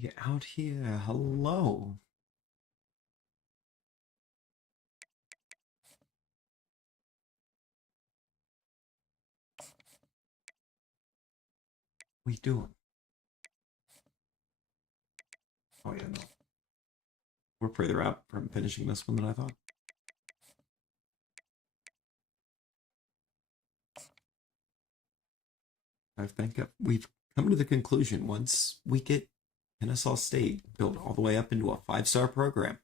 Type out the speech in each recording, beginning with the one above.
Get out here. Hello. What you doing? Oh yeah, no. We're further out from finishing this one than I thought. I think we've come to the conclusion once we get Kennesaw State built all the way up into a 5-star program,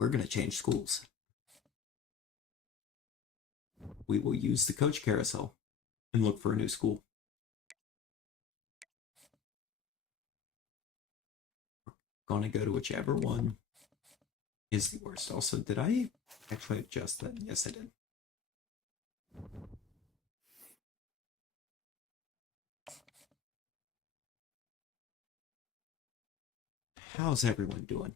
we're going to change schools. We will use the coach carousel and look for a new school. We're going to go to whichever one is the worst. Also, did I actually adjust that? Yes, I did. How's everyone doing?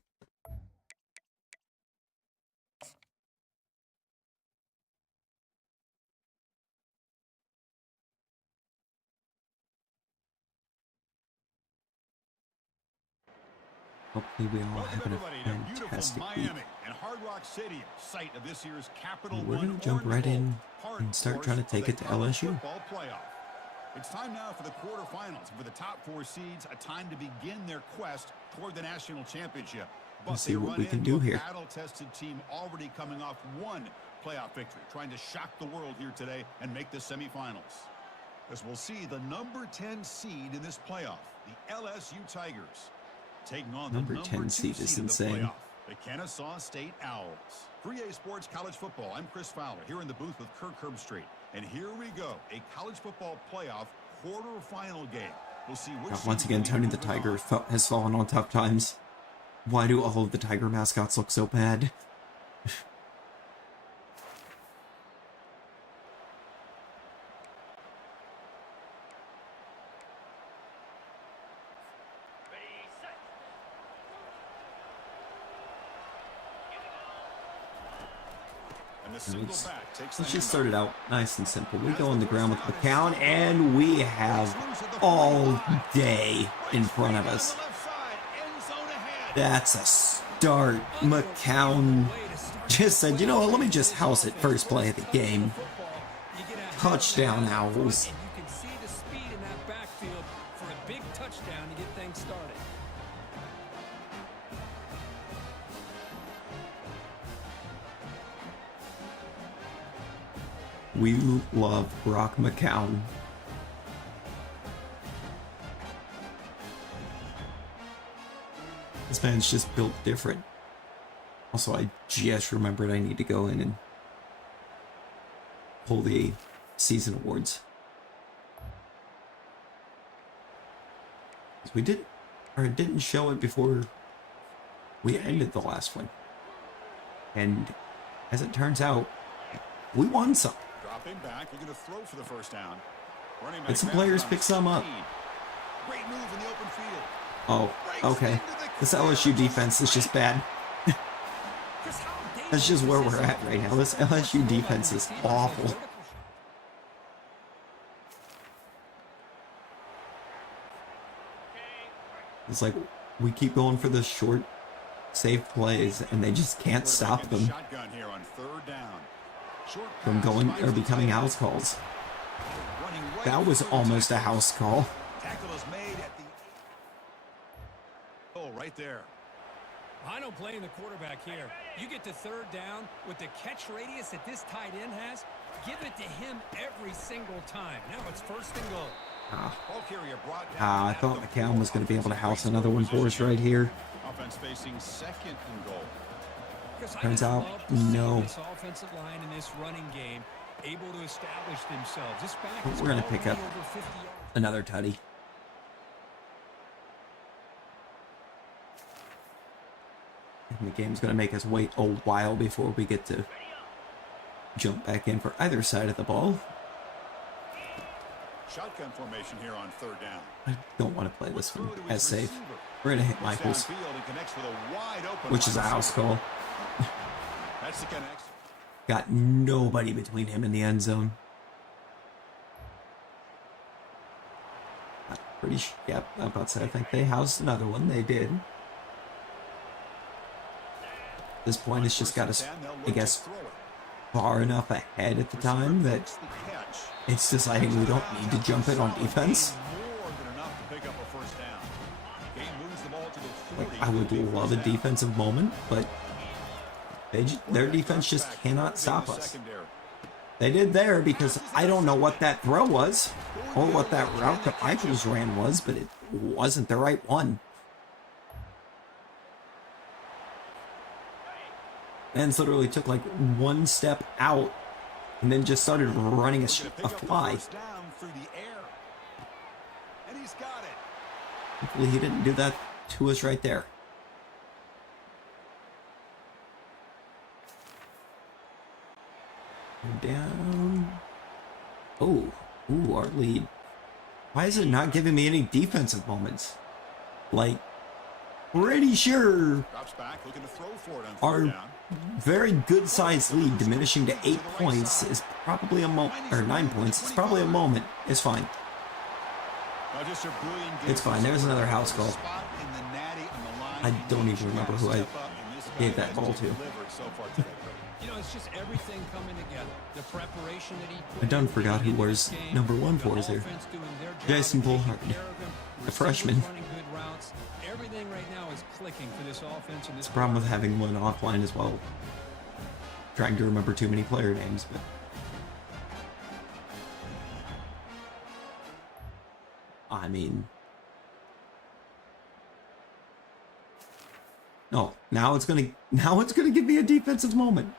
Hopefully we all having a fantastic week. And Hard Rock Stadium, site of this year's Capital We're going to jump right in and start trying to take it to LSU. It's time now for the quarterfinals. For the top 4 seeds, a time to begin their quest toward the national championship. Let's see what we can do here. Battle-tested team already coming off one playoff victory, trying to shock the world here today and make the semifinals. As we'll see the number 10 seed in this playoff, the LSU Tigers, taking on number the 10 seed is insane. The Kennesaw State Owls. 3A Sports College Football. I'm Chris Fowler here in the booth with Kirk Herbstreit. And here we go, a college football playoff quarterfinal game. We'll see which once again, Tony the Tiger has fallen on tough times. Why do all of the Tiger mascots look so bad? Let's just start it out nice and simple. We go on the ground with McCown, and we have all day in front of us. That's a start. McCown just said, you know what, let me just house it first play of the game. Touchdown, Owls. You can see the speed in that backfield for a big touchdown to get things started. We love Brock McCown. This man's just built different. Also, I just remembered I need to go in and pull the season awards. We didn't show it before we ended the last one. And as it turns out, we won some. Dropping back, you're going to throw for the first down. And some players pick some up. Great move in the open field. Oh, okay. This LSU defense is just bad. That's just where we're at right now. This LSU defense is awful. It's like we keep going for the short, safe plays, and they just can't stop them from going or becoming house calls. That was almost a house call. Tackle is made at the right there. I don't blame the quarterback here. You get to third down with the catch radius that this tight end has, give it to him every single time. Now it's first and goal. I thought McCown was going to be able to house another one for us right here. Offense facing second and goal. Turns out, no. This offensive line in this running game able to establish themselves. This back We're going to pick up another tutty. And the game's going to make us wait a while before we get to jump back in for either side of the ball. Shotgun formation here on third down. I don't want to play this one as safe. We're going to hit Michaels, which is a house call. That's the connection. Got nobody between him and the end zone. Yep, I'm about to say, I think they housed another one. They did. At this point, it's just got us, I guess, far enough ahead at the time that it's deciding we don't need to jump it on defense. Like, I would love a defensive moment, but their defense just cannot stop us. They did there because I don't know what that throw was or what that route that Michaels ran was, but it wasn't the right one. And literally took like one step out and then just started running a fly. Hopefully he didn't do that to us right there. Down. Oh, ooh, our lead. Why is it not giving me any defensive moments? Like, pretty sure our very good-sized lead diminishing to 8 points is probably a moment, or 9 points. It's probably a moment. It's fine. It's fine. There's another house goal. I don't even remember who I gave that ball to. You know, it's just everything coming together. The preparation that he I done forgot who wears number 1 for us here. Jason Bullhart, the freshman. Everything right now is clicking for this offense. It's a problem with having one offline as well. Trying to remember too many player names, but I mean, no. Now it's gonna give me a defensive moment.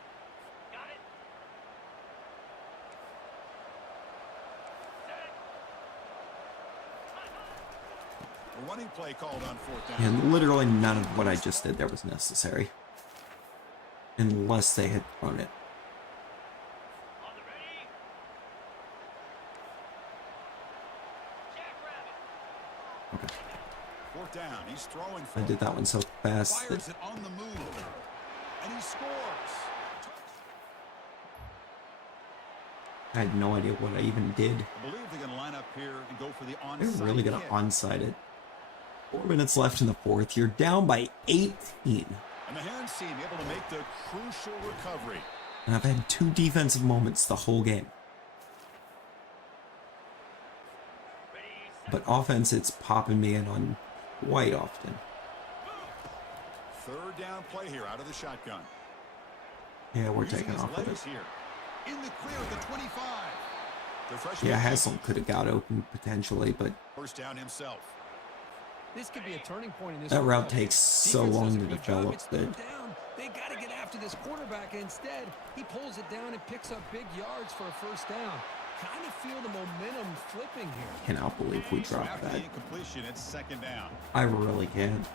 Play called on 4th down. And literally none of what I just did there was necessary. Unless they had thrown it. Okay. 4th down. He's throwing for I did that one so fast fires that it on the move. And he scores. I had no idea what I even did. I believe they're going to line up here and go for the onside. They're really going to kick. onside it. 4 minutes left in the 4th. You're down by 18. And the hands team able to make the crucial recovery. And I've had 2 defensive moments the whole game. But offense, it's popping me in on quite often. 3rd down play here out of the shotgun. Yeah, we're Using taking his off with legs it. here. In the clear at the 25. The freshman Yeah, Haslam could have got open potentially, but first down himself. This could be a turning point in this. that route takes so Defense long does a to good job. develop It's that third down. They got to get after this quarterback. Instead, he pulls it down and picks up big yards for a first down. Kind of feel the momentum flipping here. I cannot believe we dropped After that. the incompletion, it's 2nd down. I really can't.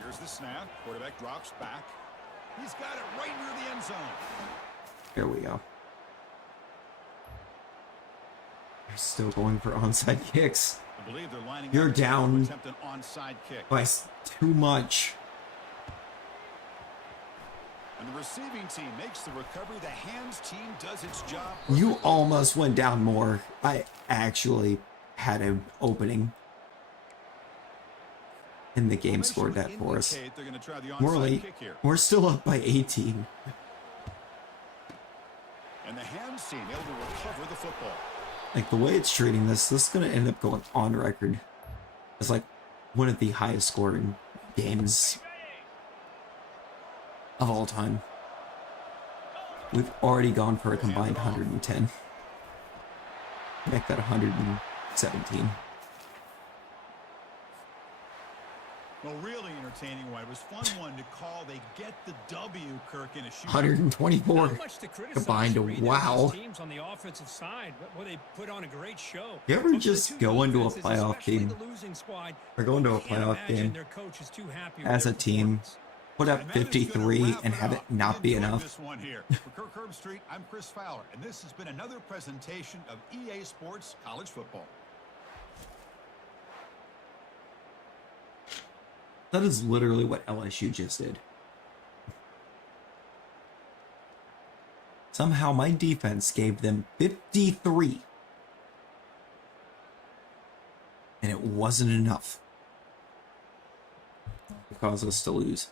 Here's the snap. Quarterback drops back. He's got it right near the end zone. Here we go. They're still going for onside kicks. I believe they're lining You're up down to attempt an onside kick. by too much. And the receiving team makes the recovery. The hands team does its job. You almost went down more. I actually had an opening. And the game scored that for us. They're going to try the onside We're late. kick here. We're still up by 18. And the hands team able to recover the football. Like, the way it's treating this is going to end up going on record as, like, one of the highest scoring games of all time. We've already gone for a combined 110. Make that 117. Well, really entertaining one. It was fun one to call. They get the W, Kirk, in a shootout. 124 Not much to criticize combined. for either of Wow. these teams on the offensive side, but well, they put on a great show. You ever But for just the two go into a defenses, playoff especially game the losing squad, or go into a you can't playoff imagine game their coach is too happy with as their a team, performance. put up And that is gonna 53 wrap and it have it up. not be Enjoyed enough? This one here. For Kirk Herbstreit, I'm Chris Fowler, and this has been another presentation of EA Sports College Football. That is literally what LSU just did. Somehow my defense gave them 53. And it wasn't enough to cause us to lose.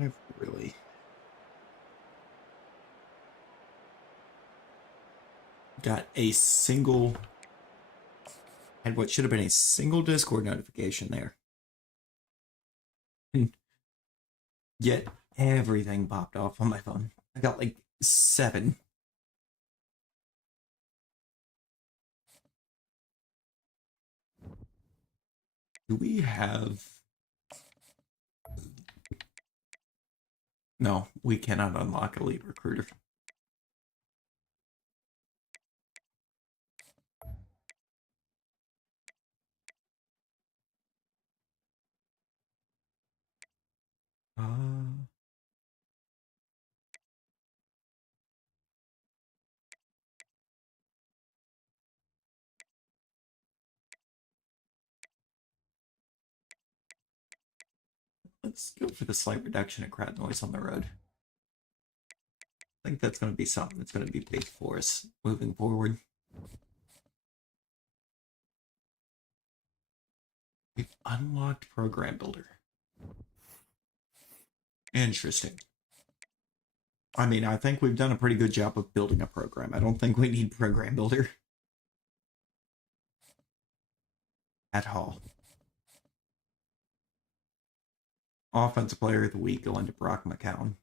I've really got a single, had what should have been a single Discord notification there. And yet everything popped off on my phone. I got like 7. Do we have... No, we cannot unlock Elite Recruiter. Let's go for the slight reduction of crowd noise on the road. I think that's going to be something that's going to be big for us moving forward. We've unlocked Program Builder. Interesting. I mean, I think we've done a pretty good job of building a program. I don't think we need Program Builder at all. Offensive Player of the Week going to Brock McCown.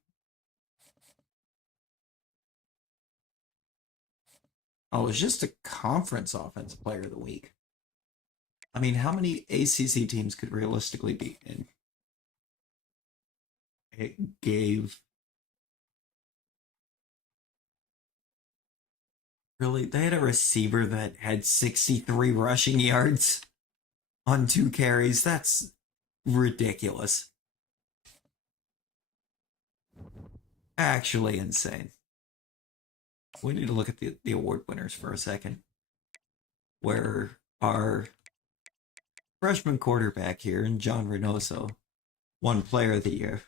Oh, it's just a conference Offensive Player of the Week. I mean, how many ACC teams could realistically be in? It gave... Really? They had a receiver that had 63 rushing yards on 2 carries? That's ridiculous. Actually insane. We need to look at the award winners for a second. Where our freshman quarterback here, and John Reynoso, won Player of the Year.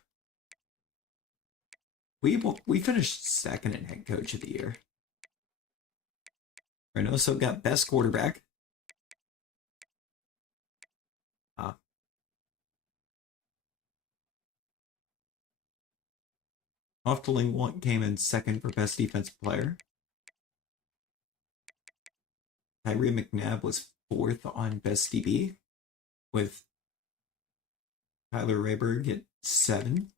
We finished second in Head Coach of the Year. Reynoso got Best Quarterback. Hoftling came in second for Best Defensive Player. Tyree McNabb was 4th on Best DB, with Tyler Rayberg at 7.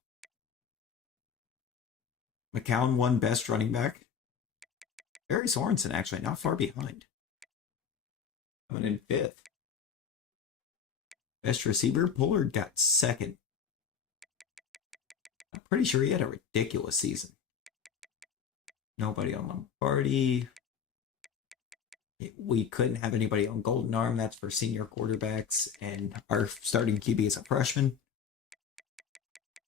McCown won Best Running Back. Barry Sorensen actually not far behind. Coming in 5th. Best Receiver, Pollard got 2nd. I'm pretty sure he had a ridiculous season. Nobody on Lombardi. We couldn't have anybody on Golden Arm. That's for senior quarterbacks, and our starting QB is a freshman.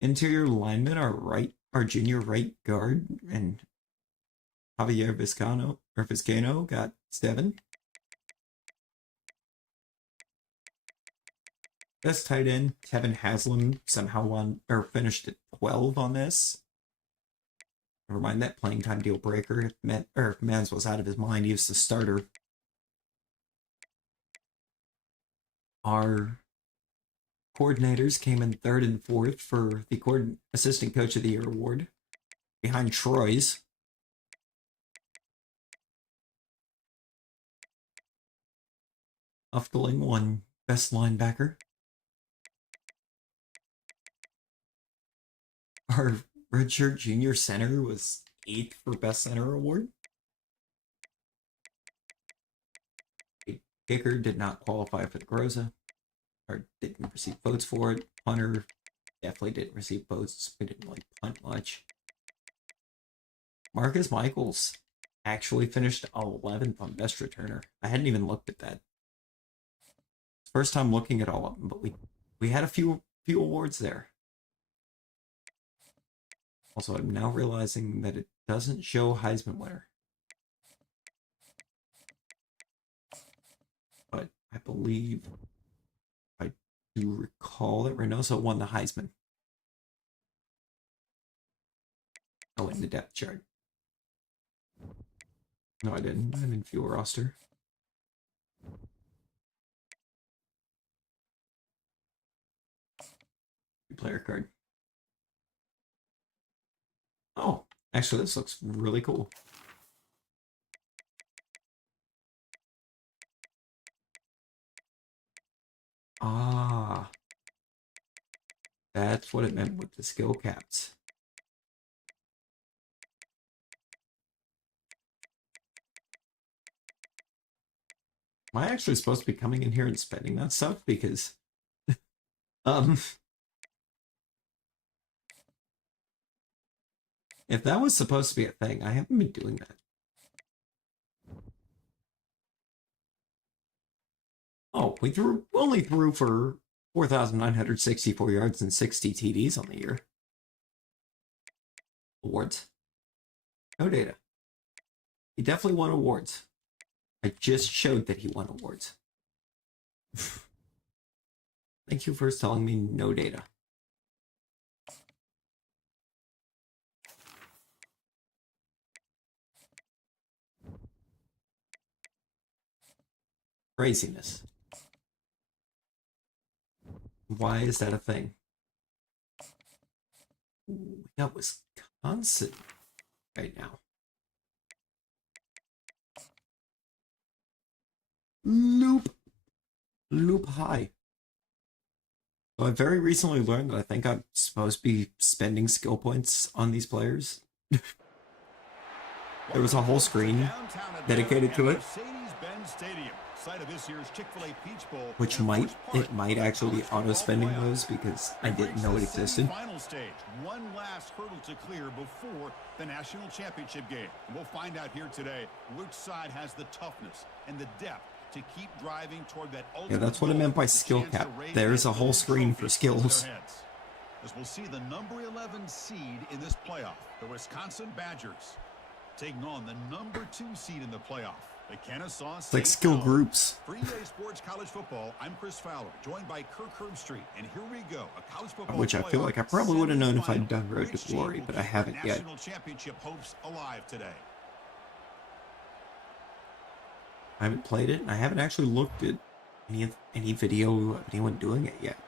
Interior lineman, our junior right guard, and Javier Vizcano got 7. Best tight end, Kevin Haslam, somehow won or finished at 12 on this. Never mind that playing time deal breaker. If Mans was out of his mind, he was the starter. Our coordinators came in 3rd and 4th for the Assistant Coach of the Year award, behind Troy's. Uftling won Best Linebacker. Our redshirt junior center was 8th for Best Center award. Kicker did not qualify for the Groza, or didn't receive votes for it. Punter definitely didn't receive votes. We didn't like punt much. Marcus Michaels actually finished 11th on Best Returner. I hadn't even looked at that. First time looking at all of them, but we had a few awards there. Also, I'm now realizing that it doesn't show Heisman winner. But I believe, I do recall that Reynoso won the Heisman. in the depth chart. No, I didn't. I'm in viewer roster. Player card. Oh, actually, this looks really cool. Ah, that's what it meant with the skill caps. Am I actually supposed to be coming in here and spending that stuff? Because, if that was supposed to be a thing, I haven't been doing that. Oh, we only threw for 4,964 yards and 60 TDs on the year. Awards. No data. He definitely won awards. I just showed that he won awards. Thank you for telling me no data. Craziness. Why is that a thing? Ooh, we got Wisconsin right now. Loop high. So I very recently learned that I think I'm supposed to be spending skill points on these players. There was a whole screen dedicated to it, which might actually be auto spending those because I didn't know it existed. One last hurdle to clear before the national championship game. We'll find out here today which side has the toughness and the depth to keep driving toward that. Yeah, that's what I meant by skill cap. There's a whole screen for skills. As we'll see the number 11 seed in this playoff, the Wisconsin Badgers, taking on the number 2 seed in the playoff, the Kennesaw State. It's like skill groups. For EA Sports College Football, I'm Chris Fowler, joined by Kirk Herbstreit, and here we go, a college football which I feel like I probably would have known if I'd done Road to Glory, but I haven't yet. National championship hopes alive today. I haven't played it, and I haven't actually looked at any video of anyone doing it yet.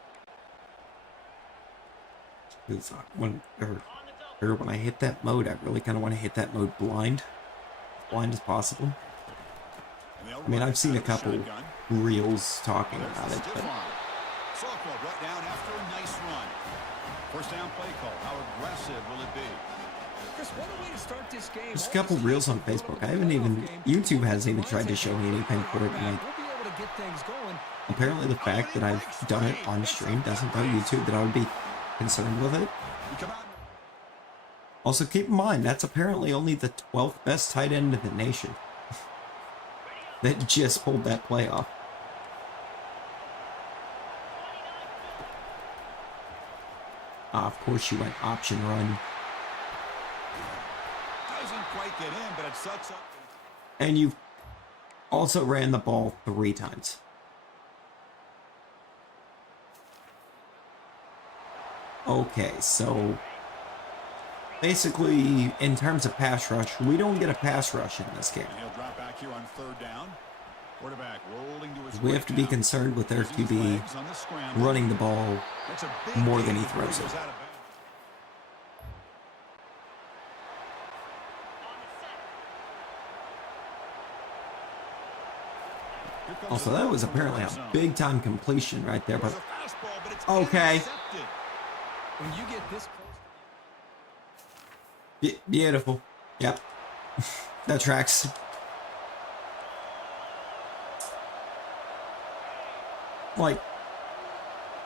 Because when I hit that mode, I really kind of want to hit that mode blind as possible. I mean, I've seen a couple reels talking about it, but Softball brought down after a nice run. First down play call. How aggressive will it be? Chris, what a way to start this game. Just a couple reels on Facebook. YouTube hasn't even tried to show me anything for it. And apparently the fact that I've done it on stream doesn't tell YouTube that I would be concerned with it. Also, keep in mind, that's apparently only the 12th best tight end in the nation that just pulled that play off. Of course you went option run. Doesn't quite get in, but it sets up. And you also ran the ball 3 times. Okay, so basically, in terms of pass rush, we don't get a pass rush in this game. He'll drop back here on third down. Quarterback rolling to his We have to be concerned with their QB running the ball more than he throws it. Also, that was apparently a big-time completion right there, but okay. When you get this close. Beautiful. Yep. That tracks. Like,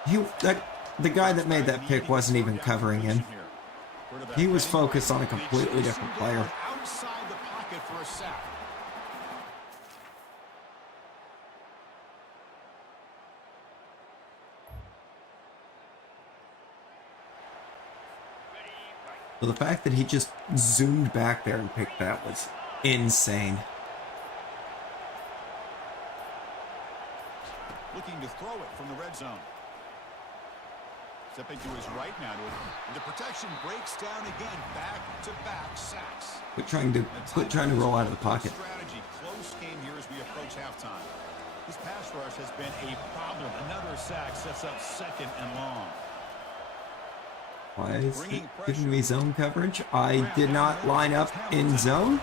the guy that made that pick wasn't even covering him. He was focused on a completely different player. Outside the pocket for a sack. So the fact that he just zoomed back there and picked that was insane. Looking to throw it from the red zone. Stepping to his right now. And the protection breaks down again. Back-to-back sacks. Quit trying to roll out of the pocket. Strategy. Close game here as we approach halftime. This pass rush has been a problem. Another sack sets up second and long. Why is it giving me zone coverage? I did not line up in zone.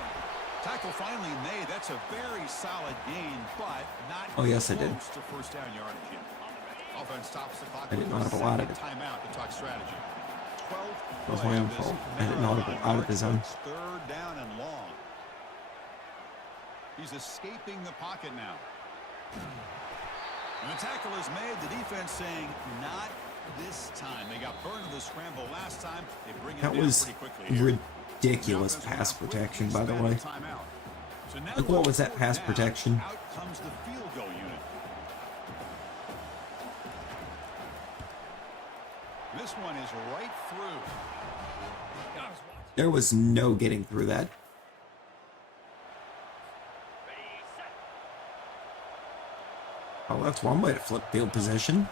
Tackle finally made. That's a very solid gain, but not Oh, yes, I did. close to first down yardage yet. Offense stops the clock. I did not have a lot of it. Timeout to talk strategy. 12 That was my own fault. I did not have out of the zone. Third down and long. He's escaping the pocket now. And the tackle is made. The defense saying not this time. They got burned in the scramble last time. They bring it That down was pretty quickly here. ridiculous pass protection, by the way. So now Like, what was that pass down, protection? Out comes the field goal unit. This one is right through. There was no getting through that. Oh, that's one way to flip field position.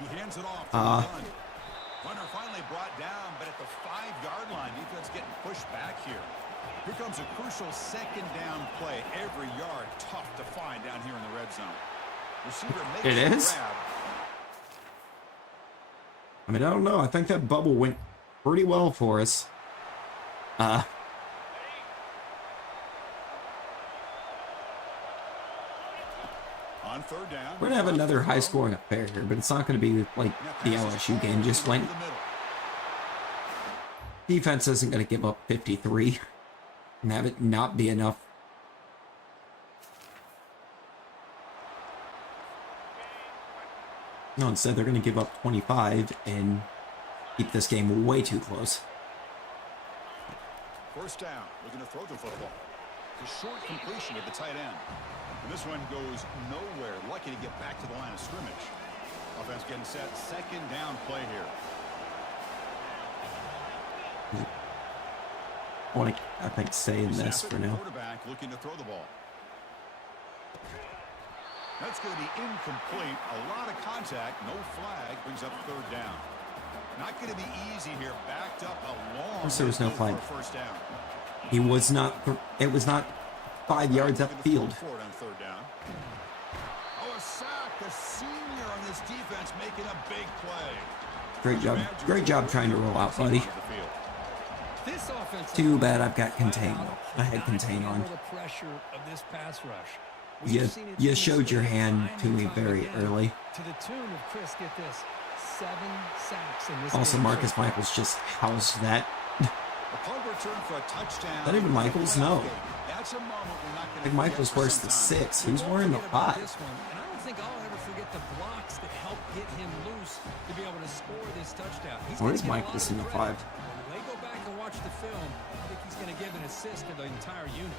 He hands it off. Runner finally brought down, but at the 5-yard line, defense getting pushed back here. Here comes a crucial second down play. Every yard tough to find down here in the red zone. Receiver makes It the is? grab. I mean, I don't know. I think that bubble went pretty well for us. On third down, We're going to have another high-scoring affair here, but it's not going to be like the LSU game just went. Defense isn't going to give up 53 and have it not be enough. No, instead they're going to give up 25 and keep this game way too close. First down, looking to throw the football. It's a short completion to the tight end. And this one goes nowhere. Lucky to get back to the line of scrimmage. Offense getting set. Second down play here. I want to, I think, stay in this for now. Quarterback looking to throw the ball. That's going to be incomplete. A lot of contact. No flag. Brings up third down. Not going to be easy here. Backed up a long. Of course there was no flag. First down. He was not. It was not 5 yards upfield. Forward on third down. Oh, a sack. The senior on this defense making a big play. Great job. Great job trying to roll out, buddy. This offense Too bad I've got contain. I had contain on. the pressure of this pass rush. You showed your hand to me very early. To the tune of Chris, get this, 7 sacks in this Also, game. Marcus Michaels just housed that. A punt return for a touchdown. Is that even Michaels? No. That's a moment we're not I going think Michaels wears the 6. Who's wearing the 5? This one, and I don't think I'll ever forget the blocks that helped get him loose to be able to score this touchdown. He's Or gonna is get a lot Michaels of in the credit. 5? When they go back and watch the film, I think he's going to give an assist to the entire unit.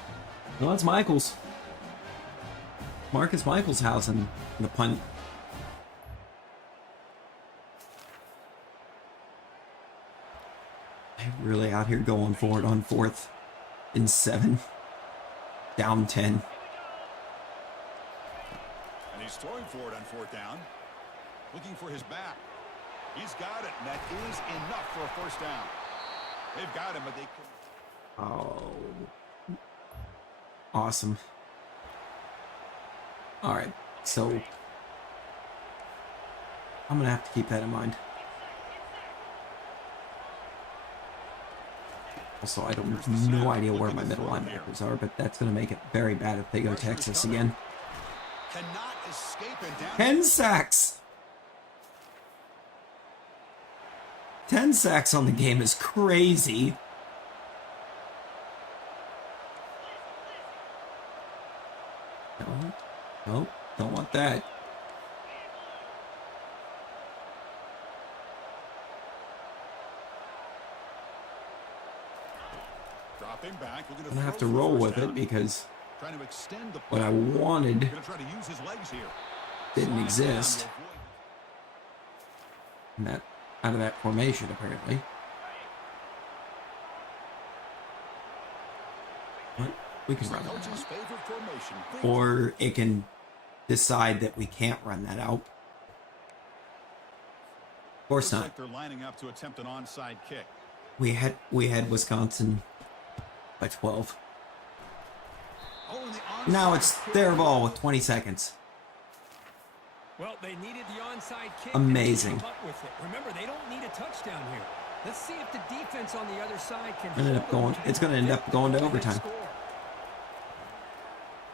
No, it's Michaels. Marcus Michaels housing the punt. They're really out here going for it on 4th and 7. Down 10. And he's throwing for it on fourth down. Looking for his back. He's got it, and that is enough for a first down. They've got him, but they can. Oh. Awesome. Alright, so I'm going to have to keep that in mind. Also, I don't have no idea where my middle linebackers are, but that's going to make it very bad if they go Texas again. Cannot escape it down. 10 sacks! 10 sacks on the game is crazy. No, no, don't want that. Dropping back. I'm going to have to roll with it because Trying to extend the what I wanted Gonna try to use his legs here. didn't exist in that, out of that formation, apparently. But we can run that Coach's out. favorite formation. Or it can decide that we can't run that out. course Looks not. like they're lining up to attempt an onside kick. We had Wisconsin by 12. Oh, and the Now onside it's kick. their ball with 20 seconds. Well, they needed the onside kick. Amazing. And they came up with it. Remember, they don't need a touchdown here. Let's see if the defense on the other side can. It's going to end up going to overtime.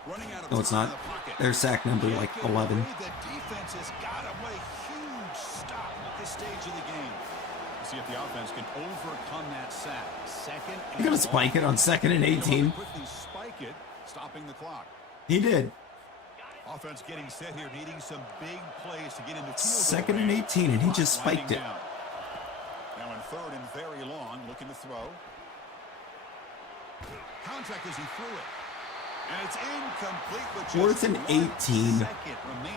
Running out of No, it's time not. in the pocket. Their sack number like Can't get 11. away. The defense has got to play huge stop at this stage of the game. Let's see if the offense can overcome that sack. Second. You're going to spike it on 2nd and 18. Quickly spike it, stopping the clock. He did. Offense getting set here, needing some big plays to get into field 2nd goal and range. 18, and he just Clock spiked it. winding down. Now in 3rd and very long, looking to throw. Contact as he threw it. And it's incomplete with just 4th and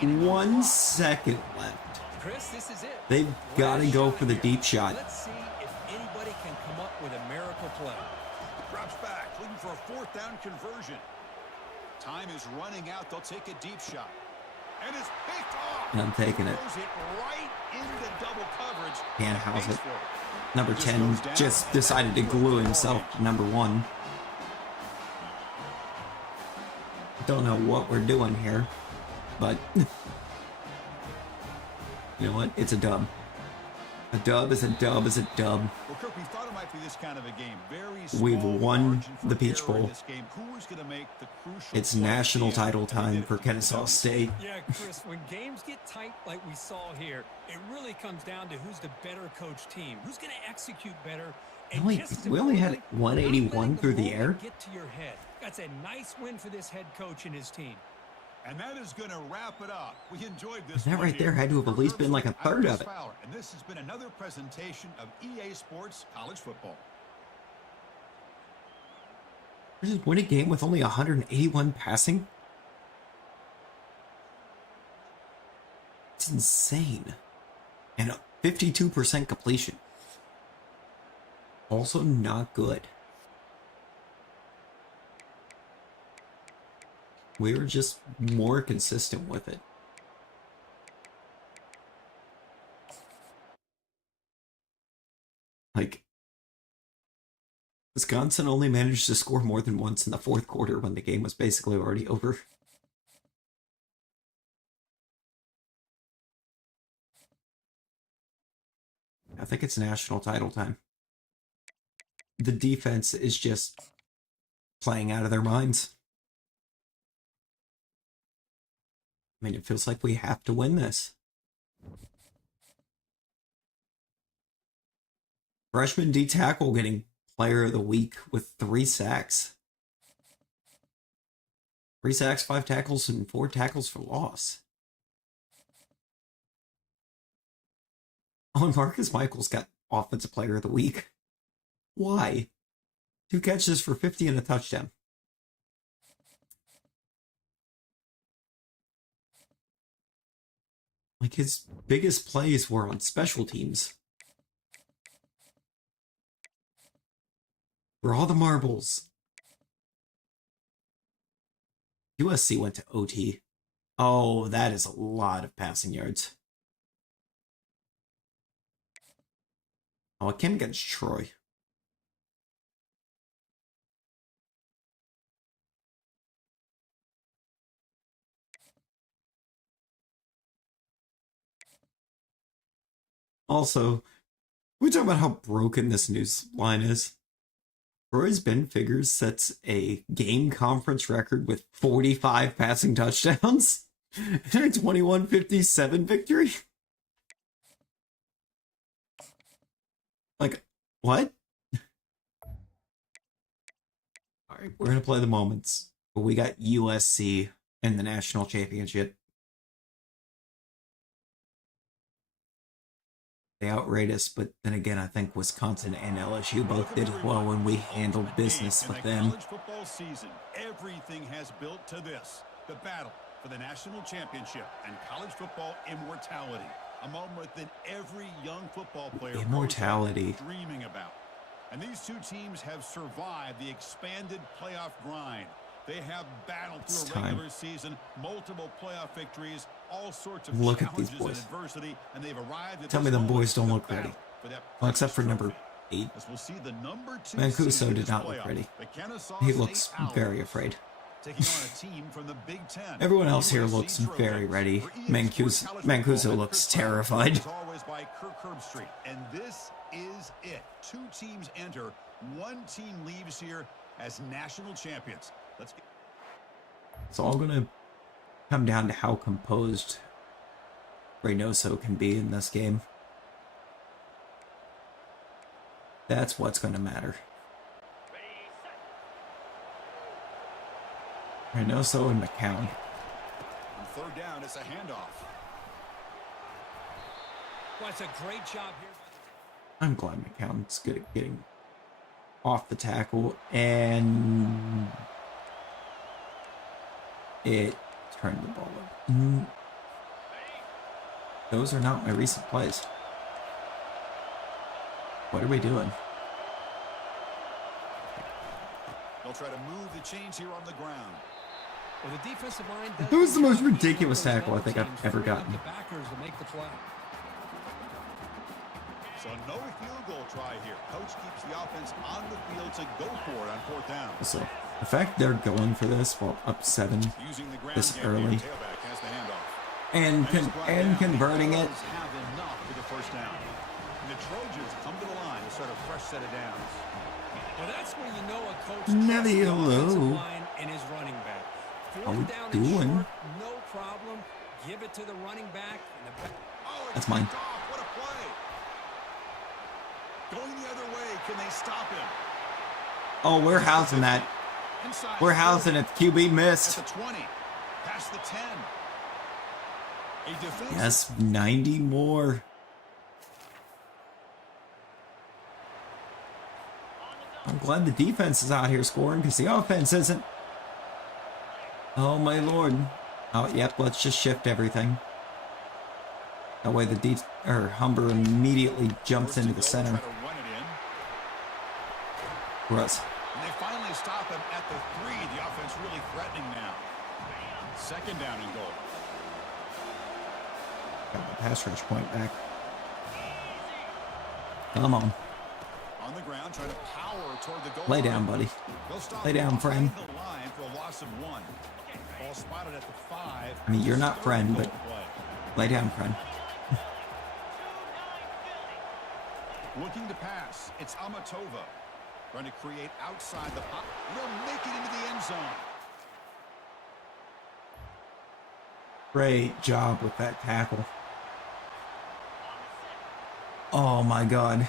18. 1 second left. Chris, this is it. They've got to go for the deep shot. Let's see if anybody can come up with a miracle play. Drops back, looking for a 4th down conversion. Time is running out. They'll take a deep shot. And it's picked off. And I'm taking it. Throws it right into double coverage. Can't house Pays it. for it. Number 10 just decided to glue himself to number 1. Don't know what we're doing here, but you know what? It's a dub. A dub is a dub is a dub. Well, Kirk, we thought it might be this kind of a game. Very We've small won margin for the Peach error in Bowl. this game. Who is going to make the crucial It's play at national the end? title And they time did it for the Kennesaw dub. State. Yeah, Chris, when games get tight like we saw here, it really comes down to who's the better coach team, who's going to execute better. And We only had importantly, 181 not letting through the moment air. Get to your head. That's a nice win for this head coach and his team. And that is going to wrap it up. We enjoyed this. That one right there here. had to have at least been like a third of it. Fowler, and this has been another presentation of EA Sports College Football. We're just win a game with only 181 passing. It's insane. And a 52% completion. Also not good. We were just more consistent with it. Like, Wisconsin only managed to score more than once in the 4th quarter when the game was basically already over. I think it's national title time. The defense is just playing out of their minds. I mean, it feels like we have to win this. Freshman D tackle getting player of the week with 3 sacks. 3 sacks, 5 tackles, and 4 tackles for loss. Oh, and Marcus Michaels got offensive player of the week. Why? 2 catches for 50 and a touchdown. Like, his biggest plays were on special teams. For all the marbles. USC went to OT. Oh, that is a lot of passing yards. Oh, it came against Troy. Also, we talk about how broken this news line is. Troy's Ben Figures sets a game conference record with 45 passing touchdowns and a 21-57 victory. Like, what? All right, we're going to play the moments. But we got USC in the national championship. They outrate us, but then again, I think Wisconsin and LSU both did as well when we handled business with them. College football season, everything has built to this: the battle for the national championship and college football immortality. A moment that every young football player Immortality. dreaming about. And these two teams have survived the expanded playoff grind. They have battled It's through a time. regular season, multiple playoff victories, all sorts of Look at these challenges and boys. adversity, and they've arrived at Tell me this them moment boys don't to look battle ready. for that Well, except for precious number trophy. 8. As we'll see the number 2 Mancuso seed in did this not look playoff, ready. the Kennesaw He State looks Owls, very afraid. taking on a team from the Big Ten. Everyone else here USC looks Trojans. very ready. For EA Sports College Mancuso Football, looks Chris Brown, terrified. as always by Kirk Herbstreit. And this is it. 2 teams enter, 1 team leaves here as national champions. Let's get It's all going to come down to how composed Reynoso can be in this game. That's what's going to matter. Reynoso and McCown. on 3rd down. It's a handoff. Well, it's a great job here. I'm glad McCown's good at getting off the tackle, and it turned the ball over. Those are not my recent plays. What are we doing? They'll try to move the chains here on the ground. Well, the defensive line That was the most ridiculous tackle I think I've ever gotten. The backers to make the play. So no field goal try here. Coach keeps the offense on the field to go for it on 4th down. So the fact they're going for this while up 7 Using the ground this game early here, tailback has the handoff. and converting it. Have enough for the 1st down. And the Trojans come to the line to start a fresh set of downs. Well, that's where you know a coach Never trusts the hello. offensive line and his running back. How we 4th down and doing? short, no problem. Give it to the running back. And the back. Oh, it's That's mine. picked off. What a play. Going the other way. Can they stop him? Oh, we're housing that. Inside We're the housing 30, it. QB at missed. the 20. Past the 10. A defensive Yes, 90 more. I'm glad the defense is out here scoring because the offense isn't. Oh my lord. Oh, yep, let's just shift everything. That way the Humber immediately jumps into the center. Try to run it in. Russ. And they finally stop him at the 3. The offense really threatening now. 2nd down and goal. Got the pass rush point back. Come on. On the ground, trying to power toward the goal Lay line. down, buddy. They'll stop Lay down, him friend. behind the line for a loss of 1. Ball spotted at the 5. I mean, you're not Third friend, goal but play. lay down, friend. Looking to pass. It's Amatova. Trying to create outside the pop. They'll make it into the end zone. Great job with that tackle. Oh my god.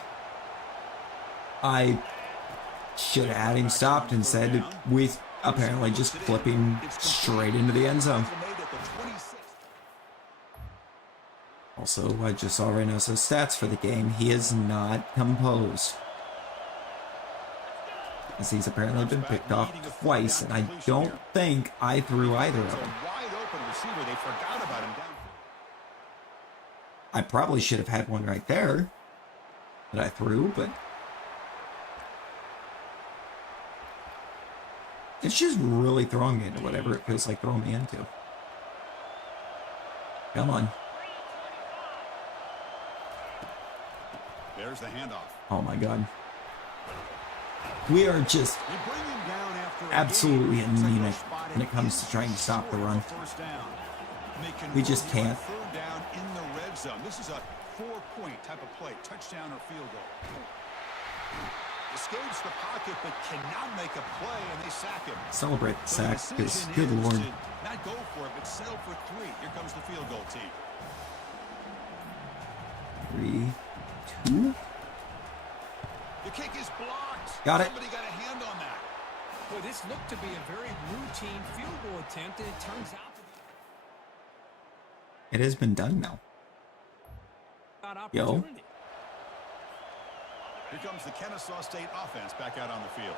I should have had him stopped and said we apparently just flipping straight into the end zone. Made at the 26th. Also, I just saw Reynoso's stats for the game. He is not composed. As he's apparently been picked off twice, and I don't think I threw either of It's a them. wide open receiver. They forgot about him down. I probably should have had one right there that I threw, but it's just really throwing me into whatever it feels like throwing me into. Come on. There's the handoff. Oh my god. We are just They bring him down after a absolutely game. Looks like anemic they'll spot when him it comes to trying to stop the short of run. a 1st down. And they We just convert on can't. 3rd down in the red zone. This is a 4-point type of play, touchdown or field goal. Escapes the pocket but cannot make a play, and they sack him. Celebrate the So the sack, because decision good is lord. to not go for it, but settle for 3. Here comes the field goal team. 3, 2. The kick is blocked. Got it. Somebody got a hand on that. Well, this looked to be a very routine field goal attempt, and it turns out to be It has been done now. an Yo. opportunity. Here comes the Kennesaw State offense back out on the field.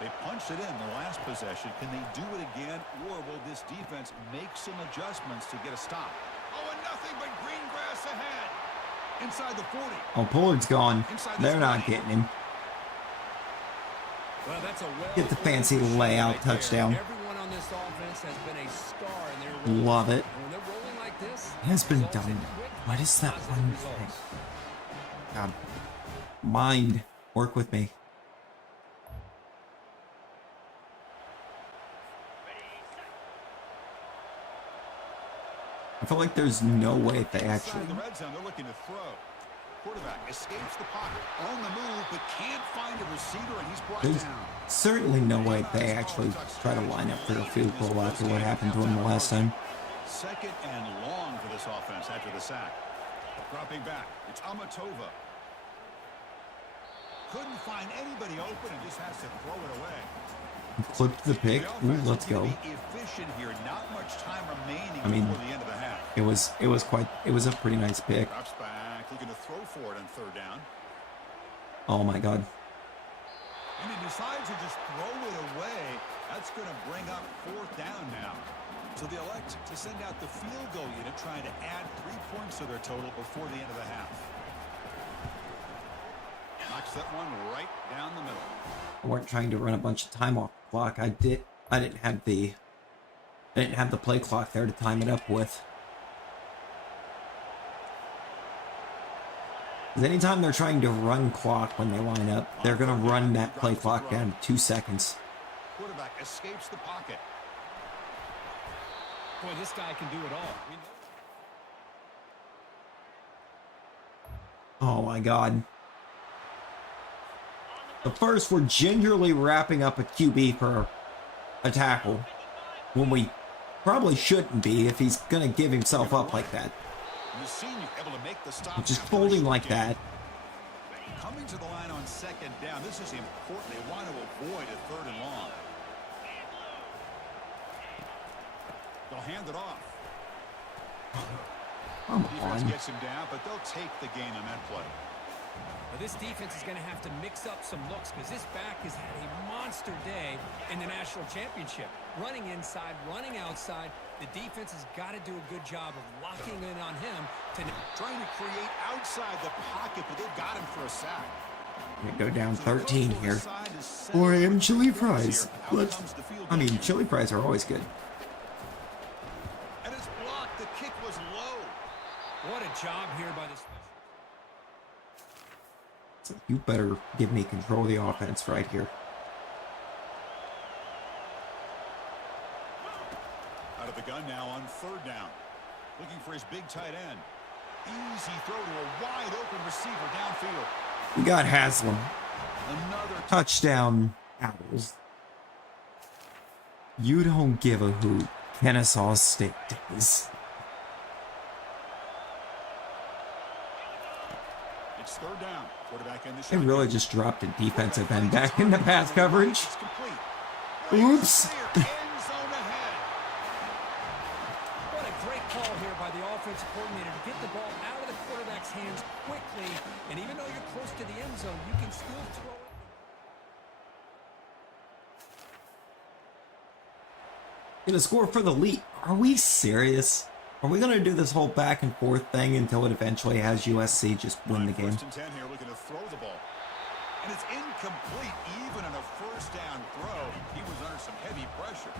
They punched it in the last possession. Can they do it again, or will this defense make some adjustments to get a stop? Oh, and nothing but green grass ahead. Inside the 40. Oh, Pollard's gone. They're not getting him. Well, that's a Get the fancy layout touchdown. Everyone this offense has been a star in their Love it. And when they're rolling like this, It has been results in done. quick, What is that positive one results. thing? God. Mind. Work with me. I feel like there's no way they actually... Inside the red zone, they're looking to throw. Quarterback escapes the pocket, on the move, but can't find a receiver, and he's brought There's down. certainly no way they actually try to line up for a field goal after what happened to him the last time. Second and long for this offense after the sack. Dropping back, it's Amatova. Couldn't find anybody open and just has to throw it away. Clipped the pick. Ooh, let's go. Efficient here. Not much time remaining I mean, before the end of the half. it was a pretty nice pick. Drops back, looking to throw for it on third down. Oh my god. And he decides to just throw it away. That's going to bring up fourth down now. So they elect to send out the field goal unit, trying to add 3 points to their total before the end of the half. Knocks that one right down the middle. I weren't trying to run a bunch of time off the clock. I didn't have the play clock there to time it up with. 'Cause anytime they're trying to run clock when they line up, they're gonna run that play clock down to 2 seconds. Quarterback escapes the pocket. Boy, this guy can do it all. Oh my god. The first, we're gingerly wrapping up a QB for a tackle when we probably shouldn't be if he's gonna give himself up like that. Able to make the stop. Just folding like that. Coming to the line on second down. This is important. They want to avoid a third and long. They'll hand it off. Come Defense on. gets him down, but they'll take the gain on that play. Well, this defense is going to have to mix up some looks because this back has had a monster day in the national championship. Running inside, running outside. The defense has got to do a good job of locking in on him. Trying to create outside the pocket, but they've got him for a sack. We go down 13 here. Or I am chili fries. Chili fries are always good. And it's blocked. The kick was low. What a job here by this. So you better give me control of the offense right here. Out of the gun now on third down. Looking for his big tight end. Easy throw to a wide open receiver downfield. We got Haslam. Another Touchdown, Owls. You don't give a hoot. Kennesaw State does. It's third down. Quarterback in the They really just dropped a defensive end back into pass coverage. Oops. What a great call here by the offensive coordinator to get the ball out of the quarterback's hands quickly. And even though you're close to the end zone, you can still throw it. Gonna score for the lead. Are we serious? Are we gonna do this whole back and forth thing until it eventually has USC just win the game? First and 10 here, looking to throw the ball. And it's incomplete, even on a first down throw. He was under some heavy pressure.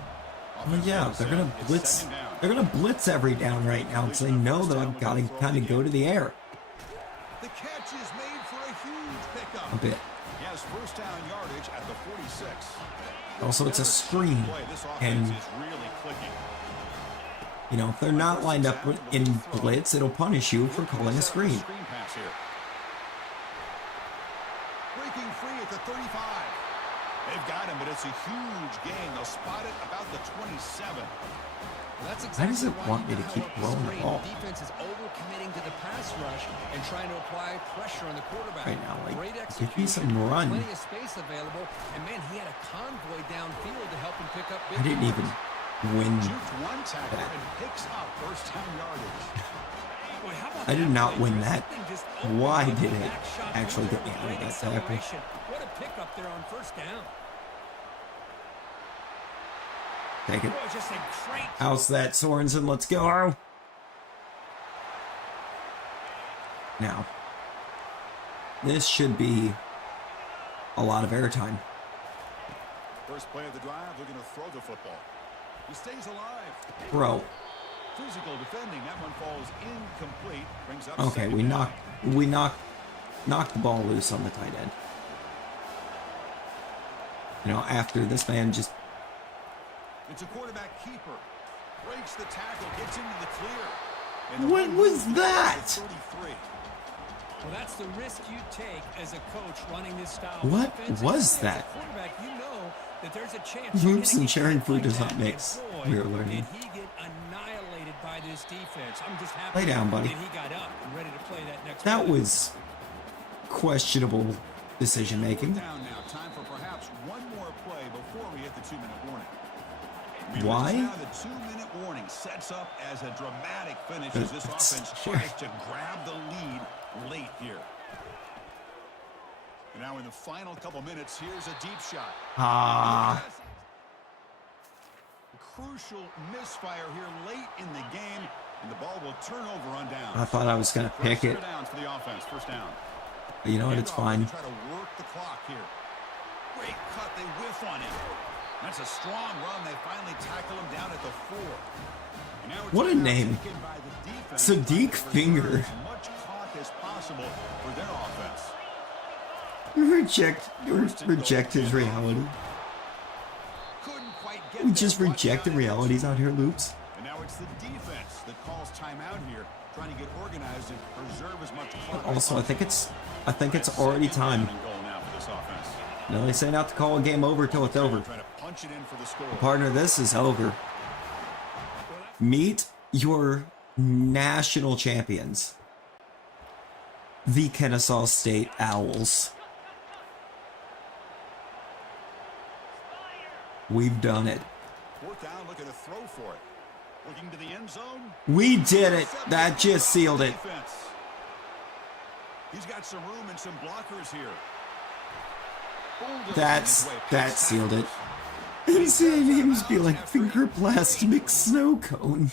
Well, yeah, they're gonna blitz. They're gonna blitz every down right now because they know that I've got to kind of go to the air The catch is made for a huge pickup. a bit. He has first down yardage at the 46. Also, it's a screen, This and offense is really clicking. you know if they're not lined up in blitz, it'll punish you for calling a screen. Screen pass here. Breaking free at the 35. They've got him, but it's a huge gain. They'll spot it about the 27. That's Why does it why want you me to gotta keep help throwing the screen. ball? Defense is overcommitting to the pass rush and trying to apply pressure on the quarterback. Right now, like, Great give me some execution, run. plenty of space available, and man, he had a convoy downfield to help him pick up big I didn't even yards. win. Shoots one tackle and picks up first down yardage. Boy, how about I did that not play? win that. Something just opened Why up did the it back shot actually window get me with out of great that tackle? acceleration. What a pickup there on first down. Take it. Boy, just a great How's that, Sorensen? Let's go. Now, this should be a lot of airtime. First play of the drive, looking to throw the football. He stays alive. Bro. Physical defending. That one falls incomplete. Brings up Okay, second down. we knocked the ball loose on the tight end. You know, after this man just... It's a quarterback keeper. Breaks the tackle, gets into the clear. And the What one was moves that? to 33. Well, that's the risk you take as a coach running this style. What of offense. was As a that? quarterback, you know that there's a chance Loops and sharing food food does not mix. We are learning. Did he get annihilated by this defense? I'm just happy Lay down, buddy. that he got up and ready to play that next That play. was questionable decision making. Down now. Time for perhaps one more play before we hit the 2-minute warning. Why? Now the 2-minute warning sets up as a dramatic finish as this offense tries to grab the lead late here. And now in the final couple minutes, here's a deep shot. Ah. Crucial misfire here late in the game, and the ball will turn over on downs. I thought I was going to pick it. Downs for the offense, first down. But you know what? It's fine. Try to work the clock here. Great cut, they whiff on him. That's a strong run. They finally tackle him down at the 4. And now it's What a name. taken by the defense, Sadiq trying to preserve Finger. as much clock as possible for their offense. Reject his reality. Couldn't quite get We there. just Brought reject the down at the realities 2. out here, Loops. And now it's the defense that calls timeout here, trying to get organized and preserve as much clock. Also, I think it's already time. No, they say not to call a game over till it's over. Trying to punch it in for the score. Partner, this is over. Meet your national champions, the Kennesaw State Owls. We've done it. 4th down, looking to throw for it. Looking to the end zone. We did it. That just sealed it. Defense. He's got some room and some blockers here. That sealed it. And seeing him be like finger plastic snow cone.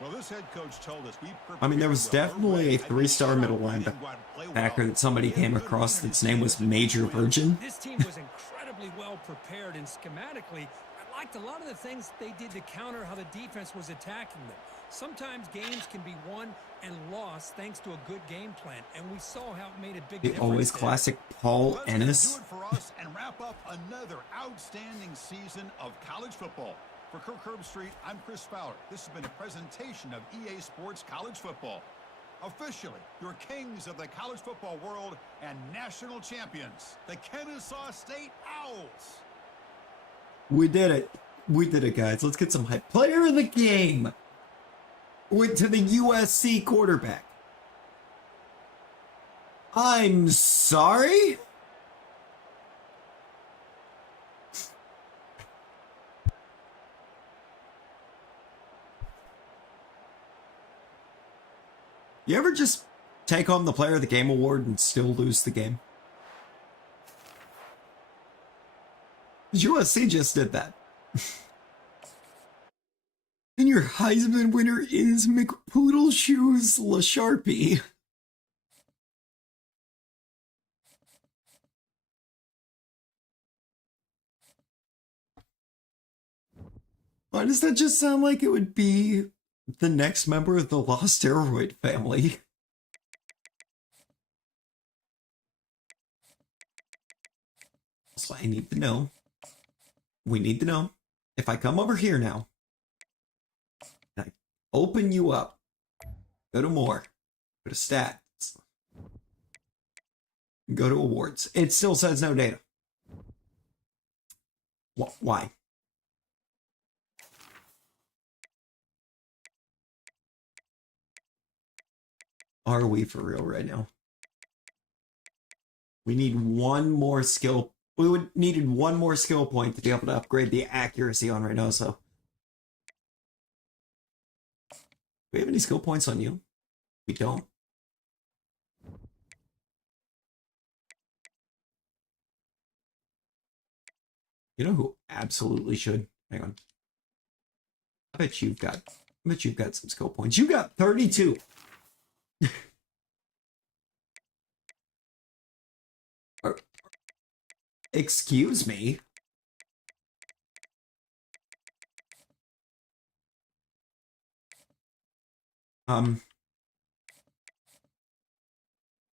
Well, this head coach told us I mean, there was definitely a 3-star middle linebacker that somebody came across that's name was Major Virgin. This team was incredibly well prepared, and schematically, I liked a lot of the things they did to counter how the defense was attacking them. Sometimes games can be won and lost thanks to a good game plan, and we saw how it made a big The difference. always there. classic Paul That's gonna Ennis. do it for us and wrap up another outstanding season of college football. For Kirk Herbstreit, I'm Chris Fowler. This has been a presentation of EA Sports College Football. Officially, your kings of the college football world and national champions, the Kennesaw State Owls. We did it. We did it, guys. Let's get some hype. Player of the game went to the USC quarterback. I'm sorry? You ever just take home the Player of the Game award and still lose the game? USC just did that. And your Heisman winner is McPoodle Shoes LaSharpie. Why does that just sound like it would be the next member of the Lost Steroid family? That's what I need to know. We need to know. If I come over here now, and I open you up, go to more, go to stats, go to awards, it still says no data. Why? Are we for real right now? We need one more skill. We needed one more skill point to be able to upgrade the accuracy on Reynoso. Do we have any skill points on you? We don't. You know who absolutely should? Hang on. I bet you've got some skill points. You got 32. Excuse me. Oh,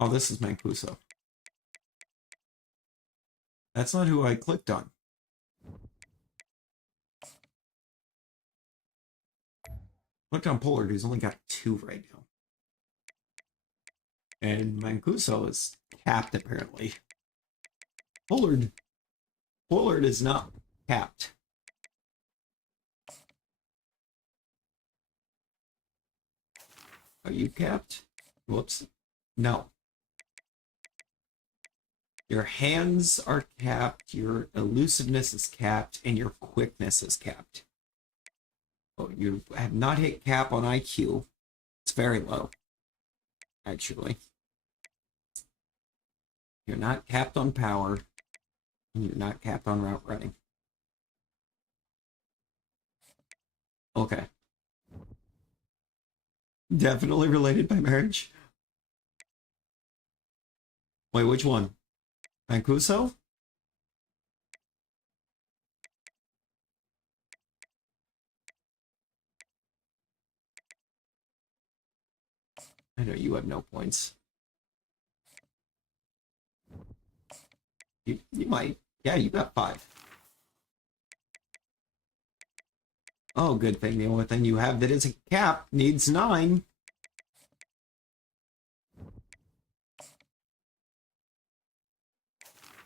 this is Mancuso. That's not who I clicked on. Clicked on Pollard, who's only got 2 right now. And Mancuso is capped, apparently. Pollard is not capped. Are you capped? Whoops. No. Your hands are capped, your elusiveness is capped, and your quickness is capped. Oh, you have not hit cap on IQ. It's very low, actually. You're not capped on power, and you're not capped on route running. Okay. Definitely related by marriage. Wait, which one? Mancuso? I know you have no points. You might. Yeah, you got 5. Oh, good thing. The only thing you have that is a cap needs 9.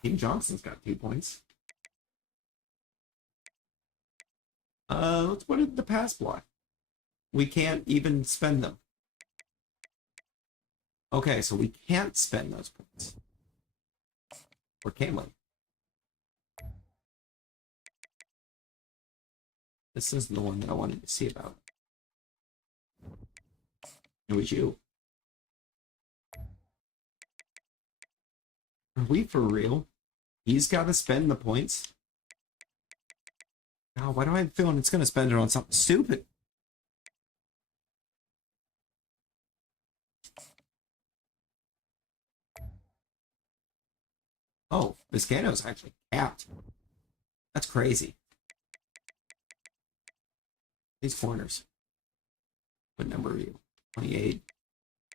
King Johnson's got 2 points. Let's put it in the pass block. We can't even spend them. Okay, so we can't spend those points. Or can we? This is the one that I wanted to see about. It was you. Are we for real? He's got to spend the points? Oh, why do I have a feeling it's going to spend it on something stupid? Oh, Vizcaino's actually capped. That's crazy. These corners. What number are you? 28.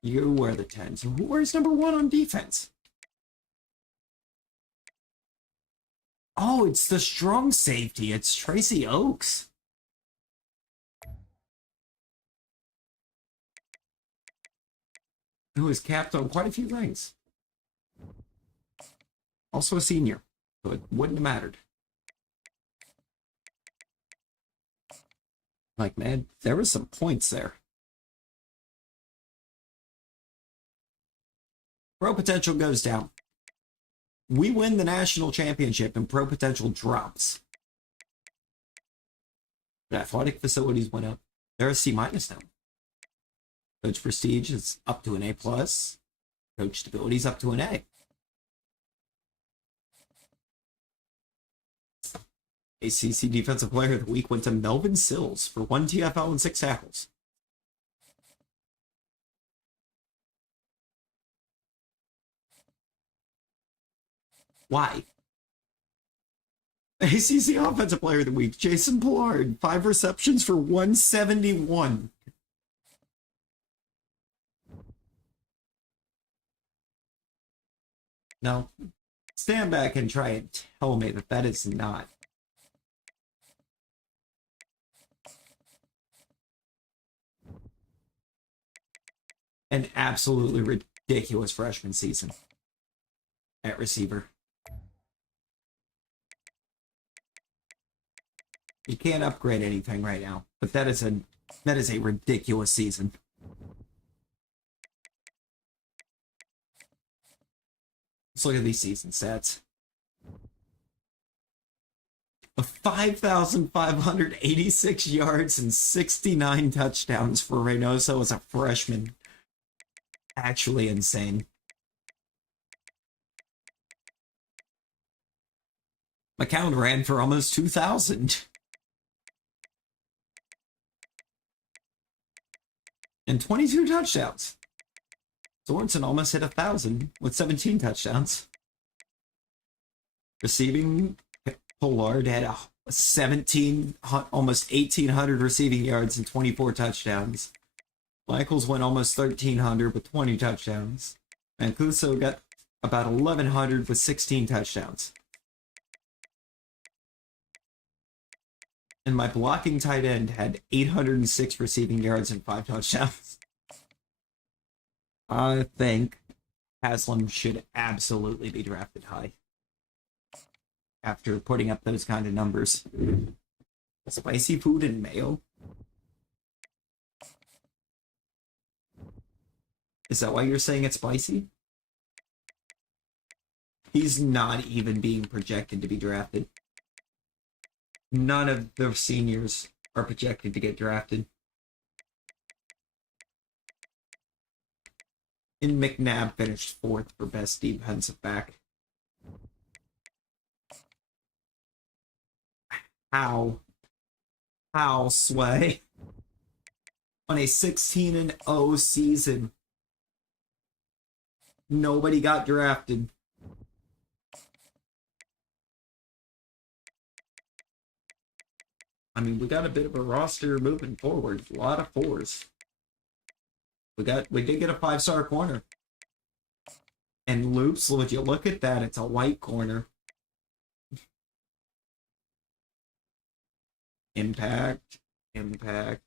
You wear the 10. So who wears number 1 on defense? Oh, it's the strong safety. It's Tracy Oakes. Who is capped on quite a few rings. Also a senior, so it wouldn't have mattered. Like, man, there was some points there. Pro potential goes down. We win the national championship and pro potential drops. The athletic facilities went up. They're a C- now. Coach prestige is up to an A+. Coach stability is up to an A. ACC Defensive Player of the Week went to Melvin Sills for 1 TFL and 6 tackles. Why? ACC Offensive Player of the Week, Jason Pollard, 5 receptions for 171. Now, stand back and try and tell me that that is not. An absolutely ridiculous freshman season at receiver. You can't upgrade anything right now, but that is a ridiculous season. Let's look at these season stats. 5,586 yards and 69 touchdowns for Reynoso as a freshman. Actually insane. McCown ran for almost 2,000. And 22 touchdowns. Sorensen almost hit 1,000 with 17 touchdowns. Receiving, Pollard had a 17, almost 1,800 receiving yards and 24 touchdowns. Michaels went almost 1,300 with 20 touchdowns. And Kuso got about 1,100 with 16 touchdowns. And my blocking tight end had 806 receiving yards and 5 touchdowns. I think Haslam should absolutely be drafted high after putting up those kind of numbers. Spicy food and mayo? Is that why you're saying it's spicy? He's not even being projected to be drafted. None of the seniors are projected to get drafted. And McNabb finished 4th for best defensive back. How, Sway? On a 16-0 season, nobody got drafted. I mean, we got a bit of a roster moving forward. A lot of 4s. We did get a 5-star corner. And Loops, would you look at that? It's a white corner. Impact.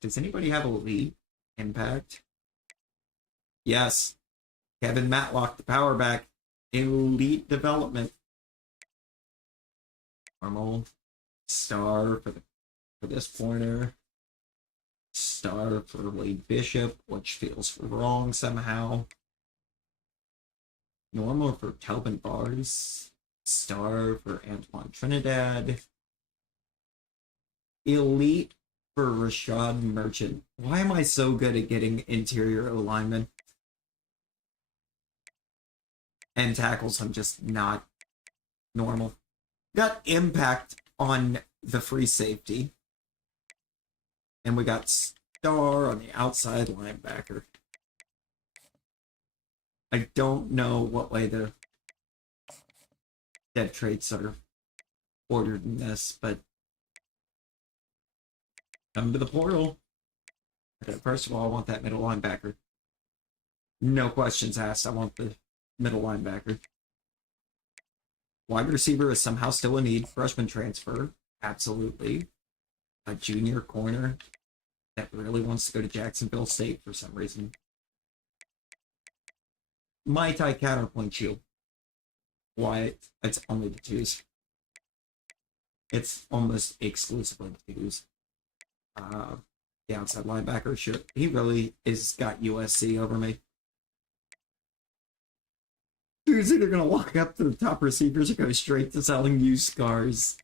Does anybody have a lead? Impact. Yes. Kevin Matlock, the power back. Elite development. Normal. Star for this corner. Star for Wade Bishop, which feels wrong somehow. Normal for Kelvin Bars. Star for Antoine Trinidad. Elite for Rashad Merchant. Why am I so good at getting interior alignment? And tackles, I'm just not normal. Got impact on the free safety. And we got Star on the outside linebacker. I don't know what way the dev traits are ordered in this, but come to the portal. Okay, first of all, I want that middle linebacker. No questions asked. I want the middle linebacker. Wide receiver is somehow still a need. Freshman transfer. Absolutely. A junior corner that really wants to go to Jacksonville State for some reason. Might I counterpoint you? Why? It's only the 2s. It's almost exclusively the 2s. The outside linebacker, sure. He really is got USC over me. Dude's either gonna walk up to the top receivers or go straight to selling used scars.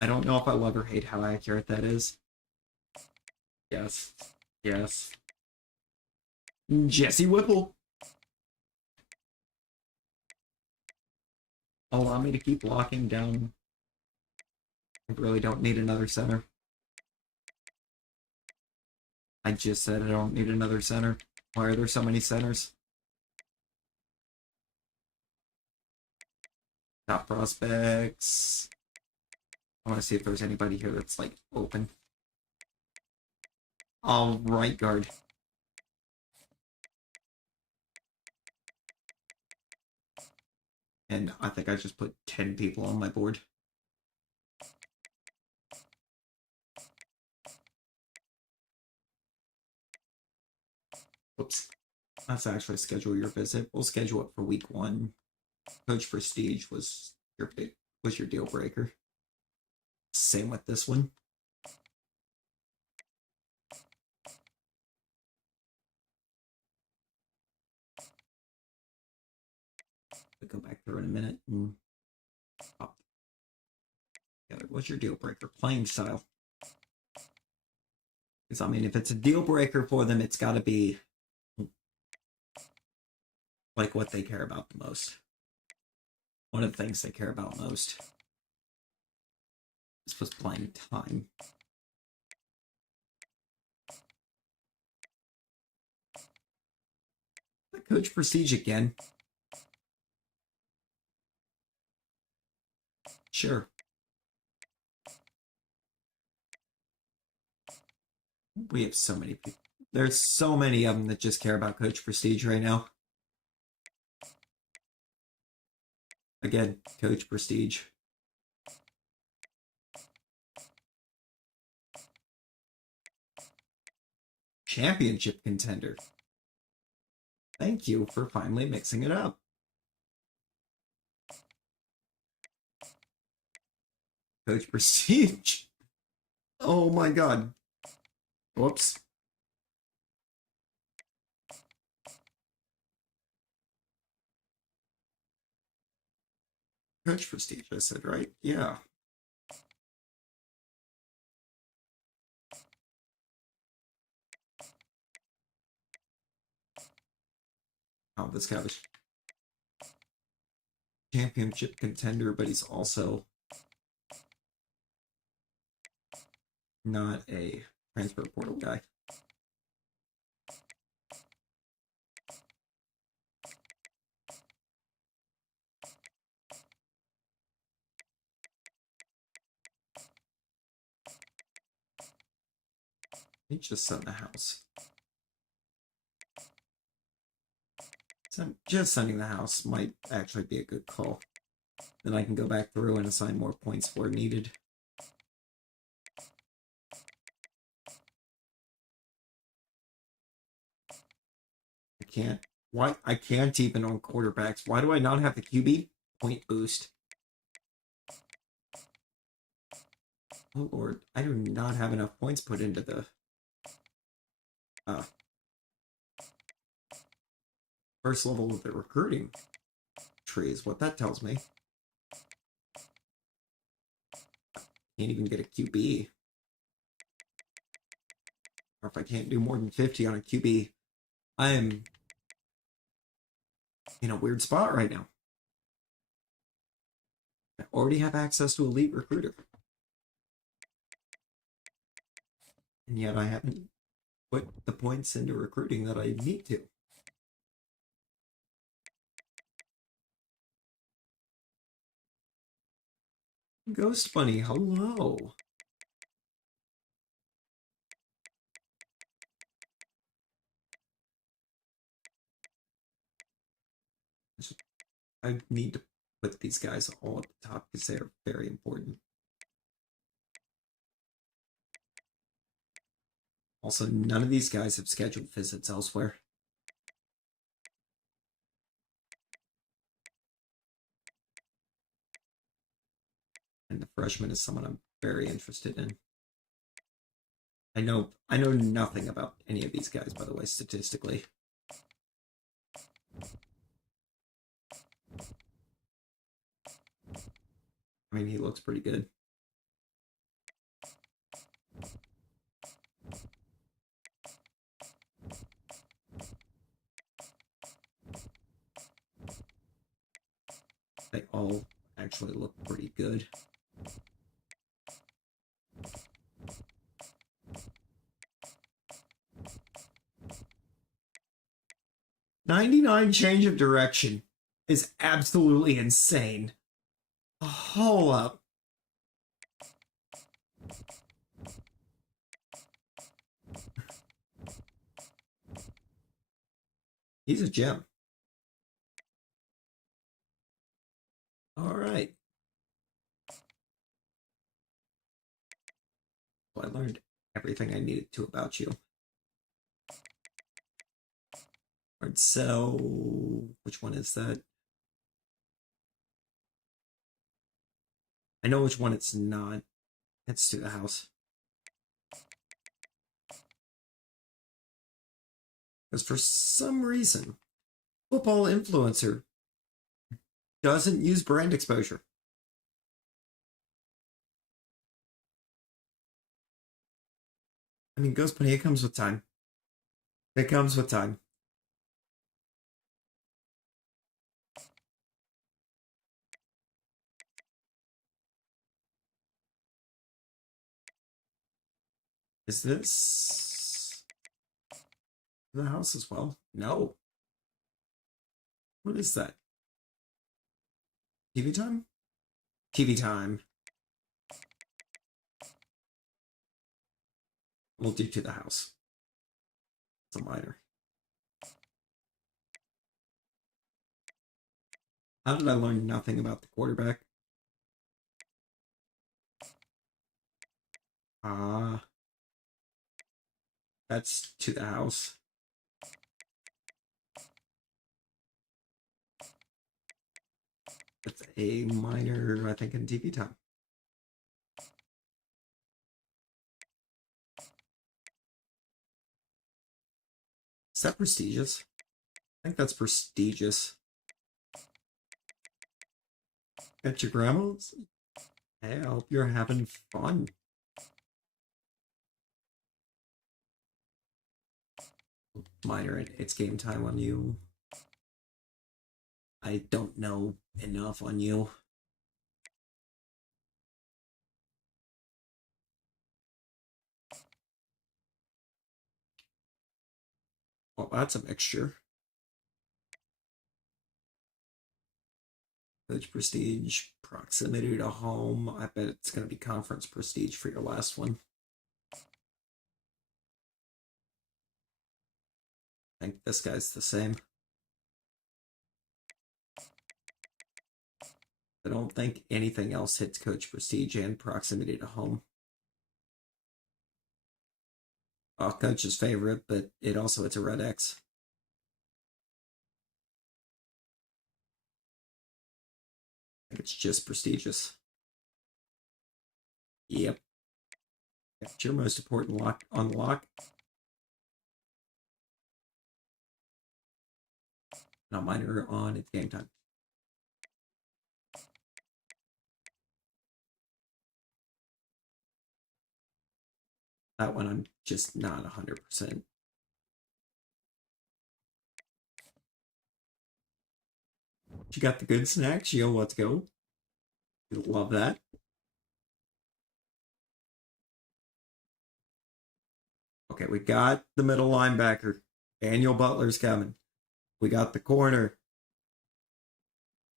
I don't know if I love or hate how accurate that is. Yes. Jesse Whipple. Allow me to keep locking down. I really don't need another center. I just said I don't need another center. Why are there so many centers? Top prospects. I want to see if there's anybody here that's, like, open. All right guard. And I think I just put 10 people on my board. Oops. Let's actually schedule your visit. We'll schedule it for week 1. Coach Prestige was your deal breaker. Same with this one. We'll go back through in a minute and pop together. What's your deal breaker? Playing style. Because I mean, if it's a deal breaker for them, it's got to be like what they care about the most. One of the things they care about most. This was playing time. Coach Prestige again. Sure. We have so many people. There's so many of them that just care about Coach Prestige right now. Again, Coach Prestige. Championship contender. Thank you for finally mixing it up. Coach Prestige. Oh my god. Whoops. Coach Prestige, I said, right? Yeah. Oh, this guy was championship contender, but he's also not a transfer portal guy. He just sent the house. So just sending the house might actually be a good call. Then I can go back through and assign more points where needed. I can't. Why? I can't even on quarterbacks. Why do I not have the QB? Point boost. Oh lord, I do not have enough points put into the first level of the recruiting tree is what that tells me. Can't even get a QB. Or if I can't do more than 50 on a QB, I am in a weird spot right now. I already have access to Elite Recruiter. And yet I haven't put the points into recruiting that I need to. Ghost Bunny, hello. I need to put these guys all at the top because they are very important. Also, none of these guys have scheduled visits elsewhere. And the freshman is someone I'm very interested in. I know nothing about any of these guys, by the way, statistically. I mean, he looks pretty good. They all actually look pretty good. $99 change of direction is absolutely insane. Hold up. He's a gem. All right. Well, I learned everything I needed to about you. Alright, so which one is that? I know which one it's not. It's to the house. Because for some reason, football influencer doesn't use brand exposure. I mean, Ghost Bunny, it comes with time. It comes with time. Is this the house as well? No. What is that? TV time? TV time. We'll do to the house. It's a minor. How did I learn nothing about the quarterback? That's to the house. It's a minor, I think, in TV time. Is that prestigious? I think that's prestigious. At your grandma's? Hey, I hope you're having fun. Minor, it's game time on you. I don't know enough on you. Well, that's a mixture. Coach prestige, proximity to home. I bet it's going to be conference prestige for your last one. I think this guy's the same. I don't think anything else hits coach prestige and proximity to home. Coach's favorite, but it also hits a red X. I think it's just prestigious. Yep. It's your most important lock on the lock. Now minor on, it's game time. That one I'm just not 100%. You got the good snacks, yo, let's go. You'll love that. Okay, we got the middle linebacker. Daniel Butler's coming. We got the corner.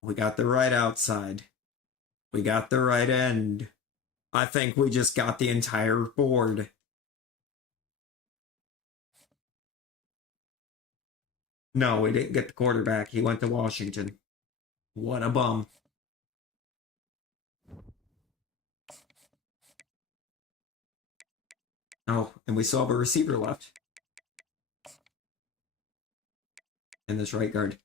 We got the right outside. We got the right end. I think we just got the entire board. No, we didn't get the quarterback. He went to Washington. What a bum. Oh, and we still have a receiver left. And this right guard.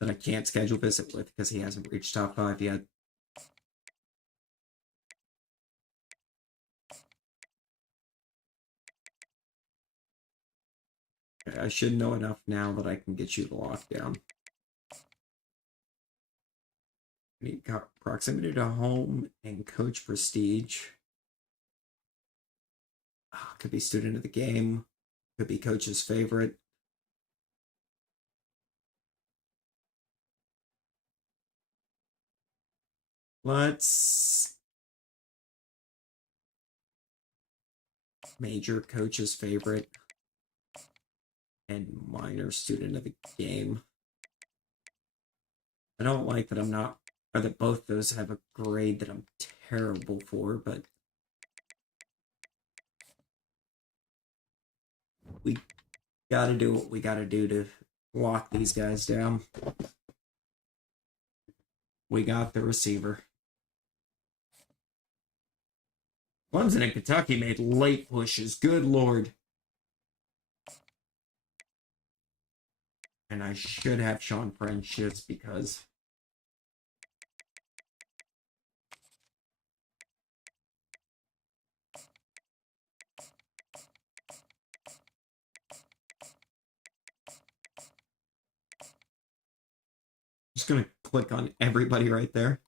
That I can't schedule visit with because he hasn't reached top 5 yet. Okay, I should know enough now that I can get you the lockdown. Need proximity to home and coach prestige. Could be student of the game. Could be coach's favorite. Let's major coach's favorite and minor student of the game. I don't like that I'm not, or that both those have a grade that I'm terrible for, but we gotta do what we gotta do to lock these guys down. We got the receiver. Clemson and Kentucky made late pushes. Good Lord. And I should have Sean French just because. Just going to click on everybody right there.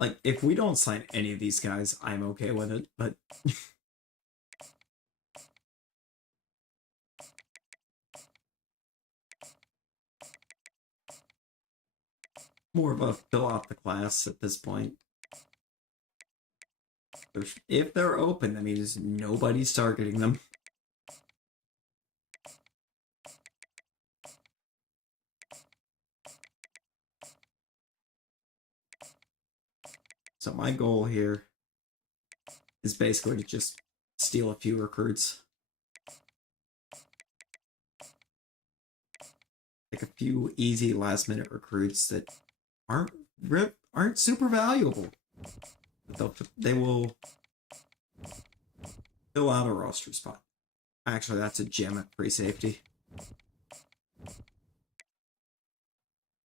Like, if we don't sign any of these guys, I'm okay with it, but... more of a fill out the class at this point. If they're open, that means nobody's targeting them. So my goal here is basically to just steal a few recruits. Like a few easy last minute recruits that aren't super valuable. But they will fill out a roster spot. Actually, that's a gem at free safety.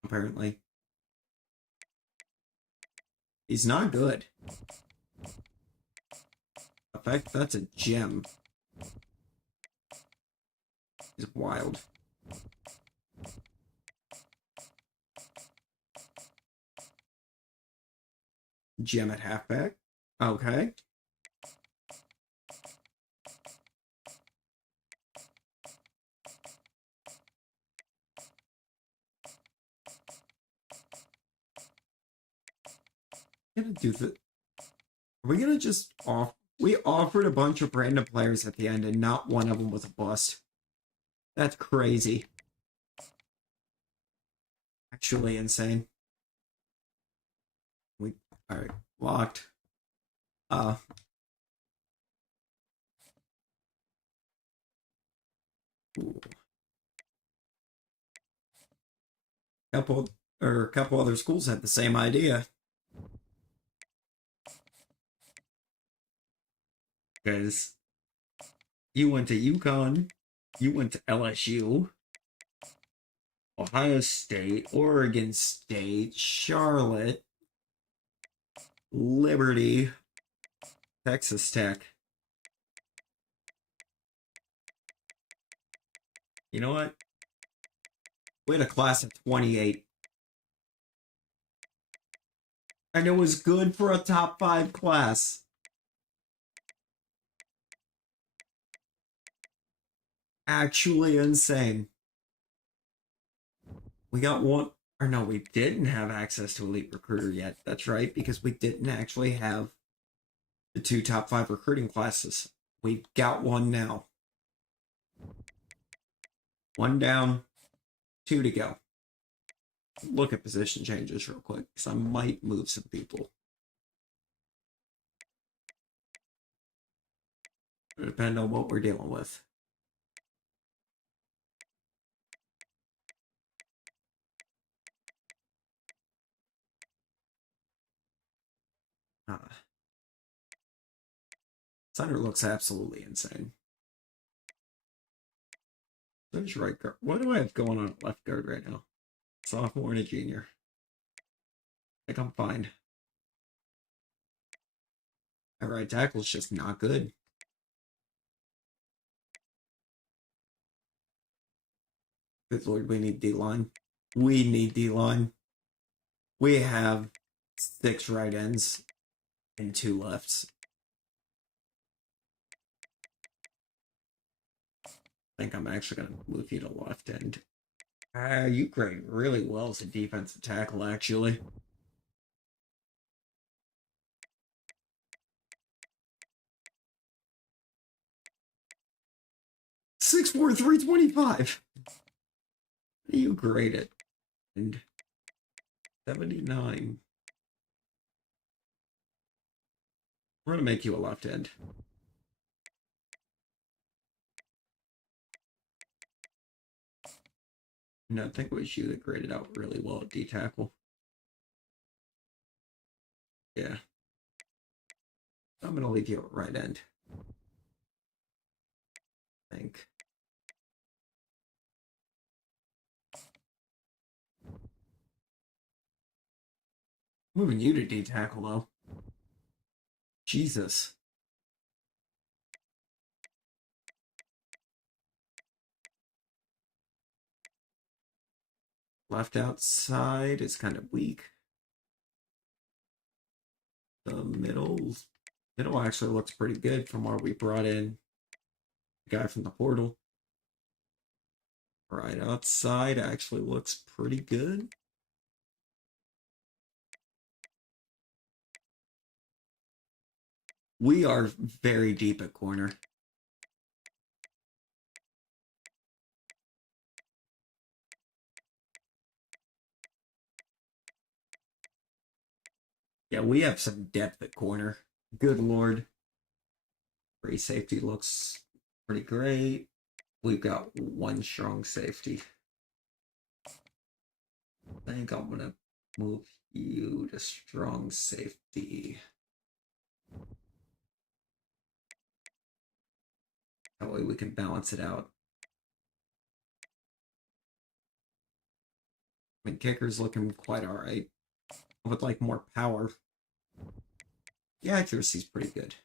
Apparently. He's not good. In fact, that's a gem. He's wild. Gem at halfback. Okay. Gonna do the. Are we gonna just off? We offered a bunch of random players at the end, and not one of them was a bust. That's crazy. Actually insane. Alright, locked. Ooh. A couple other schools had the same idea. Because you went to UConn, you went to LSU, Ohio State, Oregon State, Charlotte, Liberty, Texas Tech. You know what? We had a class of 28. And it was good for a top 5 class. Actually insane. We got one, or no, we didn't have access to Elite Recruiter yet. That's right, because we didn't actually have the 2 top 5 recruiting classes. We've got one now. 1 down, 2 to go. Look at position changes real quick, because I might move some people. It'll depend on what we're dealing with. Center looks absolutely insane. There's right guard. What do I have going on at left guard right now? Sophomore and a junior. I think I'm fine. All right, tackle's just not good. Good lord, we need D-line. We need D-line. We have 6 right ends and 2 lefts. I think I'm actually going to move you to left end. You grade really well as a defensive tackle, actually. .6'4", 325. You grade it. And 79. We're going to make you a left end. No, I think it was you that graded out really well at D-tackle. Yeah. I'm going to leave you at right end. I think. Moving you to D-tackle, though. Jesus. Left outside is kind of weak. The middle actually looks pretty good from where we brought in the guy from the portal. Right outside actually looks pretty good. We are very deep at corner. Yeah, we have some depth at corner. Good lord. Free safety looks pretty great. We've got one strong safety. I think I'm gonna move you to strong safety. That way we can balance it out. I mean, kicker's looking quite alright. I would like more power. The accuracy's pretty good.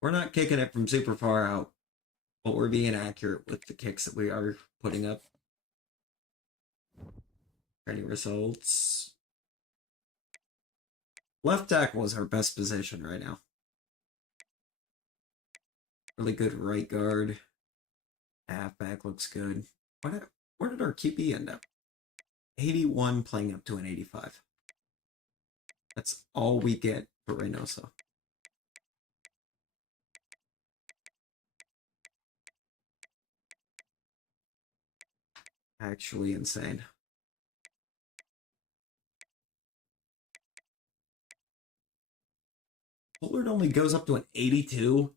We're not kicking it from super far out, but we're being accurate with the kicks that we are putting up. Any results? Left tackle is our best position right now. Really good right guard. Halfback looks good. Where did our QB end up? 81 playing up to an 85. That's all we get for Reynoso. Actually insane. Pollard only goes up to an 82.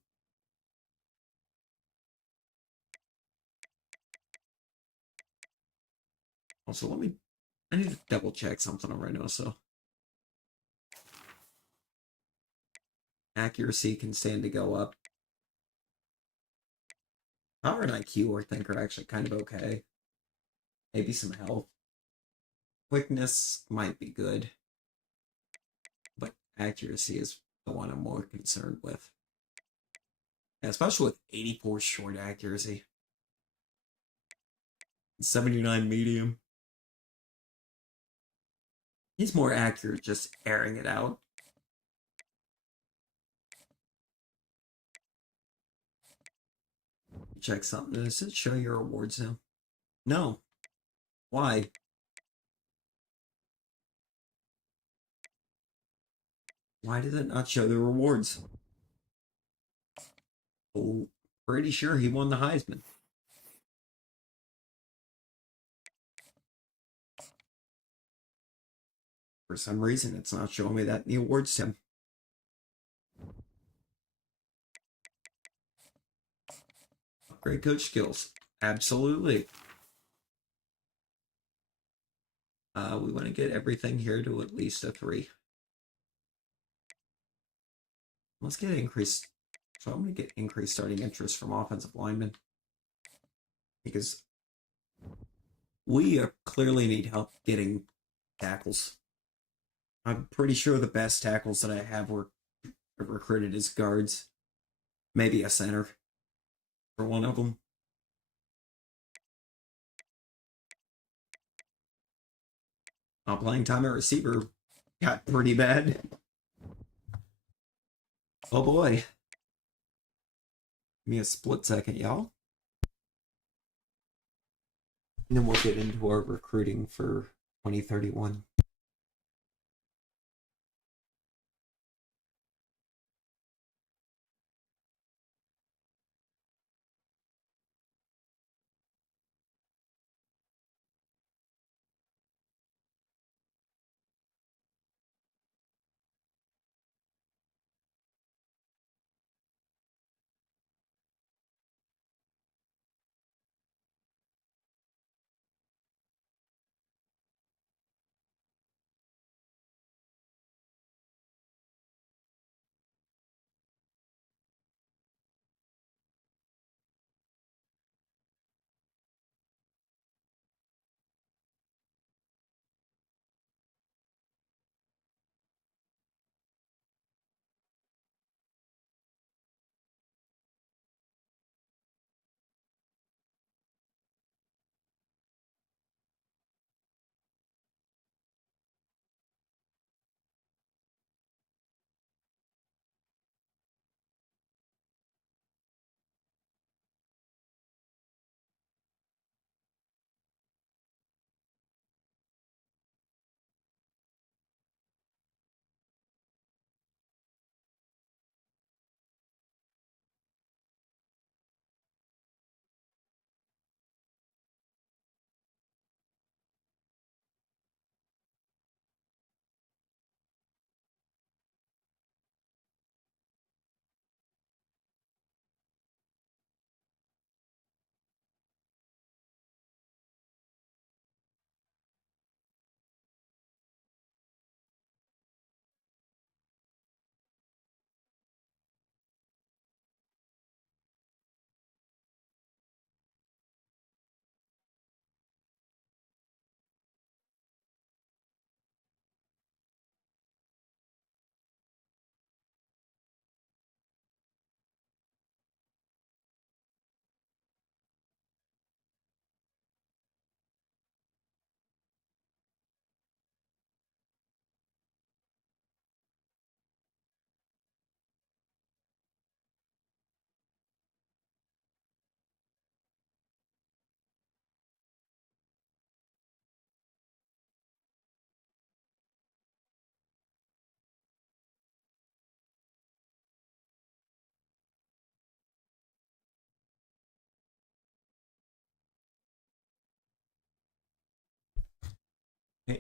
Also, I need to double check something on Reynoso. Accuracy can stand to go up. Power and IQ, I think, are actually kind of okay. Maybe some health. Quickness might be good. But accuracy is the one I'm more concerned with. Yeah, especially with 84 short accuracy. 79 medium. He's more accurate just airing it out. Check something. Does it show your awards now? No. Why? Why did it not show the rewards? Oh, pretty sure he won the Heisman. For some reason, it's not showing me that in the awards sim. Upgrade coach skills. Absolutely. We want to get everything here to at least a 3. Let's get increased. So I'm going to get increased starting interest from offensive linemen. Because we clearly need help getting tackles. I'm pretty sure the best tackles that I have were recruited as guards. Maybe a center for one of them. Playing time at receiver got pretty bad. Oh boy. Give me a split second, y'all. And then we'll get into our recruiting for 2031.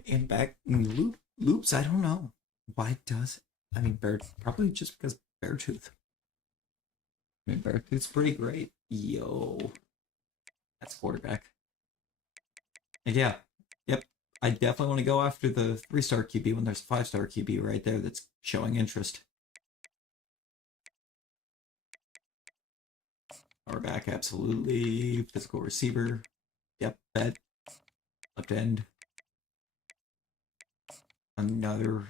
And back in loops, I don't know. Why does it? I mean, probably just because Beartooth. I mean, Beartooth's pretty great. Yo. That's quarterback. And yeah. Yep. I definitely want to go after the 3-star QB when there's a 5-star QB right there that's showing interest. Quarterback, absolutely. Physical receiver. Yep, bet. Left end. Another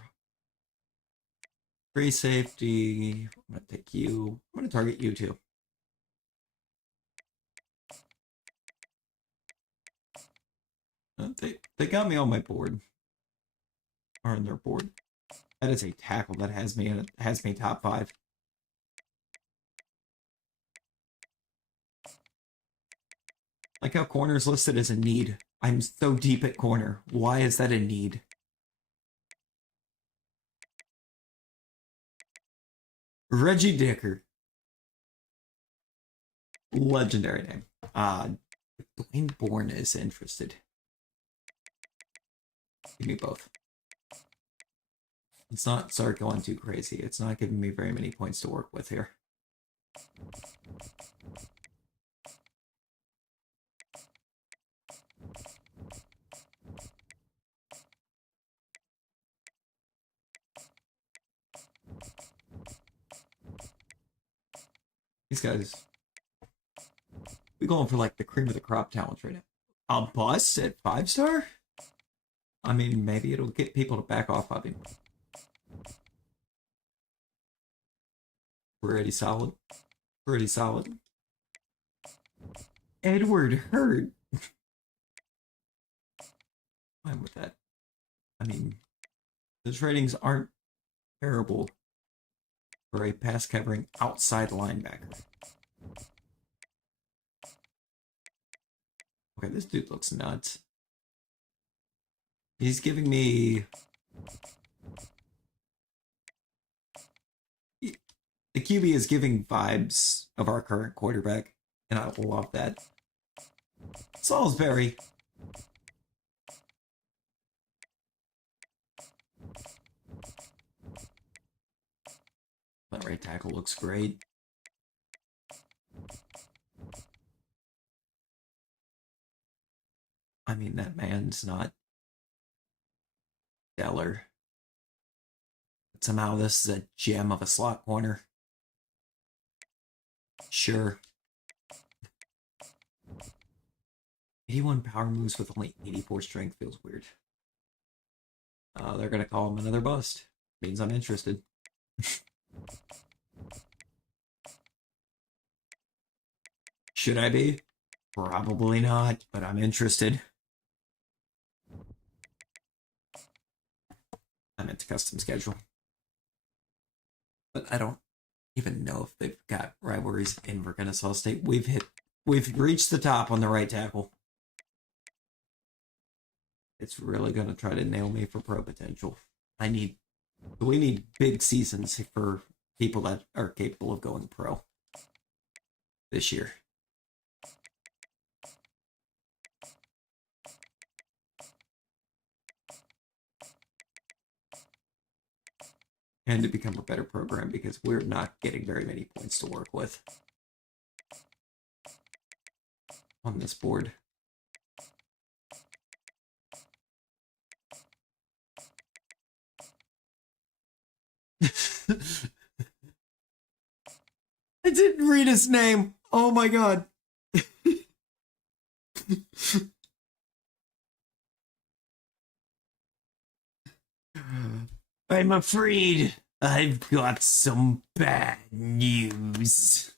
free safety. I'm going to take you. I'm going to target you too. They got me on my board. Or on their board. That is a tackle that has me top 5. Like how corner is listed as a need. I'm so deep at corner. Why is that a need? Reggie Dicker. Legendary name. Dwayne Bourne is interested. Give me both. Let's not start going too crazy. It's not giving me very many points to work with here. These guys, we going for like the cream of the crop talents right now. A bust at 5-star? I mean, maybe it'll get people to back off of him. Pretty solid. Pretty solid. Edward Hurd. Fine with that. I mean, those ratings aren't terrible for a pass covering outside linebacker. Okay, this dude looks nuts. He's giving me... The QB is giving vibes of our current quarterback, and I love that. Salisbury. That right tackle looks great. I mean, that man's not stellar. But somehow this is a gem of a slot corner. Sure. 81 power moves with only 84 strength feels weird. They're going to call him another bust. Means I'm interested. Should I be? Probably not, but I'm interested. I meant to custom schedule. But I don't even know if they've got rivalries in Arkansas State. We've reached the top on the right tackle. It's really going to try to nail me for pro potential. We need big seasons for people that are capable of going pro this year. And to become a better program because we're not getting very many points to work with on this board. I didn't read his name. Oh my god. I'm afraid I've got some bad news.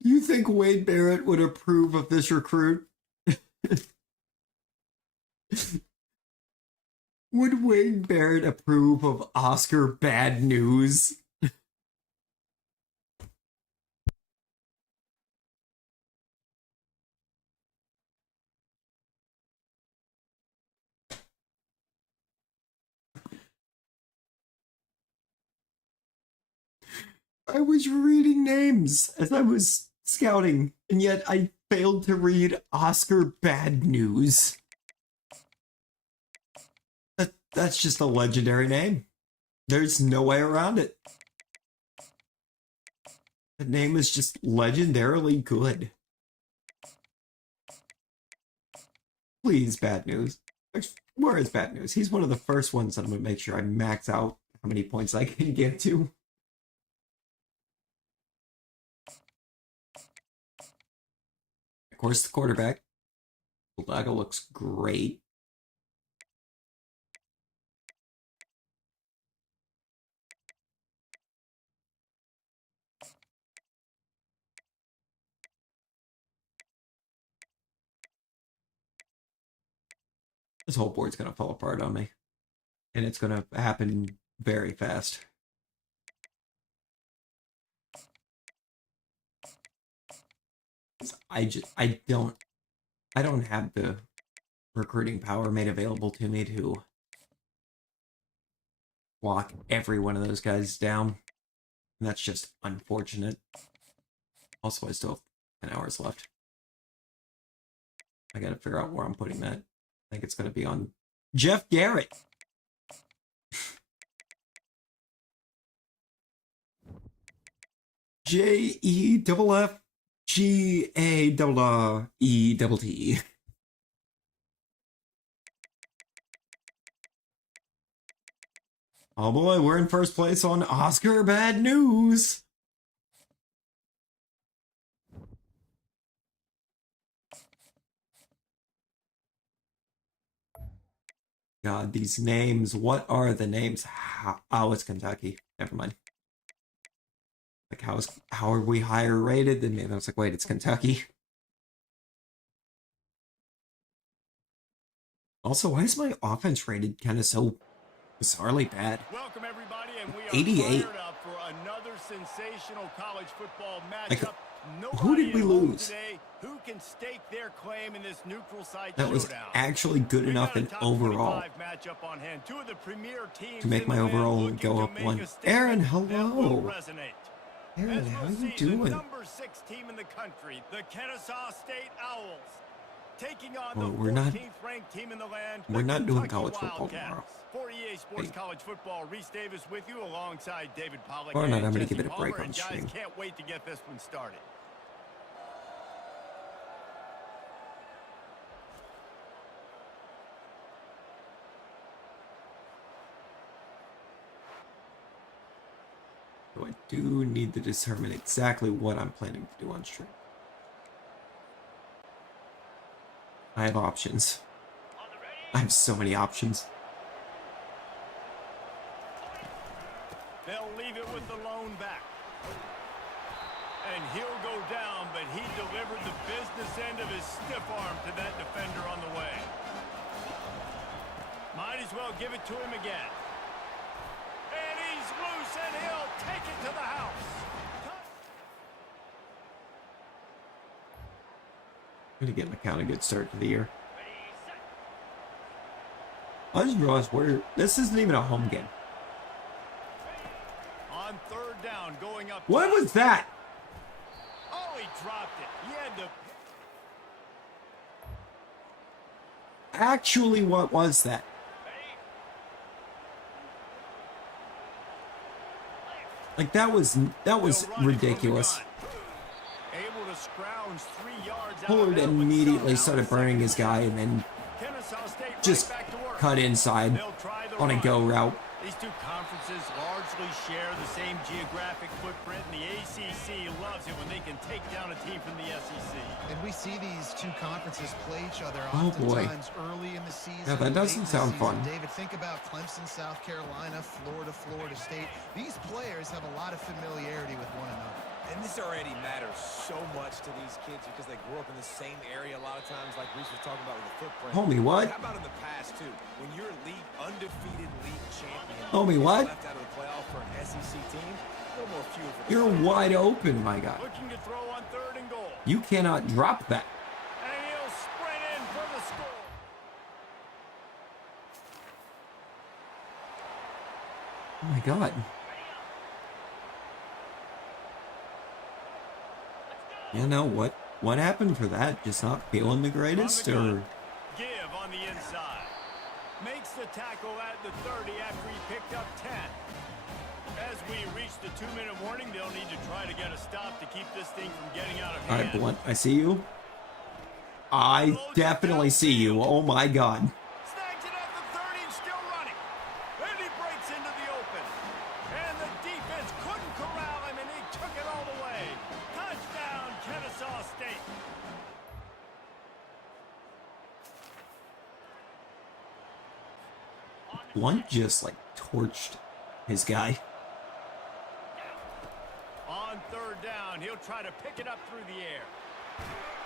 You think Wade Barrett would approve of this recruit? Would Wade Barrett approve of Oscar bad news? I was reading names as I was scouting, and yet I failed to read Oscar Bad News. That's just a legendary name. There's no way around it. The name is just legendarily good. Please, Bad News. Where is Bad News? He's one of the first ones I'm going to make sure I max out how many points I can get to. Of course, the quarterback. Bulaga looks great. This whole board's going to fall apart on me. And it's going to happen very fast. I don't have the recruiting power made available to me to lock every one of those guys down. And that's just unfortunate. Also, I still have 10 hours left. I gotta figure out where I'm putting that. I think it's gonna be on Jeff Garrett. JEFFGAEET. Oh boy, we're in first place on Oscar Bad News. God, these names. What are the names? Oh, it's Kentucky. Never mind. Like, how are we higher rated than me? And I was like, wait, it's Kentucky. Also, why is my offense rated kind of so bizarrely bad? Welcome everybody, and we are 88. fired up for another sensational college football Like, matchup. who did we Nobody at home lose? today who can stake their claim in this neutral site That was showdown. actually good We enough got a in top overall 25 matchup on hand. Two of the premier teams to make in my the land overall looking go to up make one. a statement Aaron, that will hello. resonate. Aaron, As how we'll you see, doing? the number 6 team in the country, the Kennesaw State Owls, taking on Oh, the we're not- 14th ranked team in the land. we're the not doing Kentucky college football Wildcats. tomorrow. For EA Sports Wait. College Football, Reese Davis with you alongside David Pollack. Or not, and I'm gonna Jesse give it a break Palmer, on and guys, stream. can't wait to get this one started. So I do need to determine exactly what I'm planning to do on stream. I have options. I have so many options. They'll leave it with the lone back. And he'll go down, but he delivered the business end of his stiff arm to that defender on the way. Might as well give it to him again. And he's loose, and he'll take it to the house. I'm gonna get McCown a good start to the year. I just realized this isn't even a home game. On third down, going up. What was that? Oh, he dropped it. He had to. Actually, what was that? Like, that was ridiculous. Able to scrounge 3 yards out Pollard of it, but immediately somehow started burning his guy and then Kennesaw State just right back to work. cut inside They'll try the on a run. go route. These two conferences largely share the same geographic footprint, and the ACC loves it when they can take down a team from the SEC. And we see these two conferences play each other Oh, boy. oftentimes early in the season. Yeah, that doesn't late in the sound season. fun. David, think about Clemson, South Carolina, Florida State. These players have a lot of familiarity with one another. And this already matters so much to these kids because they grew up in the same area a lot of times, like Reese was talking about with the footprint. Homie, what? How about in the past, too? When you're undefeated league champion, Homie, what? left out of the playoff for an SEC team, a little more fuel for the You're fans. wide open, my guy. Looking to throw on third and goal. You cannot drop that. And he'll sprint in for the score. Oh my god. You know what happened for that? Just not feeling the greatest, or Give on the inside. Makes the tackle at the 30 after he picked up 10. As we reach the 2-minute warning, they'll need to try to get a stop to keep this thing from getting out of all hand. right, Blunt, I see you. I definitely see you. Oh my God. Snags it at the 30 and still running. And he breaks into the open. And the defense couldn't corral him, and he took it all the way. Touchdown, Kennesaw State. Blunt just like torched his guy. On third down, he'll try to pick it up through the air.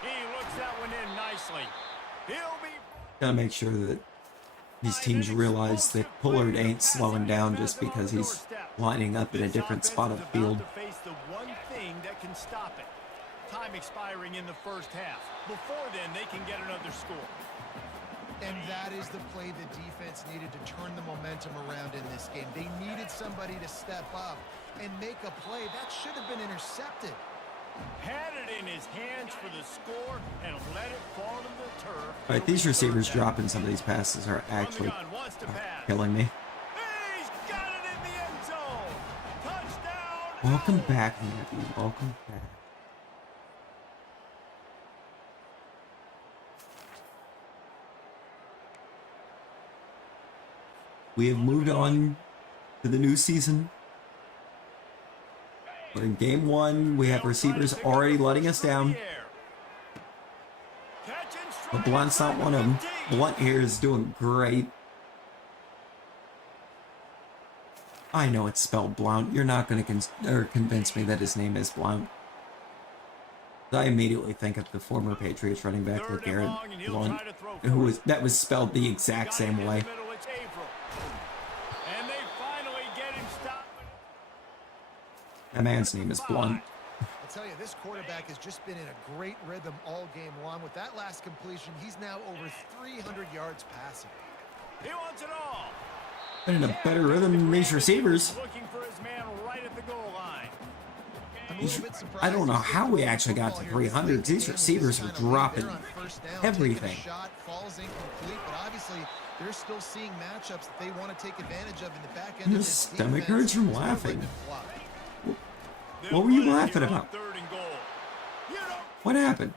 He looks that one in nicely. He'll be... Gotta make sure that these teams realize that Pullard ain't slowing down just because he's lining up in a different spot of the field. To face the one thing that can stop it. Time expiring in the first half. Before then, they can get another score. And that is the play the defense needed to turn the momentum around in this game. They needed somebody to step up and make a play. That should have been intercepted. Had it in his hands for the score and let it fall to the turf. All right, these receivers dropping some of these passes are actually killing me. He's got it in the end zone. Touchdown. Welcome back, Matthew. Welcome back. We have moved on to the new season. But in game one, we have receivers already letting us down. But Blunt's not one of them. Blunt here is doing great. I know it's spelled Blount. You're not going to convince me that his name is Blount. I immediately think of the former Patriots running back Garrett Blount, that was spelled the exact same way. That man's name is Blunt. I'll tell you, this quarterback has just been in a great rhythm all game long. With that last completion, he's now over 300 yards passing. He wants it all. Been in a better rhythm than these receivers. Looking for his man right at the goal line. I don't know how we actually got to 300. These receivers are dropping everything. Shot falls incomplete, but obviously they're still seeing matchups that they want to take advantage of in the back end. My stomach hurts from laughing. What were you laughing about? What happened?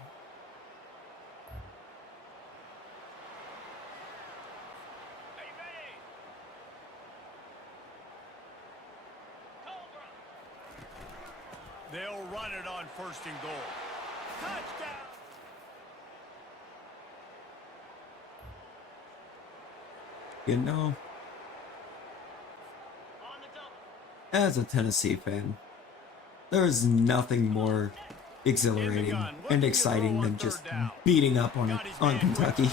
They'll run it on first and goal. Touchdown! You know, as a Tennessee fan, there is nothing more exhilarating and exciting than just beating up on Kentucky.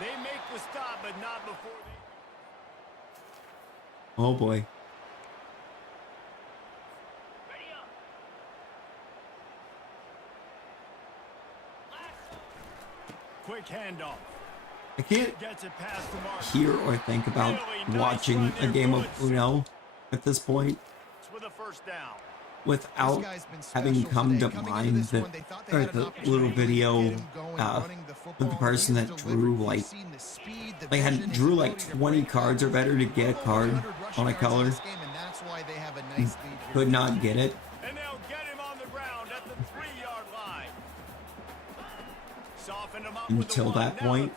They make the stop, but not before they... Oh boy. Quick handoff. I can't Gets it past the mark. hear or think about watching a game of Uno at this point With a first down. without having come to mind the little video with the person that drew like 20 cards or better to get a card on a color. Could not get it. And they'll get him on the ground at the 3-yard line. Soften him up Until that point.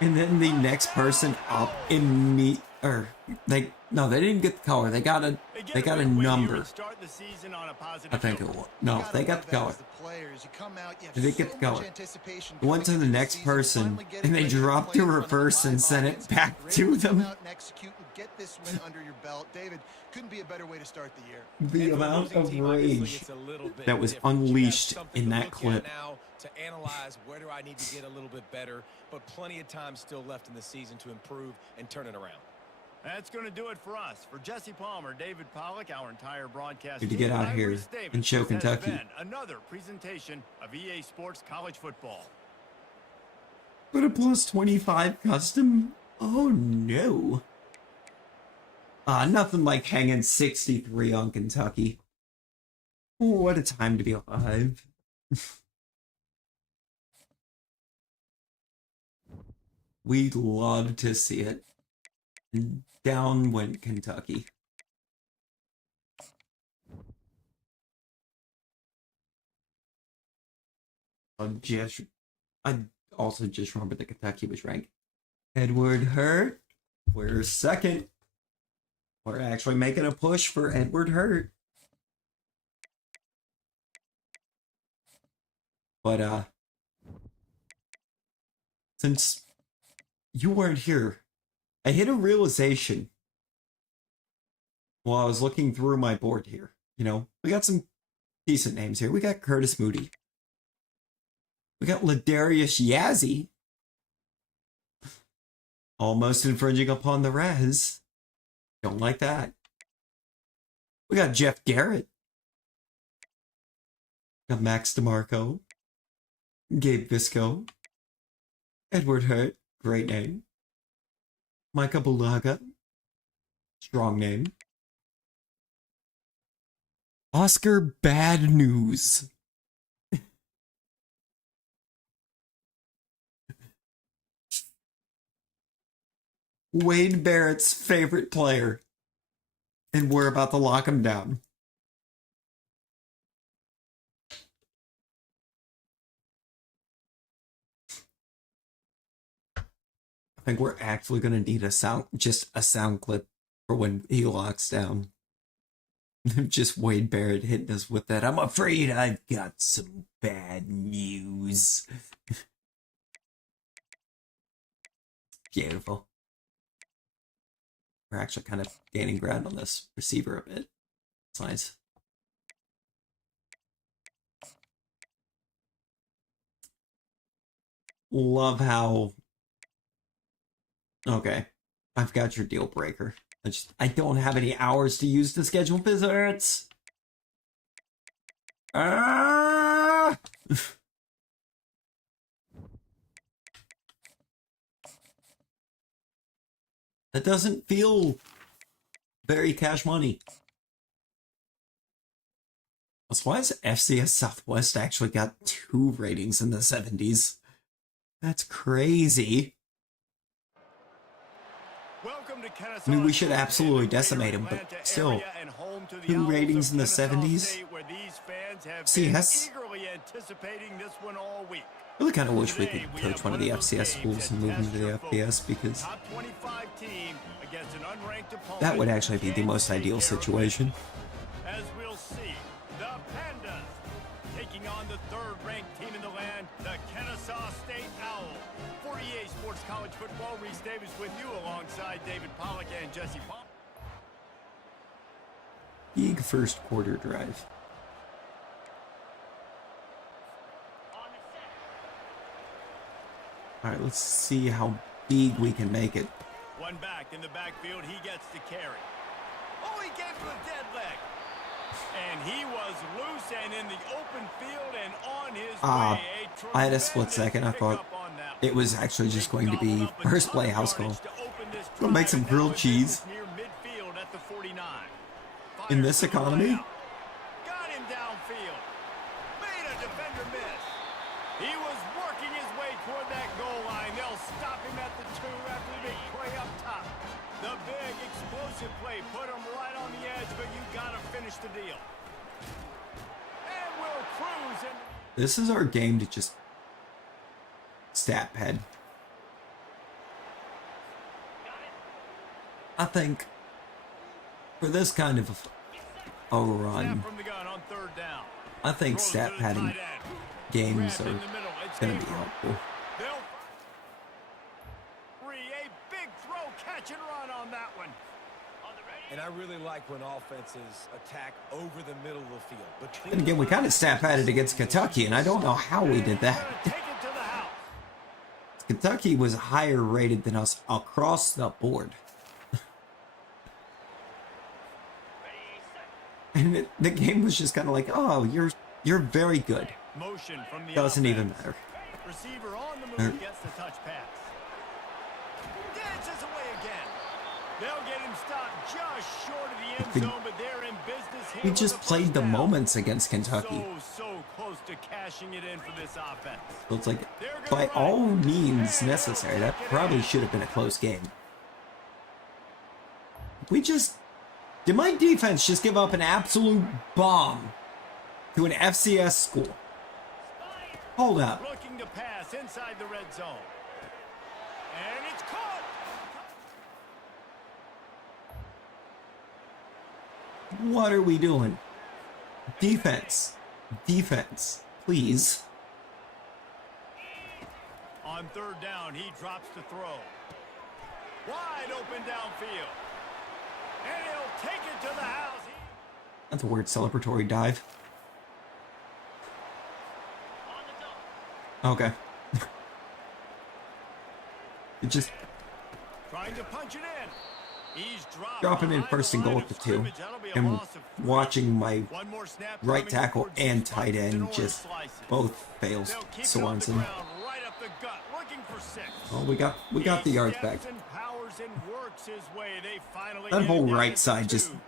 And then the next person up in me, or they didn't get the color. They got a number. I think it was. No, they got the color. They didn't get the color. They went to the next person and they dropped to reverse and sent it back to them. The amount of rage that was unleashed in that clip. To analyze where do I need to get a little bit better, but plenty of time still left in the season to improve and turn it around. That's going to do it for us. For Jesse Palmer, David Pollack, our entire broadcast Good to get out here and show Kentucky. Another presentation of EA Sports College Football. But a plus 25 custom? Oh no. Nothing like hanging 63 on Kentucky. What a time to be alive. We'd love to see it. And down went Kentucky. I also just remembered that Kentucky was ranked. Edward Hurt. We're second. We're actually making a push for Edward Hurt. But, since you weren't here, I hit a realization while I was looking through my board here. You know, we got some decent names here. We got Curtis Moody. We got Ladarius Yazzie. Almost infringing upon the res. Don't like that. We got Jeff Garrett. Got Max DeMarco. Gabe Visco. Edward Hurt. Great name. Micah Bulaga. Strong name. Oscar Bad News. Wade Barrett's favorite player. And we're about to lock him down. I think we're actually going to need a sound clip for when he locks down. Just Wade Barrett hitting us with that. I'm afraid I've got some bad news. Beautiful. We're actually kind of gaining ground on this receiver a bit. It's nice. Love how... Okay. I've got your deal breaker. I don't have any hours to use to schedule visits. Ah! That doesn't feel very cash money. So why has FCS Southwest actually got 2 ratings in the 70s? That's crazy. I mean, we should absolutely decimate him, but still, 2 ratings in the 70s? FCS? Really kind of wish we could coach one of the FCS schools and move into the FBS, because that would actually be the most ideal situation. As we'll see, the Pandas taking on the 3rd-ranked team in the land, the Kennesaw State Owls. 48 Sports College Football, Reese Davis with you alongside David Pollock and Jesse Palmer. Big first quarter drive. Alright, let's see how big we can make it. One back in the backfield, he gets the carry. Oh, he gave him a dead leg. And he was loose and in the open field and on his way. I had a split second. I thought it was actually just going to be first play house call. We'll make some grilled cheese. In this economy? Got him downfield. Made a defender miss. He was working his way toward that goal line. They'll stop him at the 2 after the big play up top. The big explosive play put him right on the edge, but you got to finish the deal. And we'll cruise in. This is our game to just stat pad. I think for this kind of a run, I think stat padding games are going to be helpful. A big throw, catch and run on that one. And I really like when offenses attack over the middle of the field. And again, we kind of stat padded against Kentucky, and I don't know how we did that. Kentucky was higher rated than us across the board. And the game was just kind of like, oh, you're very good. Doesn't even matter. Receiver on the move gets the touch pass. Dances away again. They'll get him stopped just short of the end We- zone, but they're in business here. We with just a played first the down. moments against Kentucky. So close to cashing it in for this offense. So it's like, They're by gonna run all it. means And necessary, they'll that kick it probably in. should have been a close game. Did my defense just give up an absolute bomb to an FCS school? Hold up. Looking to pass inside the red zone. And it's caught. What are we doing? Defense. Defense. Please. On third down, he drops to throw. Wide open downfield. And he'll take it to the house. That's a weird celebratory dive. Okay. It just Trying to punch it in. He's dropping in first and goal at the 2. And watching my One more snap right coming tackle towards and his tight bucket in end order just slices. both fails They'll keep it on the Sorensen. ground, right up the gut, looking for 6. Well, we got the yards back. Steps and powers and works his way. They finally That get whole it down right at side the just 2.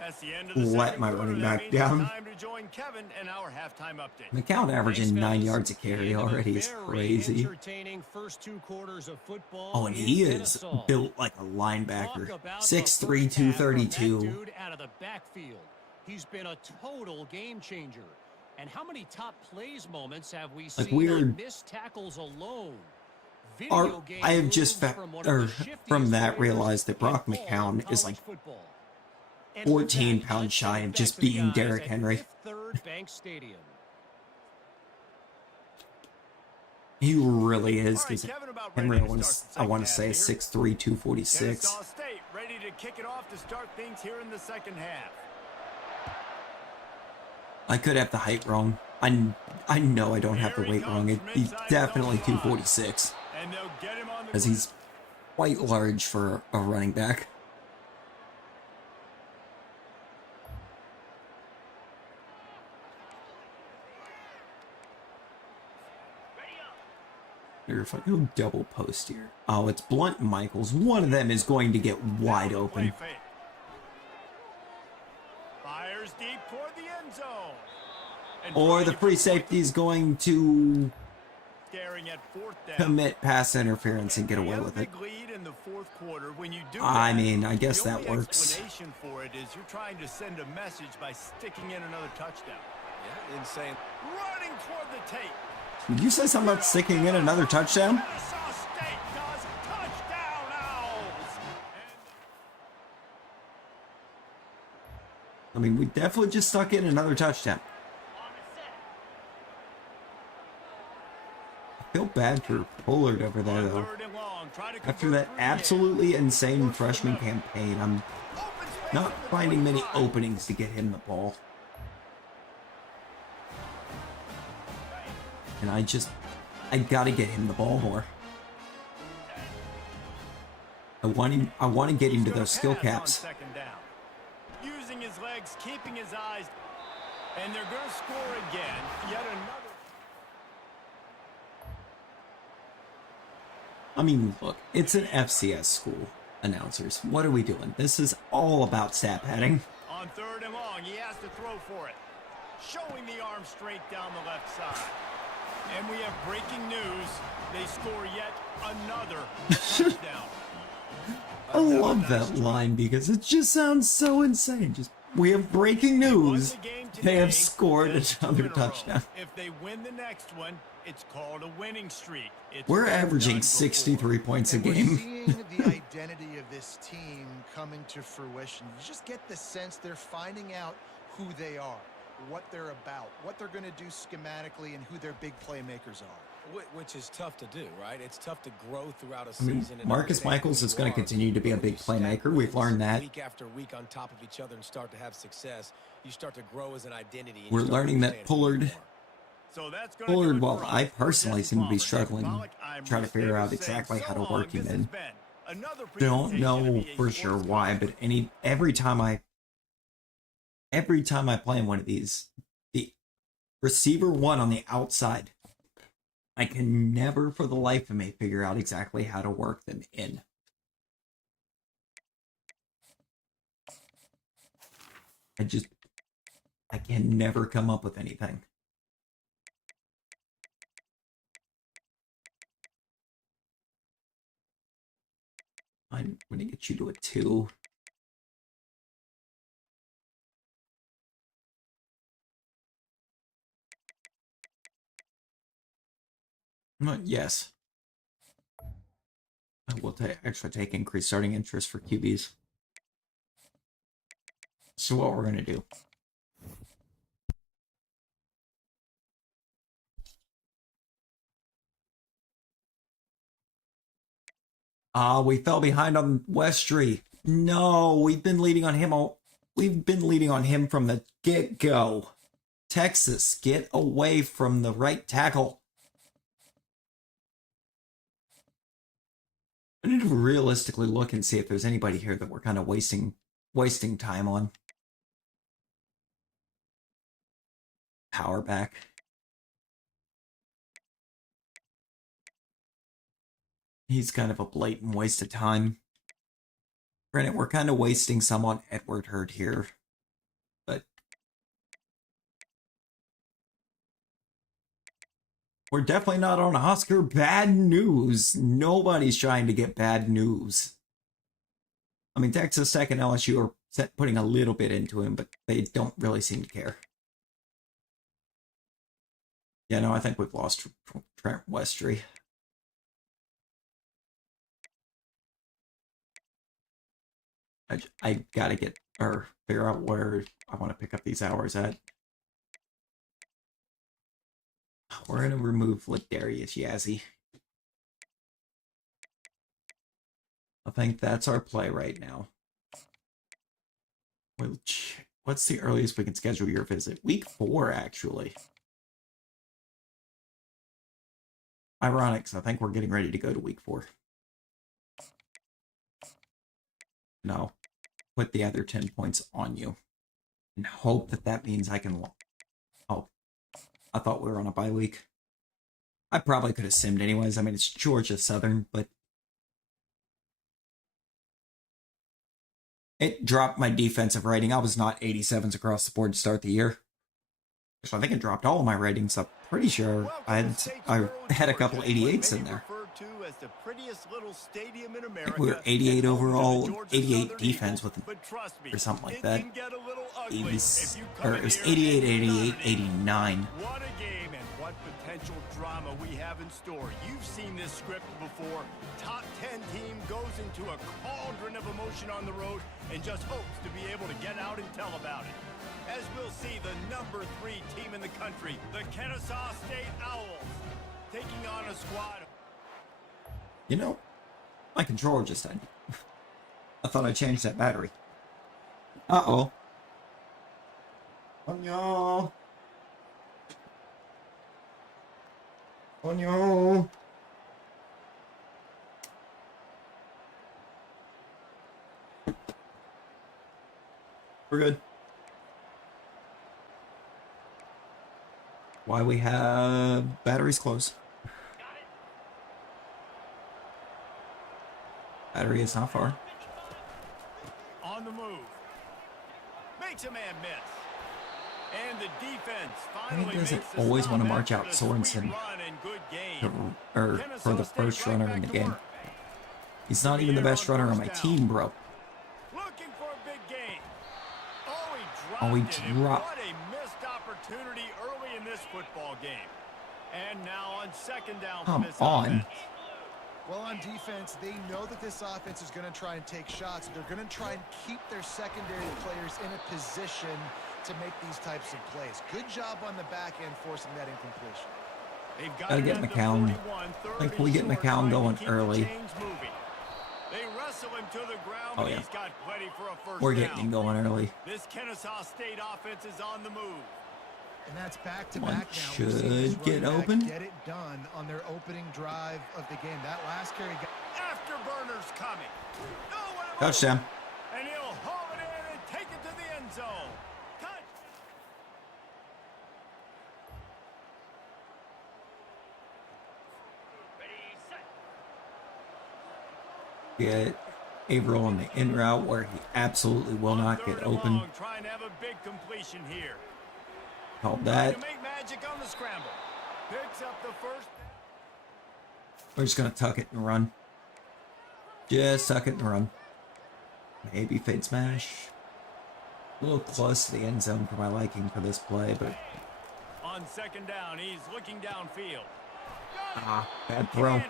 That's the end of the let second my quarter. running That back means it's down. time to join Kevin and our halftime update. McCown averaging 9 yards a carry already is crazy. Entertaining first 2 quarters of football. Oh, and in he is Kennesaw. built like a linebacker. Talk about 6'3", the first half from that 232. dude out of the backfield. He's been a total game changer. And how many top plays moments have we Like seen weird- on missed tackles alone? Video game I have just moves from one of the from shiftiest that players realized that Brock in all McCown is college like football. And with 14 that, pounds let's shy take of it just back to the being guys Derrick at Henry. Fifth Third Bank Stadium. He really is, All right, because Kevin, about Henry, ready to start the I want to second say half here. 6'3", 246. Kennesaw State ready to kick it off to start things here in the second half. I could have the height wrong. I know I don't have the Here he weight wrong. comes from He's inside definitely zone 5. 246, And they'll get him on the because he's quite large for a running back. Here, if I go double post here. Oh, it's Blunt and Michaels. One of them is going to get wide Now the play open. fake. Fires deep toward the end zone. And Or trying the to free put safety is going to staring at fourth down. commit pass interference and get They away have with a it. big lead in the fourth quarter. When you do I that, mean, I guess the that only works. explanation for it is you're trying to send a message by sticking in another touchdown. Yeah, insane. Running toward the tape. Did you say something about sticking in another touchdown? Kennesaw State does touchdown Owls. I mean, we definitely just stuck in another touchdown. I feel bad for Pollard over there, On though. third and long, try to After convert that through the air. absolutely insane Works the freshman middle. campaign, I'm Open space not at the finding many 25. openings to get him the ball. And I gotta get him the ball more. I want to get him to He's those gonna skill pass on caps. second down. Using his legs, keeping his eyes, and they're going to score again. Yet another. I mean, look, it's an FCS school, announcers. What are we doing? This is all about stat padding. On third and long, he has to throw for it. Showing the arm strength down the left side. And we have breaking news. They score yet another touchdown. I love that line because it just sounds so insane. Just, we have breaking news. They have scored another touchdown. If they win the next one, it's called a winning streak. It's We're been averaging done before. 63 points a And we're game. seeing the identity of this team coming to fruition. You just get the sense they're finding out who they are, what they're about, what they're going to do schematically, and who their big playmakers are. Which is tough to do, right? It's tough to grow throughout a I mean, season. and Marcus understand Michaels who is you going are. to continue to be a When big you stack playmaker. We've wins learned that. Week after week on top of each other and start to have success, you start to grow as an identity. and We're you start to learning that understand who you Pollard, are. So that's gonna Pollard, do it while for I us. personally Jesse seem to be Pollock. struggling, Pollock, I'm trying to Rich figure out Davis saying exactly how to so work long. him This has in. been another Don't presentation know of EA for Sports sure why, but Content. every time I play one of these, the receiver one on the outside, I can never for the life of me figure out exactly how to work them in. I can never come up with anything. I'm gonna get you to a 2. Yes. I will actually take increased starting interest for QBs. So what we're gonna do. We fell behind on Westry. No, we've been leading on him we've been leading on him from the get-go. Texas, get away from the right tackle. I need to realistically look and see if there's anybody here that we're kind of wasting time on. Power back. He's kind of a blatant waste of time. Granted, we're kind of wasting some on Edward Hurd here, but we're definitely not on Oscar. Bad news. Nobody's trying to get bad news. I mean, Texas Tech and LSU are putting a little bit into him, but they don't really seem to care. Yeah, no, I think we've lost Trent Westry. I gotta get, or figure out where I want to pick up these hours at. We're gonna remove Ladarius Yazzie. I think that's our play right now. What's the earliest we can schedule your visit? Week 4, actually. Ironic, so I think we're getting ready to go to week 4. No. Put the other 10 points on you. And hope that means I can... Oh. I thought we were on a bye week. I probably could have simmed anyways. I mean, it's Georgia Southern, but... It dropped my defensive rating. I was not 87s across the board to start the year. So I think it dropped all of my ratings. I'm pretty sure I had a couple 88s in there. I think we were 88 overall, 88 defense with, or something like that. 80s, or it was 88, 88, 89. What a game and what potential drama we have in store. You've seen this script before. Top 10 team goes into a cauldron of emotion on the road and just hopes to be able to get out and tell about it. As we'll see the number 3 team in the country, the Kennesaw State Owls, taking on a squad. You know, my controller just died. I thought I changed that battery. Uh-oh. Oh no. Oh no. We're good. Why we have batteries close? Battery is not far. On the move. Makes a man miss. And the defense finally Why does it makes the always stop want to march after out the sweet Sorensen run and good game. for the first runner in the game? He's not even the best runner on my team, bro. Looking for a big gain. Oh, he it. dropped. What a missed opportunity early in this football game. And now on second down Come for this on. offense. Well, on defense, they know that this offense is going to try and take shots. They're going to try and keep their secondary players in a position to make these types of plays. Good job on the back end forcing that incompletion. Gotta get McCown. I think we get McCown going early. They wrestle him to the ground, Oh, but yeah. he's got plenty for a first We're down. getting him going early. This Kennesaw State offense is on the move. And that's back-to-back now. Should We've seen this get running back open. Get it done on their opening drive of the game. That last carry got... Afterburners coming. Touchdown. And he'll haul it in and take it to the end zone. Touch. Get Averill on the in route where he absolutely will not get open. Trying to have a big completion here. Called that. To make magic on the scramble. Picks up the first. We're just going to tuck it and run. Just tuck it and run. Maybe fade smash. A little close to the end zone for my liking for this play, but... On second down, he's looking downfield. Bad throw.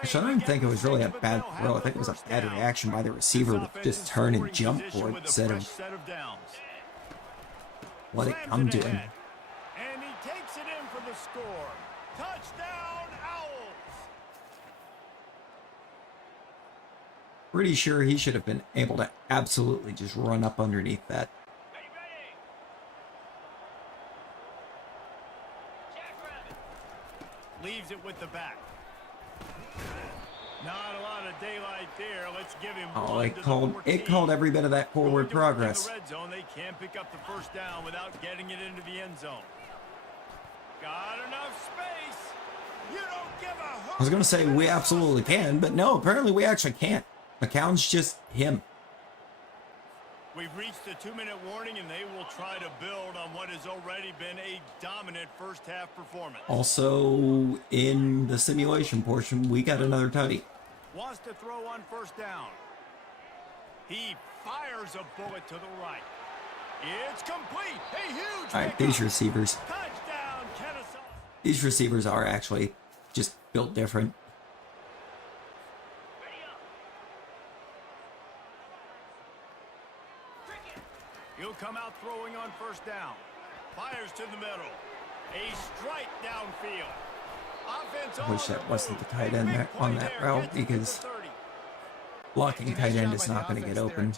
Actually, I don't even think it was really a bad throw. I think it was a bad reaction by the receiver to just turn and jump for it instead of let it come to him. And he takes it in for the score. Touchdown, Owls! Pretty sure he should have been able to absolutely just run up underneath that. Leaves it with the back. Not a lot of daylight there. Let's give him Oh, it called every bit of that forward progress. In the red zone, they can't pick up the first down without getting it into the end zone. Got enough space. You don't give a hoot. I was going to say we absolutely can, but no, apparently we actually can't. McCown's just him. We've reached the 2-minute warning, and they will try to build on what has already been a dominant first-half performance. Also, in the simulation portion, we got another tutty. Wants to throw on first down. He fires a bullet to the right. It's complete. A huge All right, these receivers. Touchdown, Kennesaw. These receivers are actually just built different. He'll come out throwing on first down. Fires to the middle. A strike downfield. Offense I wish that wasn't the tight end there on that route because blocking tight end is not going to get open.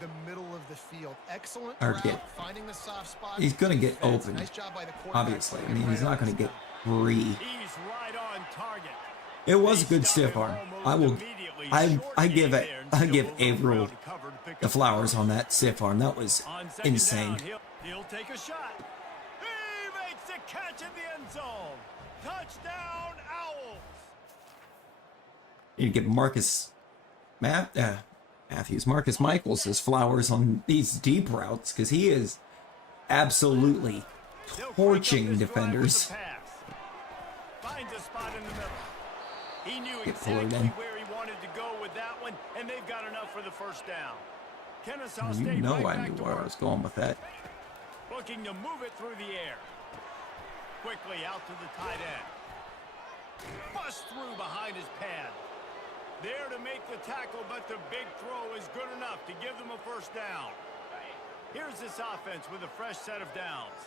The middle of the field. Excellent Or get. finding the soft spot. He's going to get open. Nice job by the Obviously, I mean he's not going to get free. He's right on target. It was a good stiff arm. I give Averill the flowers on that stiff arm. That was insane. He'll take a shot. He makes the catch in the end zone. Touchdown, Owls. You give Marcus Michaels his flowers on these deep routes because he is absolutely torching defenders. Finds a spot in the middle. He knew Get exactly forward in. where he wanted to go with that one, and they've got enough for the first down. Kennesaw You State know right I back knew to where I work. was going with that. Looking to move it through the air. Quickly out to the tight end. Bust through behind his pad. There to make the tackle, but the big throw is good enough to give them a first down. Here's this offense with a fresh set of downs.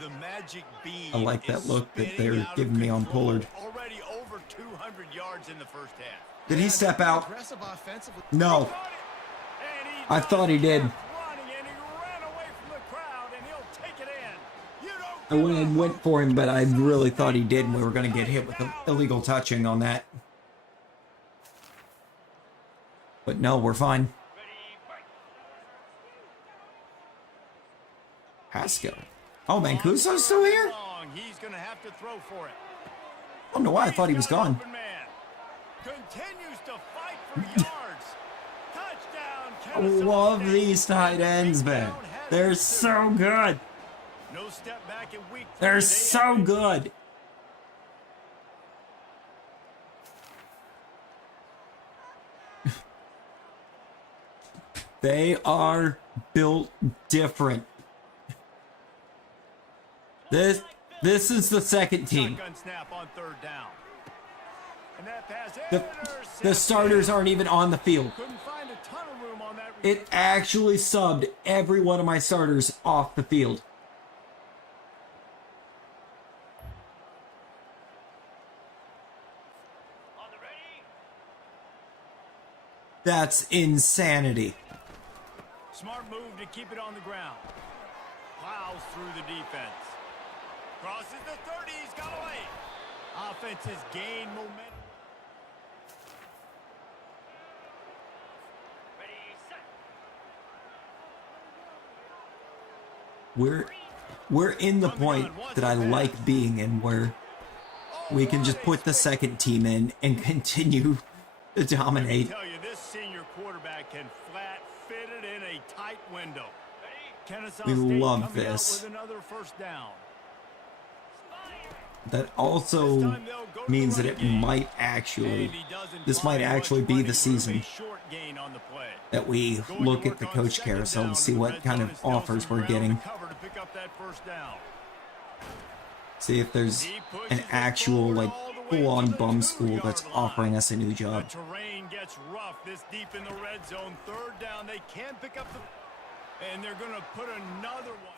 The magic beam. I like that is look that spinning they're out of giving me on control. Pollard. Already over 200 yards in the first half. Did he step out? Aggressive offensively. No. Got it. And he I thought he did. running, and he ran away from the crowd, and he'll take it in. You I don't went and went for him, but I really thought he did, and we were going to get hit with illegal touching on that. But no, we're fine. Haskell. Oh, Mancuso's still here? long. He's going to have to throw for it. I don't know why I thought he was gone. Open man. Continues to fight for yards. Touchdown, I Kennesaw love State. these tight ends, man. They're so good. No step back in week 3. They're They so have it. good. They are built different. This is the second team. Shotgun snap on third down. And that pass The intercepted. starters aren't even on the field. Couldn't find a ton of room on that. It actually subbed every one of my starters off the field. That's insanity. Smart move to keep it on the ground. Plows through the defense. Crosses the 30. He's got away. Offense has gained momentum. We're in the point that I like being in where we can just put the second team in and continue to dominate Tell you, this flat, fitted in a tight window. Kennesaw We State love coming out this. with another first down. That also means that it might actually, this might actually be the season that we look at the coach carousel and see what kind of offers we're getting. See if there's an actual, like, full-on bum school that's offering us a new job. The terrain gets rough this deep in the red zone. Third down, they can't pick up the... And they're going to put another one.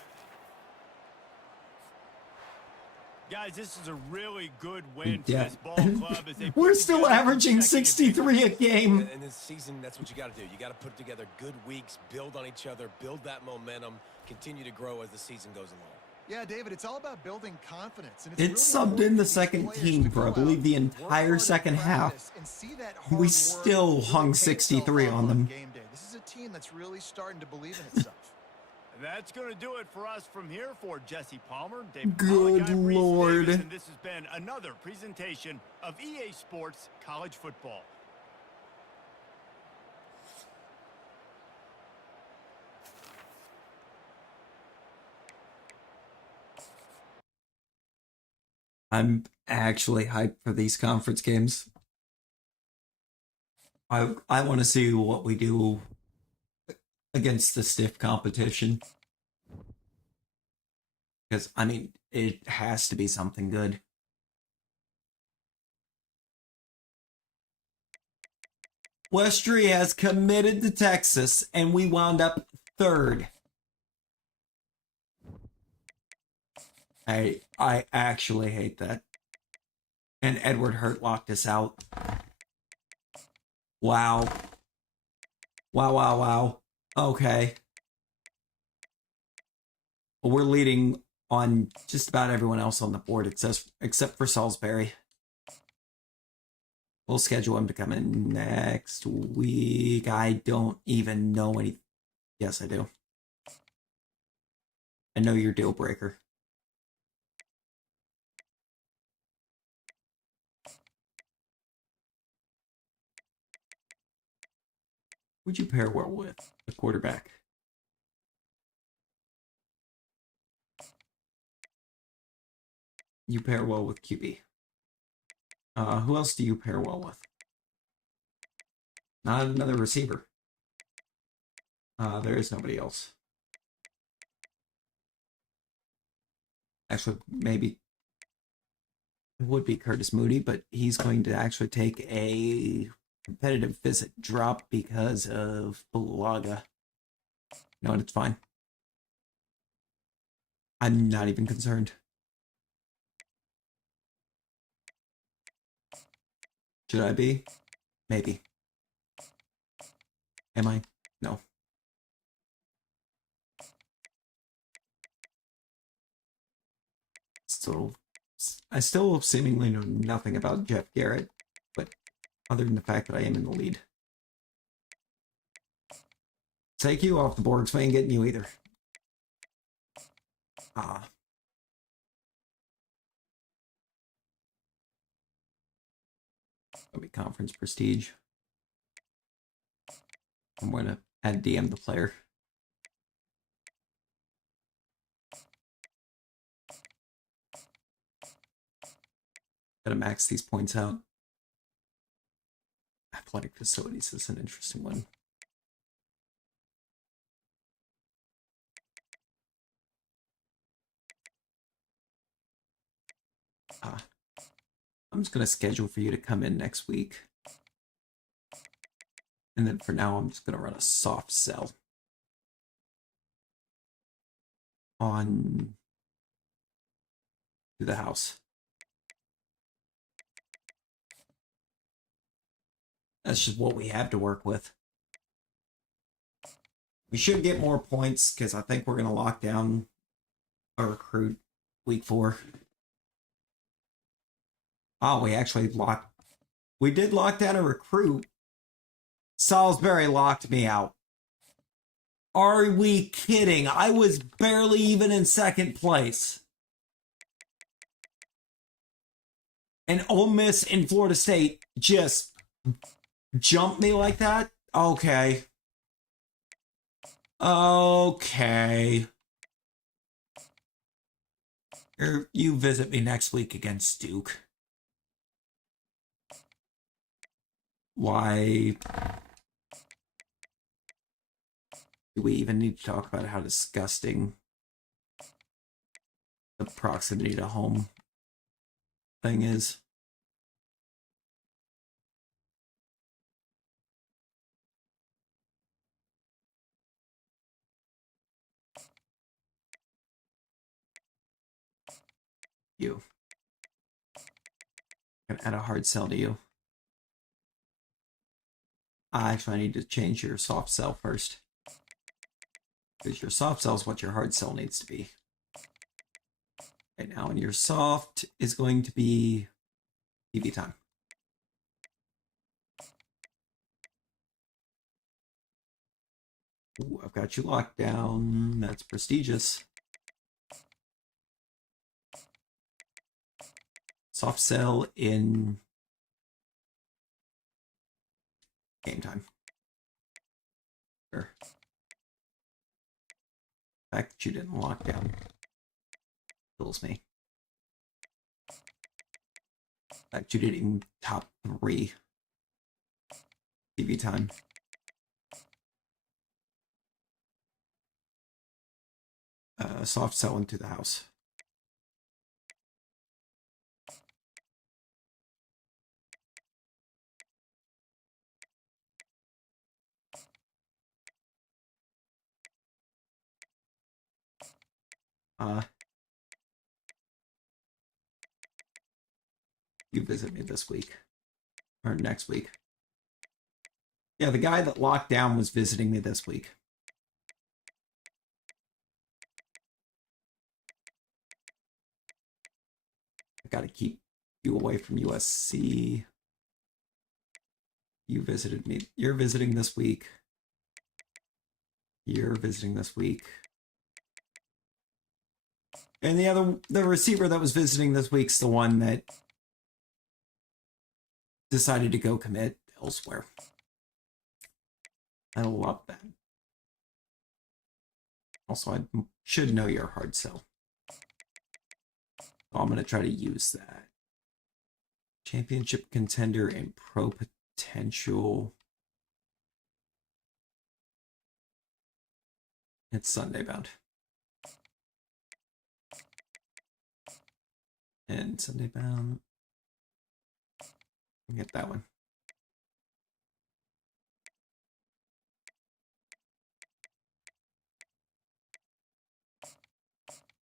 Guys, this is a really good win for this ball club. As they We're still averaging 63 a game. And this season, that's what you got to do. You got to put together good weeks, build on each other, build that momentum, continue to grow as the season goes along. Yeah, David, it's all about building confidence. And It really subbed in the second team for, I believe, the entire second half. We still hung 63 on them. This is a team that's really starting to believe in itself. That's going to do it for us from here for Jesse Palmer, David Good Pollack, I'm Reese Lord. Davis, and this has been another presentation of EA Sports College Football. I'm actually hyped for these conference games. I want to see what we do against the stiff competition. Because, I mean, it has to be something good. Westry has committed to Texas, and we wound up third. I actually hate that. And Edward Hurt locked us out. Wow. Wow. Okay. Well, we're leading on just about everyone else on the board, except for Salisbury. We'll schedule him to come in next week. I don't even know any... Yes, I do. I know your deal breaker. Would you pair well with a quarterback? You pair well with QB. Who else do you pair well with? Not another receiver. There is nobody else. Actually, maybe it would be Curtis Moody, but he's going to actually take a competitive visit drop because of Bulaga. No, it's fine. I'm not even concerned. Should I be? Maybe. Am I? No. So, I still seemingly know nothing about Jeff Garrett, but other than the fact that I am in the lead. Take you off the board, because I ain't getting you either. That'll be conference prestige. I'm going to add DM the player. Gotta max these points out. Athletic facilities is an interesting one. I'm just going to schedule for you to come in next week. And then for now, I'm just going to run a soft sell on to the house. That's just what we have to work with. We should get more points because I think we're going to lock down a recruit week 4. Oh, we did lock down a recruit. Salisbury locked me out. Are we kidding? I was barely even in second place. And Ole Miss and Florida State just jumped me like that? Okay. Okay. You visit me next week against Duke. Why do we even need to talk about how disgusting the proximity to home thing is? You. I'm gonna add a hard sell to you. Actually, I need to change your soft sell first. Because your soft sell is what your hard sell needs to be. Right now, and your soft is going to be TV time. Ooh, I've got you locked down. That's prestigious. Soft sell in game time. Sure. The fact that you didn't lock down kills me. The fact you didn't even top 3 TV time. Soft sell into the house. You visit me this week. Or next week. Yeah, the guy that locked down was visiting me this week. I gotta keep you away from USC. You visited me. You're visiting this week. You're visiting this week. And the receiver that was visiting this week's the one that decided to go commit elsewhere. I love that. Also, I should know your hard sell. So I'm going to try to use that. Championship contender and pro potential. It's Sunday bound. And Sunday bound. Get that one.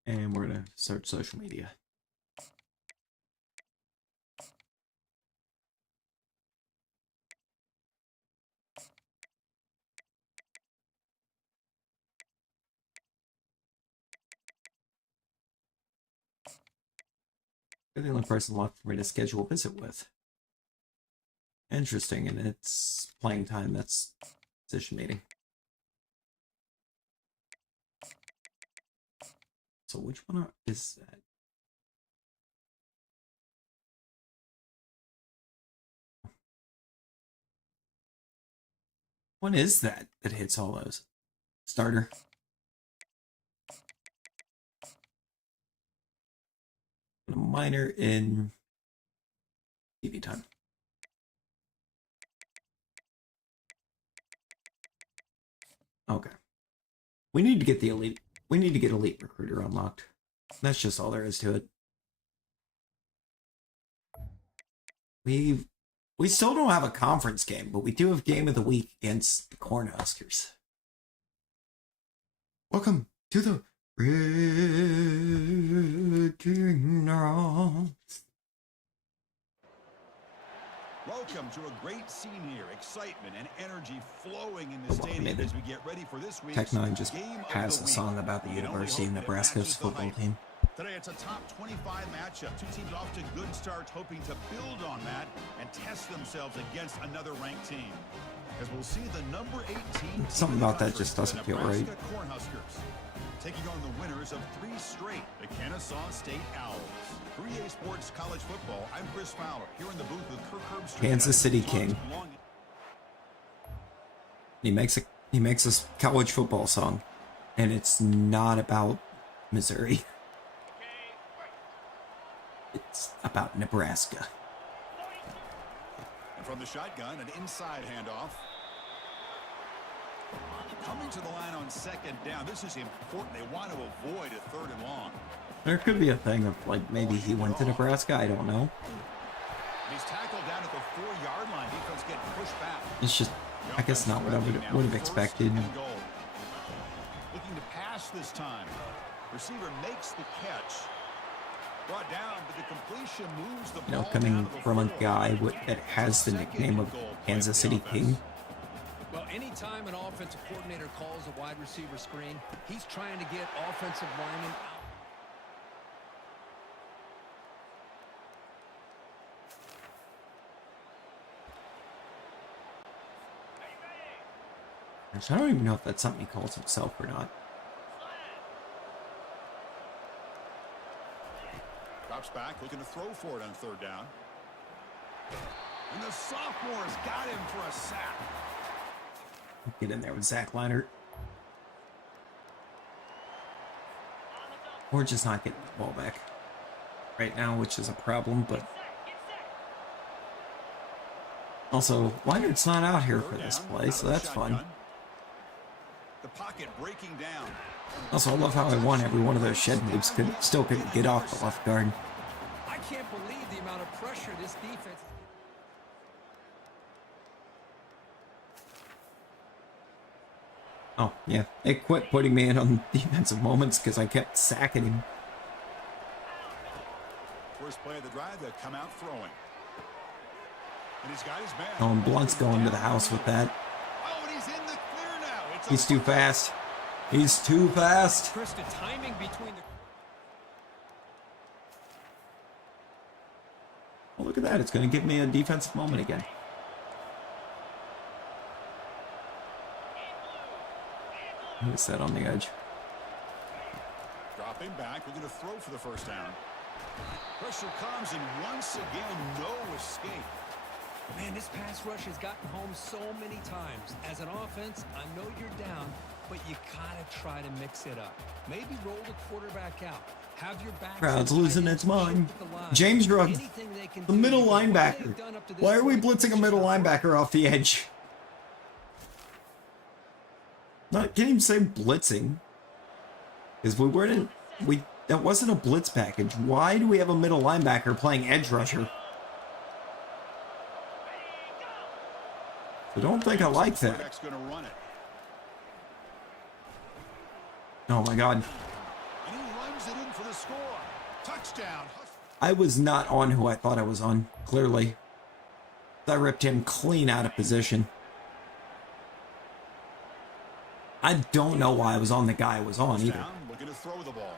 And we're going to search social media. You're the only person left for me to schedule a visit with. Interesting, and it's playing time. That's position meeting. So which one is that? What is that hits all those? Starter. A minor in TV time. Okay. We need to get the elite. We need to get elite recruiter unlocked. That's just all there is to it. We still don't have a conference game, but we do have game of the week against the Cornhuskers. Welcome to the Red Kingdom. Welcome to a great scene here. Excitement and energy flowing in the stadium as we get ready for this week's Tech9 just game of has the a week. song about the University of Nebraska's football team. Today it's a top 25 matchup. Two teams off to good starts, hoping to build on that and test themselves against another ranked team. As we'll see the number 8 team. Something about that just doesn't feel right. Cornhuskers taking on the winners of 3 straight, the Kennesaw State Owls. 3A Sports College Football. I'm Chris Fowler here in the booth with Kirk Herbstreit. Kansas City King. He makes a He makes a college football song, and it's not about Missouri. It's about Nebraska. And from the shotgun, an inside handoff. Coming to the line on second down. This is important. They want to avoid a third and long. There could be a thing of, like, maybe he went to Nebraska. I don't know. He's tackled down at the 4-yard line. Defense getting pushed back. It's just, I guess, not what I would have expected. Looking to pass this time. Receiver makes the catch. Brought down, but the completion moves the ball Coming from a guy that has the nickname of Kansas City King. Well, anytime an offensive coordinator calls a wide receiver screen, he's trying to get offensive linemen out. I don't even know if that's something he calls himself or not. Drops back, looking to throw for it on third down. And the sophomore's got him for a sack. Get in there with Zach Leinert. Or just not getting the ball back right now, which is a problem, but also, Leinert's not out here for this play, so that's fun. The pocket breaking down. Also, I love how I won every one of those shed moves. Couldn't get off the left guard. I can't believe the amount of pressure this defense. Oh, yeah. They quit putting me in on defensive moments because I kept sacking him. First play of the drive, they come out throwing. And he's got his man. Oh, and Blunt's going to the house with that. Oh, and he's in the clear now. He's too fast. He's too fast. Chris, the timing between the... Oh, look at that. It's going to give me a defensive moment again. Who is that on the edge? Dropping back, we're going to throw for the first down. Pressure comes, and once again, no escape. Man, this pass rush has gotten home so many times. As an offense, I know you're down, but you gotta try to mix it up. Maybe roll the quarterback out. Have your back. Crowd's losing its mind. James Rugg, the middle linebacker. Why are we blitzing a middle linebacker off the edge? Not can't even say blitzing. Because that wasn't a blitz package. Why do we have a middle linebacker playing edge rusher? I don't think I like that. Oh my god. And he runs it in for the score. Touchdown. I was not on who I thought I was on, clearly. I ripped him clean out of position. I don't know why I was on the guy I was on either. Looking to throw the ball.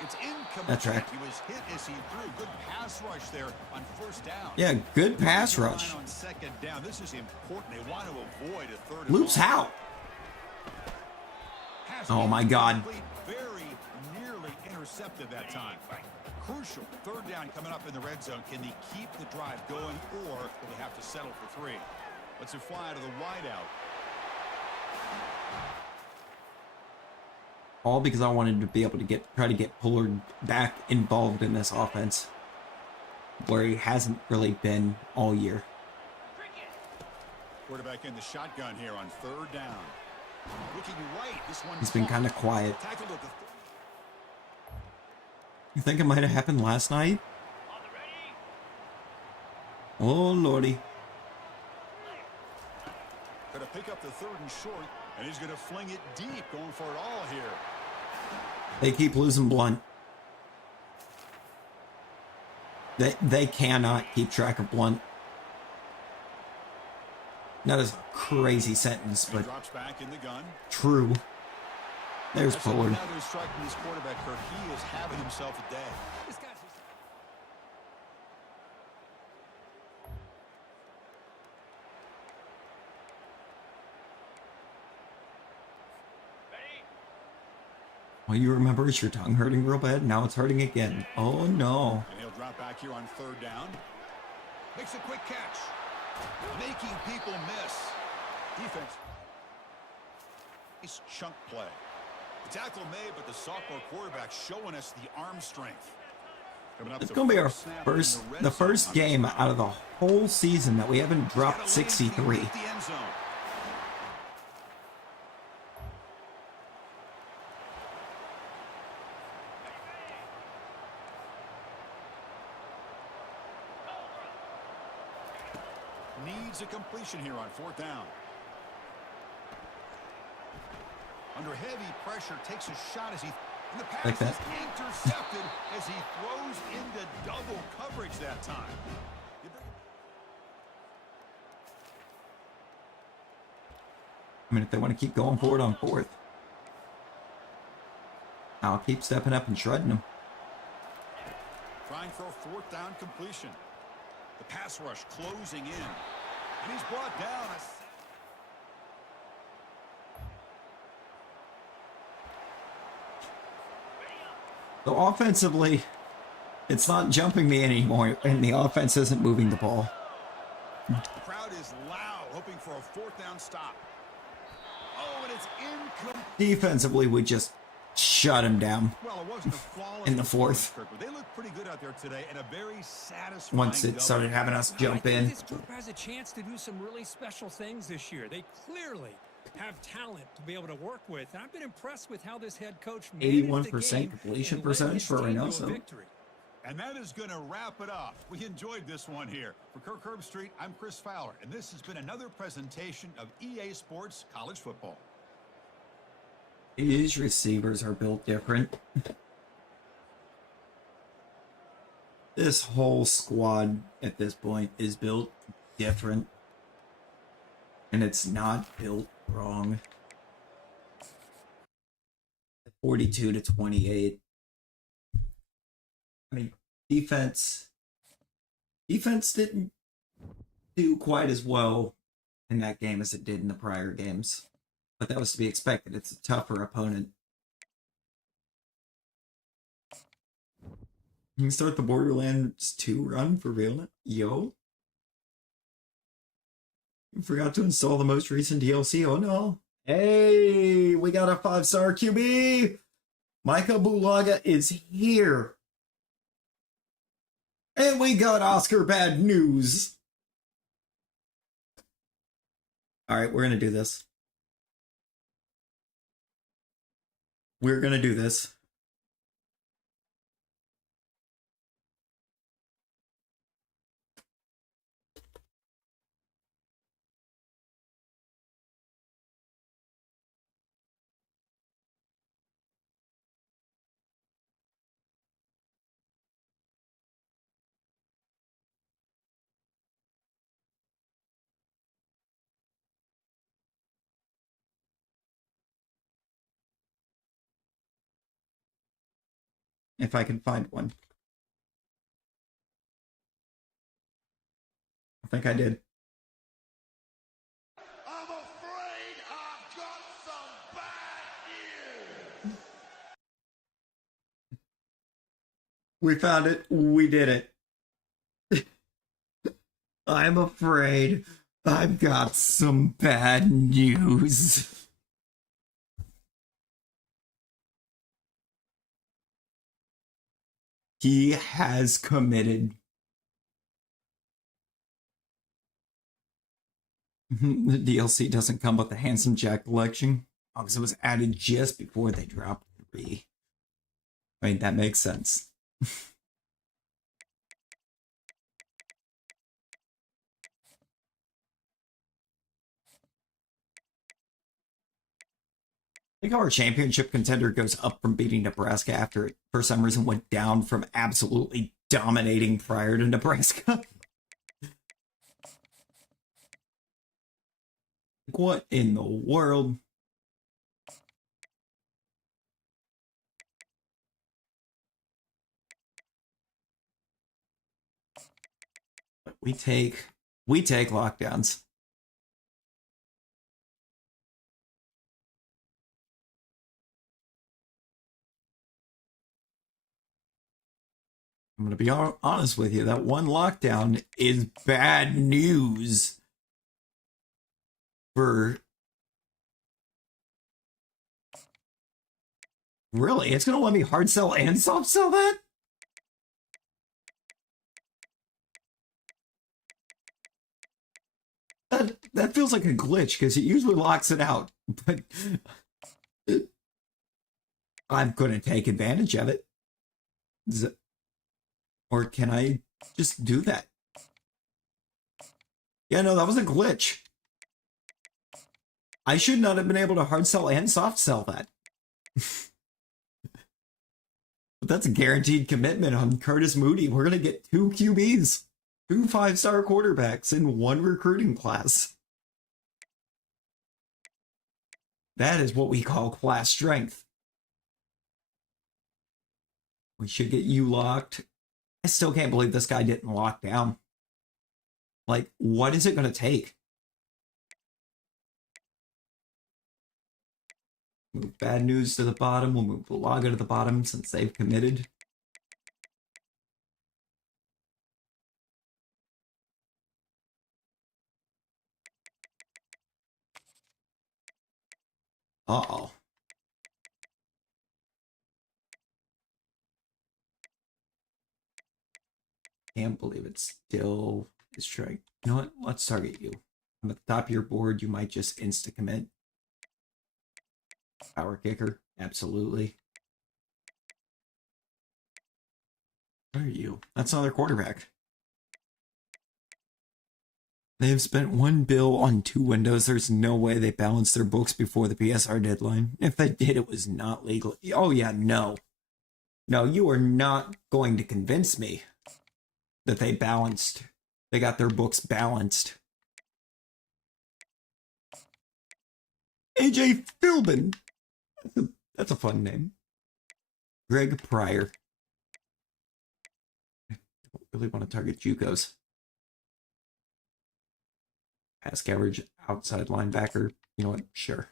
It's incomplete. That's right. He was hit as he threw. Good pass rush there on first down. Yeah, good pass rush. On second down. This is important. They want to avoid a third. Loops how? Oh my god. Very nearly intercepted that time. Crucial. Third down coming up in the red zone. Can they keep the drive going, or will they have to settle for 3? Let's fly to the wideout. All because I wanted to be able to try to get Pullard back involved in this offense, where he hasn't really been all year. Quarterback in the shotgun here on third down. Looking right. This one. He's been kind of quiet. You think it might have happened last night? Oh lordy. Gonna pick up the third and short, and he's gonna fling it deep, going for it all here. They keep losing Blunt. They cannot keep track of Blunt. Not a crazy sentence, but drops back in the gun. True. There's Pullard. Another strike from this quarterback, Kirk. He is having himself a day. This guy's... Well, you remember, is your tongue hurting real bad? Now it's hurting again. Oh no. And he'll drop back here on third down. Makes a quick catch. Making people miss. Defense. Nice chunk play. The tackle made, but the sophomore quarterback showing us the arm strength. It's going to be our the first game out of the whole season that we haven't dropped 63. Needs a completion here on 4th down. Under heavy pressure, takes a shot as he... And the pass like that. is intercepted as he throws into double coverage that time. I mean, if they want to keep going forward on 4th, I'll keep stepping up and shredding them. Trying for a 4th down completion. The pass rush closing in. And he's brought down. So offensively, it's not jumping me anymore, and the offense isn't moving the ball. The crowd is loud, hoping for a 4th down stop. Oh, and it's incomplete. Defensively, we just shut him down. Well, it wasn't a flawless in the 4th. but they look pretty good out there today, and a very satisfying Once it started having us jump I think in. this group has a chance to do some really special things this year. They clearly have talent to be able to work with. And I've been impressed with how this head coach managed 81% completion percentage for Reynoso. And that is going to wrap it up. We enjoyed this one here. For Kirk Herbstreit, I'm Chris Fowler, and this has been another presentation of EA Sports College Football. These receivers are built different. This whole squad at this point is built different. And it's not built wrong. 42-28. I mean, defense didn't do quite as well in that game as it did in the prior games. But that was to be expected. It's a tougher opponent. You can start the Borderlands 2 run for real. Yo. You forgot to install the most recent DLC. Oh no. Hey, we got a 5-star QB. Micah Bulaga is here. And we got Oscar bad news. Alright, we're going to do this. We're going to do this. If I can find one. I think I did. I'm afraid I've got some bad news. We found it. We did it. I'm afraid I've got some bad news. He has committed. The DLC doesn't come with the Handsome Jack collection because it was added just before they dropped 3. I mean, that makes sense. I think our championship contender goes up from beating Nebraska after it, for some reason, went down from absolutely dominating prior to Nebraska. What in the world? We take lockdowns. I'm going to be honest with you. That one lockdown is bad news for Really? It's going to let me hard sell and soft sell that? That feels like a glitch because it usually locks it out. But I'm going to take advantage of it. Or can I just do that? Yeah, no, that was a glitch. I should not have been able to hard sell and soft sell that. But that's a guaranteed commitment on Curtis Moody. We're going to get 2 QBs, 2 5-star quarterbacks in 1 recruiting class. That is what we call class strength. We should get you locked. I still can't believe this guy didn't lock down. Like, what is it going to take? Move bad news to the bottom. We'll move Bulaga to the bottom since they've committed. Uh-oh. Can't believe it still is trying. You know what? Let's target you. I'm at the top of your board. You might just insta-commit. Power kicker. Absolutely. Where are you? That's another quarterback. They have spent 1 bill on 2 windows. There's no way they balanced their books before the PSR deadline. If they did, it was not legal. Oh yeah, no. No, you are not going to convince me that they balanced. They got their books balanced. AJ Philbin. That's a fun name. Greg Pryor. I don't really want to target JUCOs. Pass coverage, outside linebacker. You know what? Sure.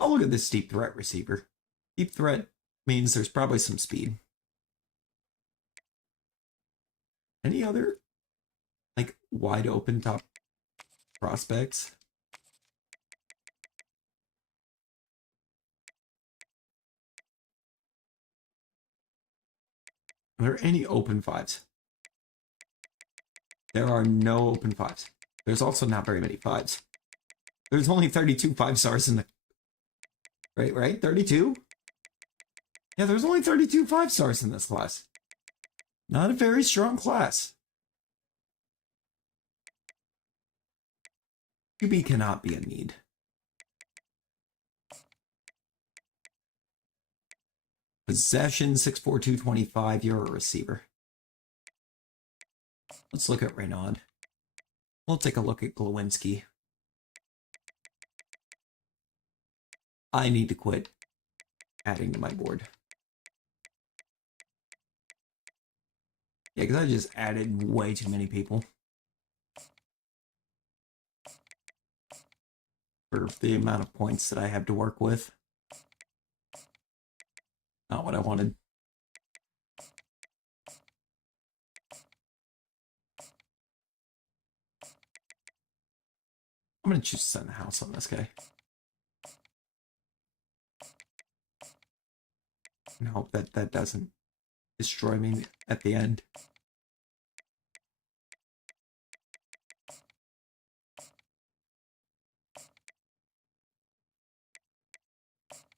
I'll look at this deep threat receiver. Deep threat means there's probably some speed. Any other, like, wide open top prospects? Are there any open 5s? There are no open 5s. There's also not very many 5s. There's only 32 5-stars in the... Right? 32? Yeah, there's only 32 5-stars in this class. Not a very strong class. QB cannot be a need. Possession, 6'4", 225. You're a receiver. Let's look at Renaud. We'll take a look at Glowinski. I need to quit adding to my board. Yeah, because I just added way too many people. For the amount of points that I have to work with. Not what I wanted. I'm going to choose to send the house on this guy. And hope that that doesn't destroy me at the end.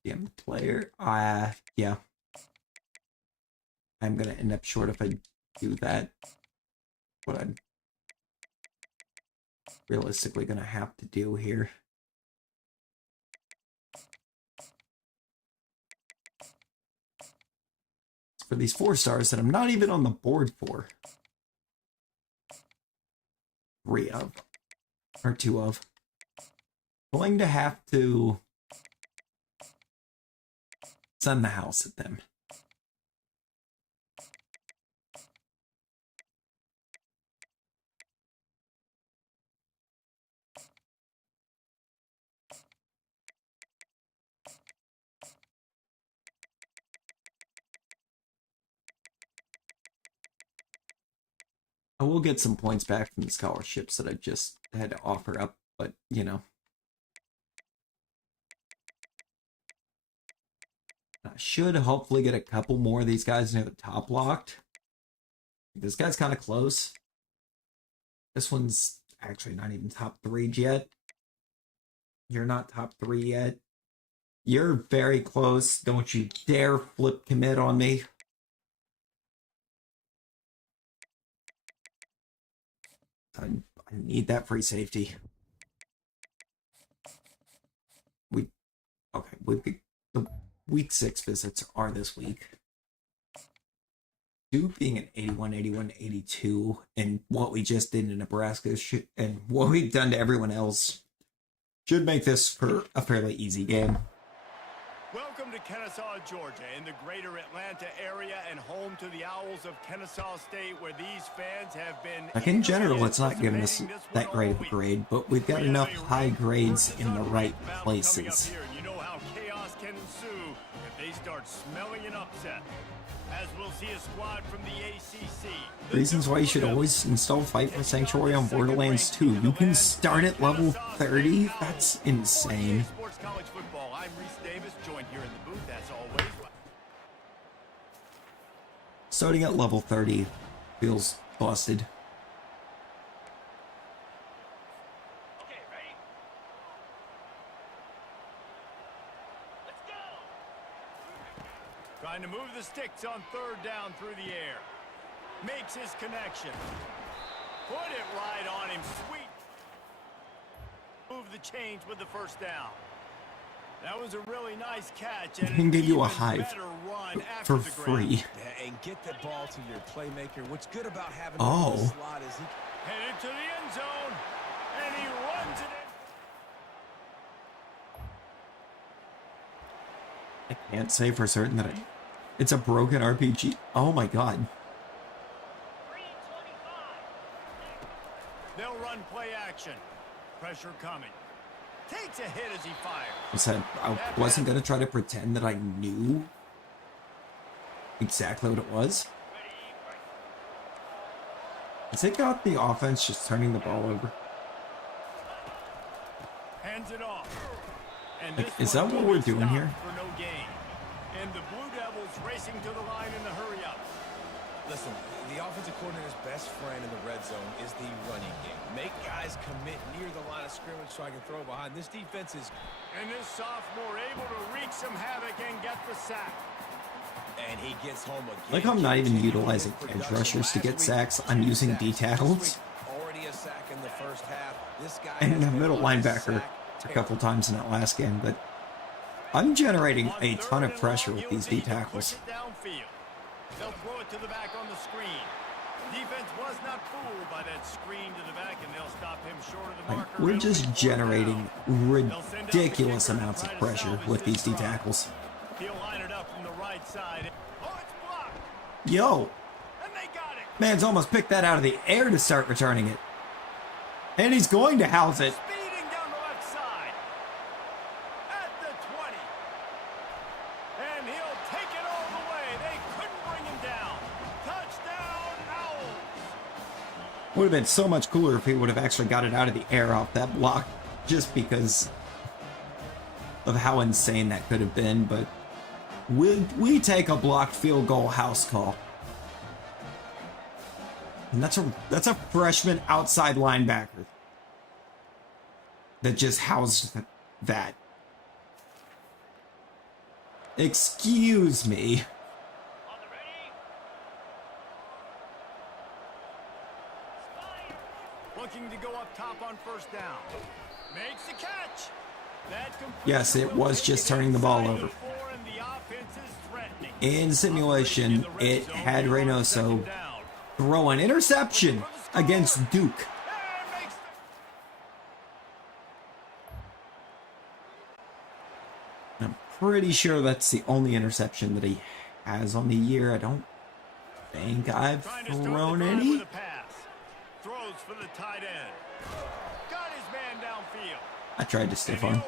Damn player. Yeah. I'm going to end up short if I do that. What I'm realistically going to have to do here. For these 4-stars that I'm not even on the board for. 3 of. Or 2 of. Going to have to send the house at them. I will get some points back from the scholarships that I just had to offer up, but, you know. I should hopefully get a couple more of these guys near the top locked. This guy's kind of close. This one's actually not even top 3 yet. You're not top 3 yet. You're very close. Don't you dare flip commit on me. I need that free safety. The week 6 visits are this week. Duke being an 81, 81, 82, and what we just did in Nebraska and what we've done to everyone else should make this for a fairly easy game. Welcome to Kennesaw, Georgia, in the greater Atlanta area and home to the Owls of Kennesaw State, where these fans have been... Like in general, it's not giving us that great of a grade, but we've got enough high grades in the right places. You know how chaos can ensue if they start smelling an upset. As we'll see a squad from the ACC. Reasons why you should always install Fight for Sanctuary on Borderlands 2. You can start at level 30? That's insane. Sports College Football. I'm Reese Davis, joined here in the booth as always. Starting at level 30 feels busted. Okay, ready? Let's go! Trying to move the sticks on 3rd down through the air. Makes his connection. Put it right on him. Sweet. Move the chains with the 1st down. That was a really nice catch. And I can give you a even hive better run after for the free. grab. Yeah, and get the ball to your playmaker. What's good about having Oh. him in the slot is he Headed to the end zone. And he runs it in. I can't say for certain that it's a broken RPG. Oh my god. They'll run play action. Pressure coming. Takes a hit as he fires. I said I wasn't going to try to pretend that I knew exactly what it was. Has it got the offense just turning the ball over? Hands it off. And Like, this is that one what will we're be doing stopped here? For no gain. And the Blue Devils racing to the line in the hurry up. Listen, the offensive coordinator's best friend in the red zone is the running game. Make guys commit near the line of scrimmage so I can throw behind. This defense is... And this sophomore able to wreak some havoc and get the sack. And he gets home again. Like I'm not even utilizing edge rushers to get sacks. I'm using D tackles. Already a sack in the 1st half. This guy And a has middle been linebacker sacked. a couple times in that last game, but I'm generating a ton of pressure with these D tackles. They'll throw it to the back on the screen. Defense was not fooled by that screen to the back, and they'll stop him short of the marker. We're just generating ridiculous amounts of pressure with these D tackles. He'll line it up from the right side. Oh, it's blocked. Yo, And they got it. man's almost picked that out of the air to start returning it. And he's going to house it. Speeding down the left side. At the 20. And he'll take it all the way. They couldn't bring him down. Touchdown, Owls. Would have been so much cooler if he would have actually got it out of the air off that block, just because of how insane that could have been. But we take a blocked field goal house call. And that's a freshman outside linebacker that just housed that. Excuse me. Looking to go up top on 1st down. Makes the catch. Yes, it was just turning the ball over. In simulation, it had Reynoso throw an interception against Duke. I'm pretty sure that's the only interception that he has on the year. I don't think I've thrown any. Throws for the tight end. Got his man downfield. I tried to stiff him.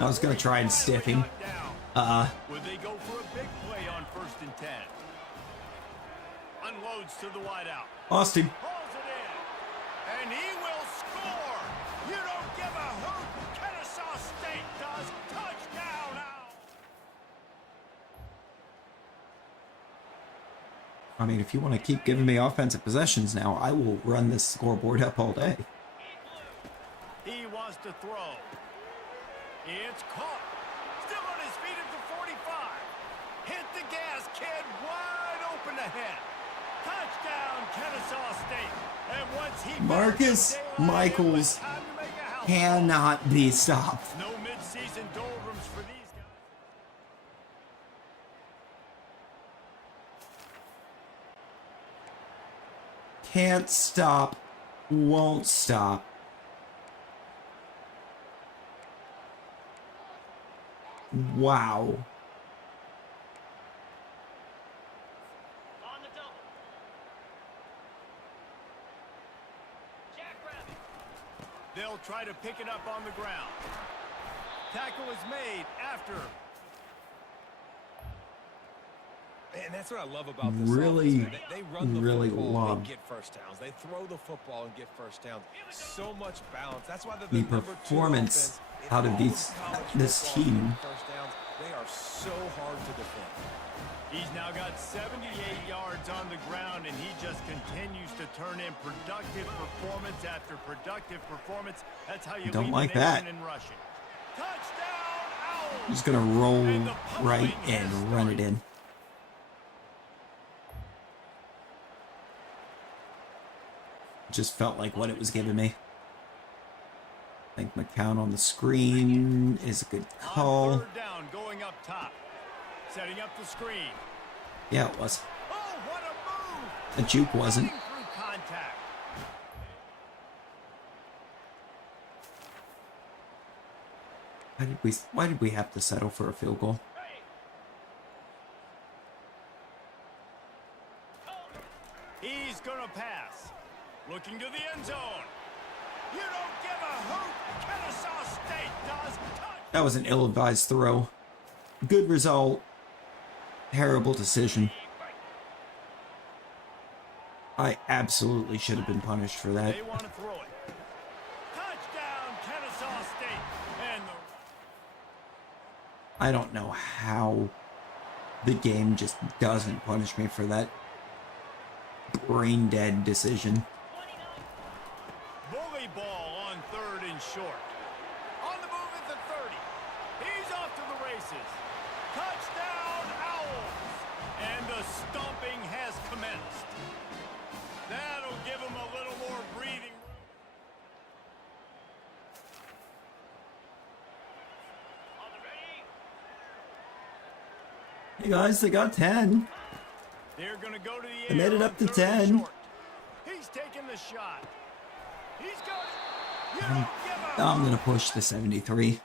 I was going to try and stiff him. Would they go for a big play on 1st and 10? Unloads to the wideout. Austin. Pulls it in. And he will score. You don't give a hoot. Kennesaw State does. Touchdown now. I mean, if you want to keep giving me offensive possessions now, I will run this scoreboard up all day. He wants to throw. It's caught. Still on his feet at the 45. Hit the gas, kid. Wide open ahead. Touchdown, Kennesaw State. And once he Marcus Michaels cannot be stopped. No mid-season doldrums for these guys. Can't stop, won't stop. Wow. They'll try to pick it up on the ground. Tackle is made after. And that's what I love about this Really, offense, man. They run the really football love and get first downs. They throw the football and get first downs. So much balance. That's why they're the the number 2 performance offense in out of all this college football. team. First downs, they are so hard to defend. He's now got 78 yards on the ground, and he just continues to turn in productive performance after productive performance. That's how you Don't lead like the nation that. in rushing. Touchdown, Owls! Just gonna roll And the right pummeling has and run it in. Just felt like what it was giving me. I think McCown on the screen is a good On call. 3rd down, going up top. Setting up the screen. Yeah, it was. Oh, what a move! The juke wasn't. Running through contact. Why did we have to settle for a field goal? He's gonna pass. Looking to the end zone. You don't give a hoot. Kennesaw State does. That was an ill-advised throw. Good result. Terrible decision. I absolutely should have been punished for that. They want to throw it. Touchdown, Kennesaw State. And I don't know how the game just doesn't punish me for that brain-dead decision. bully ball on 3rd and short. On the move at the 30. He's off to the races. Touchdown, Owls. And the stomping has commenced. That'll give him a little more breathing room. Hey guys, they got 10. They're going to go to the They made it air up to on 3rd and 10. short. He's taking the shot. He's got it. You don't give a I'm gonna push the 73.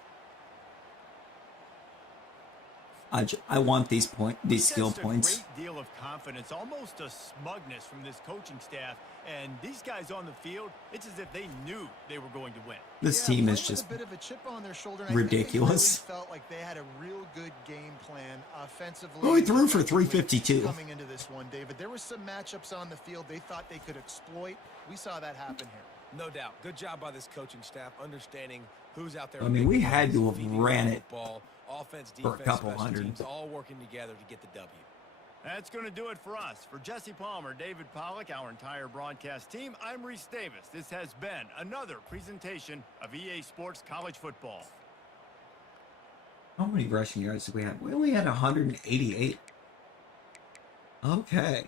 I want these skill Sensed points. A great deal of confidence, almost a smugness from this coaching staff, and these guys on the field, it's as if they knew they were going to win. This team is playing with just a bit of a chip on their shoulder, and I think ridiculous. they really felt like they had a real good game plan offensively. Oh, he threw for defensively 352. Coming into this one, David, there were some matchups on the field they thought they could exploit. We saw that happen here. No doubt. Good job by this coaching staff understanding who's out there. I mean, we had to have feeding ran the it football. Offense, for a defense, couple special hundred. teams all working together to get the W. That's going to do it for us. For Jesse Palmer, David Pollack, our entire broadcast team, I'm Reese Davis. This has been another presentation of EA Sports College Football. How many rushing yards did we have? We only had 188. Okay.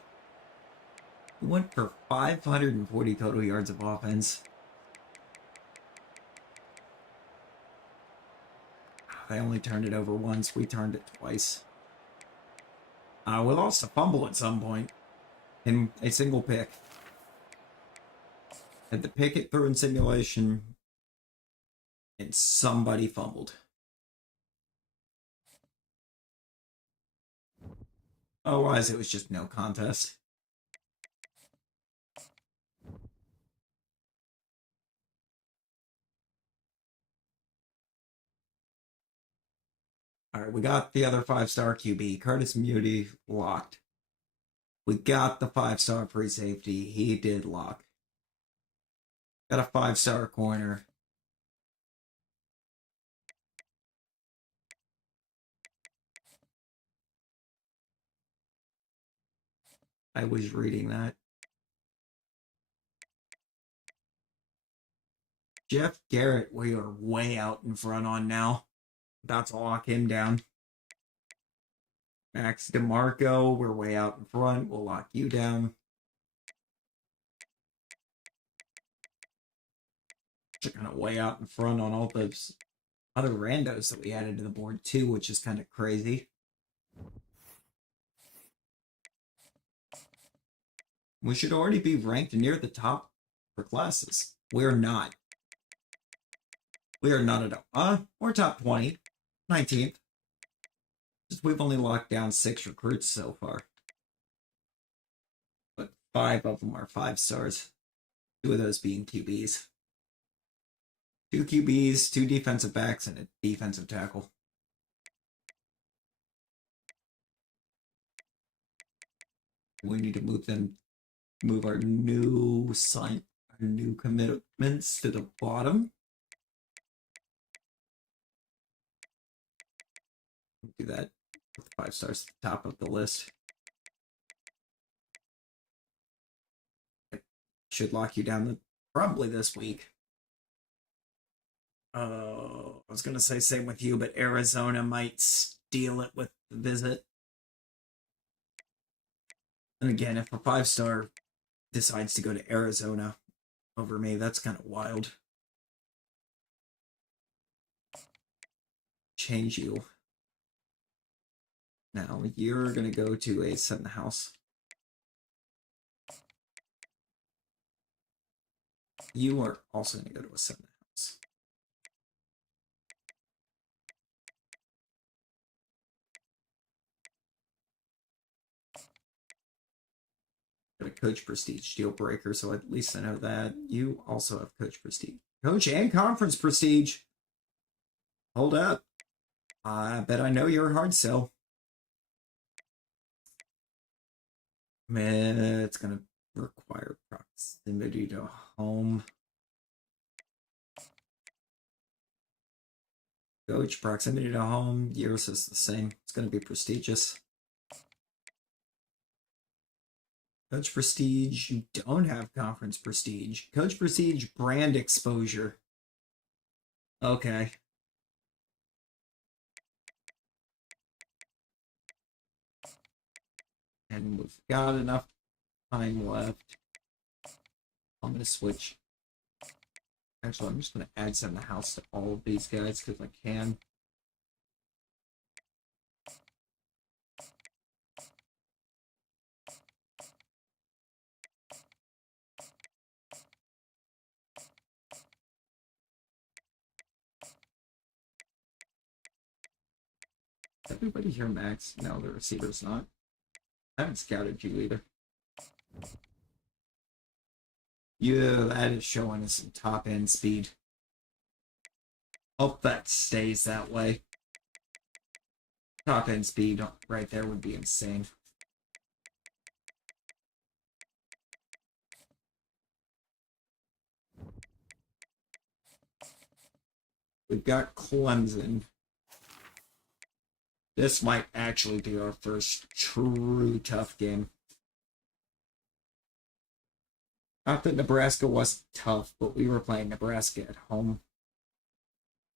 We went for 540 total yards of offense. They only turned it over once. We turned it twice. We lost a fumble at some point in a single pick. Had to pick it through in simulation, and somebody fumbled. Otherwise, it was just no contest. All right, we got the other 5-star QB, Curtis Muti, locked. We got the 5-star free safety. He did lock. Got a 5-star corner. I was reading that. Jeff Garrett, we are way out in front on now. About to lock him down. Max DeMarco, we're way out in front. We'll lock you down. Kind of way out in front on all those other randos that we added to the board too, which is kind of crazy. We should already be ranked near the top for classes. We're not. We are not at all. We're top 20, 19th. Just we've only locked down 6 recruits so far. But 5 of them are 5 stars. 2 of those being QBs. 2 QBs, 2 defensive backs, and a defensive tackle. We need to move our new commitments to the bottom. Do that with 5 stars at the top of the list. It should lock you down probably this week. I was going to say same with you, but Arizona might steal it with the visit. And again, if a 5-star decides to go to Arizona over me, that's kind of wild. Change you. Now, you're going to go to a 7th house. You are also going to go to a 7th house. Got a coach prestige deal breaker, so at least I know that. You also have coach prestige. Coach and conference prestige. Hold up. I bet I know you're a hard sell. Man, it's going to require proximity to home. Coach, proximity to home. Yours is the same. It's going to be prestigious. Coach prestige. You don't have conference prestige. Coach prestige, brand exposure. Okay. And we've got enough time left. I'm going to switch. Actually, I'm just going to add 7th house to all of these guys because I can. Everybody here max? No, the receiver's not. I haven't scouted you either. Yeah, that is showing us some top end speed. Hope that stays that way. Top end speed right there would be insane. We've got Clemson. This might actually be our first true tough game. Not that Nebraska wasn't tough, but we were playing Nebraska at home.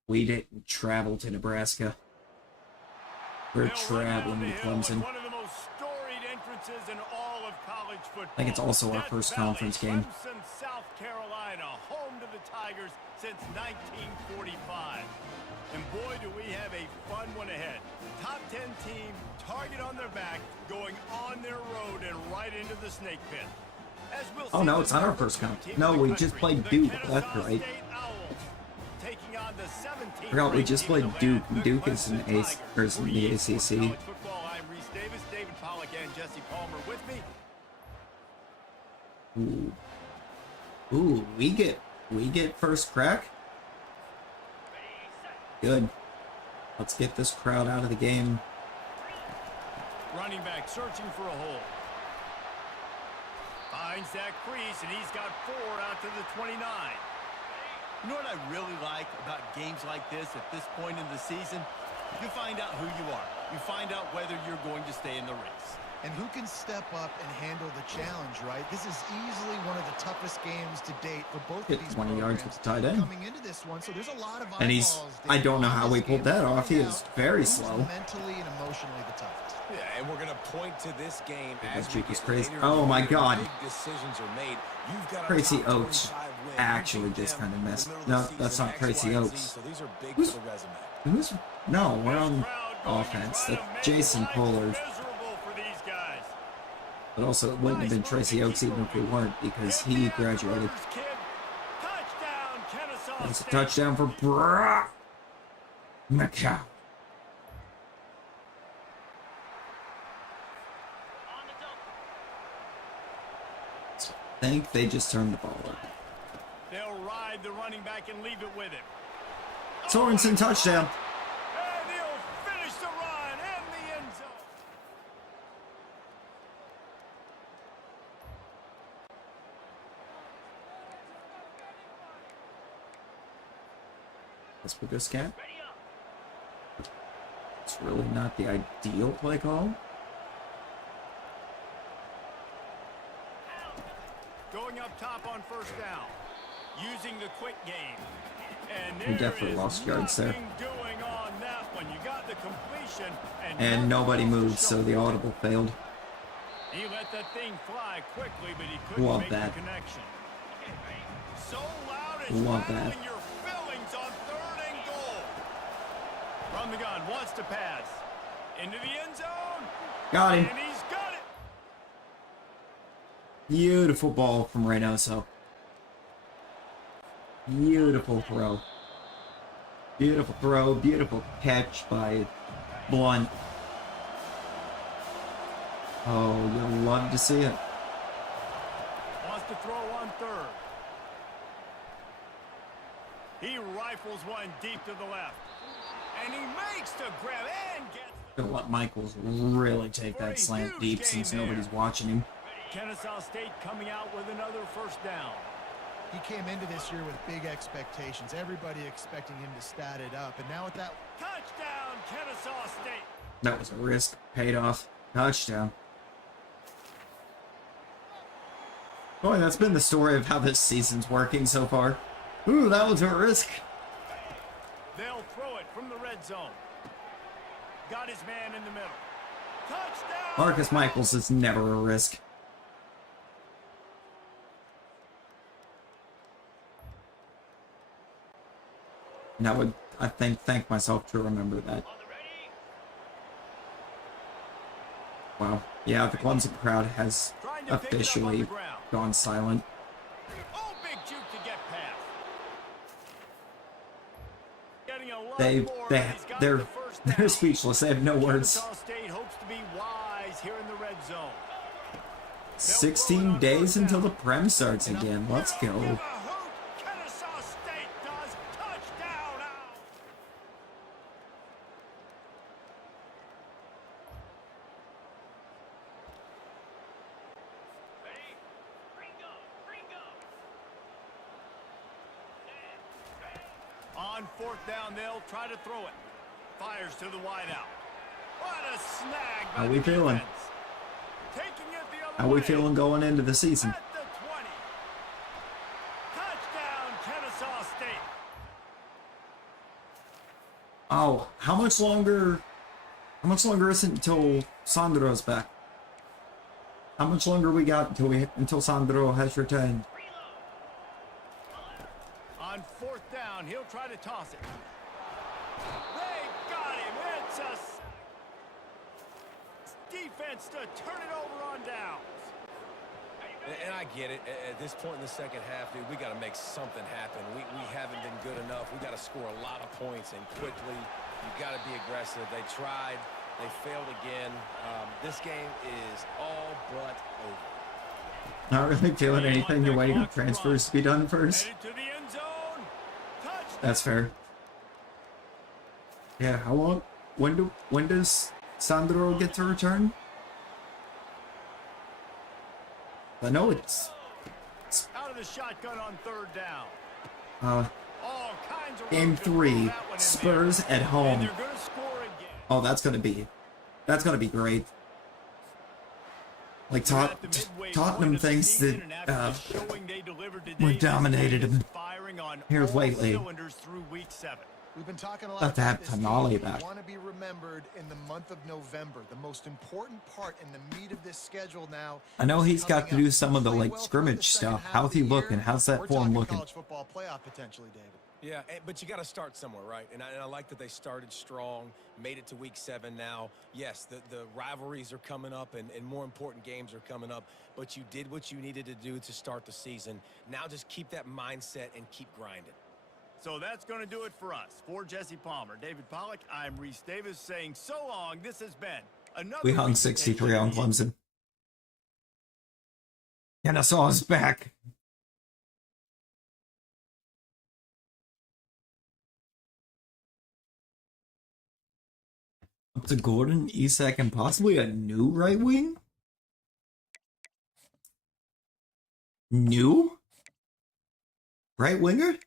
We didn't travel to Nebraska. We're traveling to Clemson. One of the most storied entrances in all of college football. I think it's also our first conference game. Clemson, South Carolina, home to the Tigers since 1945. And boy, do we have a fun one ahead. Top 10 team, target on their back, going on their road and right into the snake pit. Oh no, it's not our first conference. No, we just played Duke. That's right. I forgot we just played Duke. Duke is in the ACC. Ooh. Ooh, we get first crack. Good. Let's get this crowd out of the game. Running back searching for a hole. Finds that crease, and he's got 4 out to the 29. You know what I really like about games like this at this point in the season? You find out who you are. You find out whether you're going to stay in the race. And who can step up and handle the challenge, right? This is easily one of the toughest games to date for both Hit of these 20 yards with the tight end. coming into this one. So there's a lot of And I don't know how he pulled that off. He is very who's slow. mentally and emotionally the toughest. Yeah, and we're going to point to this game as That we streak is get crazy. later Oh in the my year, God. big decisions are made. You've got a Tracy top Oates 25 win. actually You beat just them kind of in missed. the middle No, of the that's season, not X, Tracy Y, and Z, Oates. So these are big Who's- for the resume. Who's, no, we're on offense. That's Jason Pollard. Miserable for these guys. But also, it wouldn't have been Tracy Oates even if we weren't, because he graduated. Touchdown, Kennesaw That's a State. touchdown for Brock McCow. I think they just turned the ball over. They'll ride the running back and leave it with him. Sorensen touchdown. And he'll finish the run in the end zone. That's what this guy. It's really not the ideal play call. Going up top on first down. Using the quick game. And We definitely lost yards there. doing on that one. You got the completion And nobody moved, so the audible failed. He let that thing fly quickly, but he couldn't Love make that. the connection. So loud it's Love that. rattling your fillings on 3rd and goal. From the gun, wants to pass. Into the end zone. Got him. And he's got it. Beautiful ball from Reynoso. Beautiful throw. Beautiful throw. Beautiful catch by Blunt. Oh, you'll love to see it. Wants to throw on 3rd. He rifles one deep to the left. And he makes the grab and gets Gonna let Michaels really take that slant deep since nobody's watching him. Kennesaw State coming out with another first down. He came into this year with big expectations. Everybody expecting him to stat it up. And now with that, Touchdown, Kennesaw State. That was a risk. Paid off. Touchdown. Boy, that's been the story of how this season's working so far. Ooh, that was a risk. They'll throw it from the red zone. Got his man in the middle. Touchdown. Marcus Michaels is never a risk. And I would, I think, thank myself to remember that. Wow. Yeah, the Clemson crowd has officially gone silent. Oh, big juke to get past. Getting a lot more, and he's got the first down. they're speechless. They have no words. Kennesaw State hopes to be wise here in the red zone. 16 days until the Prem starts again. Let's go. Give a hoot. Kennesaw State does. Touchdown out. On 4th down, they'll try to throw it. Fires to the wideout. What a snag by How we the feeling? defense. Taking it the other How we way. feeling going into the season? At the 20. Touchdown, Kennesaw State. Oh, how much longer is it until Sandro's back? How much longer we got until Sandro has returned? On 4th down, he'll try to toss it. They got him. It's a defense to turn it over on downs. And I get it. At this point in the second half, dude, we got to make something happen. We haven't been good enough. We got to score a lot of points and quickly. You've got to be aggressive. They tried. They failed again. This game is all but over. Not really feeling anything. You're waiting on transfers to be done first. Headed to the end zone. Touchdown. That's fair. Yeah, how long? When does Sandro get to return? I know it's Out of the shotgun on 3rd down. All kinds of game room to throw 3, that one in Spurs there. at home. And they're going to score again. Oh, that's gonna be great. Like We're at the midway Tottenham point of the thinks season, that and after the showing they delivered today, we this dominated team is him firing on here all lately. cylinders through week 7. We've been talking a lot About to have about this Tonali game. back. We want to be remembered in the month of November. The most important part in the meat of this schedule now. I know he's got to coming do up. some of the Played like well throughout scrimmage the second stuff. half How's of he the year. looking? How's that We're form talking looking? college football playoff potentially, David. Yeah, but you got to start somewhere, right? And I like that they started strong, made it to week 7 now. Yes, the rivalries are coming up, and more important games are coming up, but you did what you needed to do to start the season. Now just keep that mindset and keep grinding. So that's going to do it for us. For Jesse Palmer, David Pollack, I'm Reese Davis saying so long. This has been another We hung week 63 on attention. Clemson. And I saw us back. Up to Gordon, Isak, and possibly a new right wing? New? Right winger?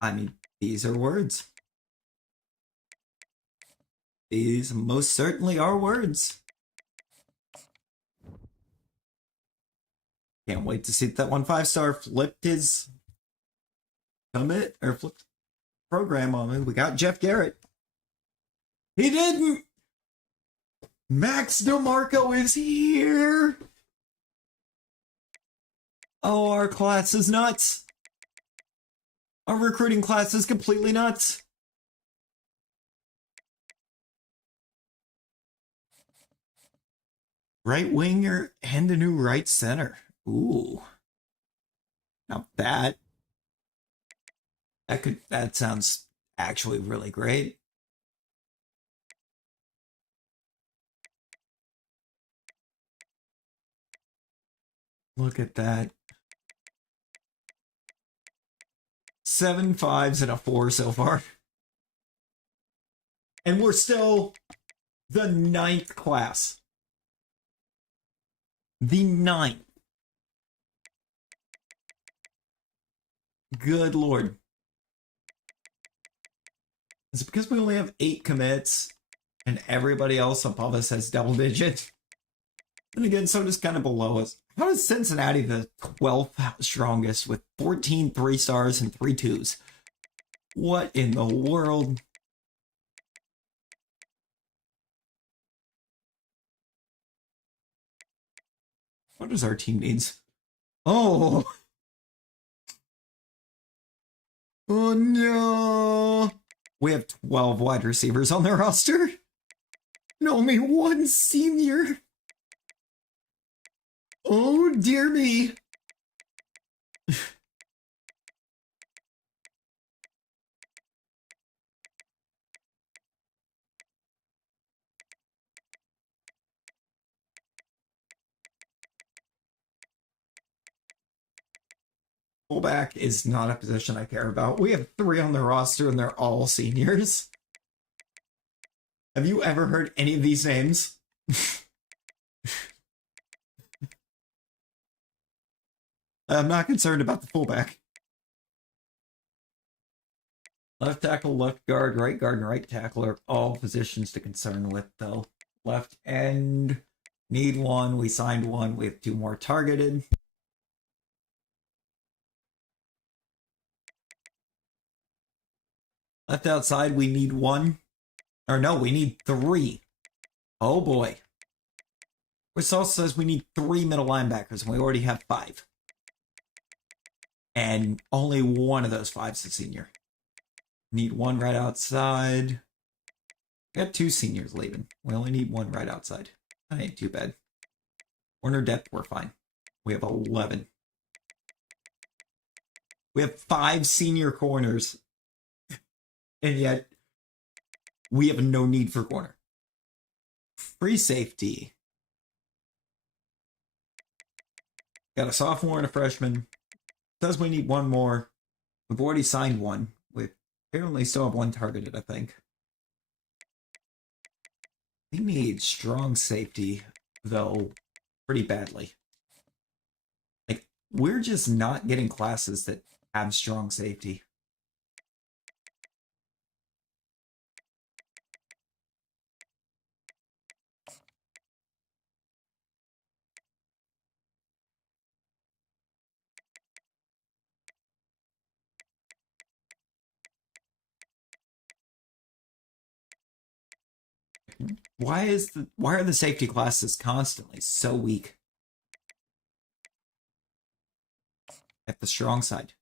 I mean, these are words. These most certainly are words. Can't wait to see that 5-star flipped his commit or flipped program on me. We got Jeff Garrett. He didn't. Max DeMarco is here. Oh, our class is nuts. Our recruiting class is completely nuts. Right winger and a new right center. Ooh. Now that sounds actually really great. Look at that. 7 5s and a 4 so far. And we're still the 9th class. The 9th. Good Lord. Is it because we only have 8 commits and everybody else above us has double digits? And again, so does kind of below us. How is Cincinnati the 12th strongest with 14 3-stars and 3 2s? What in the world? What does our team needs? Oh! Oh no! We have 12 wide receivers on the roster. And only 1 senior. Oh dear me. Fullback is not a position I care about. We have 3 on the roster and they're all seniors. Have you ever heard any of these names? I'm not concerned about the fullback. Left tackle, left guard, and right tackle are all positions to concern with, though. Left end, need 1. We signed 1. We have 2 more targeted. Left outside, we need 1. Or no, we need 3. Oh boy. Which also says we need 3 middle linebackers, and we already have 5. And only one of those 5's a senior. Need 1 right outside. We got 2 seniors leaving. We only need 1 right outside. That ain't too bad. Corner depth, we're fine. We have 11. We have 5 senior corners. And yet, we have no need for corner. Free safety. Got a sophomore and a freshman. Says we need 1 more. We've already signed 1. We apparently still have 1 targeted, I think. We need strong safety, though, pretty badly. Like, we're just not getting classes that have strong safety. why are the safety classes constantly so weak at the strong side?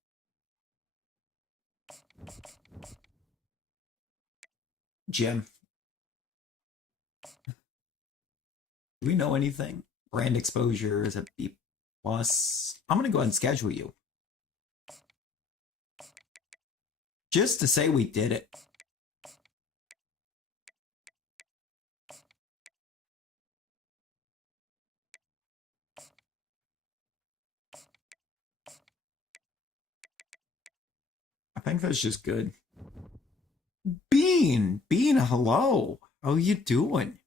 Jim, do we know anything? Brand exposure is a B plus. I'm gonna go ahead and schedule you. Just to say we did it. I think that's just good. Bean, hello. How you doing?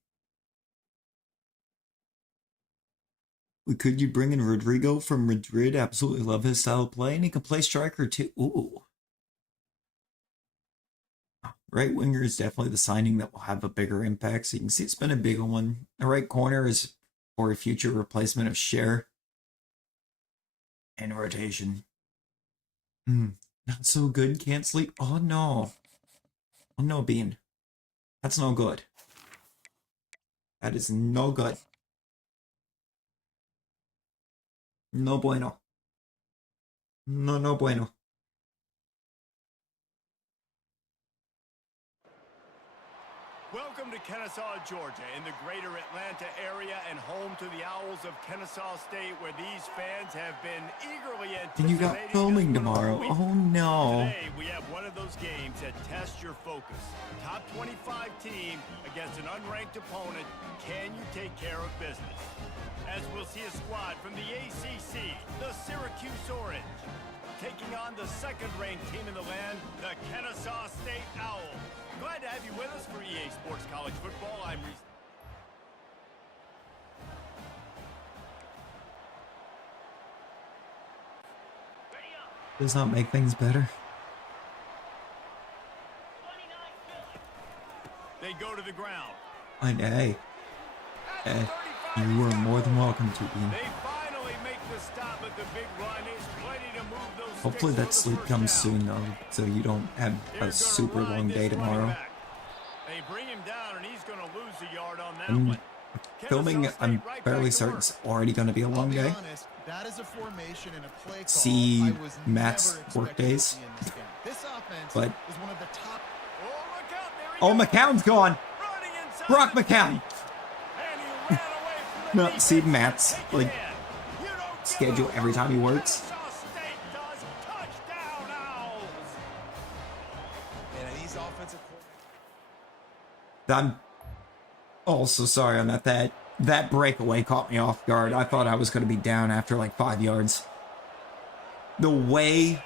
Could you bring in Rodrigo from Madrid? Absolutely love his style of play, and he can play striker too. Ooh. Right winger is definitely the signing that will have a bigger impact. So you can see it's been a big one. The right corner is for a future replacement of Cher. And rotation. Not so good. Can't sleep. Oh no. Oh no, Bean. That's no good. That is no good. No bueno. No bueno. Welcome to Kennesaw, Georgia, in the greater Atlanta area and home to the Owls of Kennesaw State, where these fans have been eagerly anticipating. And you got filming tomorrow. Oh no. Today, we have one of those games that tests your focus. Top 25 team against an unranked opponent. Can you take care of business? As we'll see a squad from the ACC, the Syracuse Orange, taking on the second-ranked team in the land, the Kennesaw State Owls. Glad to have you with us for EA Sports College Football. I'm Does not make things better. They go to the ground. Hey, you are more than welcome to, Bean. They finally make the stop at the big run. Is plenty to move those. Hopefully that sleep comes soon, though, so you don't have a super long day tomorrow. They bring him down, and he's going to lose a yard on that one. Filming, I'm fairly certain it's already going to be a long day. That is a formation and a play call See Matt's work days. But is one of the top. oh, McCown's gone. Brock McCown. No, see Matt's like schedule every time he works. I'm also sorry on that. That breakaway caught me off guard. I thought I was going to be down after like 5 yards. The way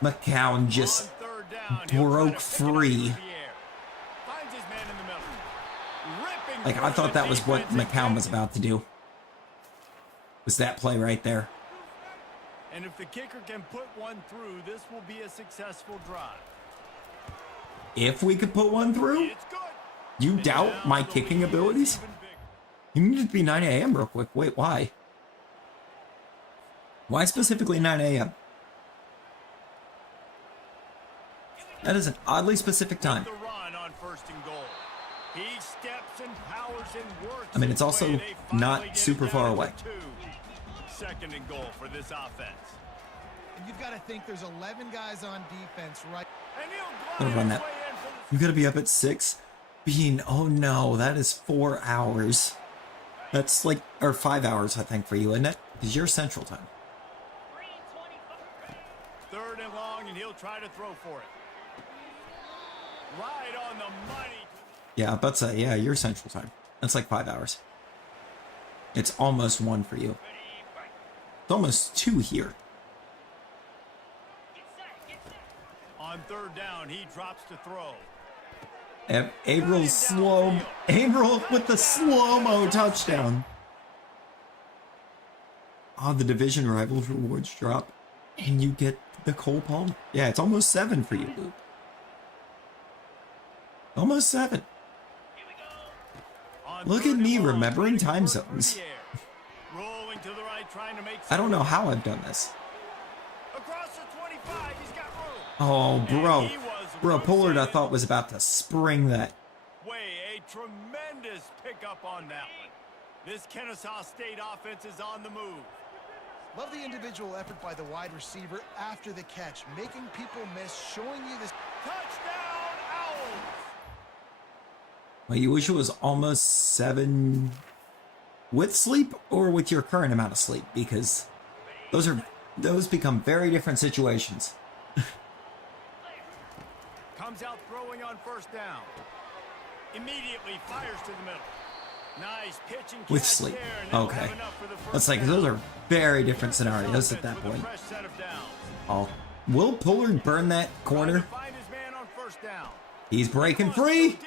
McCown just broke free. Like, I thought that was what McCown was about to do. Was that play right there. And if the kicker can put one through, this will be a successful drive. If we could put one through? You doubt my kicking abilities? You need to be 9 a.m. real quick. Wait, why? Why specifically 9 a.m.? That is an oddly specific time. I mean, it's also not super far away. Second and goal for this offense. And you've got to think there's 11 guys on defense, right? I'm gonna run that. You gotta be up at 6. Bean, oh no, that is 4 hours. That's like, or 5 hours, I think, for you, isn't it? Because you're Central Time. Third and long, and he'll try to throw for it. Right on the money. Yeah, but yeah, you're Central Time. That's like 5 hours. It's almost 1 for you. It's almost 2 here. On third down, he drops to throw. Averill with the slow-mo touchdown. Oh, the division rivals rewards drop. And you get the Cole Palmer. Yeah, it's almost 7 for you, Luke. Almost 7. Look at me remembering time zones. I don't know how I've done this. Oh, bro. Bro, Pollard I thought was about to spring that. A tremendous tremendous pickup on that one. This Kennesaw State offense is on the move. Love the individual effort by the wide receiver after the catch, making people miss, showing you this. Touchdown, Owls! Well, you wish it was almost 7 with sleep or with your current amount of sleep, because those become very different situations. Comes out throwing on first down. Immediately fires to the middle. Nice pitch and With catch sleep. there, and they'll Okay. have enough for the first That's like, down. those are very different scenarios at that Offense with a point. fresh set of downs. Oh, will Pullard burn that Trying to corner? find his man on first down. He's breaking Wants to go free, deep.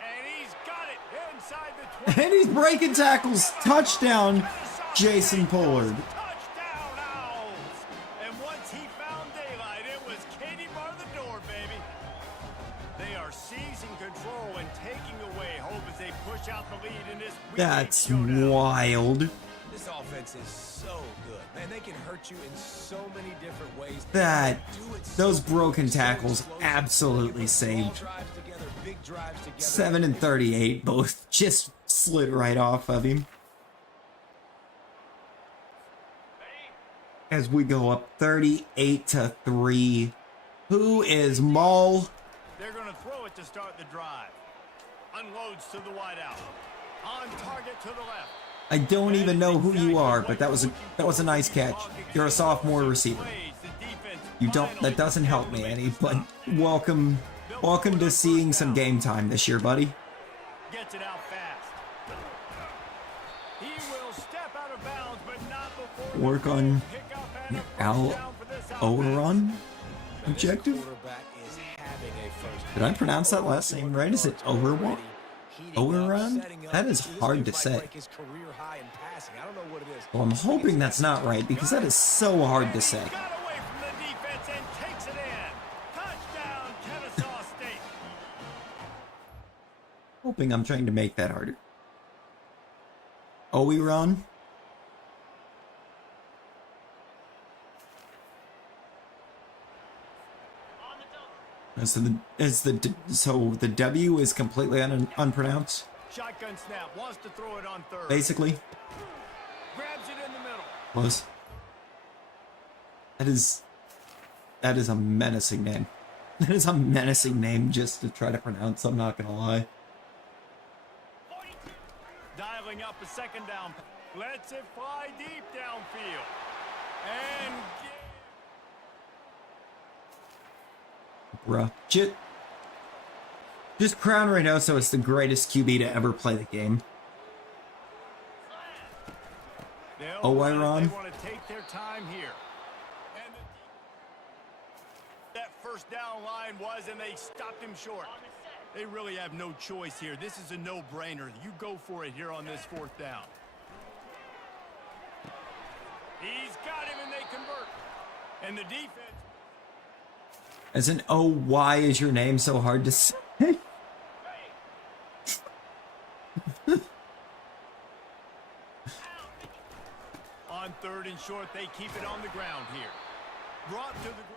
And he's got it inside the 20. and he's breaking tackles. Touchdown, Jason Pullard. Touchdown, Owls! And once he found daylight, it was Katie bar the door, baby. They are seizing control and taking away hope as they push out the lead in this weekend That's showdown. wild. This offense is so good. Man, they can hurt you in so many different ways. That Do it so those broken so tackles explosive. absolutely Small saved. drives together, big drives together. 7 and 38 both just slid right off of him. As we go up 38-3. Who is Maul? They're going to throw it to start the drive. Unloads to the wideout. On target to the left. I don't even know who you are, but that was a nice catch. You're a sophomore receiver. That doesn't help me any, but welcome to seeing some game time this year, buddy. Gets it out fast. He will step out of bounds, but not before Work on pick up and a first Al down for this offense. Oberon This objective. quarterback is having a first. Did I pronounce that last name right? Is it Oberon? Oberon? That is hard to say. Well, I'm hoping that's not right, because that is so hard to say. Got away from the defense and takes it in. Touchdown, Kennesaw State. Hoping I'm trying to make that harder. Oberon? So the W is completely unpronounced, Shotgun snap. Wants to throw it on third. basically. Grabs it in the middle. Close. That is a menacing name. That is a menacing name just to try to pronounce, I'm not gonna lie. Dialing up a second down. Lets it fly deep downfield. And Bruh. Just crown Reynoso as the greatest QB to ever play the game. They Iron. want to take their time here. And that first down line was, and they stopped him short. They really have no choice here. This is a no-brainer. You go for it here on this fourth down. He's got him, and they convert. And the defense. As in, oh, why is your name so hard to say? On third and short, they keep it on the ground here. Brought to the ground.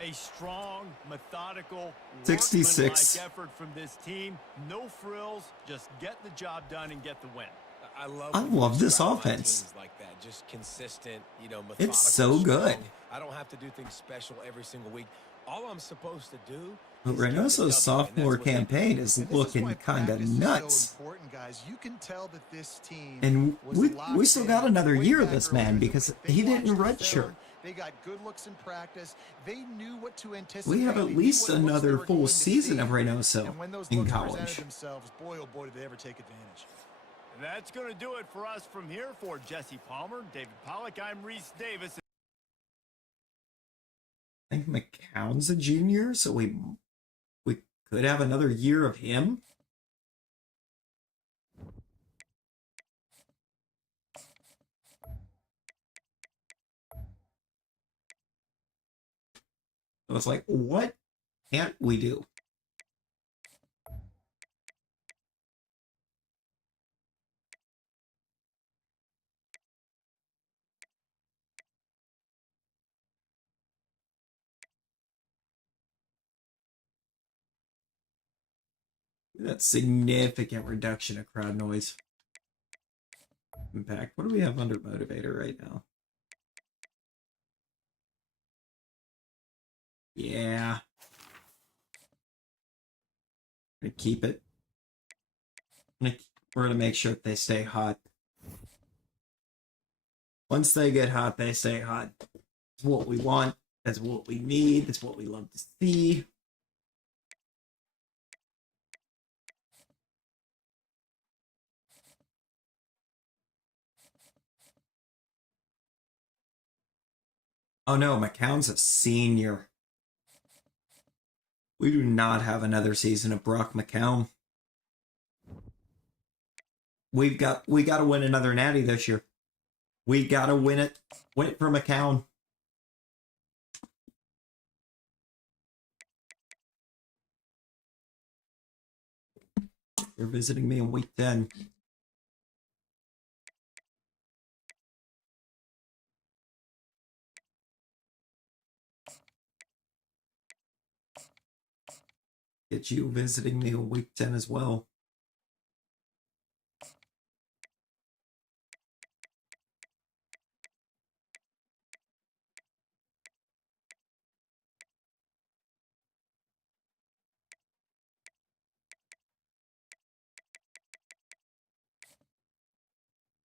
A strong, methodical, 66. workmanlike effort from this team. No frills, just get the job done and get the win. I I love this style offense. teams like that. Just consistent, methodical. It's so good. strong. I don't have to do things special every single week. All I'm supposed to do. But is get the Reynoso's W, and sophomore that's what they do. campaign is And this is looking why kind of practice is nuts. So important, guys. You can tell that this team And was we locked still in got another way year of back this early in man, the because week. They he didn't watched the redshirt. film. They got good looks in practice. They knew what to anticipate. We have They at knew least what looks they another were full going to season see. of Reynoso And when those in looks college. presented themselves, boy, oh boy, did they ever take advantage. And that's going to do it for us from here. For Jesse Palmer, David Pollack, I'm Reese Davis. I think McCown's a junior, so we could have another year of him. So it's like, what can't we do? That's significant reduction of crowd noise. Impact. What do we have under motivator right now? Yeah. Gonna keep it. We're gonna make sure that they stay hot. Once they get hot, they stay hot. It's what we want. That's what we need. That's what we love to see. Oh no, McCown's a senior. We do not have another season of Brock McCown. We got to win another natty this year. We got to win it. Win it for McCown. You're visiting me in week 10. Get you visiting me in week 10 as well.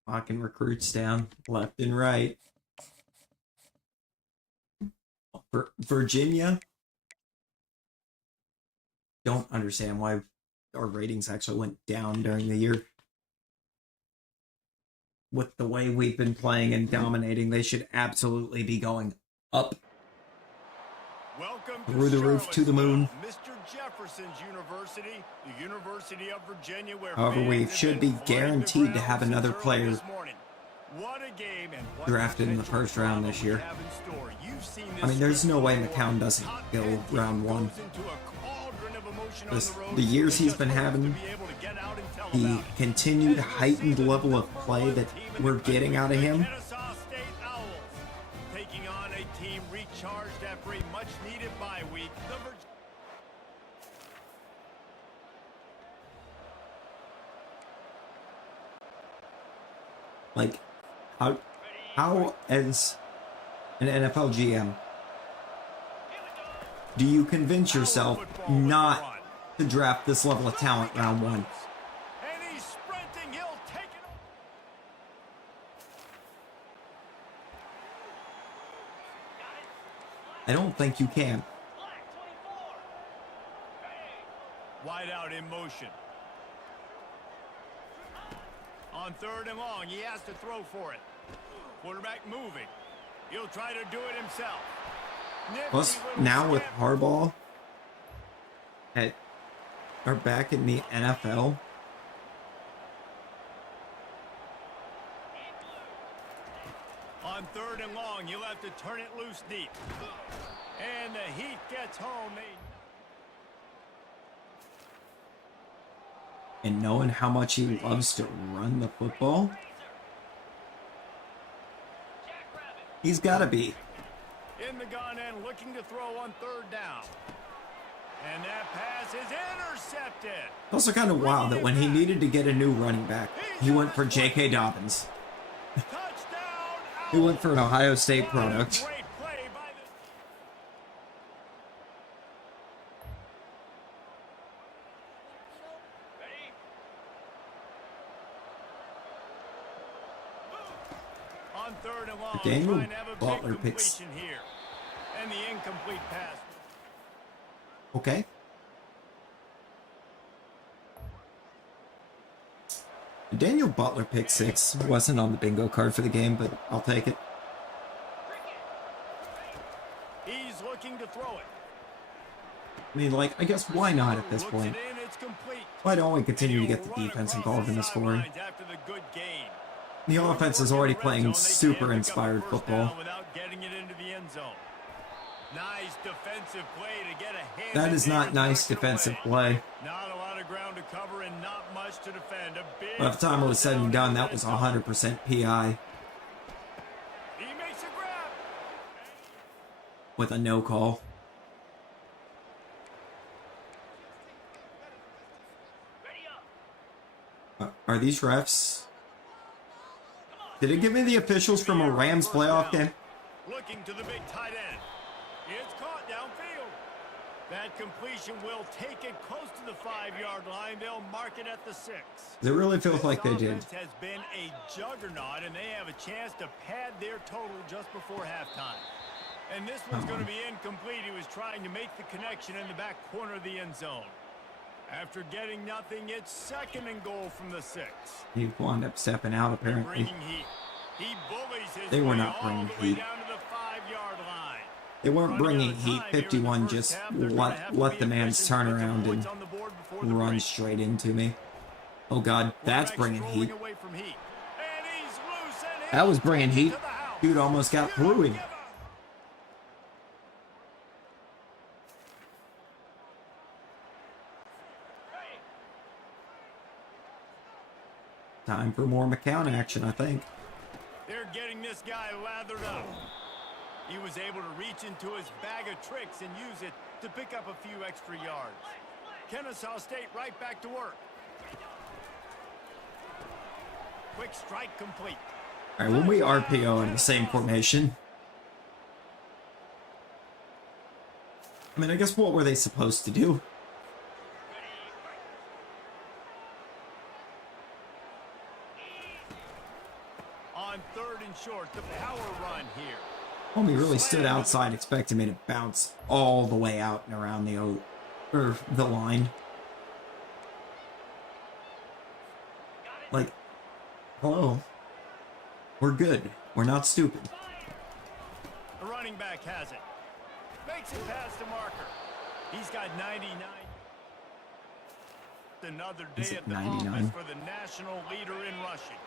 Locking recruits down left and right. For Virginia, don't understand why our ratings actually went down during the year. With the way we've been playing and dominating, they should absolutely be going up. Welcome Through the roof to the moon. Mr. Jefferson's University, the University of Virginia, where However, we should be guaranteed to have another player drafted in the first round this year. I mean, there's no way McCown doesn't go round 1. The years he's been having, the continued heightened level of play that we're getting out of him. Taking on a team recharged after a much-needed bye week. Like, how as an NFL GM do you convince yourself not to draft this level of talent round 1? And he's sprinting, he'll take it. I don't think you can. Wide out in motion. On 3rd and long, he has to throw for it. Quarterback moving. He'll try to do it himself. Plus, now with Harbaugh are back in the NFL. On 3rd and long, you'll have to turn it loose deep. And the Heat gets home. And knowing how much he loves to run the football, he's got to be. In the gun and looking to throw on 3rd down. And that pass is intercepted. It's also kind of wild that when he needed to get a new running back, he went for J.K. Dobbins. He went for an Ohio State product. Great play by the... On 3rd and long, Daniel trying to have a big Butler picks. completion here. And the incomplete pass. Okay. Daniel Butler pick 6 wasn't on the bingo card for the game, but I'll take it. He's looking to throw it. I mean, like, I guess why not at this point? Why don't we continue to get the defense involved in the scoring? The offense is already playing super inspired football. Nice defensive play to get a hand. That is not nice defensive play. Not a lot of ground to cover and not much to defend. A big By the time it was said and done, that was 100% PI. He makes a grab. With a no call. Are these refs? Did it give me the officials from a Rams playoff game? Looking to the big tight end. It's caught downfield. That completion will take it close to the 5-yard line. They'll mark it at the 6. It really feels like they did. This offense has been a juggernaut, and they have a chance to pad their total just before halftime. And this one's going to be incomplete. He was trying to make the connection in the back corner of the end zone. After getting nothing, it's 2nd and goal from the 6. He wound up stepping out, apparently. He bullies his They were way not bringing all the way heat. down to the 5-yard line. They weren't bringing heat. 51 just let the man's turn around and run straight into me. Oh, God, that's bringing heat. That was bringing heat. Dude almost got through him. Time for more McCown action, I think. They're getting this guy lathered up. He was able to reach into his bag of tricks and use it to pick up a few extra yards. Kennesaw State right back to work. Quick strike complete. All right, when we RPO in the same formation, I mean, I guess what were they supposed to do? On 3rd and short, the power run here. Homie really stood outside expecting me to bounce all the way out and around the line. Like, hello. We're good. We're not stupid. The running back has it. Makes it past the marker. He's got 99. Another day at the office for the national leader in rushing.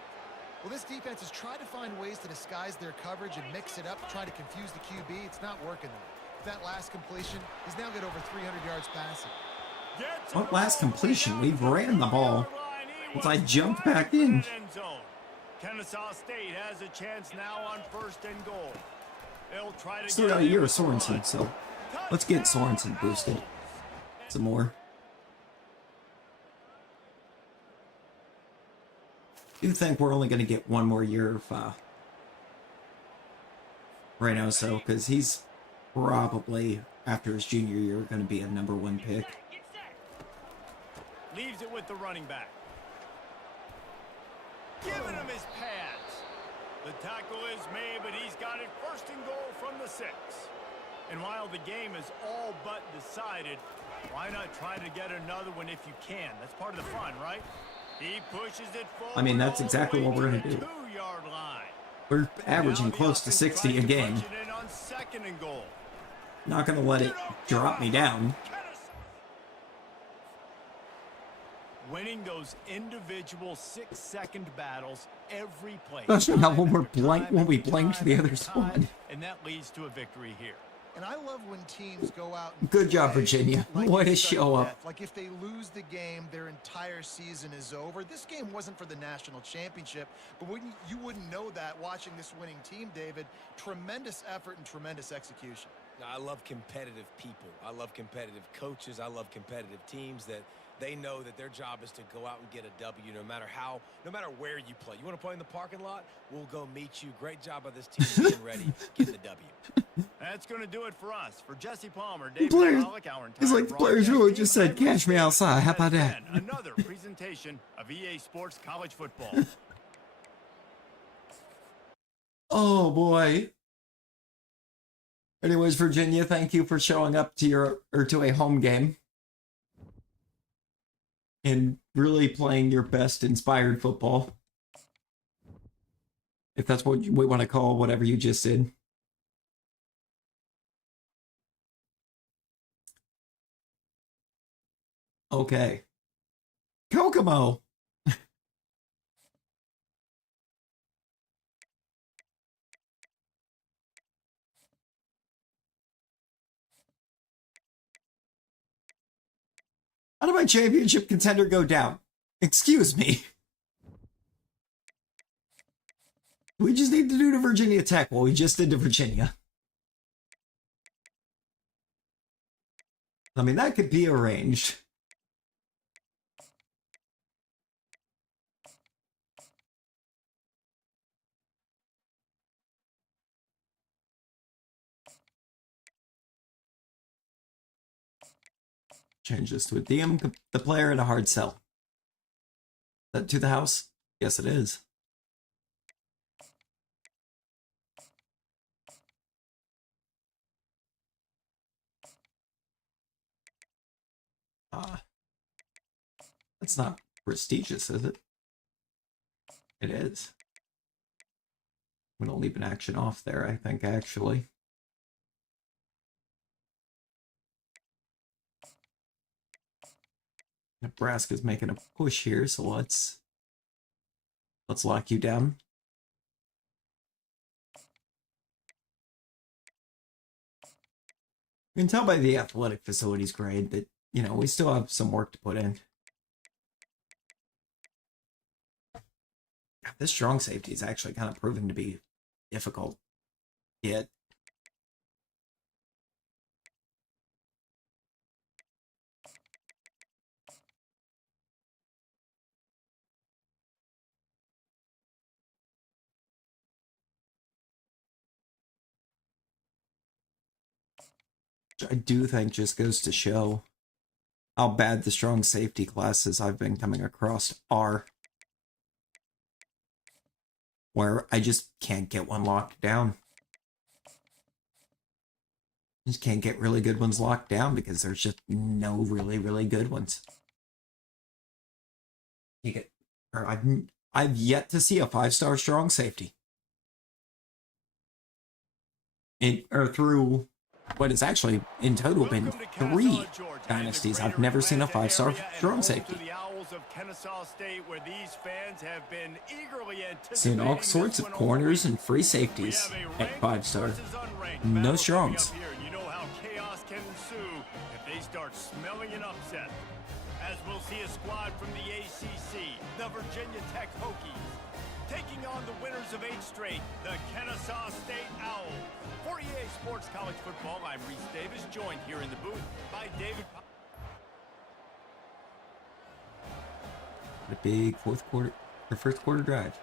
Well, this defense has tried to find ways to disguise their coverage and mix it up, try to confuse the QB. It's not working, though. That last completion, he's now got over 300 yards passing. What last completion? We ran the ball. Once I jumped back in. Kennesaw State has a chance now on 1st and goal. They'll try to Still got a year of Sorensen, so let's get Sorensen boosted some more. I do think we're only going to get one more year of Reynoso, because he's probably, after his junior year, going to be a #1 pick. Leaves it with the running back. Giving him his pads. The tackle is made, but he's got it 1st and goal from the 6. And while the game is all but decided, why not try to get another one if you can? That's part of the fun, right? He pushes it forward. I mean, that's exactly what we're going to do. 2-yard line. We're averaging close to 60 a game. On 2nd and goal. Not going to let it drop me down. Winning those individual 6-second battles every play. Especially now when we blanked the other squad. And that leads to a victory here. And I love when teams go out and good job, Virginia. Way to show up. Like if they lose the game, their entire season is over. This game wasn't for the national championship, but you wouldn't know that watching this winning team, David. Tremendous effort and tremendous execution. I love competitive people. I love competitive coaches. I love competitive teams that they know that their job is to go out and get a W no matter where you play. You want to play in the parking lot? We'll go meet you. Great job by this team getting ready, getting the W. That's going to do it for us. For Jesse Palmer, David Pollock, our entire it's like the players really just said, "Cash me outside." How about that? Another presentation of EA Sports College Football. Oh boy. Anyways, Virginia, thank you for showing up to to a home game and really playing your best inspired football. If that's what we want to call whatever you just did. Okay. Kokomo. How did my championship contender go down? Excuse me. We just need to do to Virginia Tech what we just did to Virginia. I mean, that could be arranged. change this to a DM the player at a hard sell. Is that to the house? Yes, it is. That's not prestigious, is it? It is. I'm going to leave an action off there, I think, actually. Nebraska's making a push here, so let's lock you down. You can tell by the athletic facilities grade that, you know, we still have some work to put in. This strong safety is actually kind of proving to be difficult. Yet. I do think just goes to show how bad the strong safety classes I've been coming across are. Where I just can't get one locked down. Just can't get really good ones locked down because there's just no really, really good ones. I've yet to see a 5-star strong safety. Through what is actually in total been 3 dynasties. I've never seen a 5-star strong safety. Seen all sorts of corners and free safeties at 5-star. No strongs. You know how chaos can ensue if they start smelling an upset. As we'll see a squad from the ACC, the Virginia Tech Hokies, taking on the winners of 8 straight, the Kennesaw State Owls. For EA Sports College Football, I'm Reese Davis, joined here in the booth by David. A big first quarter drive.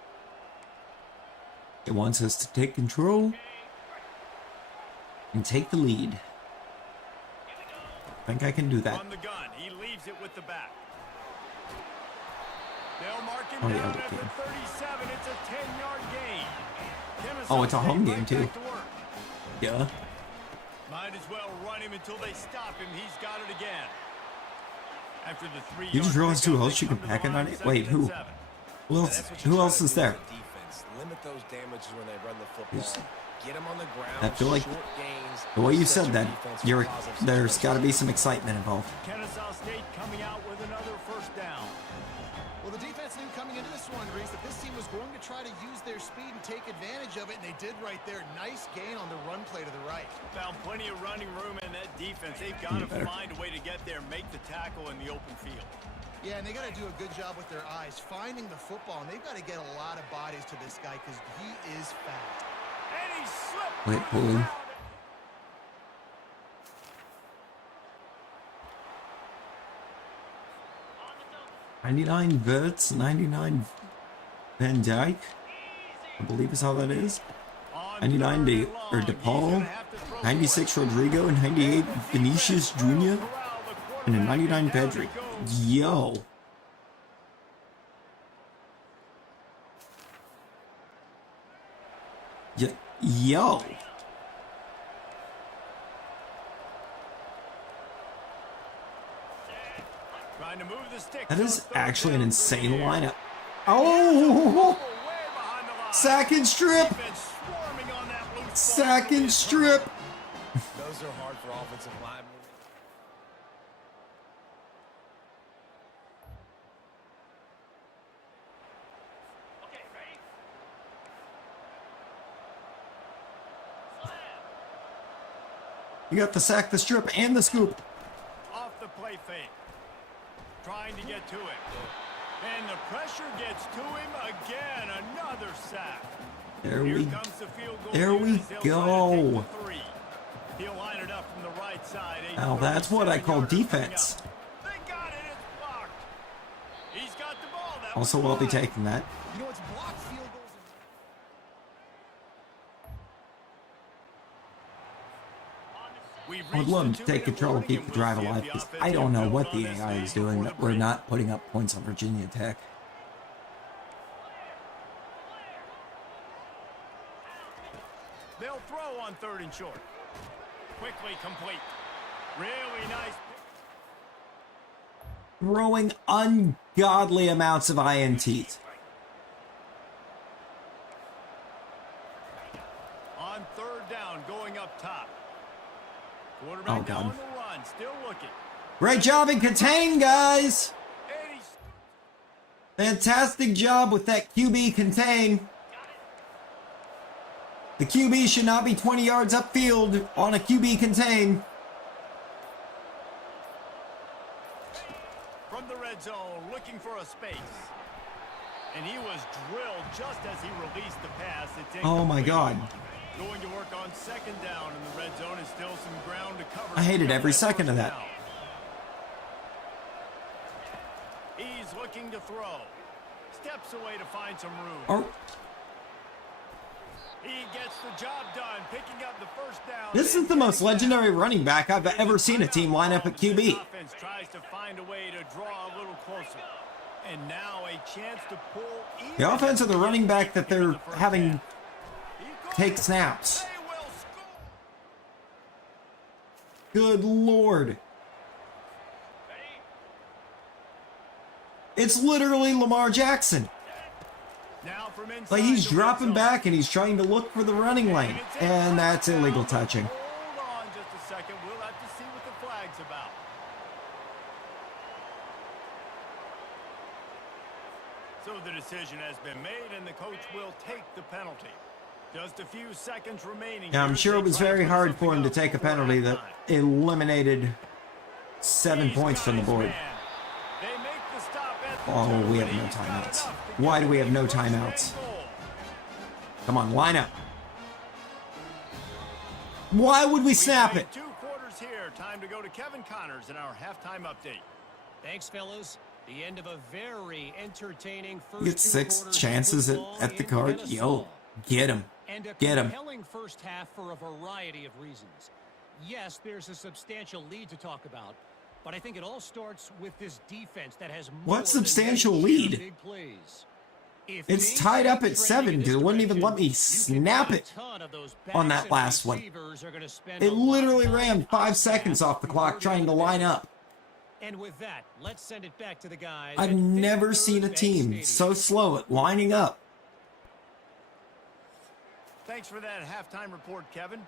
It wants us to take control and take the lead. I think I can do that. On the gun, he leaves it with the back. They'll mark him Oh, yeah, down we at the can. 37. It's a 10-yard gain. Oh, it's a home Kennesaw game, State right too. back to work. Yeah. Might as well run him until they stop him. He's got it again. After the 3-yard You just realized who pickup, else you they can come to pack the it line, on it? 2nd Wait, and who? 7. Who else is there? Defense. Limit those damages when they run the football. Who's- Get them on the ground. I feel like short gains, the way you set said your that, defense for positive there's situations. got to be some excitement involved. Kennesaw State coming out with another first down. Well, the defense knew coming into this one, Reese, that this team was going to try to use their speed and take advantage of it, and they did right there. Nice gain on the run play to the right. Found plenty of running room in that defense. They've got to find a way to get there, make the tackle in the open field. Yeah, and they got to do a good job with their eyes, finding the football, and they've got to get a lot of bodies to this guy because he is fast. And he slipped. Wait, pulling. $99 Verts, 99 Van Dyke, I believe is how that is. 99 DePaul, 96 Rodrigo, and 98 Vinicius Jr., and a 99 Pedri. Yo. Yo. Trying to move the stick. That is actually an insane lineup. Oh! Sack and strip! Sack and strip! Those are hard for offensive linemen. You got the sack, the strip, and the scoop. Off the play fake. Trying to get to him. And the pressure gets to him again. Another sack. There Here we comes the field goal There we unit. They'll try to go. take the 3. He'll line it up from the right side. Now that's what I call 37-yarder coming defense. up. They got it. It's blocked. He's got the ball. That Also, was I'll be blocked. taking that. You know, it's blocked field goals. We've I would love to take control and keep the drive alive because I don't know what the AI is doing that we're not putting up points on Virginia Tech. They'll throw on 3rd and short. Quickly complete. Really nice. Throwing ungodly amounts of INTs. On 3rd down, going up top. Quarterback now on the run, still looking. Great job in contain, guys! Fantastic job with that QB contain. The QB should not be 20 yards upfield on a QB contain. From the red zone, looking for a space. And he was drilled just as he released the pass. It's oh my God. Going to work on 2nd down in the red zone is still some ground to cover. I hated every second of that. He's looking to throw. Steps away to find some room. Oh. He gets the job done, picking up the 1st down. This is the most legendary running back I've ever seen a team line up at QB. Offense tries to find a way to draw a little closer. And now a chance to pull. The offense of the running back that they're having take snaps. Good Lord. It's literally Lamar Jackson. Like he's dropping back and he's trying to look for the running lane. And that's illegal touching. Hold on just a second. We'll have to see what the flag's about. So the decision has been made and the coach will take the penalty. Just a few seconds remaining. Yeah, I'm sure it was very hard for him to take a penalty that eliminated 7 points from the board. Oh, we have no timeouts. Why do we have no timeouts? Come on, line up. Why would we snap it? 2 quarters here. Time to go to Kevin Connors in our halftime update. Thanks, fellas. The end of a very entertaining first. You get 6 chances at the card. Yo, get him. Get him. Compelling first half for a variety of reasons. Yes, there's a substantial lead to talk about, but I think it all starts with this defense that has more. What substantial lead? Big plays. It's tied up at 7 because it wouldn't even let me snap it on that last one. It literally ran 5 seconds off the clock trying to line up. And with that, let's send it back to the guys. I've never seen a team so slow at lining up. Thanks for that halftime report, Kevin.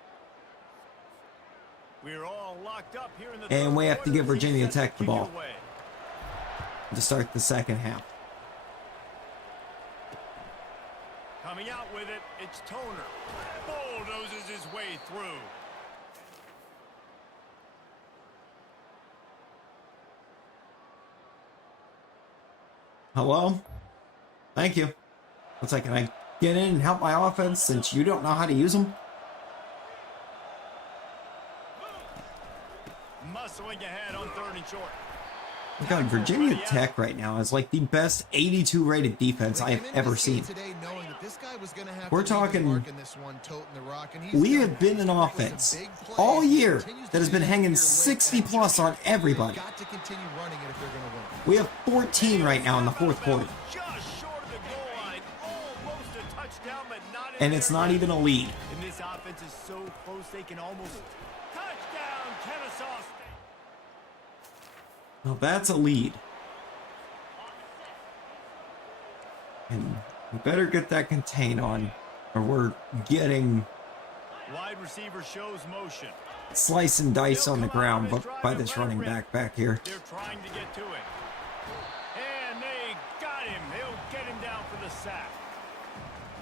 We're all locked up here in the And we have to give Virginia Tech the ball to start the second half. Coming out with it, it's Toner. Bulldozes his way through. Hello? Thank you. Looks like, can I get in and help my offense since you don't know how to use them? Muscling ahead on 3rd and short. God, Virginia Tech right now is like the best 82 rated defense I have ever seen. We're talking, we have been an offense all year that has been hanging 60 plus on everybody. We have 14 right now in the 4th quarter. And it's not even a lead. And this offense is so close they can almost touchdown Kennesaw State. Well, that's a lead. And we better get that contain on, or we're getting Wide receiver shows motion. slice and dice on the ground by this running back here. They're trying to get to it. And they got him. They'll get him down for the sack.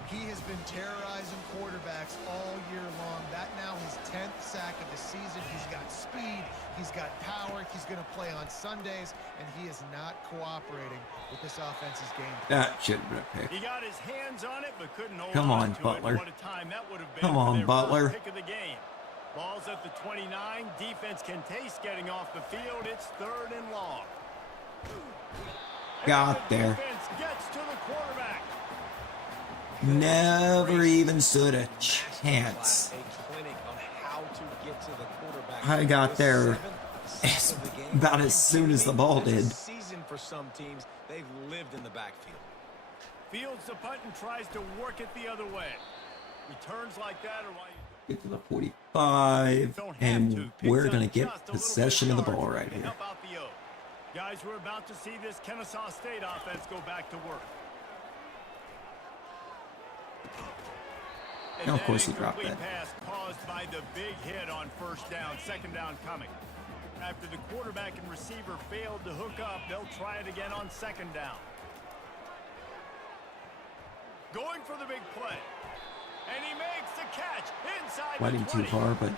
He has been terrorizing quarterbacks all year long. That now his 10th sack of the season. He's got speed. He's got power. He's going to play on Sundays, and he is not cooperating with this offense's game. That should have been a pick. He got his hands on it, but couldn't hold Come on, to Butler. It. What a time that would have been. Come on, Butler. Pick of the game. Ball's at the 29. Defense can taste getting off the field. It's 3rd and long. Got there. Defense gets to the quarterback. Never even stood a chance. A clinic on how to get to the quarterback. I got there Seventh of the game. about as soon as the ball That's a did. season for some teams. They've lived in the backfield. Fields the punt and tries to work it the other way. Returns like that are why you Get to the 45, don't have and to. we're Picks going up to get just a little bit possession of the ball yards right to here. help out the O. Guys, we're about to see this Kennesaw State offense go back to work. Now, of course, he dropped incomplete that. pass caused by the big hit on first down, second down coming. After the quarterback and receiver failed to hook up, they'll try it again on second down. Going for the big play. And he makes the catch inside Went the him 20. too far, but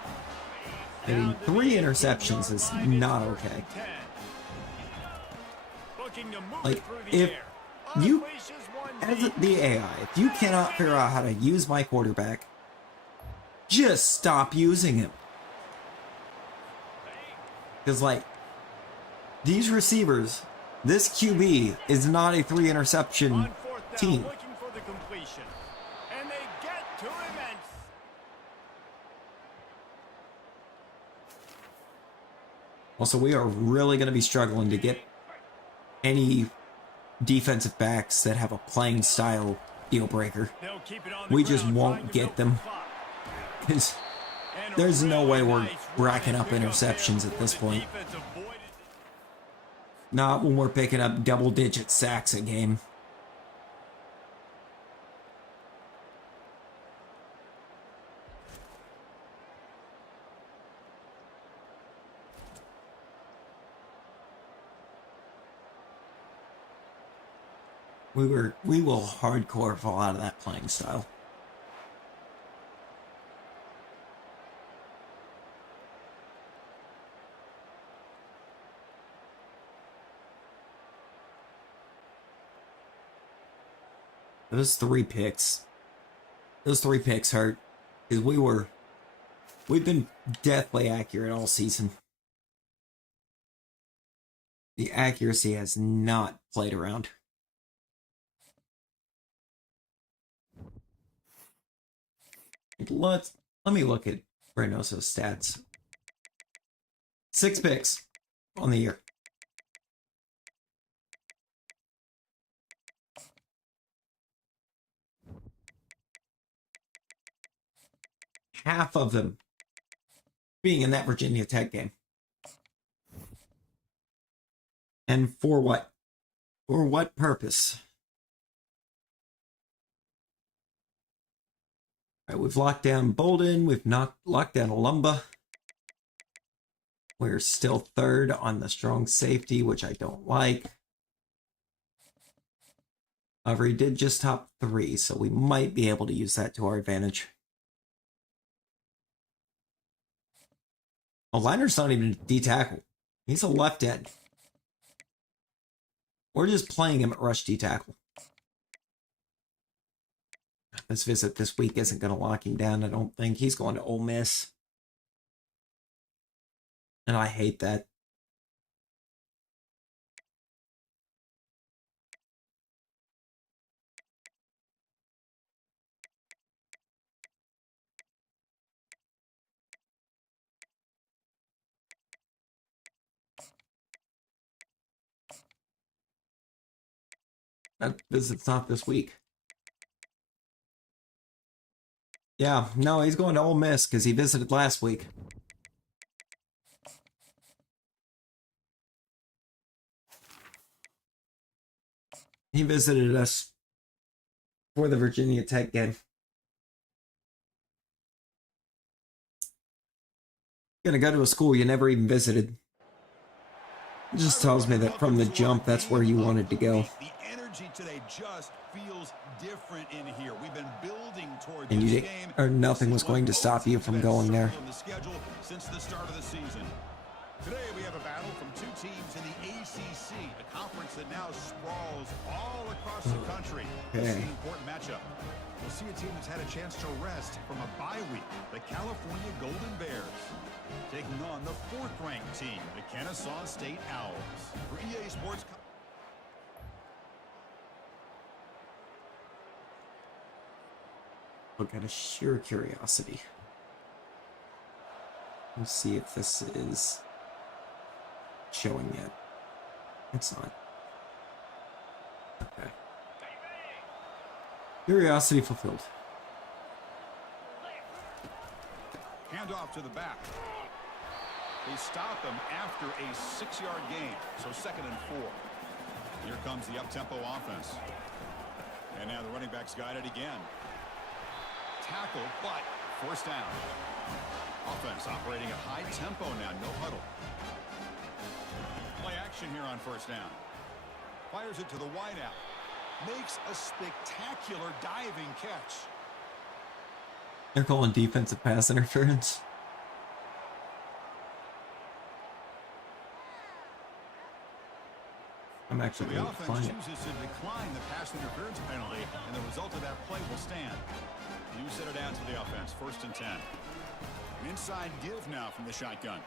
getting 3 interceptions is not okay. Looking to move Like, it through the if air. you, Unleashes one as deep. the AI, if you cannot figure out how to use my quarterback, just stop using him. Because, like, these receivers, this QB is not a 3 interception On fourth down, team. looking for the completion. And they get to him and Also, we are really going to be struggling to get any defensive backs that have a playing style deal breaker. they'll keep it on the We just ground, won't trying to get milk the them. clock. 'Cause And a there's no way really we're nice racking running up pickup there interceptions at for this the point. defense avoided. Not when we're picking up double-digit sacks a game. We will hardcore fall out of that playing style. Those 3 picks hurt because we've been deathly accurate all season. The accuracy has not played around. Let me look at Reynoso's stats. 6 picks on the year. Half of them being in that Virginia Tech game. And for what? For what purpose? All right, we've locked down Bolden. We've not locked down Alumba. We're still 3rd on the strong safety, which I don't like. However, he did just top 3, so we might be able to use that to our advantage. Oh, Liner's not even a D-tackle. He's a left end. We're just playing him at rush D-tackle. This visit this week isn't going to lock him down, I don't think. He's going to Ole Miss. And I hate that. That visit's not this week. Yeah, no, he's going to Ole Miss because he visited last week. He visited us for the Virginia Tech game. Gonna go to a school you never even visited. It just tells me that from the jump, that's where you wanted to go. The energy today just feels different in here. We've been building toward And this you game. or nothing was going to stop you from going there. On the schedule since the start of the season. Today we have a battle from 2 teams in the ACC, a conference that now sprawls all across the country. This is Okay. an important matchup. We'll see a team that's had a chance to rest from a bye week, the California Golden Bears, taking on the 4th-ranked team, the Kennesaw State Owls. For EA Sports. Look at a sheer curiosity. Let's see if this is showing yet. It's not. Okay. Curiosity fulfilled. Hand off to the back. They stop him after a 6-yard gain, so 2nd and 4. Here comes the up-tempo offense. And now the running back's got it again. Tackle, but forced down. Offense operating at high tempo now, no huddle. Play action here on 1st down. Fires it to the wideout. Makes a spectacular diving catch. They're calling defensive pass interference. I'm actually The really offense fine. chooses to decline the pass interference penalty, and the result of that play will stand. You set it down to the offense, 1st and 10. An inside give now from the shotgun.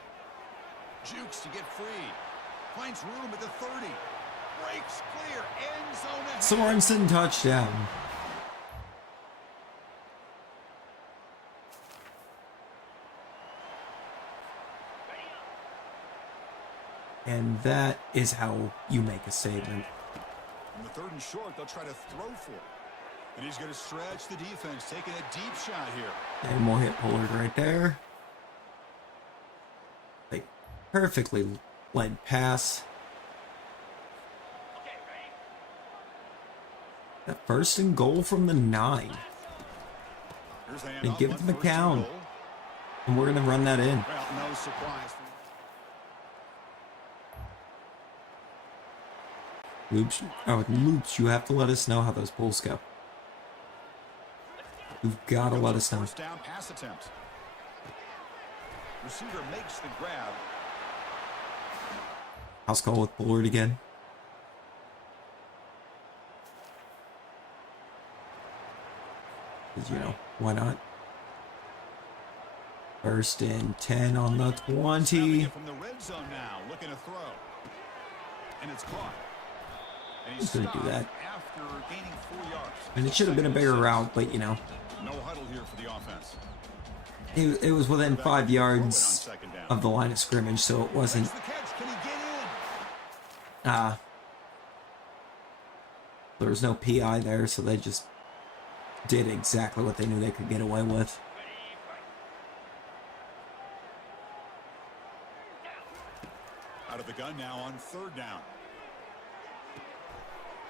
Jukes to get free. Finds room at the 30. Breaks clear. End zone ahead. Sorensen touchdown. And that is how you make a statement. On the 3rd and short, they'll try to throw for it. And he's going to stretch the defense, taking a deep shot here. And more hit Pollard right there. A perfectly led pass. That 1st and goal from the 9. Here's the And handoff give it on to 1st and McCown. goal. And we're going to run that in. Well, no surprise. Loops. Oh, Loops, you have to let us know how those pulls go. You've got to let us know. 1st down pass attempt. Receiver makes the grab. House call with Pollard again. Because, you know, why not? 1st and 10 on the 20. From the red zone now, looking to throw. And it's caught. And He's going to do that. After gaining 4 yards. And it should have been a bigger route, but, you know. No huddle here for the offense. It was within 5 yards of the line of scrimmage, so it wasn't. The catch. Can he get in? There was no PI there, so they just did exactly what they knew they could get away with. Out of the gun now on 3rd down.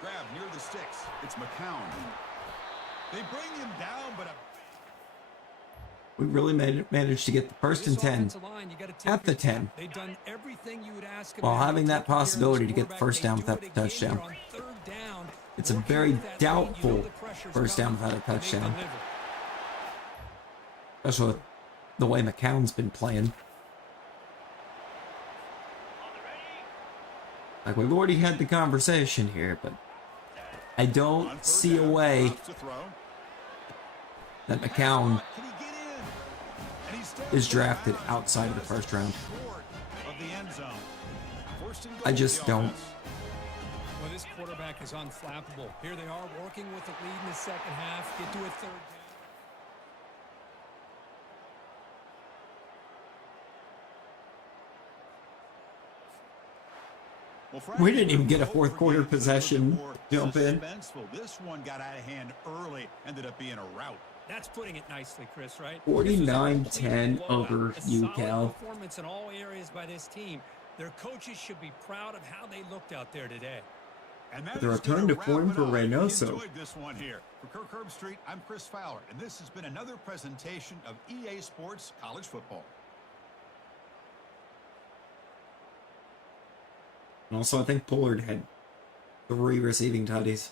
Grab near the sticks. It's McCown. They bring him down, but We really managed to get the 1st and 10 at the 10. They've done everything you would ask While them having to that take care of this possibility to get the quarterback. 1st down They without do the it again touchdown. here on 3rd down. It's a Working very with that lead, doubtful you know the pressure's 1st down coming, without a and they touchdown. deliver. Especially with the way McCown's been playing. Like, we've already had the conversation here, but I on don't 3rd see a down, way drops to throw. that McCown Can he get in? And he steps is drafted out of outside of the 1st round. short of the end zone. 1st and goal I for just the don't. offense. Well, this quarterback is unflappable. Here they are working with the lead in the 2nd half. Get to a 3rd down. Well, We didn't even get a Frankly, 4th quarter games that are a possession bit more jump in. suspenseful. This one got out of hand early, ended up being a rout. That's putting it nicely, Chris, right? 49-10 over A solid UCal. performance in all areas by this team. Their coaches should be proud of how they looked out there today. And that The is return gonna to form wrap it for up. Reynoso. We enjoyed this one here. For Kirk Herbstreit, I'm Chris Fowler, and this has been another presentation of EA Sports College Football. And also, I think Pollard had 3 receiving tutties.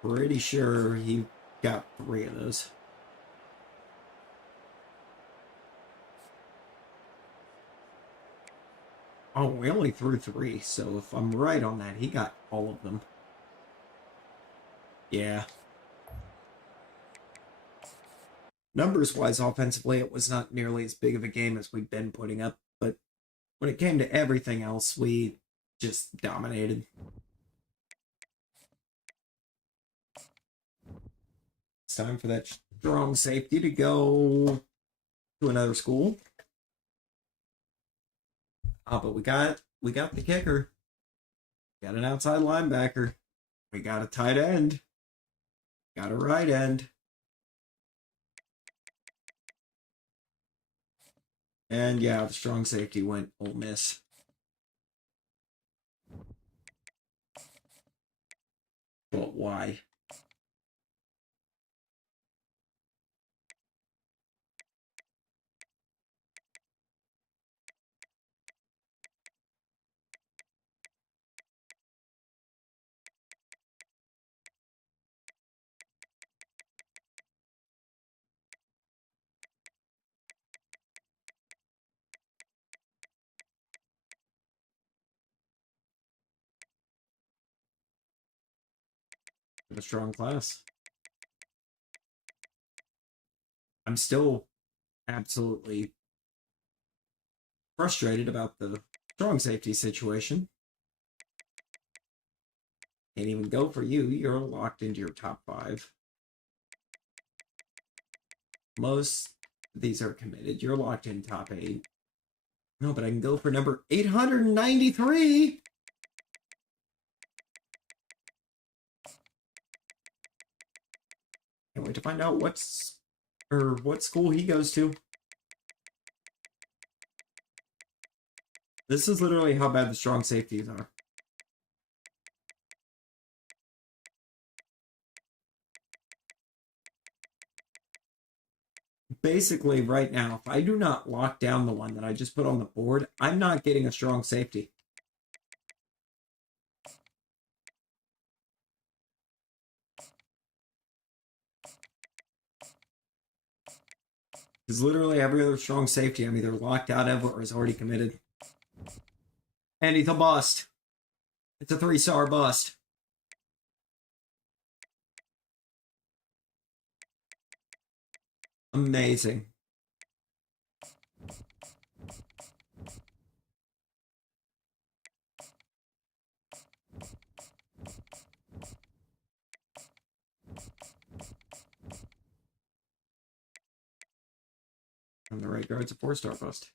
Pretty sure he got 3 of those. Oh, we only threw 3, so if I'm right on that, he got all of them. Yeah. Numbers-wise, offensively, it was not nearly as big of a game as we'd been putting up, but when it came to everything else, we just dominated. time for that strong safety to go to another school. But we got the kicker. We got an outside linebacker. We got a tight end. Got a right end. And yeah, the strong safety went Ole Miss. But why? A strong class. I'm still absolutely frustrated about the strong safety situation. Can't even go for you. You're locked into your top 5. Most of these are committed. You're locked in top 8. No, but I can go for number 893. Can't wait to find out what school he goes to. This is literally how bad the strong safeties are. Basically, right now, if I do not lock down the one that I just put on the board, I'm not getting a strong safety. Because literally every other strong safety I'm either locked out of or is already committed. And he's a bust. It's a 3-star bust. Amazing. And the right guard's a 4-star bust.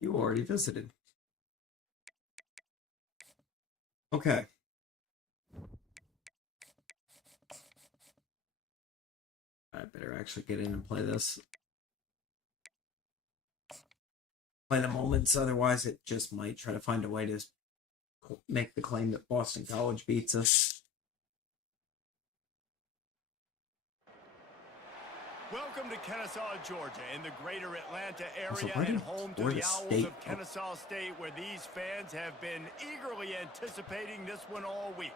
You already visited. Okay. I better actually get in and play this. Play the moments, otherwise it just might try to find a way to make the claim that Boston College beats us. Welcome to Kennesaw, Georgia, in the greater Atlanta Also, area why and did home to Florida the Owls State- of Kennesaw State, where these fans have been eagerly anticipating this one all week.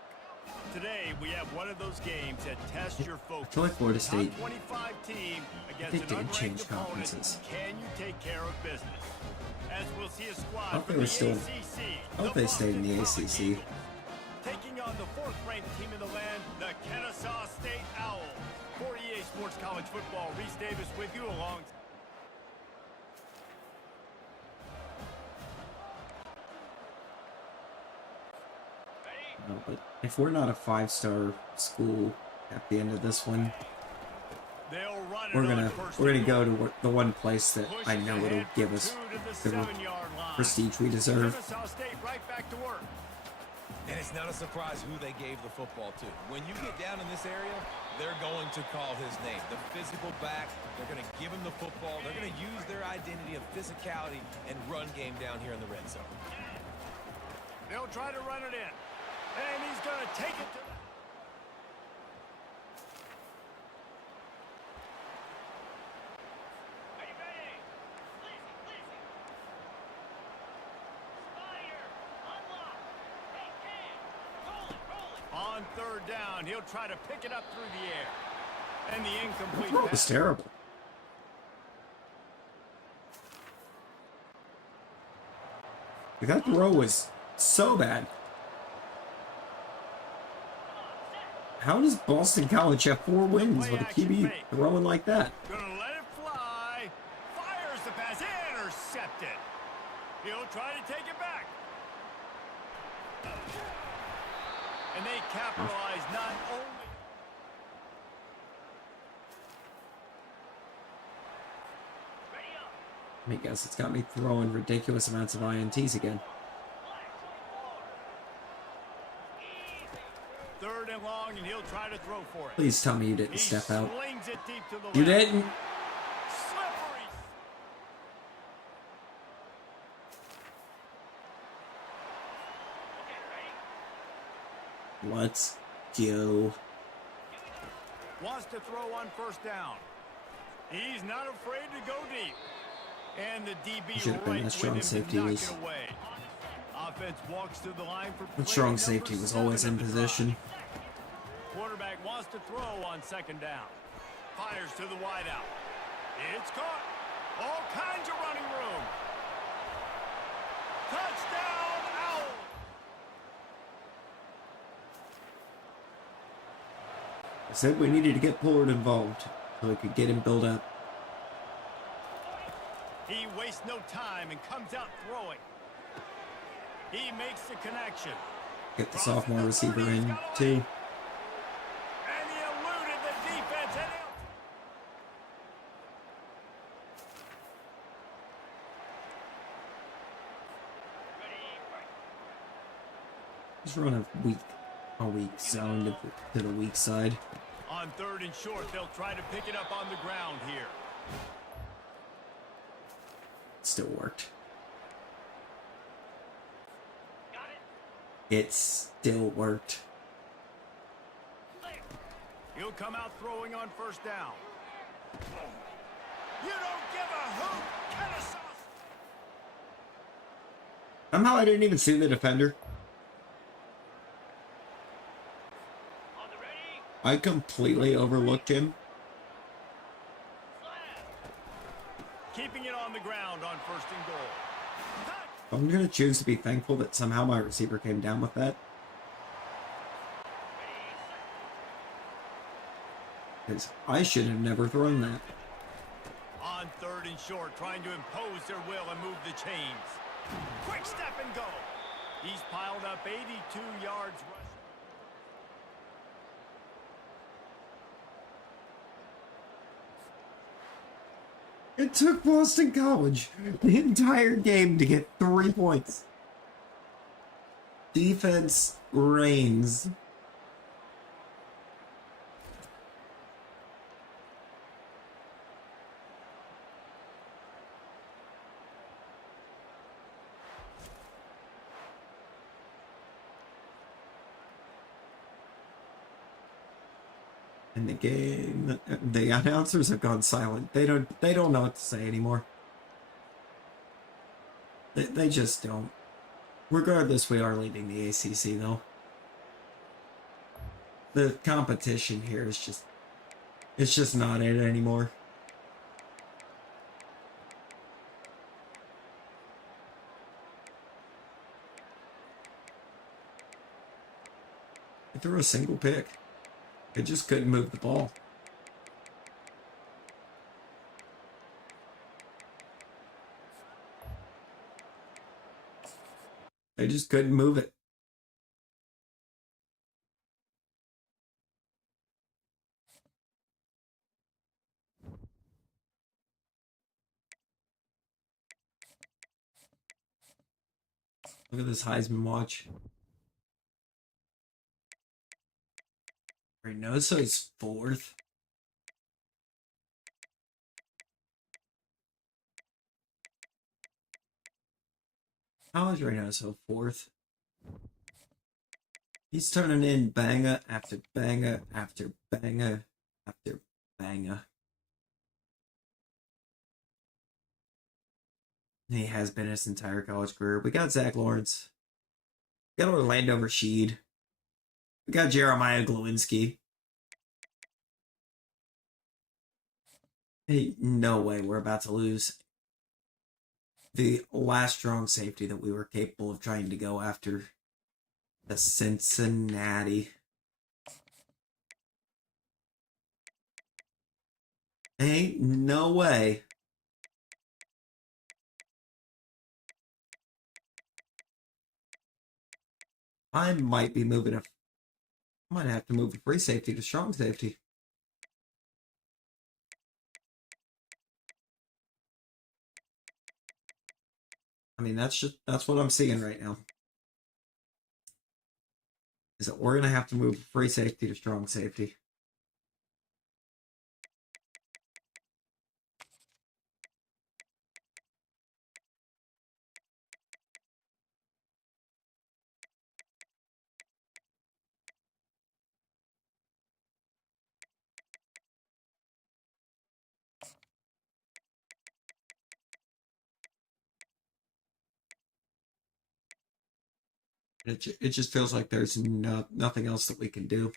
Today, we have one of those games that test your focus. I feel like Florida State, Top 25 team against they an did unranked change opponent. conferences. Can you take care of business? As we'll see a squad I thought they from were the still- ACC, I thought they stayed in the Boston ACC. College Eagles, taking on the 4th-ranked team in the land, the Kennesaw State Owls. For EA Sports College Football, Reese Davis with you along. No, but if we're not a 5-star school at the end of this one, They'll run it we're on gonna first we're and gonna goal. go to the one place that Push I know it'll ahead give for us 2 to the the 7-yard line. prestige we deserve. Kennesaw State right back to work. And it's not a surprise who they gave the football to. When you get down in this area, they're going to call his name. The physical back, they're going to give him the football. They're going to use their identity of physicality and run game down here in the red zone. They'll try to run it in. And he's going to take it to the... On 3rd down, he'll try to pick it up through the air. And the incomplete That was pass. terrible. That throw was so bad. How does Boston College have 4 wins with a QB throwing like that? Gonna let it fly. Fires the pass. Intercepted. He'll try to take it back. And they capitalize not only... I mean, guess it's got me throwing ridiculous amounts of INTs again. 3rd and long, and he'll try to throw for it. Please tell me you didn't He step out. slings it deep to the You left. didn't. Slippery. Let's go. Wants to throw on 1st down. He's not afraid to go deep. And the DB Should have been right that strong with him safety to knock was. it away. Offense walks to the line for The play strong number safety was 7 always of in the position. drive. Quarterback wants to throw on 2nd down. Fires to the wideout. It's caught. All kinds of running room. Touchdown, Owl. I said we needed to get Pollard involved so we could get him built up. He wastes no time and comes out throwing. He makes the connection. Get the sophomore receiver in too. And he eluded the defense. And Just run a weak zone to the weak side. on 3rd and short, they'll try to pick it up on the ground here. Still worked. It still worked. He'll come out throwing on 1st down. You don't give a hoot, Kennesaw. Somehow I didn't even see the defender. I completely overlooked him. Keeping it on the ground on 1st and goal. I'm going to choose to be thankful that somehow my receiver came down with that. Because I should have never thrown that. On 3rd and short, trying to impose their will and move the chains. Quick step and go. He's piled up 82 yards rushing. It took Boston College the entire game to get 3 points. Defense reigns. In the game, the announcers have gone silent. They don't know what to say anymore. They just don't. Regardless, we are leading the ACC though. The competition here is just, it's just not it anymore. They threw a single pick. They just couldn't move the ball. They just couldn't move it. Look at this Heisman watch. Reynoso's 4th. How is Reynoso 4th? He's turning in banger after banger after banger after banger. He has been his entire college career. We got Zach Lawrence. We got Orlando Rashid. We got Jeremiah Glowinski. Hey, no way we're about to lose the last strong safety that we were capable of trying to go after. The Cincinnati. Ain't no way. I might be moving a... I might have to move a free safety to strong safety. I mean, that's what I'm seeing right now. Is that we're gonna have to move free safety to strong safety. It just feels like there's nothing else that we can do.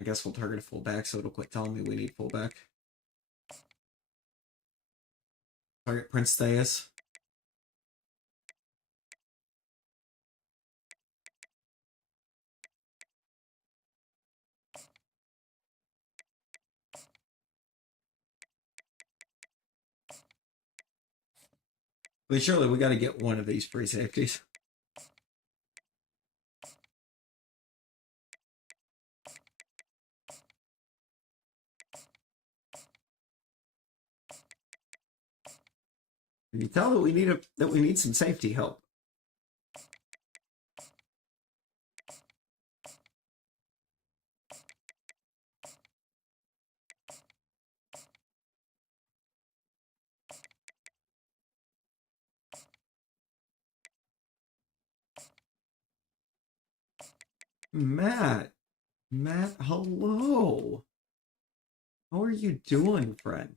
I guess we'll target a fullback, so it'll quit telling me we need fullback. Target Prince Thayas. I mean, surely we got to get one of these free safeties. Can you tell that we need some safety help? Matt, hello. How are you doing, friend?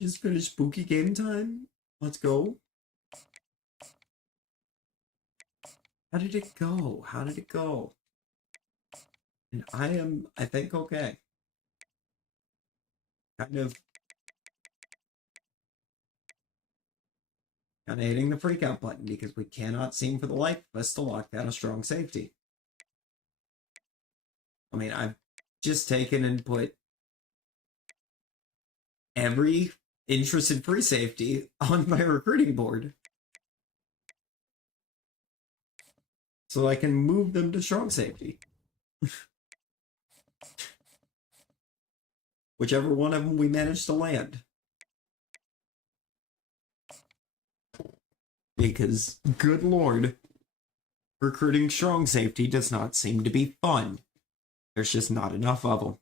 Just finished spooky game time. Let's go. How did it go? How did it go? And I think, okay. Kind of hitting the freak out button because we cannot seem for the life of us to lock down a strong safety. I mean, I've just taken and put every interested free safety on my recruiting board so I can move them to strong safety. Whichever one of them we manage to land. Because, good lord, recruiting strong safety does not seem to be fun. There's just not enough of them.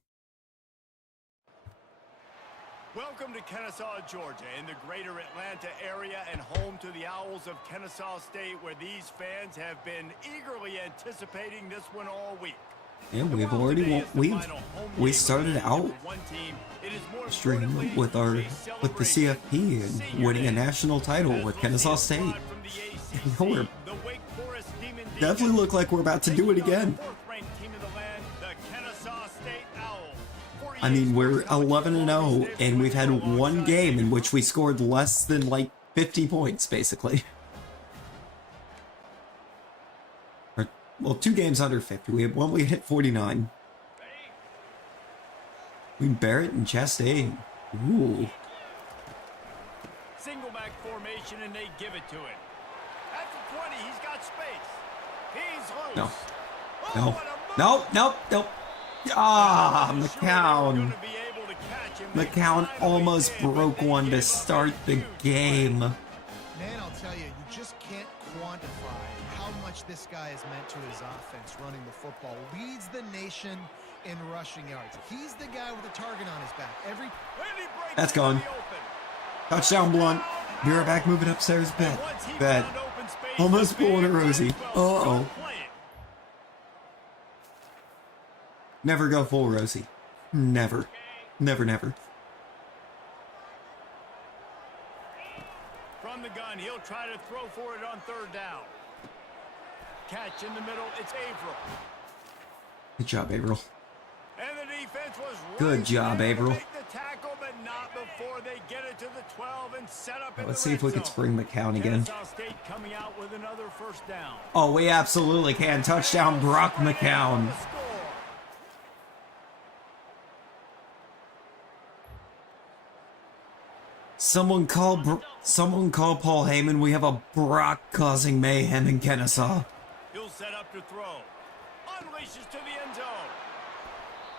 Welcome to Kennesaw, Georgia, in the greater Atlanta area and home to the Owls of Kennesaw State, where these fans have been egerly anticipating this one all week. Yeah, we started out stream with the CFP and winning a national title with Kennesaw State. We're definitely look like we're about to do it again. I mean, we're 11-0, and we've had one game in which we scored less than like 50 points, basically. Well, 2 games under 50. We had one we hit 49. We Barrett and Chastain. Ooh. Single back formation, and they give it to him. At the 20, he's got space. He's loose. No. Ah, McCown. McCown almost broke one to start the game. Man, I'll tell you, you just can't quantify how much this guy has meant to his offense running the football. Leads the nation in rushing yards. He's the guy with a target on his back. That's gone. Touchdown, Blunt. You're back moving upstairs. Bet. Almost pulling a Rosie. Uh-oh. Never go full Rosie. Never. Never, never. From the gun, he'll try to throw for it on third down. Catch in the middle, it's Averill. Good job, Averill. And the defense was Good job, there to Averill. make the tackle, but not before they get it to the 12 and set up in Let's the see if we red can zone. spring McCown again. Kennesaw State coming out with another first down. Oh, we absolutely can. Touchdown, Brock McCown. The score. Someone call Paul Heyman. We have a Brock causing mayhem in Kennesaw. He'll set up to throw. Unleashes to the end zone.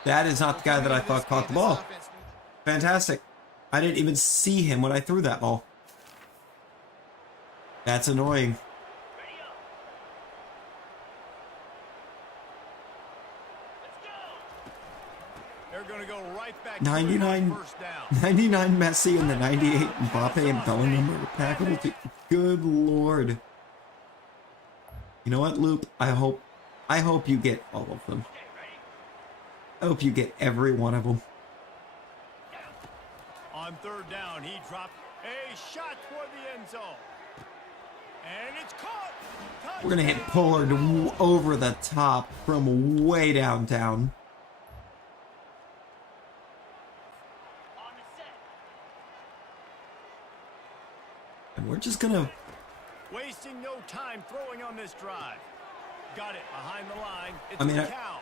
That is not the guy that I thought caught the ball. Fantastic. I didn't even see him when I threw that ball. That's annoying. They're going to go right back 99 to first down. 99 Messi and the 98 Mbappe and Bellingham are packable too. Good lord. You know what, Loop? I hope you get all of them. I hope you get every one of them. On third down, he dropped a shot toward the end zone. And it's caught. We're gonna hit Pollard over the top from way downtown. And we're just gonna... Wasting no time throwing on this drive. Got it behind the line. It's I mean, McCown.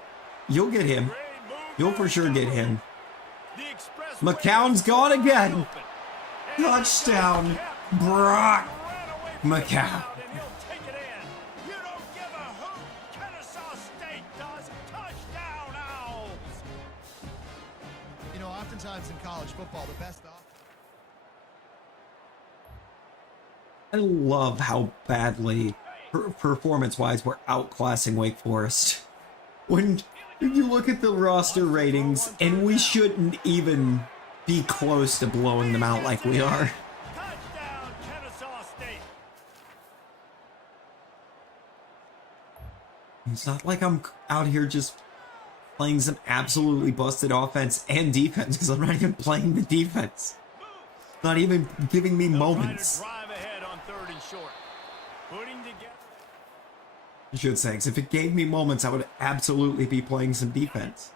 You'll get him. Great move. You'll for sure get him. The express McCown's gone again. open. And Touchdown, kept Brock ran away from the McCown. crowd, and he'll take it in. You don't give a hoot. Kennesaw State does. Touchdown, Owls. You know, oftentimes in college football, the best offense. I love how badly, performance-wise, we're outclassing Wake Forest. When you look at the roster ratings, and we shouldn't even be close to blowing them out like we are. Touchdown, Kennesaw State. It's not like I'm out here just playing some absolutely busted offense and defense, because I'm not even playing the defense. Not even giving me moments. Drive ahead on third and short. Putting together. I should say, 'cause if it gave me moments, I would absolutely be playing some defense.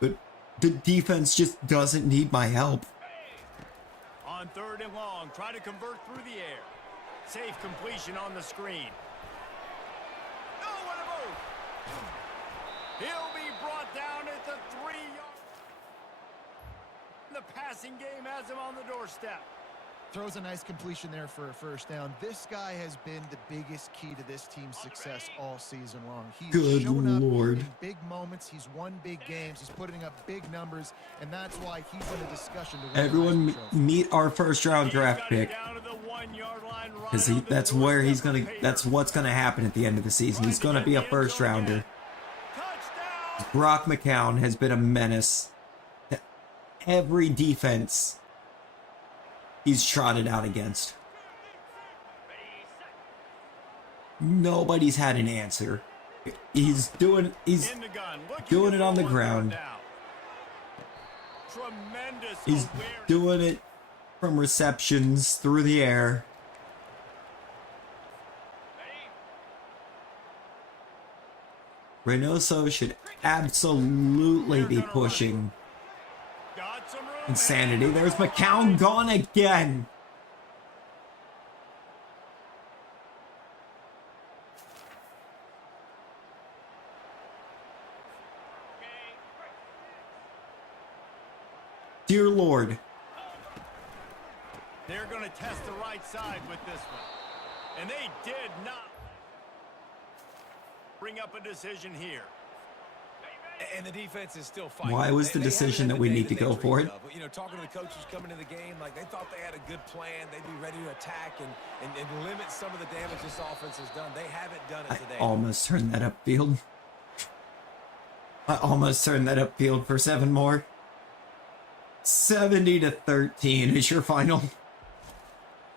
But the defense just doesn't need my help. On third and long, try to convert through the air. Safe completion on the screen. Oh, what a move. He'll be brought down at the 3-yard. The passing game has him on the doorstep. Throws a nice completion there for a first down. This guy has been the biggest key to this team's success all season long. He's Good shown up Lord. in big moments. He's won big games. He's putting up big numbers, and that's why he's in a discussion to win the Everyone Heisman Trophy. meet our first round draft pick. Because that's where he's gonna, that's what's gonna happen at the end of the season. He's gonna be a first rounder. Brock McCown has been a menace to every defense he's trotted out against. Nobody's had an answer. He's doing it on the ground. He's doing it from receptions through the air. Reynoso should absolutely be pushing insanity. There's McCown gone again. Dear Lord. They're going to test the right side with this one. And they did not bring up a decision here. And the defense is still fighting. Why was the decision that we need to go for it? You know, talking to the coaches coming into the game, like they thought they had a good plan. They'd be ready to attack and limit some of the damage this offense has done. They haven't done it today. I almost turned that upfield. I almost turned that upfield for 7 more. 70-13 is your final.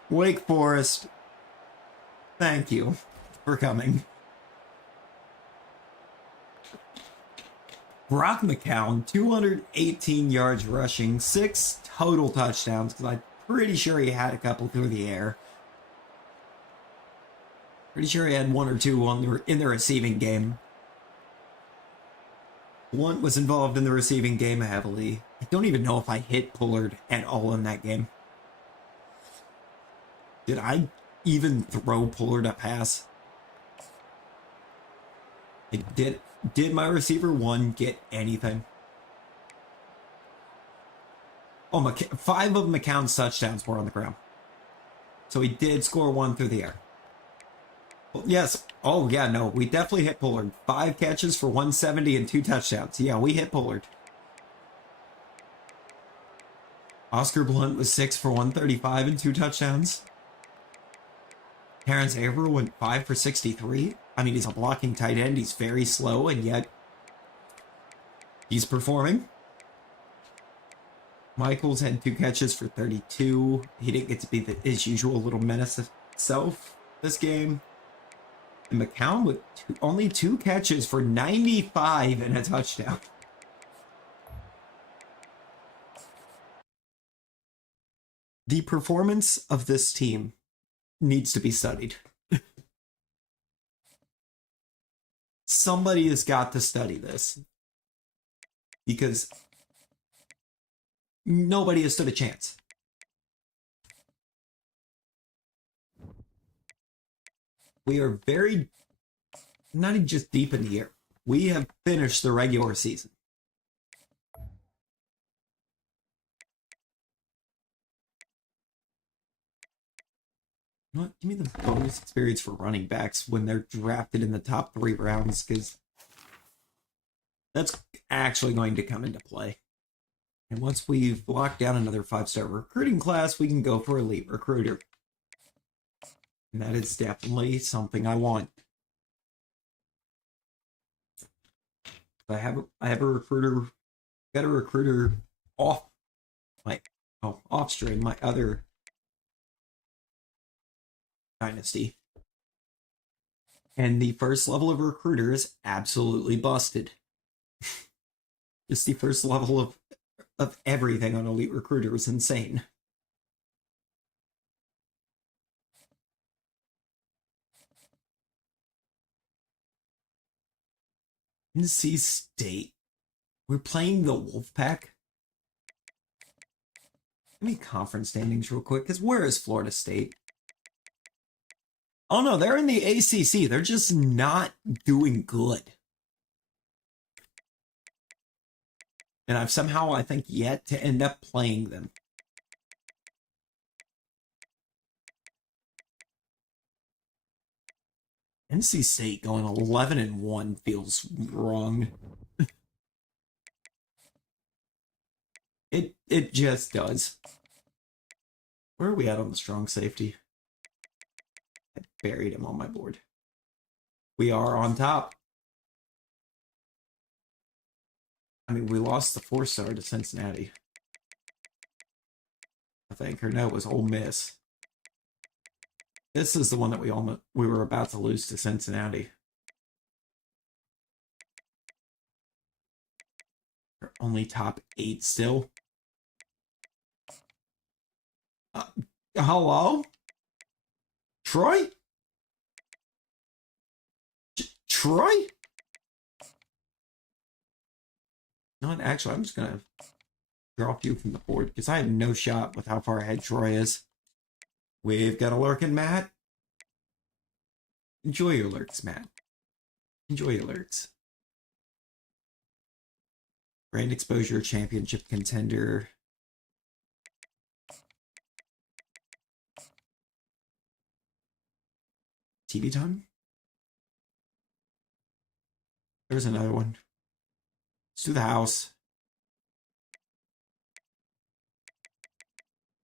Wake Forest, thank you for coming. Brock McCown, 218 yards rushing, 6 total touchdowns, because I'm pretty sure he had a couple through the air. Pretty sure he had 1 or 2 in the receiving game. One was involved in the receiving game heavily. I don't even know if I hit Pullard at all in that game. Did I even throw Pullard a pass? Did my receiver 1 get anything? Oh, 5 of McCown's touchdowns were on the ground. So he did score 1 through the air. Well, yes. Oh, yeah, no. We definitely hit Pullard. 5 catches for 170 and 2 touchdowns. Yeah, we hit Pullard. Oscar Blunt was 6 for 135 and 2 touchdowns. Terrence Avery went 5 for 63. I mean, he's a blocking tight end. He's very slow, and yet he's performing. Michaels had 2 catches for 32. He didn't get to be his usual little menace self this game. And McCown with only 2 catches for 95 and a touchdown. The performance of this team needs to be studied. Somebody has got to study this. Because nobody has stood a chance. We are not even just deep in the year. We have finished the regular season. You know what? Give me the bonus experience for running backs when they're drafted in the top 3 rounds, because that's actually going to come into play. And once we've locked down another 5-star recruiting class, we can go for elite recruiter. And that is definitely something I want. I have a recruiter, got a recruiter off stream, my other Dynasty. And the first level of recruiter is absolutely busted. Just the first level of everything on Elite Recruiter is insane. NC State. We're playing the Wolfpack. Let me conference standings real quick, because where is Florida State? Oh no, they're in the ACC. They're just not doing good. And I've somehow, I think, yet to end up playing them. NC State going 11-1 feels wrong. It just does. Where are we at on the strong safety? I buried him on my board. We are on top. I mean, we lost the 4-star to Cincinnati, I think, or no, it was Ole Miss. This is the one that we were about to lose to Cincinnati. We're only top 8 still. Hello? Troy? Troy? Not actually, I'm just going to drop you from the board because I have no shot with how far ahead Troy is. We've got a lurking Matt. Enjoy your lurks, Matt. Enjoy your lurks. Grand Exposure Championship contender. TV time? There's another one. Let's do the house.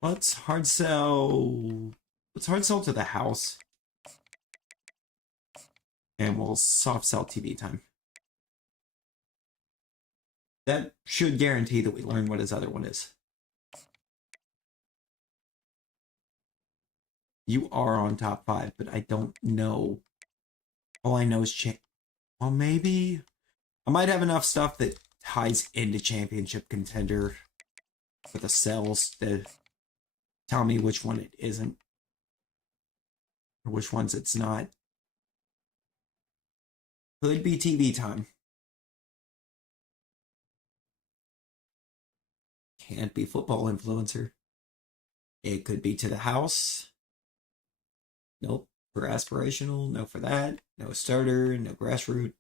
Let's hard sell. Let's hard sell to the house. And we'll soft sell TV time. That should guarantee that we learn what his other one is. You are on top 5, but I don't know. All I know is well, maybe I might have enough stuff that ties into championship contender for the cells to tell me which one it isn't. Or which ones it's not. Could be TV time. Can't be football influencer. It could be to the house. Nope. For aspirational, no for that. No starter, no grassroots.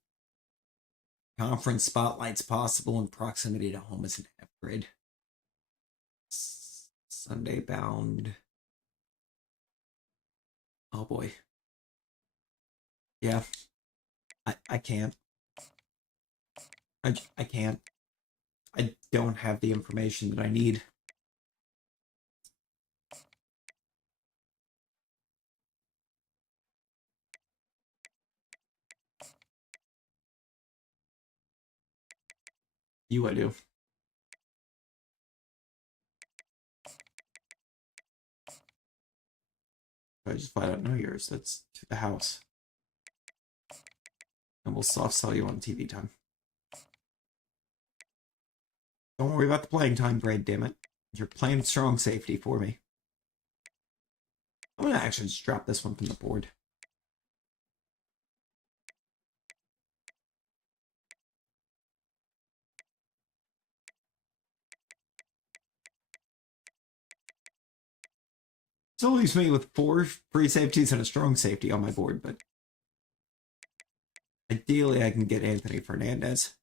Conference spotlights possible in proximity to home as an upgrade. Sunday bound. Oh boy. Yeah. I can't. I can't. I don't have the information that I need. I do. I just find out know yours. That's to the house. And we'll soft sell you on TV time. Don't worry about the playing time, Brad, damn it. You're playing strong safety for me. I'm gonna actually just drop this one from the board. Still leaves me with 4 free safeties and a strong safety on my board, but ideally I can get Anthony Fernandez.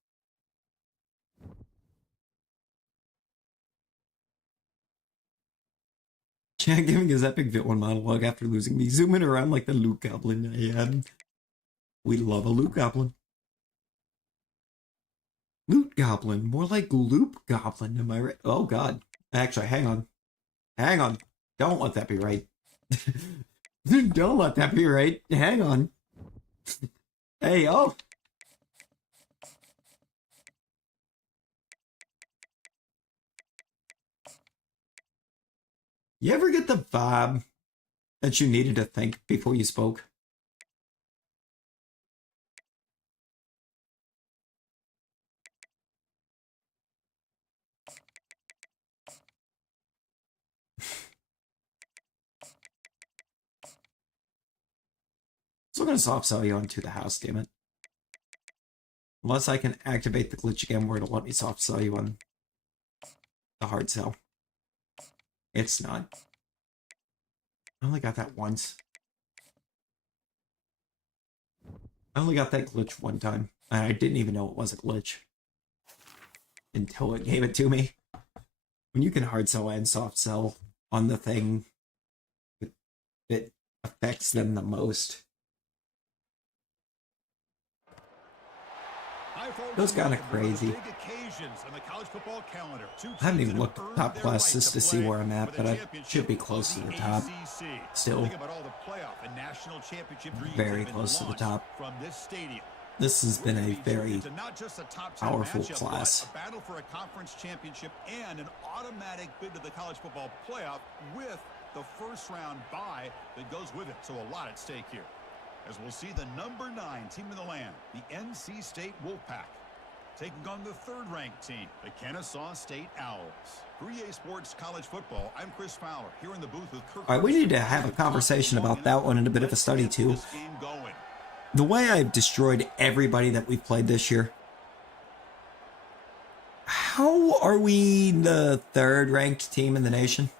Chad giving his epic villain monologue after losing me, zooming around like the Luke Goblin I am. We love a Luke Goblin. Loot Goblin, more like Loop Goblin, am I right? Oh god. Actually, hang on. Hang on. Don't let that be right. Don't let that be right. Hang on. Hey, oh. You ever get the vibe that you needed to think before you spoke? Still gonna soft sell you onto the house, damn it. Unless I can activate the glitch again where it'll let me soft sell you on the hard sell. It's not. I only got that once. I only got that glitch one time. And I didn't even know it was a glitch. Until it gave it to me. When you can hard sell and soft sell on the thing that affects them the most. Those kind of crazy. I haven't even looked at top class just to see where I'm at, but I should be close to the top. Still. Very close to the top. This has been a very powerful class. A battle for a conference championship and an automatic bid to the college football playoff with the first round bye that goes with it. So a lot at stake here. As we'll see the number 9 team in the land, the NC State Wolfpack, taking on the 3rd-ranked team, the Kennesaw State Owls. For EA Sports College Football, I'm Chris Fowler, here in the booth with Kirk. All right, we need to have a conversation about that one and a bit of a study, too. The way I've destroyed everybody that we've played this year, how are we the 3rd-ranked team in the nation?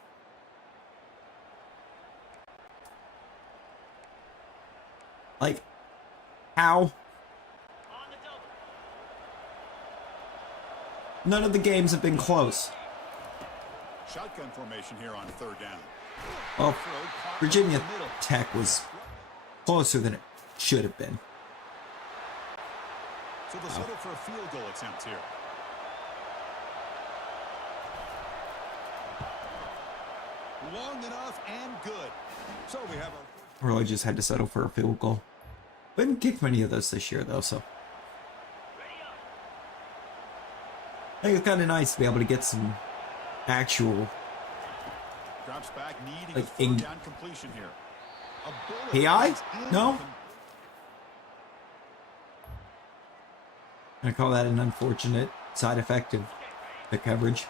Like, how? None of the games have been close. Shotgun formation here on 3rd down. Well, Virginia Tech was closer than it should have been. So they'll settle for a field goal attempt here. Long enough and good. So we have our... Really just had to settle for a field goal. We haven't kicked many of those this year, though, so... I think it's kind of nice to be able to get some actual... Drops back, needing like, a 3rd down completion here. PI? No? I call that an unfortunate side effect of the coverage.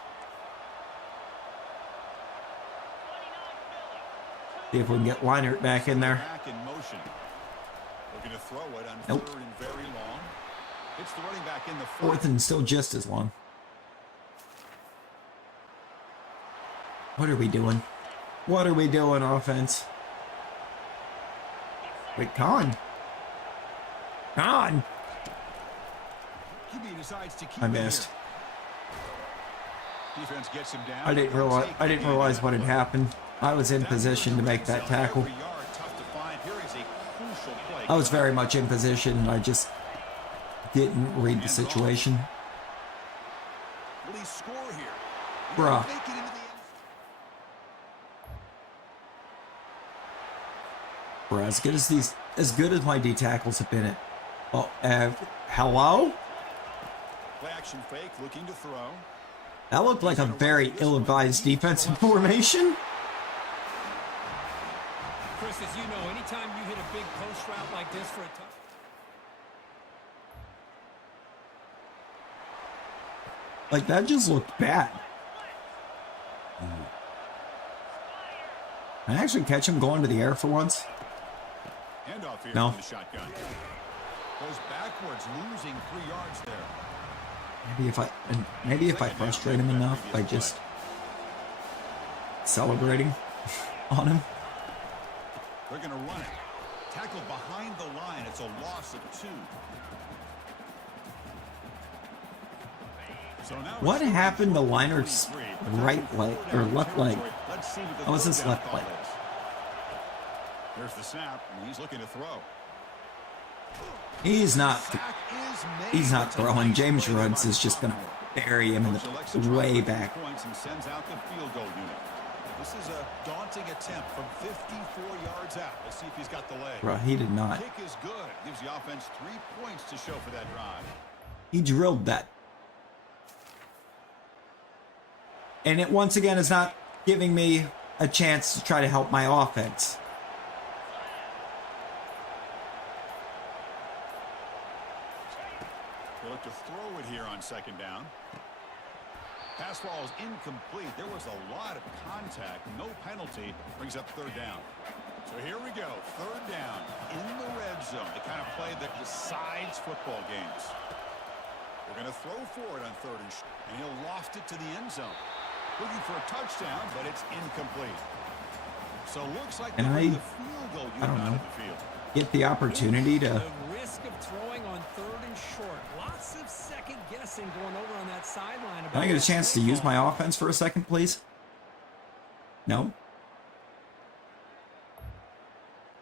See if we can get Leinart back in there. Back in motion. Looking to throw it on Nope. 3rd and very long. It's the running back in the 4th and still just as long. What are we doing? What are we doing, offense? Wait, Con. Con. QB decides to keep I it missed. here. Defense gets him down. I didn't realize what had happened. I was in position to make that tackle. Every yard tough to find. Here is a crucial play. I was very much in position, and I just didn't read the situation. Will he score here? Bruh. Make it into the end. Bro, as good as my D tackles have been at. Oh, hello? Play action fake, looking to throw. That looked like a very ill-advised defensive formation. Chris, as you know, anytime you hit a big post route like this for a touch. Like, that just looked bad. Can I actually catch him going to the air for once? Handoff here No. from the shotgun. Goes backwards, losing 3 yards there. Maybe if I frustrate him enough by just celebrating on him. They're going to run it. Tackle behind the line. It's a loss of 2. So now What it's happened to 34, Leinert's 43. right leg or left leg? Let's see what the How was his third left down leg? call is. There's the snap, and he's looking to throw. He's not Sack is made. He's not It's a throwing. nice James play by Rhodes is just gonna bury him in Coach elects to the try way for back. points and sends out the field goal unit. This is a daunting attempt from 54 yards out. Let's see if he's got the leg. Bro, he did not. Kick is good. Gives the offense 3 points to show for that drive. He drilled that. And it once again is not giving me a chance to try to help my offense. They look to throw it here on 2nd down. Pass ball is incomplete. There was a lot of contact. No penalty. Brings up 3rd down. So here we go. 3rd down in the red zone. The kind of play that decides football games. We're going to throw for it on 3rd and he'll loft it to the end zone. Looking for a touchdown, but it's incomplete. So looks like And they'll I bring the field goal unit don't out know. of the field. Get the opportunity to. The risk of throwing on 3rd and short. Lots of second guessing going over on that sideline. Can I get a chance to use my offense for a second, please? No?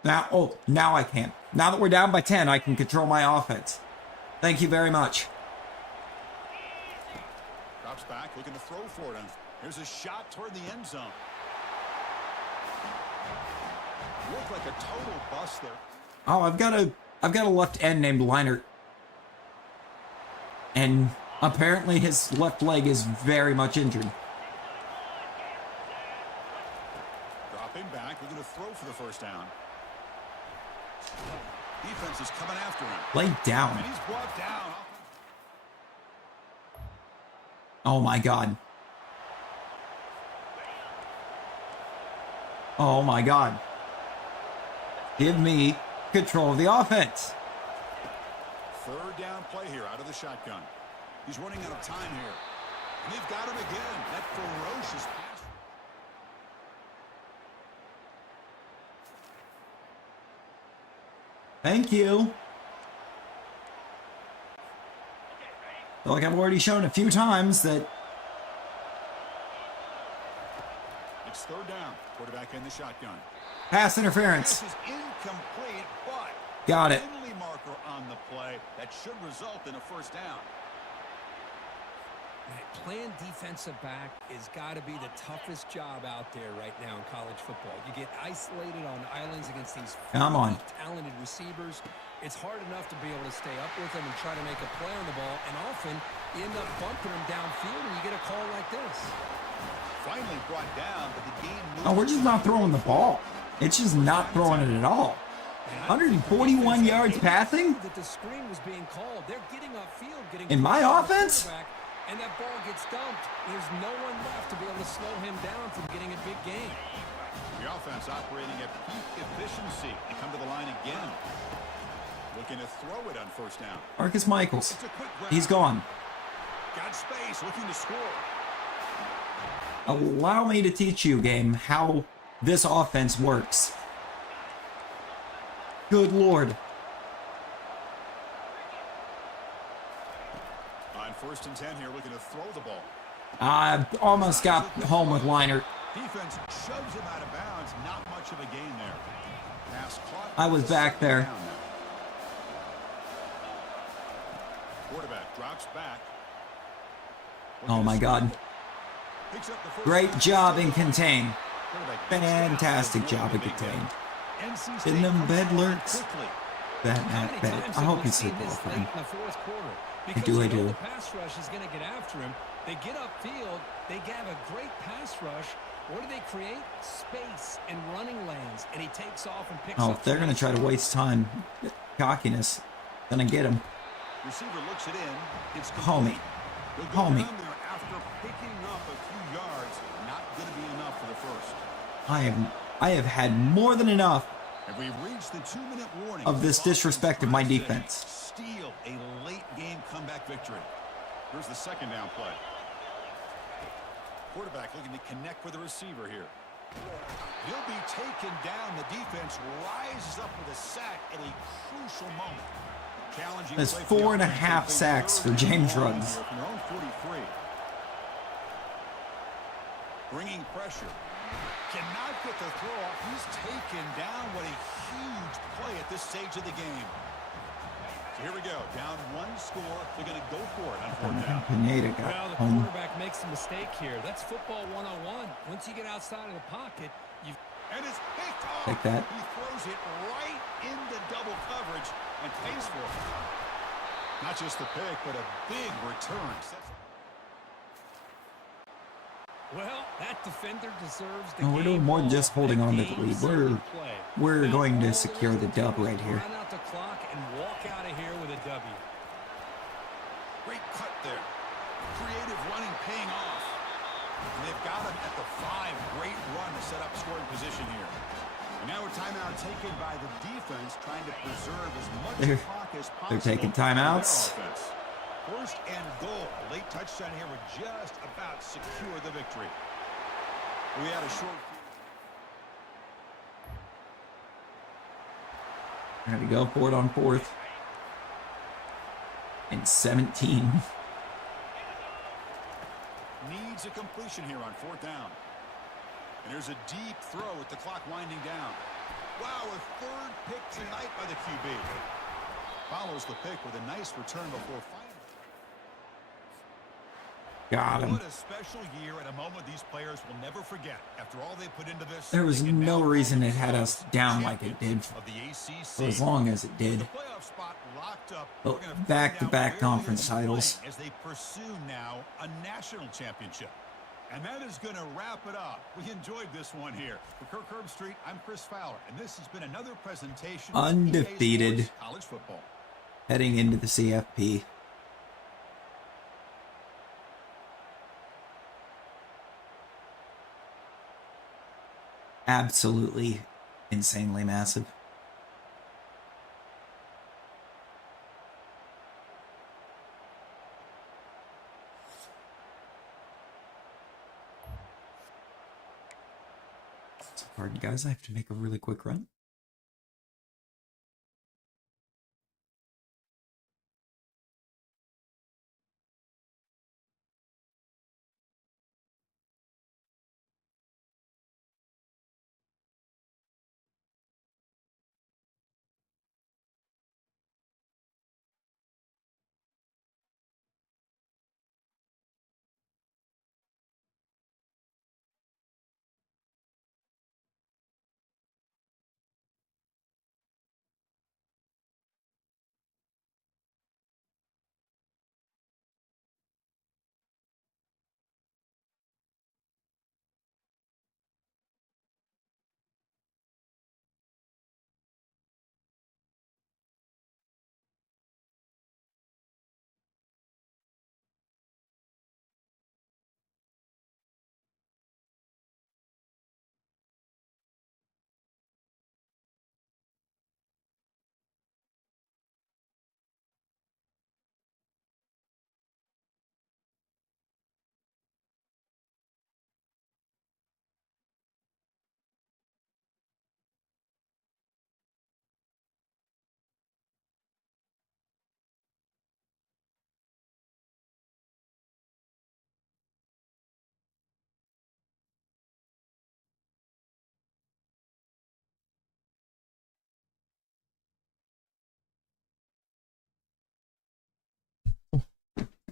Now I can. Now that we're down by 10, I can control my offense. Thank you very much. Drops back, looking to throw for it. Here's a shot toward the end zone. Looked like a total bust there. Oh, I've got a left end named Leinart. And apparently his left leg is very much injured. Dropping back, looking to throw for the 1st down. Defense is coming after him. Lay down. And he's brought down. Oh my god. Oh my god. Give me control of the offense. 3rd down play here out of the shotgun. He's running out of time here. And they've got him again. That ferocious pass. Thank you. Feel like I've already shown a few times that It's 3rd down. Quarterback in the shotgun. pass interference. Pass is incomplete, but Got it. penalty marker on the play that should result in a 1st down. Man, playing defensive back has got to be the toughest job out there right now in college football. You get isolated on islands against these Come on. talented receivers. It's hard enough to be able to stay up with them and try to make a play on the ball, and often you end up bumping them downfield and you get a call like this. Finally brought down, but the game moves. Oh, we're just not throwing the ball. It's just not throwing it at all. 141 yards passing? That the screen was being called. They're getting upfield, getting In my pressure on the offense? quarterback, And that ball gets dumped. There's no one left to be able to slow him down from getting a big gain. The offense operating at peak efficiency. They come to the line again. Looking to throw it on first down. Marcus Michaels. It's a quick grab. He's gone. Got space, looking to score. Allow me to teach you, game, how this offense works. Good Lord. On first and 10 here, looking to throw the ball. I almost got home with Liner. Defense shoves him out of bounds. Not much of a gain there. Pass caught. I was back there. Down now. Quarterback drops back. Oh my God. Picks up the first Great down. job in contain. Quarterback Fantastic job in contain. In them bed lurks. That bed. I hope you sleep well, friend. I do, I do. The pass rush is going to get after him. They get upfield. They have a great pass rush. What do they create? Space and running lanes. And he takes off and picks Oh, up. if they're going to try to waste time, cockiness, gonna get him. Receiver looks it in. It's Homie. complete. They'll go Homie. down there after picking up a few yards. Not going to be enough for the first. I have had more than enough And we've reached the 2-minute warning. of this disrespect of my defense. Steal a late game comeback victory. Here's the second down play. Quarterback looking to connect with the receiver here. He'll be taken down. The defense rises up with a sack at a crucial moment. Challenging That's play for the 4.5 offense. sacks for Third James and long Ruggs. here from their own 43. Bringing pressure. Cannot get the throw off. He's taken down. What a huge play at this stage of the game. So here we go. Down one score. They're going to go for it on fourth down. Pineda Well, got the home. quarterback makes a mistake here. That's football 101. Once you get outside of the pocket, you've And it's picked off. Take that. He throws it right into double coverage and pays for it. Not just a pick, but a big return. well, that defender deserves the No, we're doing game more than ball. just holding That on to the game lead. saving play. We're Now, going to all secure they the have to dub do right is here. Run out the clock and walk out of here with a W. Great cut there. Creative running paying off. And they've got him at the 5. Great run to set up scoring position here. And now a timeout taken by the defense, trying to preserve as much clock as possible. They're taking for their timeouts. offense. First and goal. A late touchdown here would just about secure the victory. We had a short. Got to go for it on fourth. And 17. Needs a completion here on fourth down. And there's a deep throw with the clock winding down. Wow, a third pick tonight by the QB. Follows the pick with a nice return before final. Got him. What a special year at a moment these players will never forget. After all they put into this, There was they can no now reason call it had us themselves down like it did champions of the ACC. for as long as it With did. the playoff spot locked up, Oh, we're gonna find back-to-back out where conference they'll be titles. playing as they pursue now a national championship. And that is going to wrap it up. We enjoyed this one here. For Kirk Herbstreit, I'm Chris Fowler, and this has been another presentation of Undefeated. EA Sports College Football. Heading into the CFP. Absolutely insanely massive. Pardon, guys, I have to make a really quick run.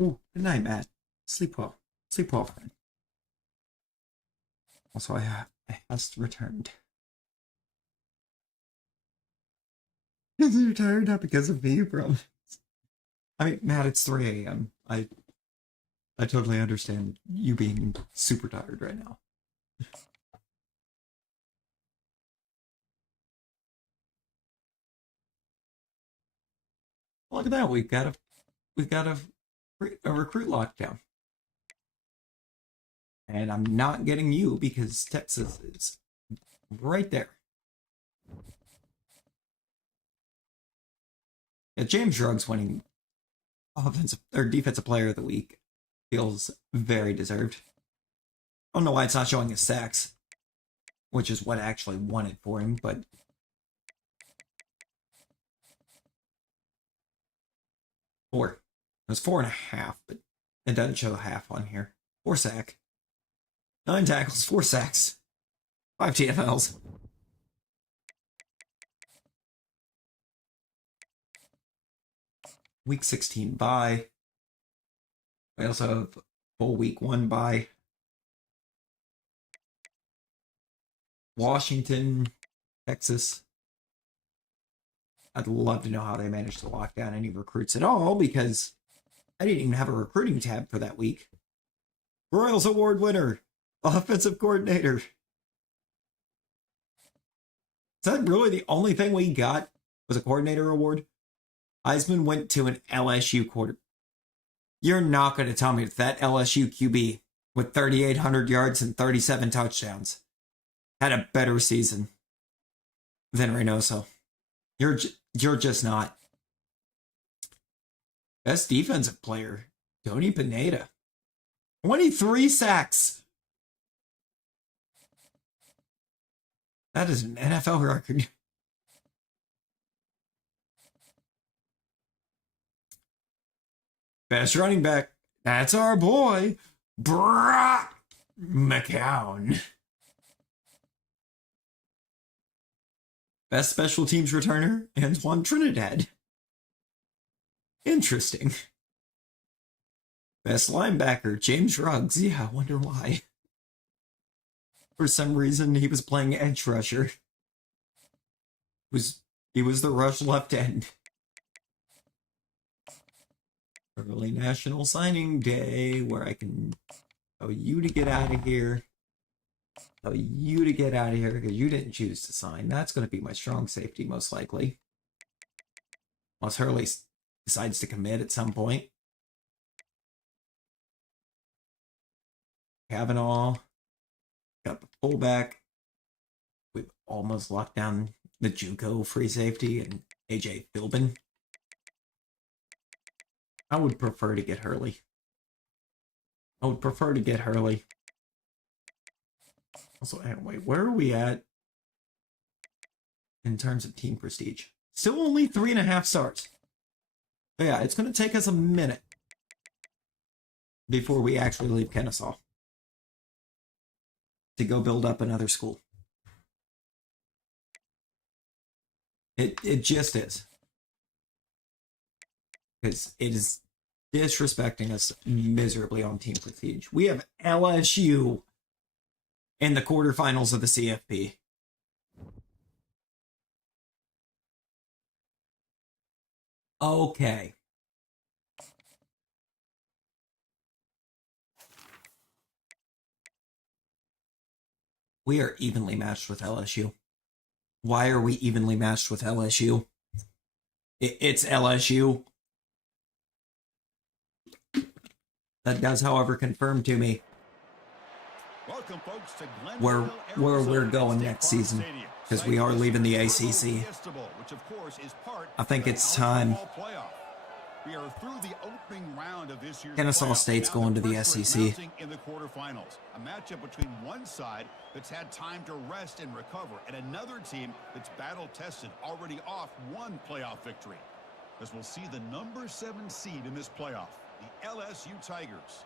Ooh, good night, Matt. Sleep well. Sleep well, friend. Also, I has returned. Because you're tired, not because of me, bro. I mean, Matt, it's 3 a.m. I totally understand you being super tired right now. Look at that. We've got a recruit lockdown. And I'm not getting you because Texas is right there. Yeah, James Ruggs winning offensive or defensive player of the week feels very deserved. I don't know why it's not showing his sacks, which is what I actually wanted for him, but four. It was 4.5, but it doesn't show half on here. 4 sack. 9 tackles, 4 sacks. 5 TFLs. Week 16 bye. We also have full week 1 bye. Washington, Texas. I'd love to know how they managed to lock down any recruits at all because I didn't even have a recruiting tab for that week. Royals Award winner, offensive coordinator. Is that really the only thing we got was a coordinator award? Heisman went to an LSU quarter. You're not going to tell me that LSU QB with 3,800 yards and 37 touchdowns had a better season than Reynoso. You're just not. Best defensive player, Tony Pineda. 23 sacks. That is an NFL record. Best running back. That's our boy, Brock McCown. Best special teams returner, Antoine Trinidad. Interesting. Best linebacker, James Ruggs. Yeah, I wonder why. For some reason, he was playing edge rusher. He was the rush left end. Early National Signing Day, where I can tell you to get out of here. Tell you to get out of here because you didn't choose to sign. That's going to be my strong safety, most likely. Unless Hurley decides to commit at some point. Kavanaugh. Got the fullback. We've almost locked down the JUCO free safety and AJ Philbin. I would prefer to get Hurley. Also, anyway, where are we at in terms of team prestige? Still only 3.5 stars. But yeah, it's going to take us a minute before we actually leave Kennesaw to go build up another school. It just is. Because it is disrespecting us miserably on team prestige. We have LSU in the quarterfinals of the CFP. Okay. We are evenly matched with LSU. Why are we evenly matched with LSU? It's LSU. That does, however, confirm to me Welcome, folks, to where we're going next season, because we are leaving the ACC. I think it's time. We are through the opening round of this year's Kennesaw playoff. State's Now going to the the first SEC. announcing in the quarterfinals, a matchup between one side that's had time to rest and recover, and another team that's battle-tested, already off one playoff victory. As we'll see the number 7 seed in this playoff, the LSU Tigers,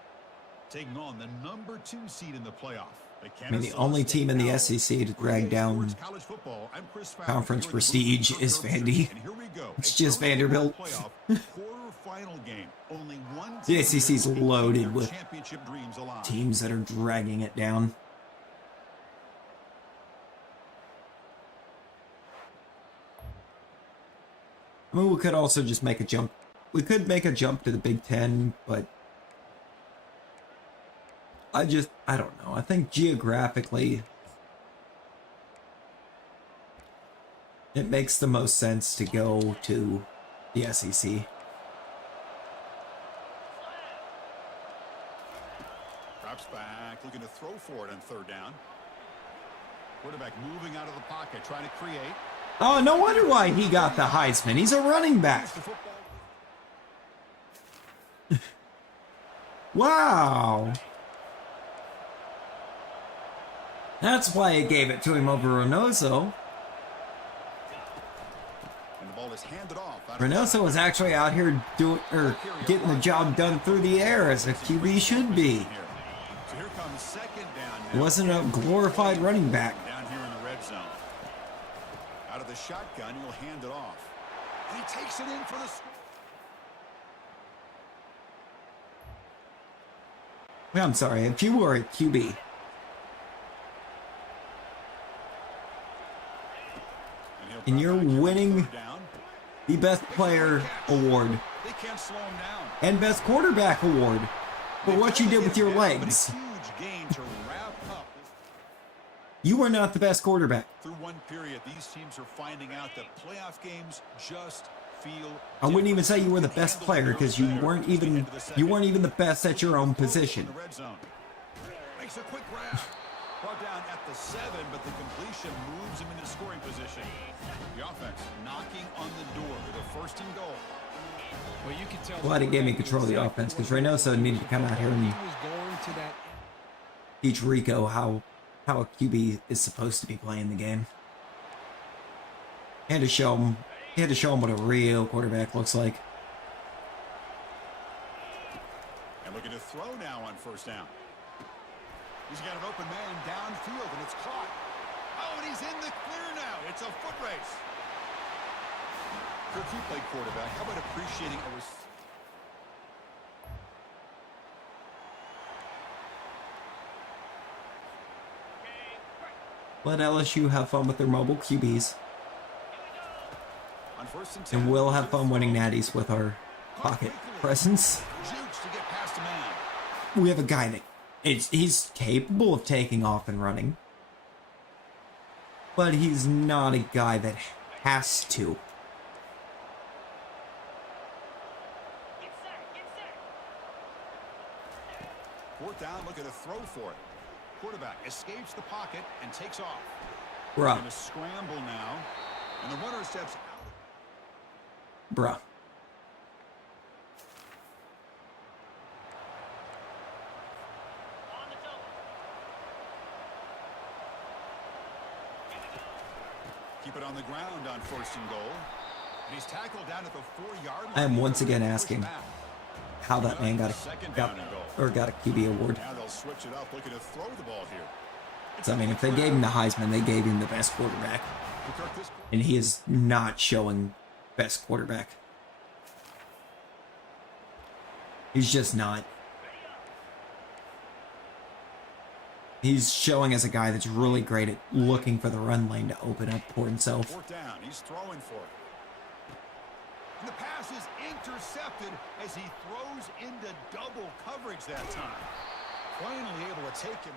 taking on the number 2 seed in the playoff, I mean, the only team in the SEC to drag down conference prestige is Vandy. It's just Vanderbilt. The SEC's loaded with teams that are dragging it down. I mean, we could also just make a jump. We could make a jump to the Big Ten, but I don't know. I think geographically, it makes the most sense to go to the SEC. Drops back, looking to throw for it on third down. Quarterback moving out of the pocket, trying to create. Oh, no wonder why he got the Heisman. He's a running back. Wow. That's why I gave it to him over Reynoso. And the ball is handed off. Reynoso was actually out here getting the job done through the air as a QB should be. So here comes second down He now. wasn't a glorified running back. Down here in the red zone. Out of the shotgun, he'll hand it off. And he takes it in for the score. I'm sorry, if you were a QB, and you're winning the Best Player Award They can't slow him down. and Best Quarterback Award for what you did with your legs, Huge gain to wrap up. you are not the best quarterback. Through one period, these teams are finding out that playoff games just feel I wouldn't even say you were the best player because you weren't even the best at your own position. Makes a quick grab. Brought down at the 7, but the completion moves him into scoring position. The offense knocking on the door with a first and goal. Well, you can tell. Glad it gave me control of the offense because Reynoso needed to come out here and He was going to that. teach Rico how a QB is supposed to be playing the game. And to show him, he had to show him what a real quarterback looks like. And looking to throw now on first down. He's got an open man downfield, and it's caught. Oh, and he's in the clear now. It's a foot race. Kirk, you played quarterback. How about appreciating a Let LSU have fun with their mobile QBs. on first and 10, And we'll have fun winning natties with our pocket presence. Jukes to get past a man. We have a guy that he's capable of taking off and running. But he's not a guy that has to. Fourth down, looking to throw for it. Quarterback escapes the pocket and takes off. Bruh. Going to scramble now. And the runner steps out. Bruh. Keep it on the ground on first and goal. And he's tackled down at the 4-yard line. I am once again asking how that man got a QB award. Now they'll switch it up, looking to throw the ball here. So, I mean, if they gave him the Heisman, they gave him the best quarterback. And he is not showing best quarterback. He's just not. He's showing as a guy that's really great at looking for the run lane to open up for himself. Fourth down, he's throwing for it. And the pass is intercepted as he throws into double coverage that time. Finally able to take him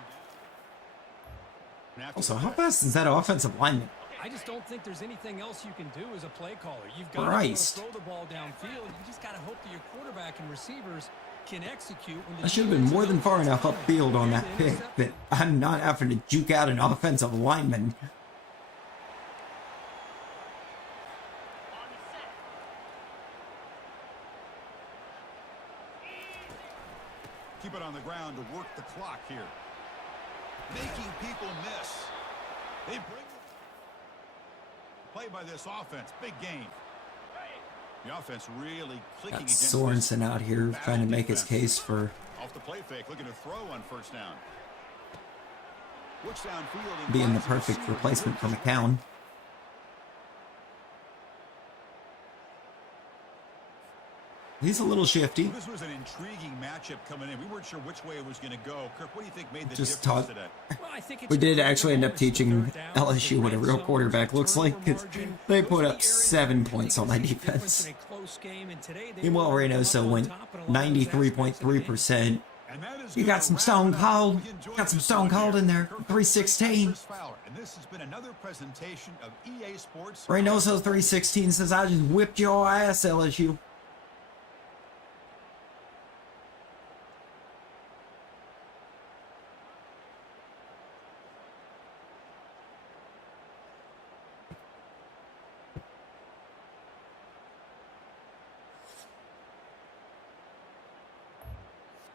down. Also, how fast is that offensive lineman? I just don't think there's anything else you can do as a play caller. You've got Christ. to throw the ball downfield. You just got to hope that your quarterback and receivers can execute. When I should have been more than far enough upfield on that pick that I'm not having to juke out an offensive lineman. Keep it on the ground to work the clock here. Making people miss. They bring play by this offense. Big game. The offense really clicking Got against Sorensen out here trying to make his defense. case for Off the play fake, looking to throw on first down. Looks downfield and being the finds a perfect receiver who replacement for works his McCown. He's a little shifty. Well, this was an intriguing matchup coming in. We weren't sure which way it was going to go. Kirk, what do you think made the Just difference taught. today? Well, I think it's We did critical actually end up moments, the teaching third downs, LSU the what a red real zone, quarterback looks turnover like, because margin. they Those put are the up areas 7 where points they on can that make a difference defense. in a close game, and today they Meanwhile, were Reynoso on went top in a lot of those aspects of the game. 93.3%. And that is You got gonna some wrap Stone it up. Cold. We enjoyed Got some this Stone one Cold here. in there. Kirk Cousins, 316. Chris Fowler. And this has been another presentation of EA Sports. Reynoso 316 says, I just whipped your ass, LSU.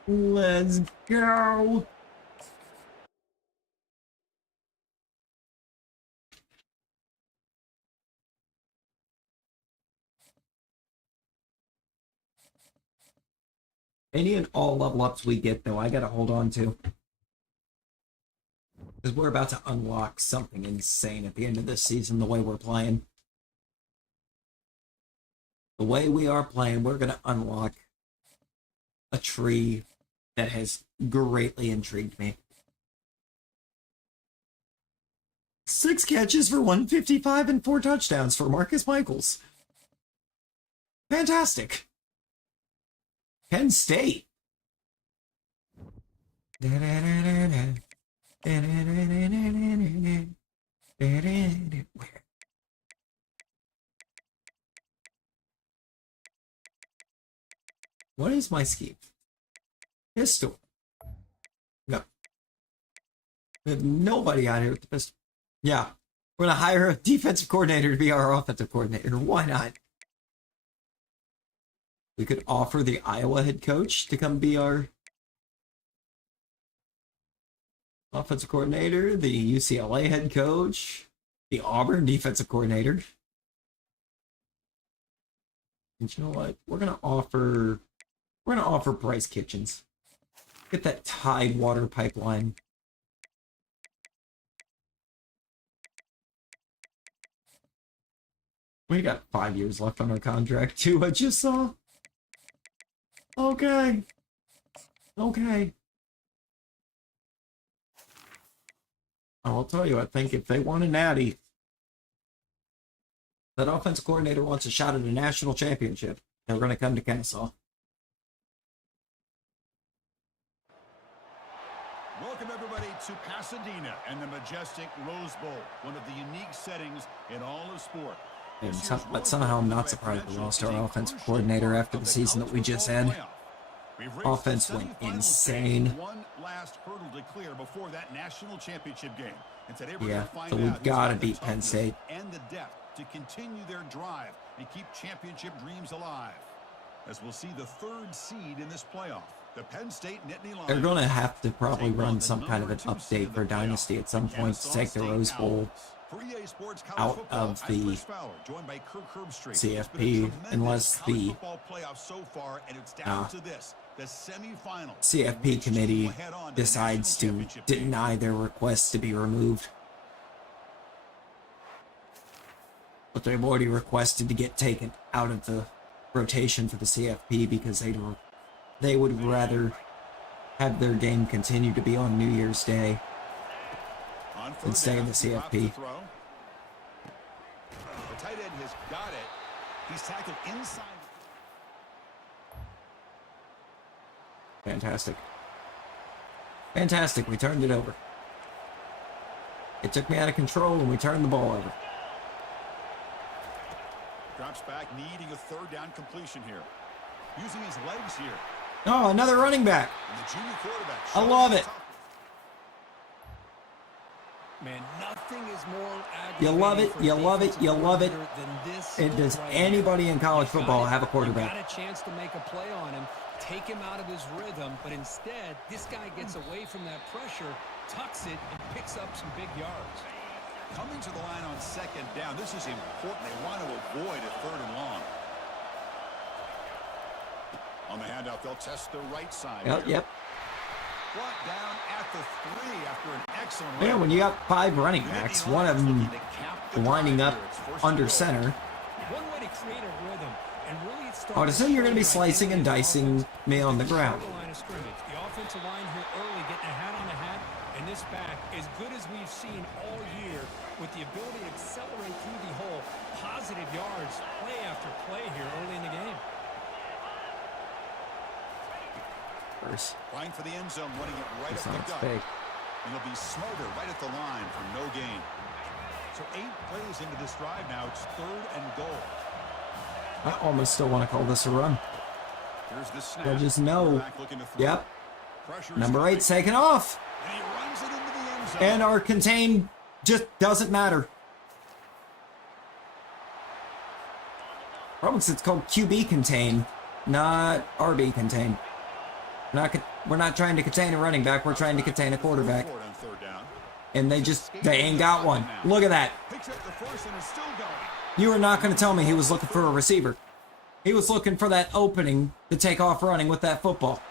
Let's go. Any and all level ups we get, though, I gotta hold on to. Because we're about to unlock something insane at the end of this season, the way we're playing. The way we are playing, we're gonna unlock a tree that has greatly intrigued me. 6 catches for 155 and 4 touchdowns for Marcus Michaels. Fantastic. Penn State. What is my scheme? Pistol. No. There's nobody out here with the pistol. Yeah. We're going to hire a defensive coordinator to be our offensive coordinator. Why not? We could offer the Iowa head coach to come be our offensive coordinator, the UCLA head coach, the Auburn defensive coordinator. And you know what? We're gonna offer Bryce Kitchens. Get that Tidewater pipeline. We got 5 years left on our contract too, I just saw. Okay. Okay. I'll tell you, I think if they want a natty, that offensive coordinator wants a shot at a national championship, they're going to come to Kennesaw. Welcome, everybody, to Pasadena and the majestic Rose Bowl, one of the unique settings in all of sport. But somehow I'm not surprised we lost our offensive coordinator after the season that we just had. Offense went insane. One last hurdle to clear before that national championship game. And today we're Yeah, going to find so out we've who's got to got the beat Penn toughness State. and the depth to continue their drive and keep championship dreams alive. As we'll see the 3rd seed in this playoff, the Penn State Nittany Lions. They're going to have to probably run some kind of an update for Dynasty at some point to take the Rose Bowl out of the CFP, unless the CFP committee decides to deny their request to be removed. But they've already requested to get taken out of the rotation for the CFP because they would rather have their game continue to be on New Year's Day than stay in the CFP. The tight end has got it. He's tackled inside. Fantastic. Fantastic. We turned it over. It took me out of control and we turned the ball over. Drops back, needing a 3rd down completion here. Using his legs here. Oh, another running back. And the junior quarterback. I love it. Man, nothing is more You love it, you love it, you love it. than this. And does right anybody in college here. football Got it. have a You quarterback? got a chance to make a play on him, take him out of his rhythm, but instead, this guy gets away from that pressure, tucks it, and picks up some big yards. Coming to the line on 2nd down. This is important. They want to avoid a 3rd and long. On the handoff, they'll test the right side. Yep. brought down at the 3 after an excellent Yeah, run. when you got 5 running backs, one of them winding up under center. One way to create a rhythm and really start I would assume you're going to be slicing and dicing me on the ground. line of scrimmage. The offensive line here early getting a hat on the hat, and this back as good as we've seen all year with the ability to accelerate through the hole. Positive yards, play after play here early in the game. First, Trying for the end zone, running it right it's up not the gut. fake. And he'll be smarter right at the line for no gain. So 8 plays into this drive now. It's 3rd and goal. I almost still want to call this a run. Here's the snap. I just know. Quarterback looking to throw. Yep. Pressure's Number coming. 8's taken off. And he runs it into the end zone. And our contain just doesn't matter. Probably 'cause it's called QB contain, not RB contain. We're not trying to contain a running back. We're trying to contain a quarterback. Forward on 3rd down. And they ain't got one. Look at that. Picks up the first and is still going. You are not going to tell me he was looking for a receiver. He was looking for that opening to take off running with that football.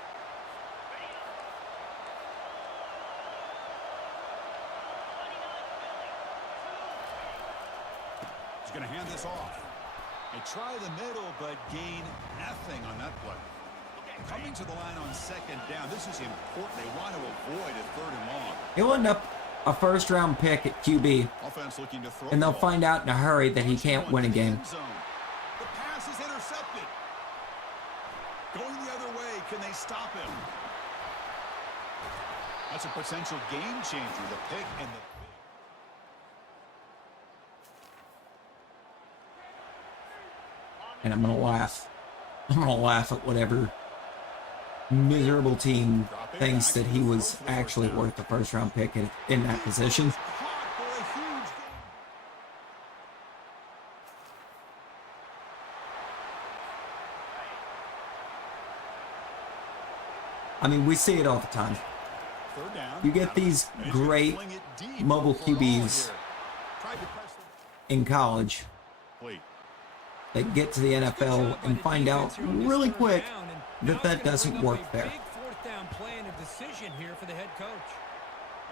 He's going to hand this off. They try the middle, but gain nothing on that play. Coming to the line on 2nd down. This is important. They want to avoid a 3rd and long. He'll end up a first-round pick at QB, Offense looking to throw and they'll the ball. find out in a hurry that he can't win a game. The pass is intercepted. Going the other way. Can they stop him? That's a potential game changer. The pick and the... And I'm going to laugh. I'm going to laugh at whatever miserable team thinks that he was actually worth the first-round pick in that position. Caught for a huge gain. I mean, we see it all the time. 3rd down. You get these And he's gonna great fling it deep mobile for all QBs here. Tried to press in college. the plate. They get to the NFL and find out really quick that doesn't work there. Big 4th down play and a decision here for the head coach.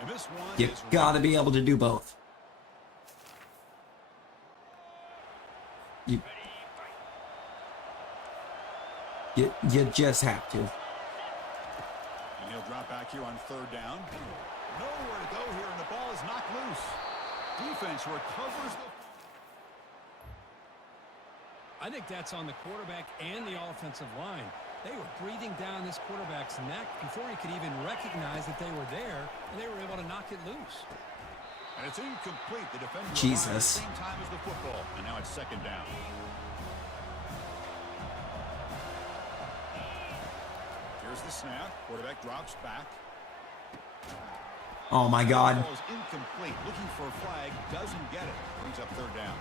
And this one You is gotta be able to do both. You just have to. And he'll drop back here on 3rd down. Nowhere to go here, and the ball is knocked loose. Defense recovers the... I think that's on the quarterback and the offensive line. They were breathing down this quarterback's neck before he could even recognize that they were there, and they were able to knock it loose. And it's incomplete. The defender Jesus. arrived at the same time as the football. And now it's 2nd down. Here's the snap. Quarterback drops back. Oh my God. Ball is incomplete. Looking for a flag. Doesn't get it. Brings up 3rd down.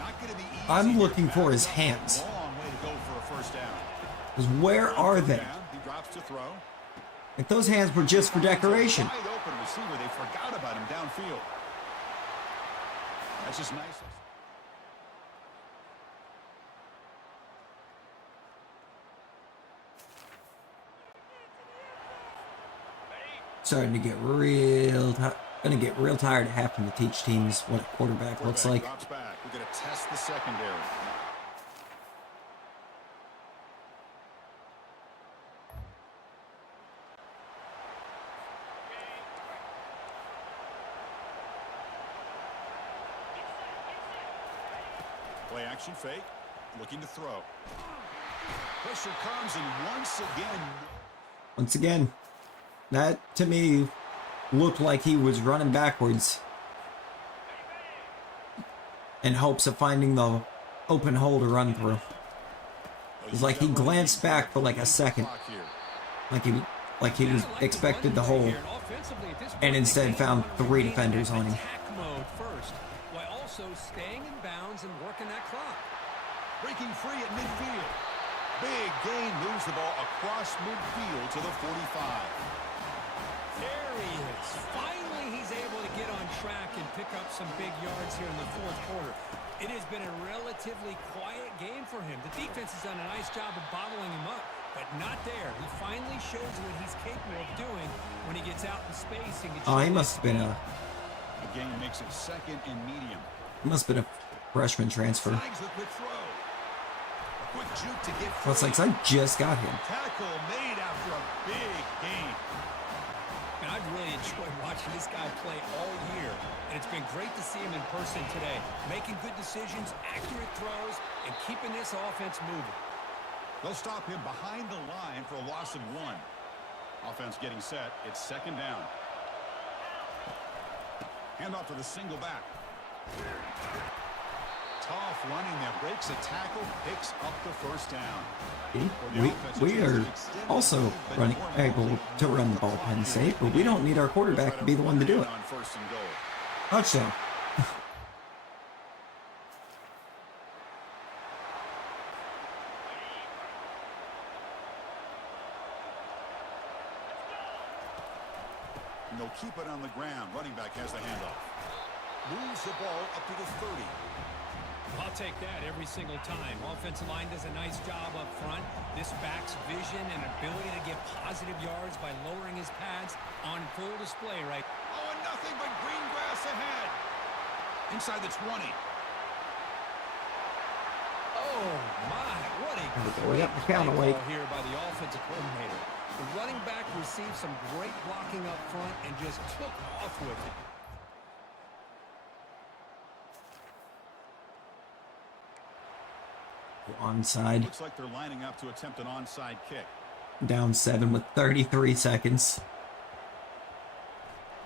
Not going to be easy. I'm here. looking for his Back up. hands. Long way to go for a 1st down. 'Cause where are they? Down. He drops to throw. If those hands were just for decoration. Wide open receiver. They forgot about him downfield. That's just nice. Starting to get gonna get real tired of having to teach teams what a quarterback looks like. Drops back. We're going to test the secondary. Play action fake. Looking to throw. Pressure comes, and Once again, that to me looked like he was running backwards in hopes of finding the open hole to run through. It was like he glanced back for like a second, like he was expected the hole, and instead found 3 defenders on him. Attack mode first, while also staying in bounds and working that clock. breaking free at midfield. Big gain, moves the ball across midfield to the 45. There he is. Finally, he's able to get on track and pick up some big yards here in the 4th quarter. It has been a relatively quiet game for him. The defense has done a nice job of bottling him up. but not there. He finally shows what he's capable of doing when he gets out in space and gets. Oh, he must have been a. The game makes it second and medium. He must have been a freshman transfer. Snags the quick throw. A quick juke to get Well, it's like I just got him. tackle made after a big gain. And I've really enjoyed watching this guy play all year. And it's been great to see him in person today. Making good decisions, accurate throws, and keeping this offense moving. They'll stop him behind the line for a loss of 1. Offense getting set. It's second down. Hand off to the single back. Tough running there. Breaks a tackle. Picks up the first down. We are also able to run the ball, Penn State, but we don't need our quarterback to be the one to do it. On first and goal. Touchdown. And they'll keep it on the ground. Running back has the handoff. Moves the ball up to the 30. I'll take that every single time. Offensive line does a nice job up front. This back's vision and ability to get positive yards by lowering his pads on full display right. Oh, and nothing but green grass ahead. Inside the 20. Oh, my. What a We got the count away. call here by the offensive coordinator. The running back received some great blocking up front and just took off with it. Onside. Looks like they're lining up to attempt an onside kick. Down 7 with 33 seconds.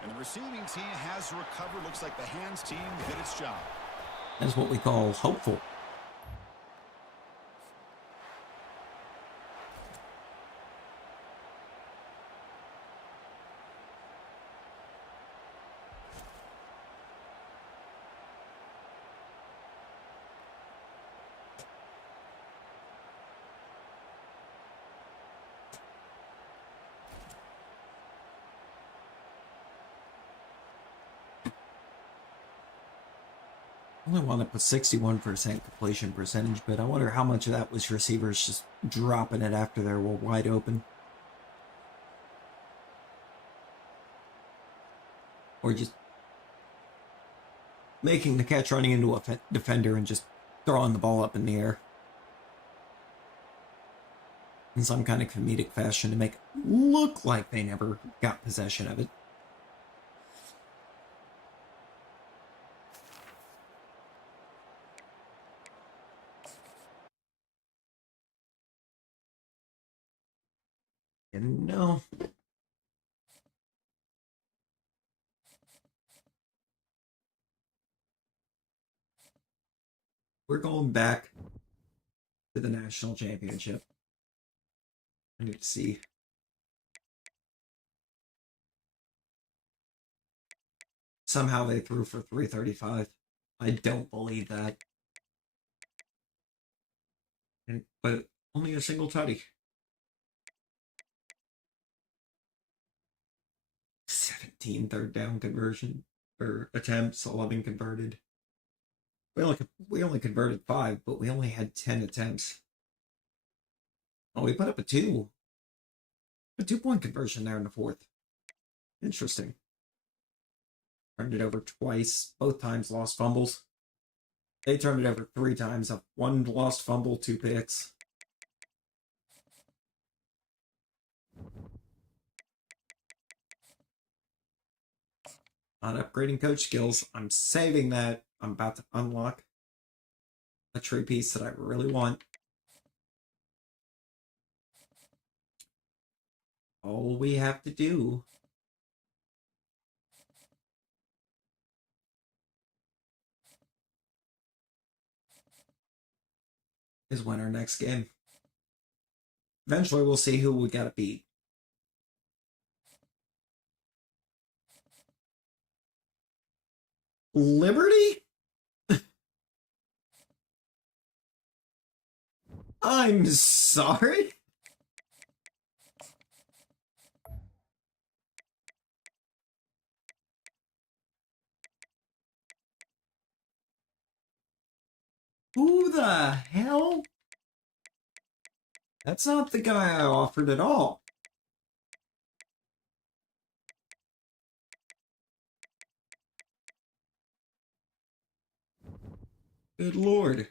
And the receiving team has recovered. Looks like the hands team did its job. That's what we call hopeful. Only wound up with 61% completion percentage, but I wonder how much of that was receivers just dropping it after they were wide open. Or just making the catch running into a defender and just throwing the ball up in the air. In some kind of comedic fashion to make it look like they never got possession of it. No. We're going back to the national championship. I need to see. Somehow they threw for 335. I don't believe that. But only a single tutty. 17 third down conversion or attempts, 11 converted. We only converted 5, but we only had 10 attempts. Oh, we put up a 2-point conversion there in the 4th. Interesting. Turned it over twice, both times lost fumbles. They turned it over 3 times, 1 lost fumble, 2 picks. Not upgrading coach skills. I'm saving that. I'm about to unlock a tree piece that I really want. All we have to do is win our next game. Eventually we'll see who we gotta beat. Liberty? I'm sorry? Who the hell That's not the guy I offered at all. Good lord.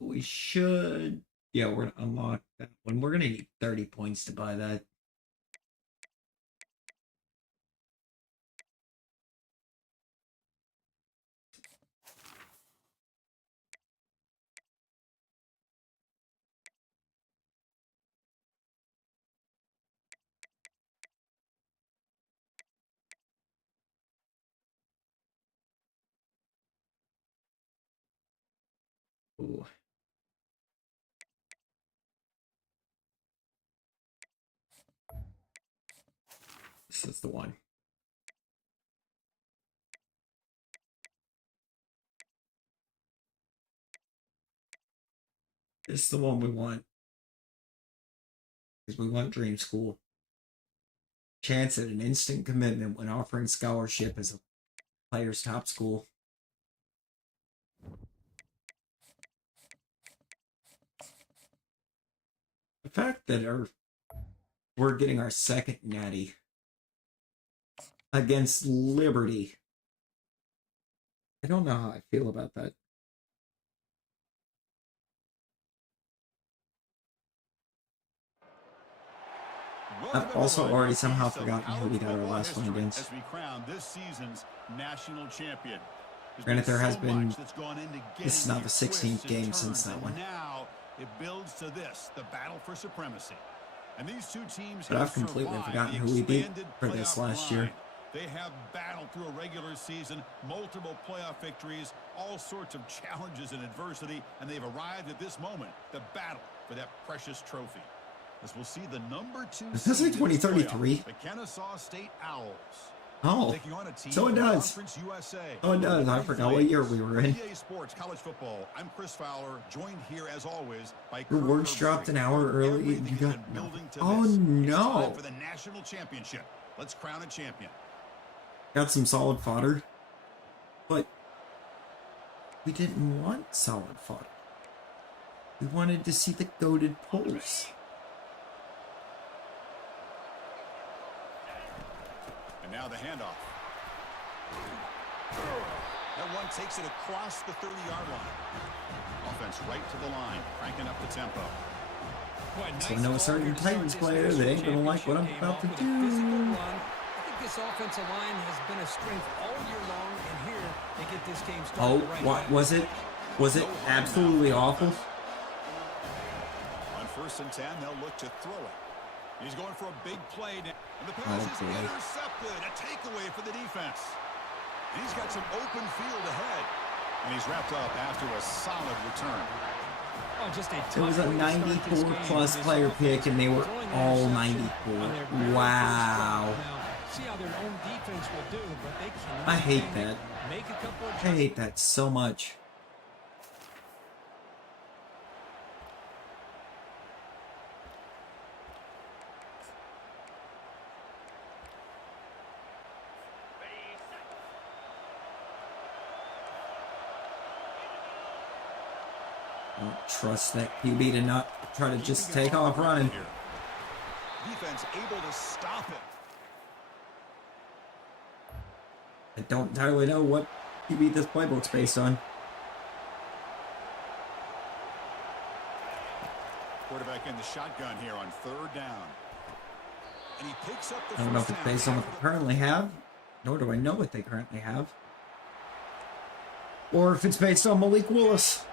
We should... Yeah, we're going to unlock that one. We're going to need 30 points to buy that. Ooh. This is the one. This is the one we want. Because we want Dream School. Chance at an instant commitment when offering scholarship as a player's top school. The fact that we're getting our second natty against Liberty. I don't know how I feel about that. I've also already somehow forgotten who we got our last one against. As we crown this season's national champion. Granted, there has been... This is not the 16th game since that one. Now it builds to this, the battle for supremacy. And these two teams but I've completely forgotten who we beat for this last year. They have battled through a regular season, multiple playoff victories, all sorts of challenges and adversity, and they've arrived at this moment, the battle for that precious trophy. As we'll see the number 2 Does this say 2033? The Kennesaw State Owls. Oh, so it does. Oh, it does. I forgot what year we were in. EA Sports College Football. I'm Chris Fowler, joined here as always by rewards dropped an hour early. You got oh no! For the national championship, let's crown a champion. Got some solid fodder, but we didn't want solid fodder. We wanted to see the goated pulls. And now the handoff. That one takes it across the 30-yard line. Offense right to the line, cranking up the tempo. So I know a certain Titans player that ain't gonna like what I'm about to do. This offensive line has been a strength all year long, and here they get this game started. Oh, right what now. was it? Was it absolutely awful? On 1st and 10, they'll look to throw it. He's going for a big play, and the pass is intercepted. A takeaway for the defense. And he's got some open field ahead, and he's wrapped up after a solid return. Oh, just it was a 94-plus player pick, and they were all 94. Wow. See how their own defense will do, but they cannot. I hate that. Make a couple of I hate that so much. I don't trust that QB to not try to just take off running. Defense able to stop it. I don't entirely know what QB this playbook's based on. Quarterback in the shotgun here on 3rd down. And he picks up the I don't know if it's based on what they currently have, nor do I know what they currently have. Or if it's based on Malik Willis.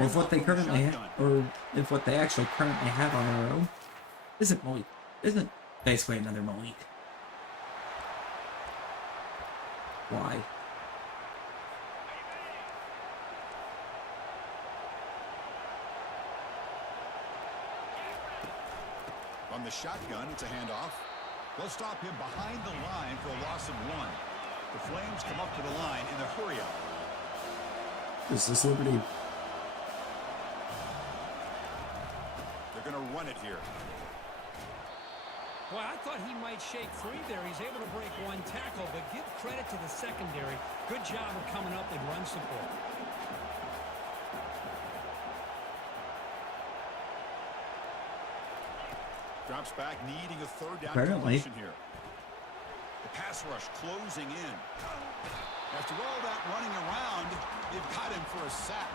Or if what they currently have, or if what they actually currently have on their own isn't Malik. Isn't basically another Malik. Why? From the shotgun, it's a handoff. They'll stop him behind the line for a loss of 1. The Flames come up to the line in a hurry-up. Is this Liberty? They're going to run it here. Well, I thought he might shake free there. He's able to break one tackle, but give credit to the secondary. Good job of coming up and run support. Drops back, needing a third down Apparently. completion here. The pass rush closing in. After all that running around, they've got him for a sack.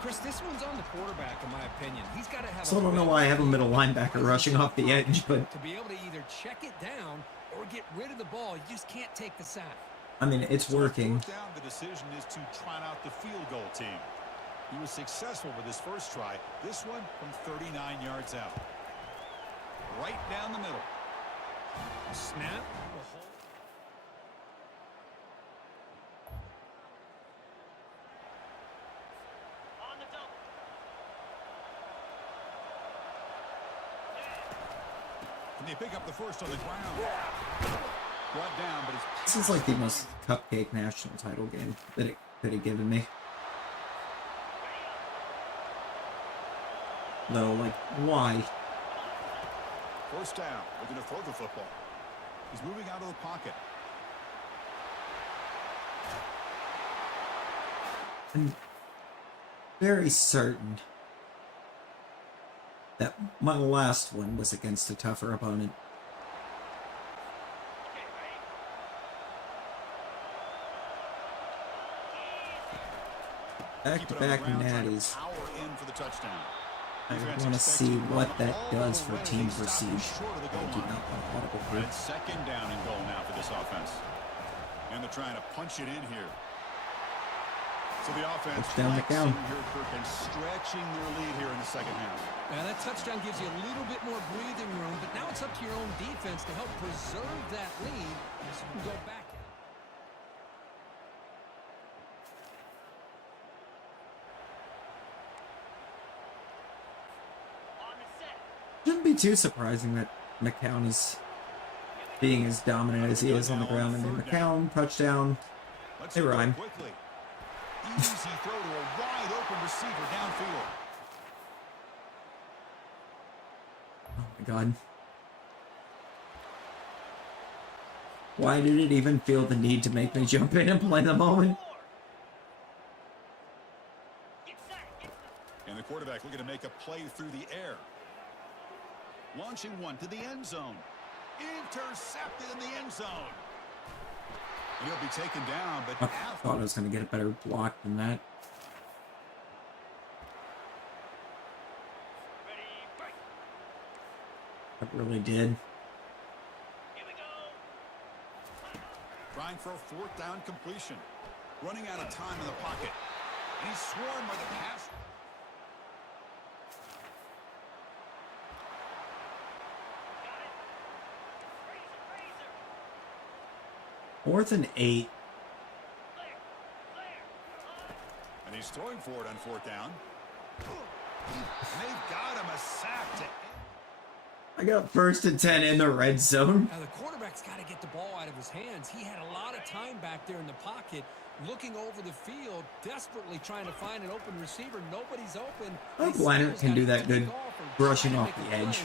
Chris, this one's on the quarterback, in my opinion. He's got to have. So I don't know why I have a middle linebacker rushing off the edge, but to be able to either check it down or get rid of the ball, you just can't take the sack. I mean, it's working. Down, the decision is to trot out the field goal team. He was successful with his first try. This one from 39 yards out. Right down the middle. Snap. And they pick up the first on the ground. Brought down, but it's... This is like the most cupcake national title game that it could have given me. Though, like, why? First down. We're going to throw the football. He's moving out of the pocket. I'm very certain that my last one was against a tougher opponent. Back-to-back natties. I want to see what that does for team prestige. I do not want to audible here. It's second down and goal now for this offense. And they're trying to punch it in here. So the offense Touchdown, McCown. and stretching their lead here in the second half. Now that touchdown gives you a little bit more breathing room, but now it's up to your own defense to help preserve that lead so you can go back. Shouldn't be too surprising that McCown is being as dominant as he is on the ground. I mean, McCown, touchdown, they rhyme. Easy throw to a wide open receiver downfield. Oh my god. Why did it even feel the need to make me jump in and play the moment? And the quarterback looking to make a play through the air. Launching one to the end zone. Intercepted in the end zone. And he'll be taken down, but I thought I was going to get a better block than that. I really did. Trying for a fourth down completion. Running out of time in the pocket. And he's swarmed by the pass. 4th and 8. And he's throwing for it on fourth down. And they've got him a sack to... I got 1st and 10 in the red zone. Now the quarterback's got to get the ball out of his hands. He had a lot of time back there in the pocket, looking over the field, desperately trying to find an open receiver. Nobody's open. I hope Leonard can do that good brushing off the edge.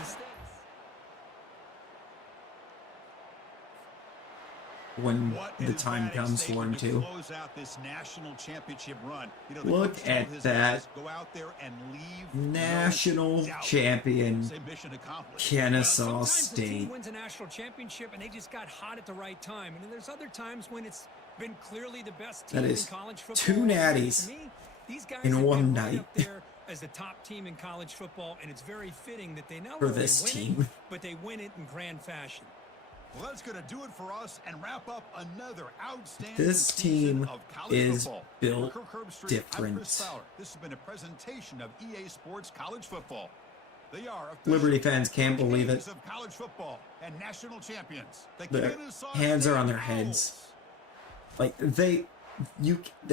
When the time comes for him to. Close out this national championship run. You know, Look at that. Go out there and leave National champion Kennesaw Sometimes the team State. wins a national championship and they just got hot at the right time. And then there's other times when it's been clearly the best team That in is college football. 2 natties To me, these guys in have one been right night. up there as the top team in college football, and it's very fitting that they not For only this win team. it, but they win it in grand fashion. Well, that's going to do it for us and wrap up another outstanding This season team of college is football. built For Kirk Herbstreit, I'm different. Chris Fowler. This has been a presentation of EA Sports College Football. They are Liberty fans can't believe it. of college football and national champions. The Their Kennesaw hands are State on their Owls. heads. Like they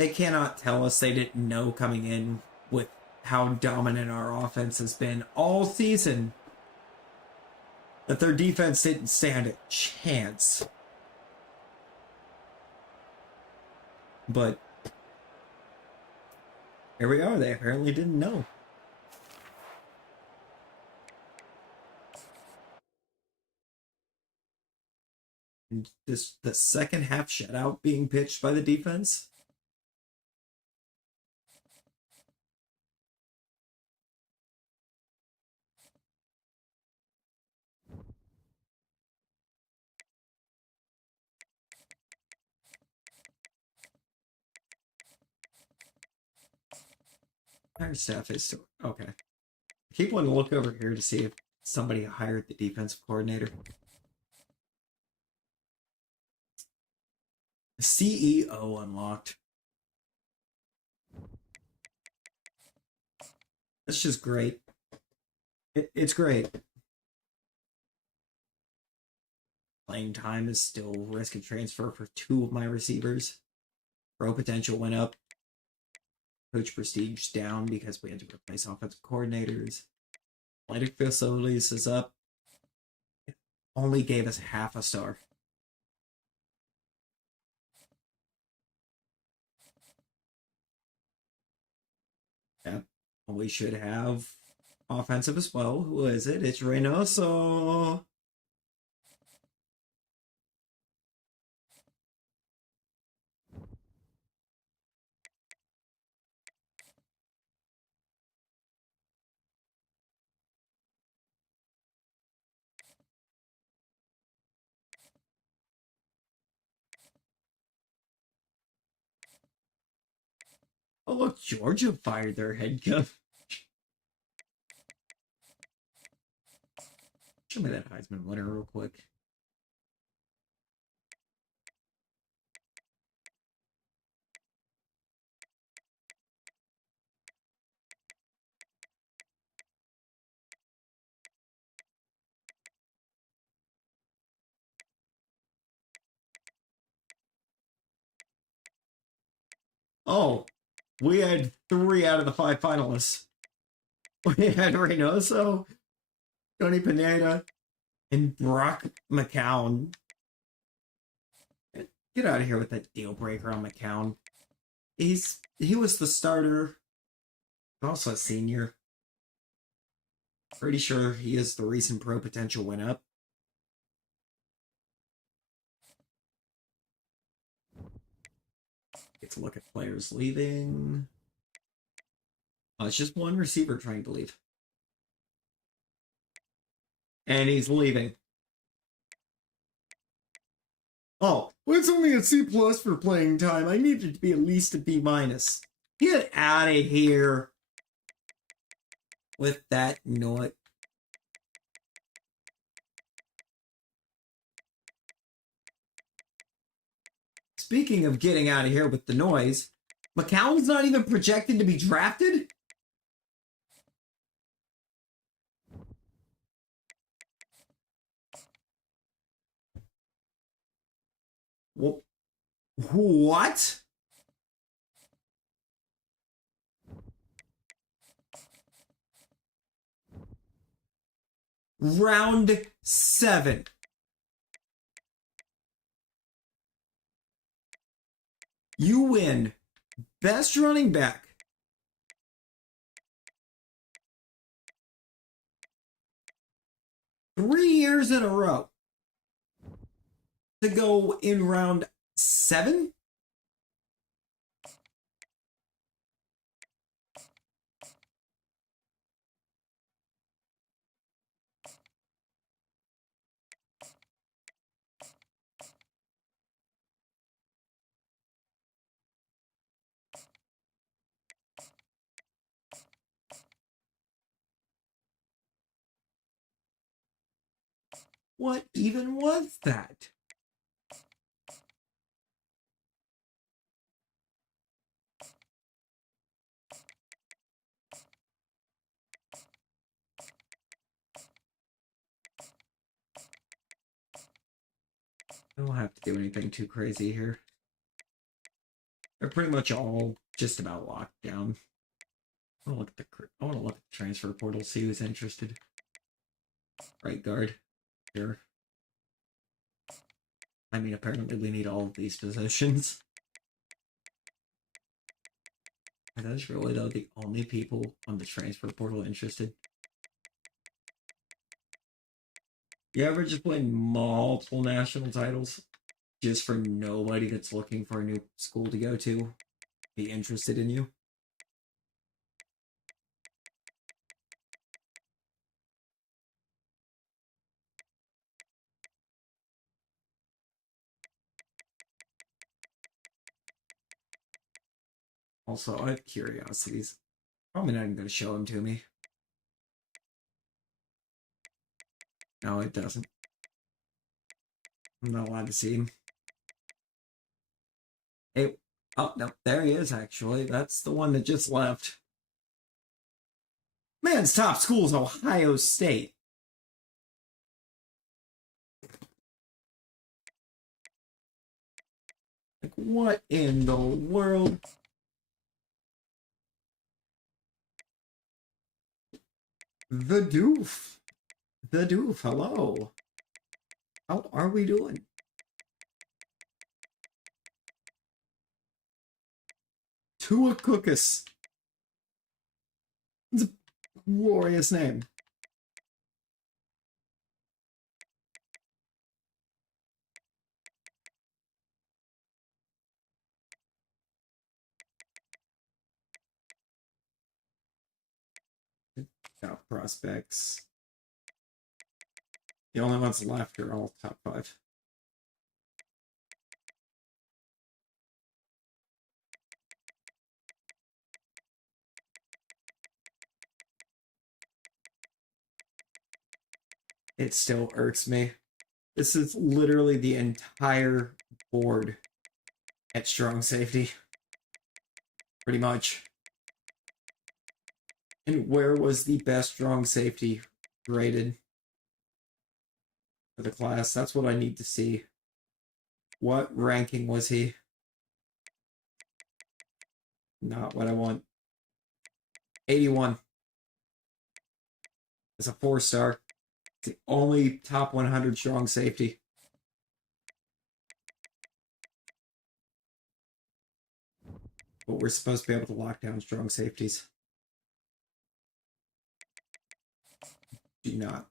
cannot tell us they didn't know coming in with how dominant our offense has been all season, that their defense didn't stand a chance. But here we are. They apparently didn't know. And the second half shutout being pitched by the defense. Our staff is still okay. I keep wanting to look over here to see if somebody hired the defensive coordinator. CEO unlocked. That's just great. It's great. Playing time is still risk and transfer for 2 of my receivers. Pro potential went up. Coach prestige down because we had to replace offensive coordinators. Athletic facilities is up. It only gave us half a star. Yeah, we should have offensive as well. Who is it? It's Reynoso. Oh, look, Georgia fired their head coach. Show me that Heisman winner real quick. Oh, we had 3 out of the 5 finalists. We had Reynoso, Tony Pineda, and Brock McCown. Get out of here with that deal breaker on McCown. He was the starter, also a senior. Pretty sure he is the reason pro potential went up. Let's look at players leaving. Oh, it's just one receiver trying to leave. And he's leaving. Oh, well, it's only a C plus for playing time. I need it to be at least a B minus. Get out of here with that noise. Speaking of getting out of here with the noise, McCown's not even projected to be drafted? What? Round 7. You win best running back. Three years in a row. To go in round 7? What even was that? I don't have to do anything too crazy here. They're pretty much all just about locked down. I want to look at the transfer portal, see who's interested. Right guard. Sure. I mean, apparently we need all of these positions. Are those really, though, the only people on the transfer portal interested? You ever just play multiple national titles just for nobody that's looking for a new school to go to be interested in you? Also, I have curiosities. Probably not even going to show them to me. No, it doesn't. I'm not allowed to see him. Hey, oh, no, there he is, actually. That's the one that just left. Man's top school is Ohio State. Like, what in the world? The Doof. The Doof, hello. How are we doing? Tua Cookus. It's a glorious name. Top prospects. The only ones left are all top 5. It still irks me. This is literally the entire board at strong safety. Pretty much. And where was the best strong safety graded for the class? That's what I need to see. What ranking was he? Not what I want. 81. It's a 4-star. It's the only top 100 strong safety. But we're supposed to be able to lock down strong safeties. Do not.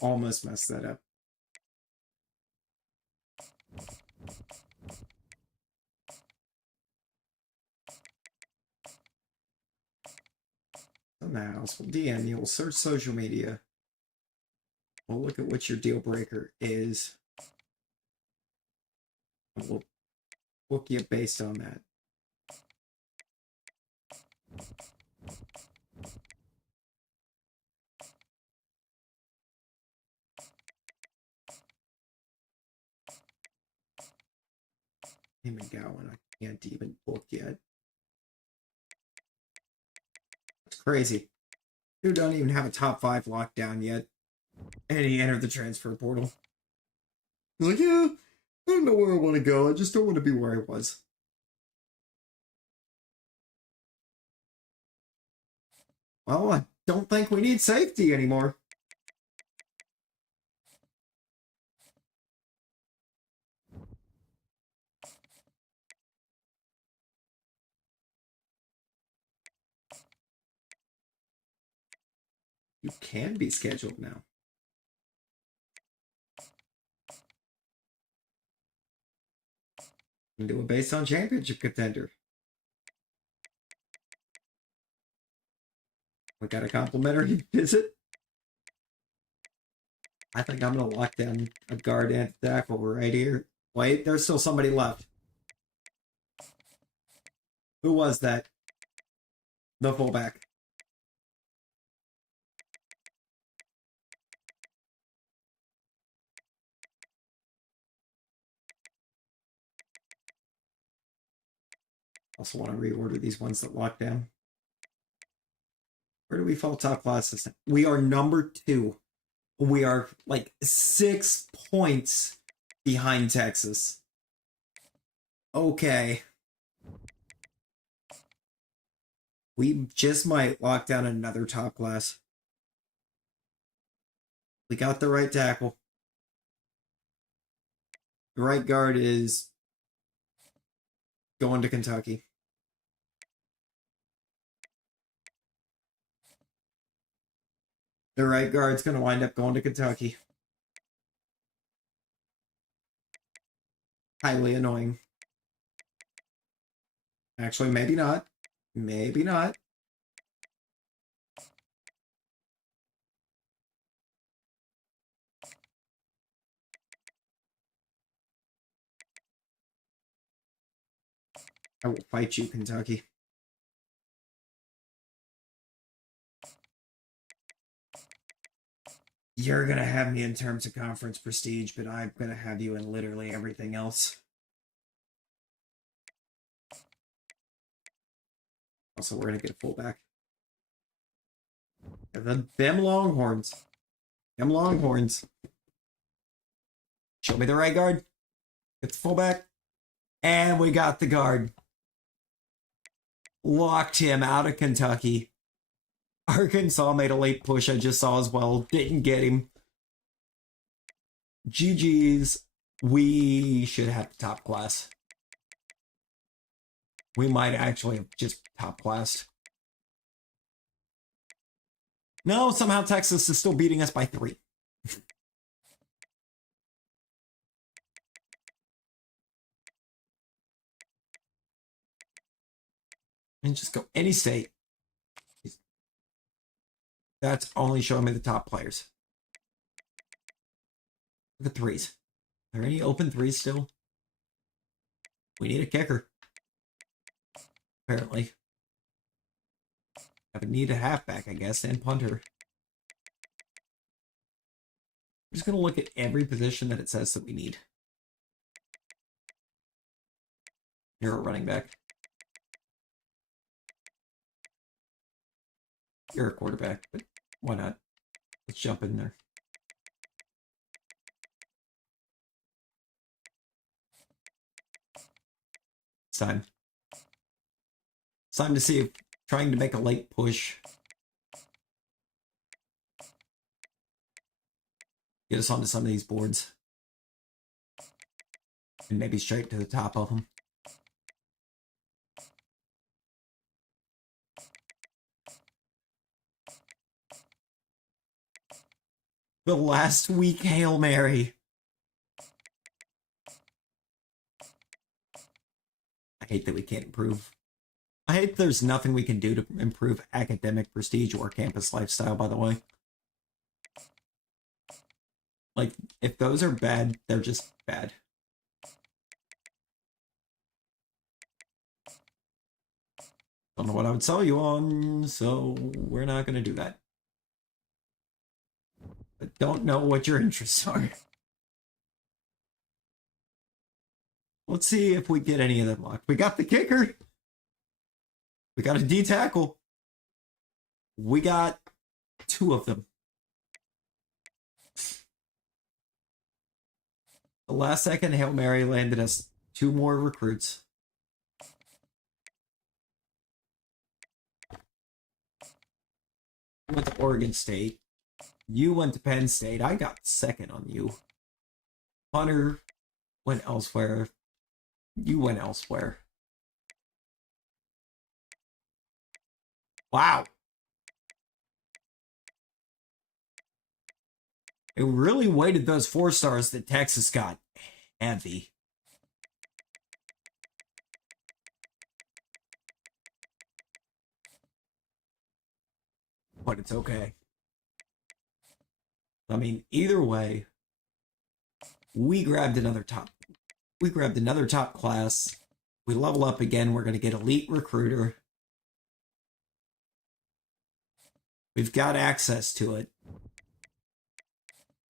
Almost messed that up. Somehow, we'll DM you, we'll search social media. We'll look at what your deal breaker is. And we'll book you based on that. Him and Gowan, I can't even book yet. It's crazy. Dude don't even have a top 5 lockdown yet. And he entered the transfer portal. He's like, yeah, I don't know where I want to go. I just don't want to be where I was. Well, I don't think we need safety anymore. You can be scheduled now. You can do it based on championship contender. We got a complimentary visit. I think I'm going to lock down a guard and tackle right here. Wait, there's still somebody left. Who was that? The fullback. Also want to reorder these ones that lock down. Where do we fall top classes? We are number 2. We are like 6 points behind Texas. Okay. We just might lock down another top class. We got the right tackle. The right guard is going to Kentucky. The right guard's going to wind up going to Kentucky. Highly annoying. Actually, maybe not. Maybe not. I will fight you, Kentucky. You're going to have me in terms of conference prestige, but I'm going to have you in literally everything else. Also, we're going to get a fullback. Them Longhorns. Them Longhorns. Show me the right guard. Get the fullback. And we got the guard. Locked him out of Kentucky. Arkansas made a late push. I just saw as well. Didn't get him. GG's. We should have the top class. We might actually have just top classed. No, somehow Texas is still beating us by 3. And just go any state. That's only showing me the top players. Look at threes. Are there any open threes still? We need a kicker. Apparently. I would need a halfback, I guess, and punter. I'm just going to look at every position that it says that we need. You're a running back. You're a quarterback, but why not? Let's jump in there. It's time. It's time to see if trying to make a late push. Get us onto some of these boards. And maybe straight to the top of them. The last week Hail Mary. I hate that we can't improve. I hate there's nothing we can do to improve academic prestige or campus lifestyle, by the way. Like, if those are bad, they're just bad. Don't know what I would sell you on, so we're not going to do that. I don't know what your interests are. Let's see if we get any of them locked. We got the kicker. We got a D tackle. We got 2 of them. The last second Hail Mary landed us 2 more recruits. Went to Oregon State. You went to Penn State. I got second on you. Hunter went elsewhere. You went elsewhere. Wow. It really weighted those 4 stars that Texas got heavy. But it's okay. I mean, either way, we grabbed another top class. We level up again. We're going to get elite recruiter. We've got access to it.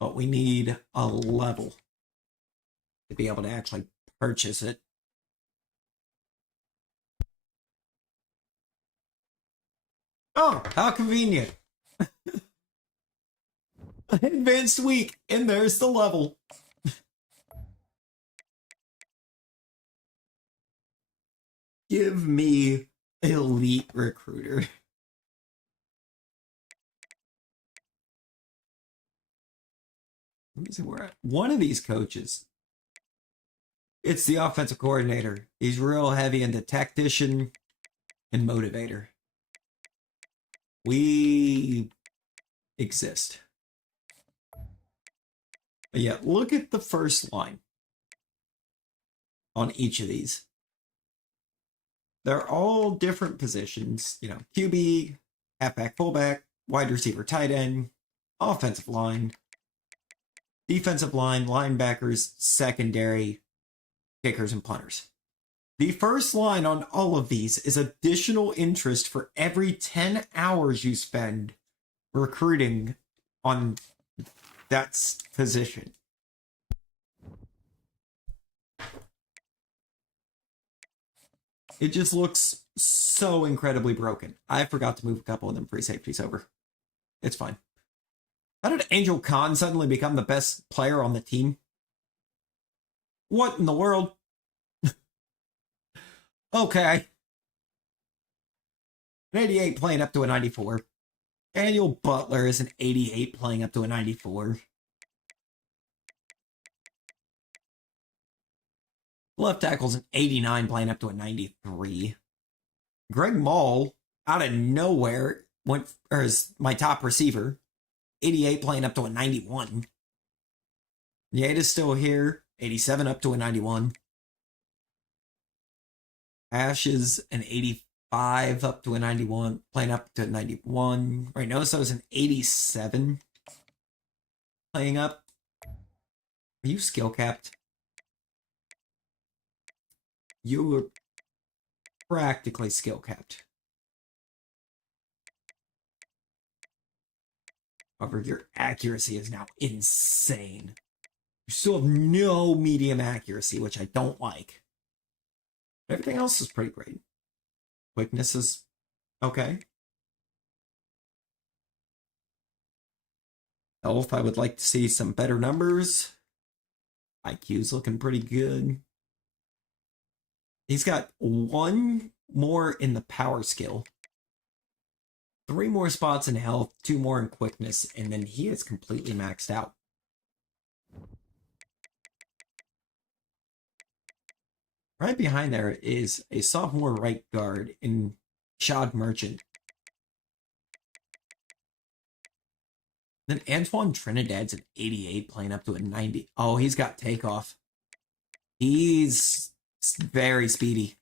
But we need a level to be able to actually purchase it. Oh, how convenient. Advanced week, and there's the level. Give me elite recruiter. Let me see where one of these coaches. It's the offensive coordinator. He's real heavy into tactician and motivator. We exist. But yeah, look at the first line on each of these. They're all different positions, you know, QB, halfback, fullback, wide receiver, tight end, offensive line, defensive line, linebackers, secondary, kickers, and punters. The first line on all of these is additional interest for every 10 hours you spend recruiting on that position. It just looks so incredibly broken. I forgot to move a couple of them free safeties over. It's fine. How did Angel Khan suddenly become the best player on the team? What in the world? Okay. An 88 playing up to a 94. Daniel Butler is an 88 playing up to a 94. Left tackle's an 89 playing up to a 93. Greg Maul, out of nowhere, is my top receiver. 88 playing up to a 91. Yate is still here. 87 up to a 91. Ash is an 85 up to a 91. Playing up to a 91. Right, Noso is an 87. Playing up. Are you skill capped? You were practically skill capped. However, your accuracy is now insane. You still have no medium accuracy, which I don't like. Everything else is pretty great. Quickness is okay. Health, I would like to see some better numbers. IQ's looking pretty good. He's got one more in the power skill, 3 more spots in health, 2 more in quickness, and then he is completely maxed out. Right behind there is a sophomore right guard in Shad Merchant. Then Antoine Trinidad's an 88 playing up to a 90. Oh, he's got takeoff. He's very speedy.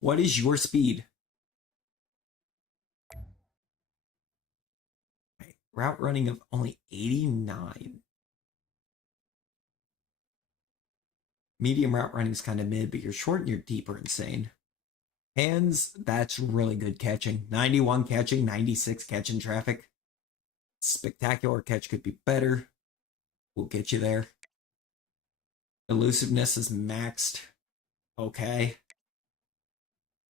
What is your speed? Route running of only 89. Medium route running is kind of mid, but you're short and you're deep are insane. Hands, that's really good catching. 91 catching, 96 catching traffic. Spectacular catch could be better. We'll get you there. Elusiveness is maxed. Okay.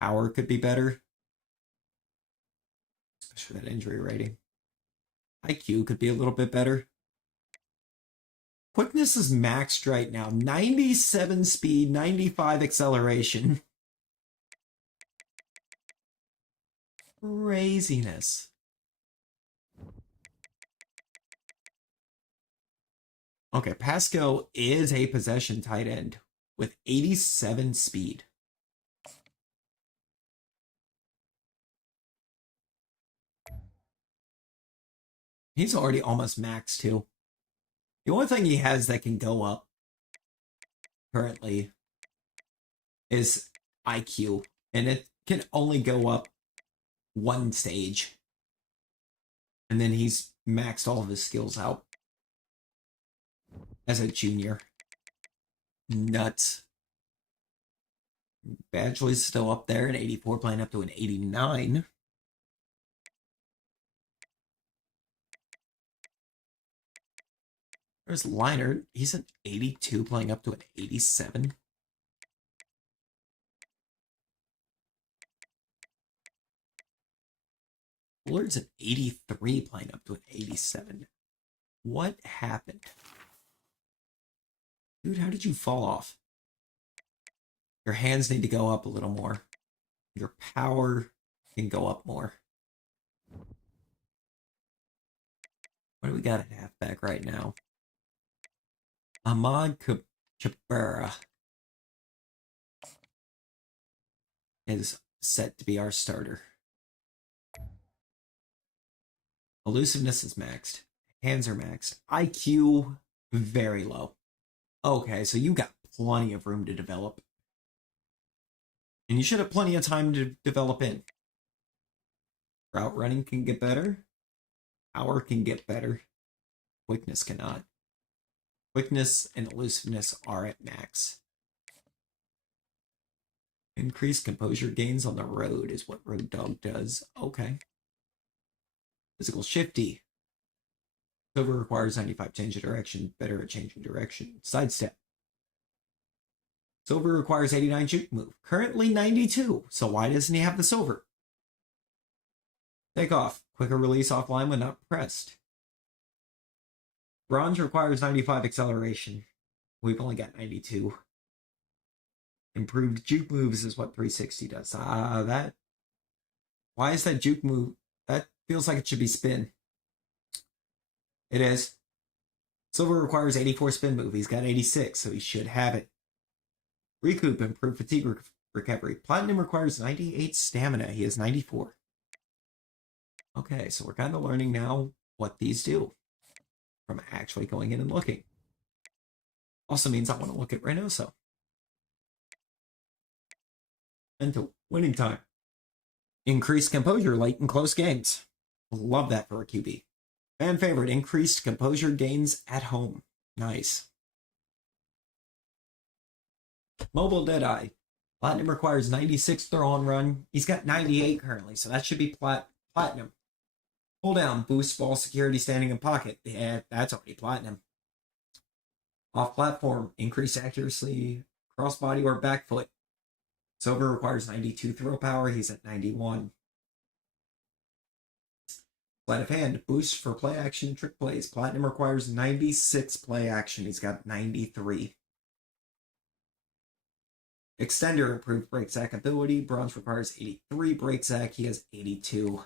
Power could be better. Especially that injury rating. IQ could be a little bit better. Quickness is maxed right now. 97 speed, 95 acceleration. Craziness. Okay, Pascal is a possession tight end with 87 speed. He's already almost maxed too. The only thing he has that can go up currently is IQ, and it can only go up 1 stage. And then he's maxed all of his skills out as a junior. Nuts. Badgley's still up there at 84, playing up to an 89. There's Liner. He's an 82, playing up to an 87. Bullard's an 83, playing up to an 87. What happened? Dude, how did you fall off? Your hands need to go up a little more. Your power can go up more. What do we got at halfback right now? Ahmad Chabera is set to be our starter. Elusiveness is maxed. Hands are maxed. IQ, very low. Okay, so you got plenty of room to develop. And you should have plenty of time to develop in. Route running can get better. Power can get better. Quickness cannot. Quickness and elusiveness are at max. Increased composure gains on the road is what Road Dog does. Okay. Physical shifty. Silver requires 95 change of direction. Better at changing direction. Sidestep. Silver requires 89 juke move. Currently 92. So why doesn't he have the silver? Take off. Quicker release offline when not pressed. Bronze requires 95 acceleration. We've only got 92. Improved juke moves is what 360 does. That. Why is that juke move? That feels like it should be spin. It is. Silver requires 84 spin move. He's got 86, so he should have it. Recoup, improved fatigue recovery. Platinum requires 98 stamina. He has 94. Okay, so we're kind of learning now what these do from actually going in and looking. Also means I want to look at Reynoso. Into winning time. Increased composure late in close games. Love that for a QB. Fan favorite, increased composure gains at home. Nice. Mobile Deadeye. Platinum requires 96 throw on run. He's got 98 currently, so that should be platinum. Pull down, boost ball security standing in pocket. Yeah, that's already platinum. Off platform, increased accuracy, crossbody or back foot. Silver requires 92 throw power. He's at 91. Sleight of hand, boost for play action, trick plays. Platinum requires 96 play action. He's got 93. Extender, improved break sack ability. Bronze requires 83 break sack. He has 82.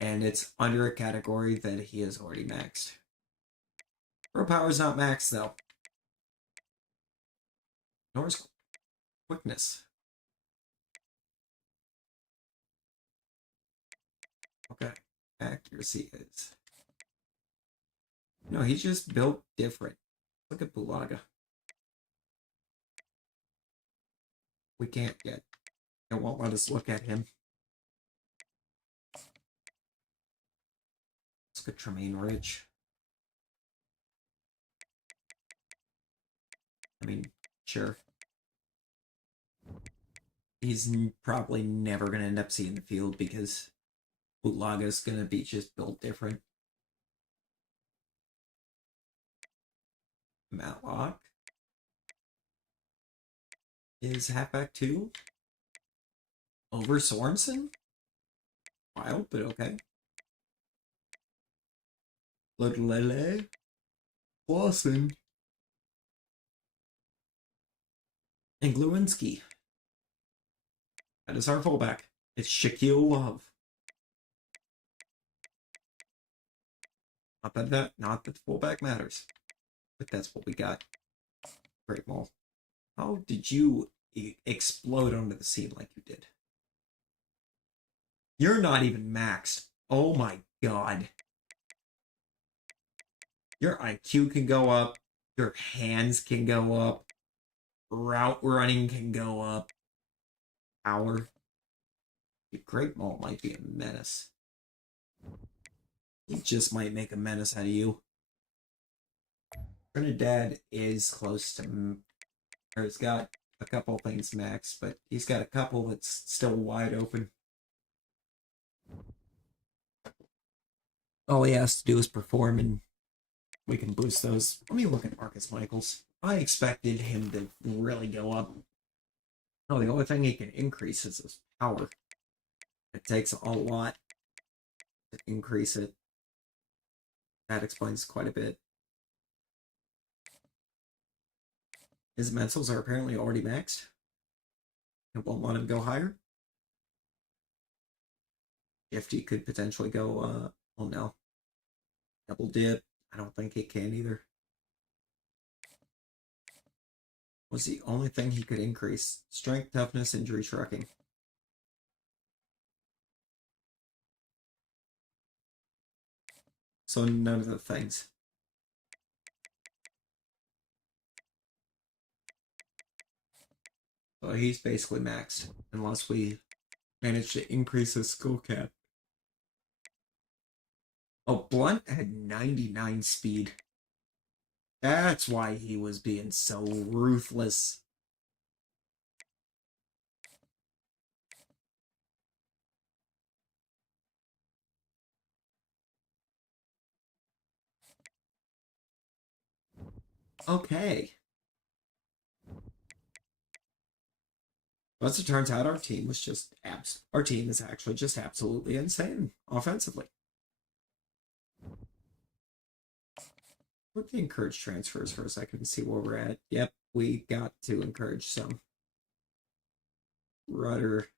And it's under a category that he has already maxed. Throw power is not maxed, though. Nor is quickness. Okay. Accuracy is. No, he's just built different. Look at Bulaga. We can't yet. It won't let us look at him. Let's look at Tremaine Ridge. I mean, sure. He's probably never going to end up seeing the field because Bulaga's going to be just built different. Matlock is halfback 2 over Sorensen. Wild, but okay. Lele Clausen and Glowinski. That is our fullback. It's Shaquille Love. Not that the fullback matters, but that's what we got. Great ball. How did you explode onto the scene like you did? You're not even maxed. Oh my god. Your IQ can go up. Your hands can go up. Route running can go up. Power. Your Great Ball might be a menace. He just might make a menace out of you. Trinidad is close to... Or he's got a couple things maxed, but he's got a couple that's still wide open. All he has to do is perform and we can boost those. Let me look at Marcus Michaels. I expected him to really go up. No, the only thing he can increase is his power. It takes a lot to increase it. That explains quite a bit. His mentals are apparently already maxed. It won't let him go higher. Shifty could potentially go, well, no. Double dip. I don't think he can either. Was the only thing he could increase. Strength, toughness, injury, trucking. so none of the things. So he's basically maxed, unless we manage to increase his skill cap. Oh, Blunt had 99 speed. That's why he was being so ruthless. Okay. As it turns out, our team was just our team is actually just absolutely insane offensively. Let me encourage transfers for a second and see where we're at. Yep, we got to encourage some. Rudder.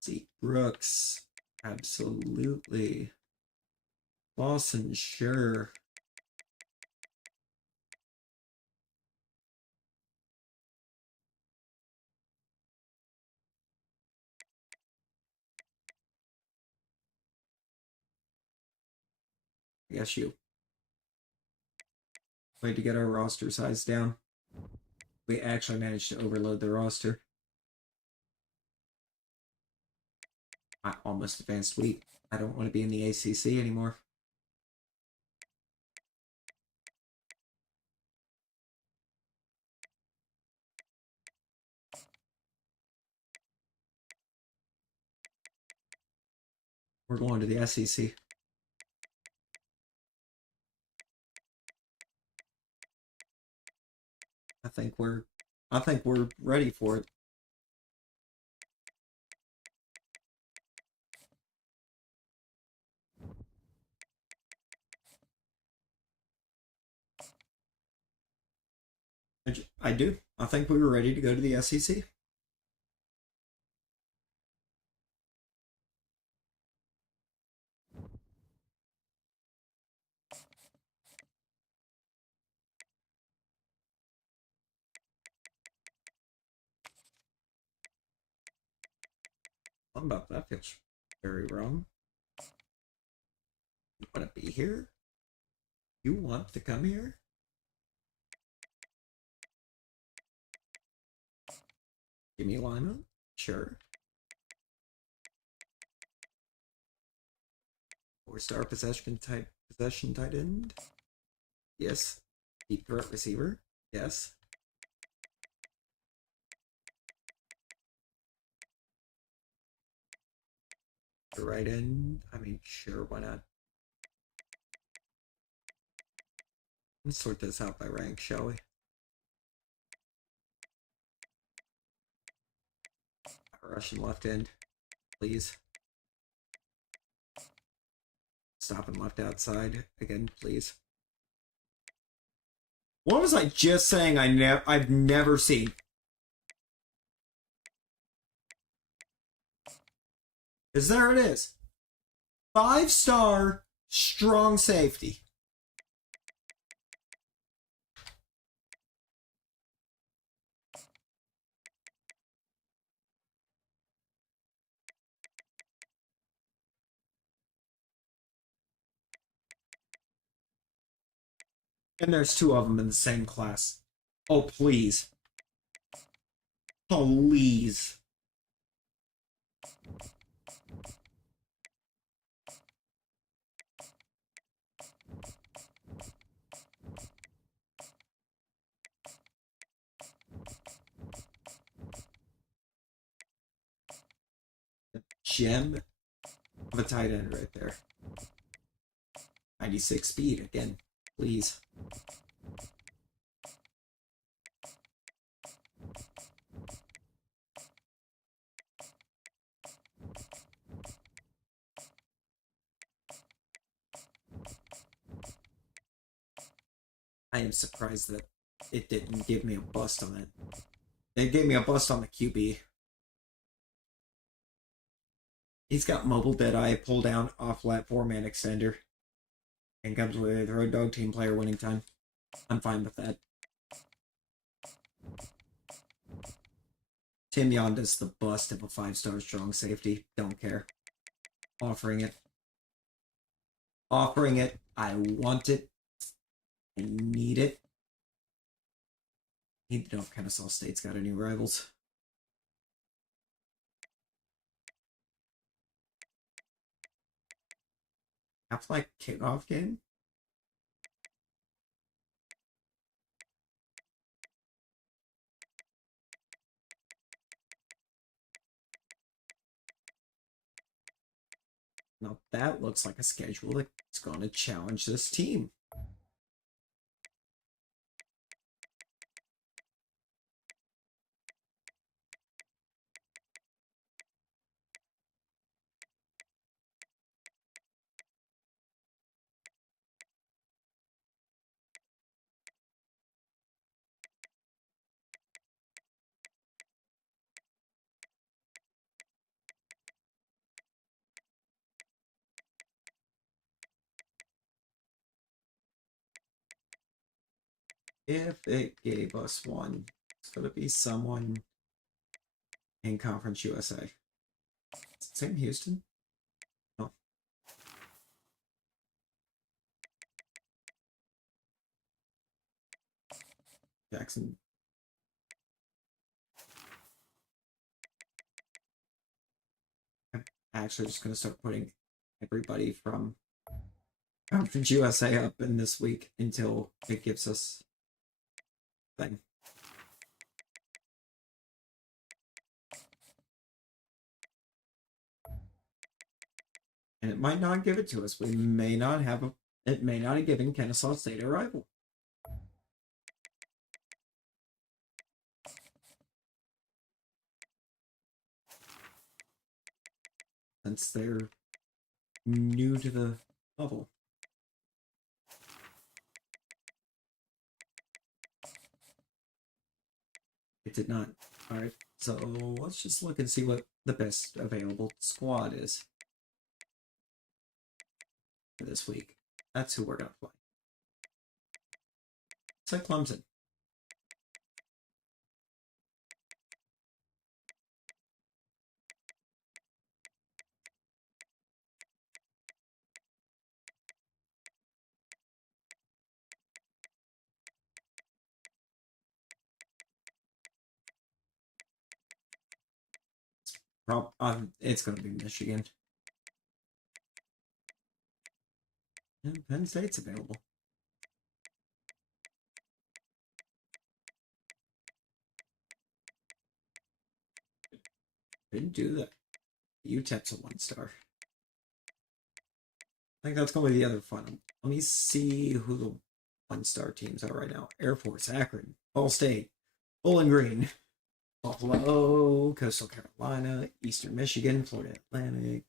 See, Brooks. Absolutely. Lawson, sure. I guess you. Way to get our roster size down. We actually managed to overload the roster. I almost advanced week. I don't want to be in the ACC anymore. We're going to the SEC. I think we're ready for it. I do. I think we were ready to go to the SEC. Something about that feels very wrong. You want to be here? You want to come here? Give me Lima? Sure. 4-star possession tight end? Yes. Deep threat receiver? Yes. The right end? I mean, sure, why not? Let's sort this out by rank, shall we? Russian left end, please. Stop and left outside again, please. What was I just saying? I've never seen. Because there it is. 5-star strong safety. And there's 2 of them in the same class. Oh, please. Please. Gem of a tight end right there. 96 speed again, please. I am surprised that it didn't give me a bust on it. It gave me a bust on the QB. He's got mobile deadeye, pull down, off flat 4-man extender. And comes with road dog team player winning time. I'm fine with that. Tim Yonda's the bust of a 5-star strong safety. Don't care. Offering it. Offering it. I want it. I need it. Need to know if Kennesaw State's got any rivals. Half-Life kickoff game? Now that looks like a schedule that's going to challenge this team. If it gave us one, it's going to be someone in Conference USA. Is it Sam Houston? No. Jackson. I'm actually just going to start putting everybody from Conference USA up in this week until it gives us thing. And it might not give it to us. We may not have a. It may not have given Kennesaw State a rival. Since they're new to the level. It did not. Alright, so let's just look and see what the best available squad is for this week. That's who we're going to play. It's like Clemson. It's going to be Michigan. And Penn State's available. Didn't do that. UTEP's a 1-star. I think that's going to be the other fun. Let me see who the 1-star teams are right now. Air Force, Akron, Ball State, Bowling Green, Buffalo, Coastal Carolina, Eastern Michigan, Florida Atlantic,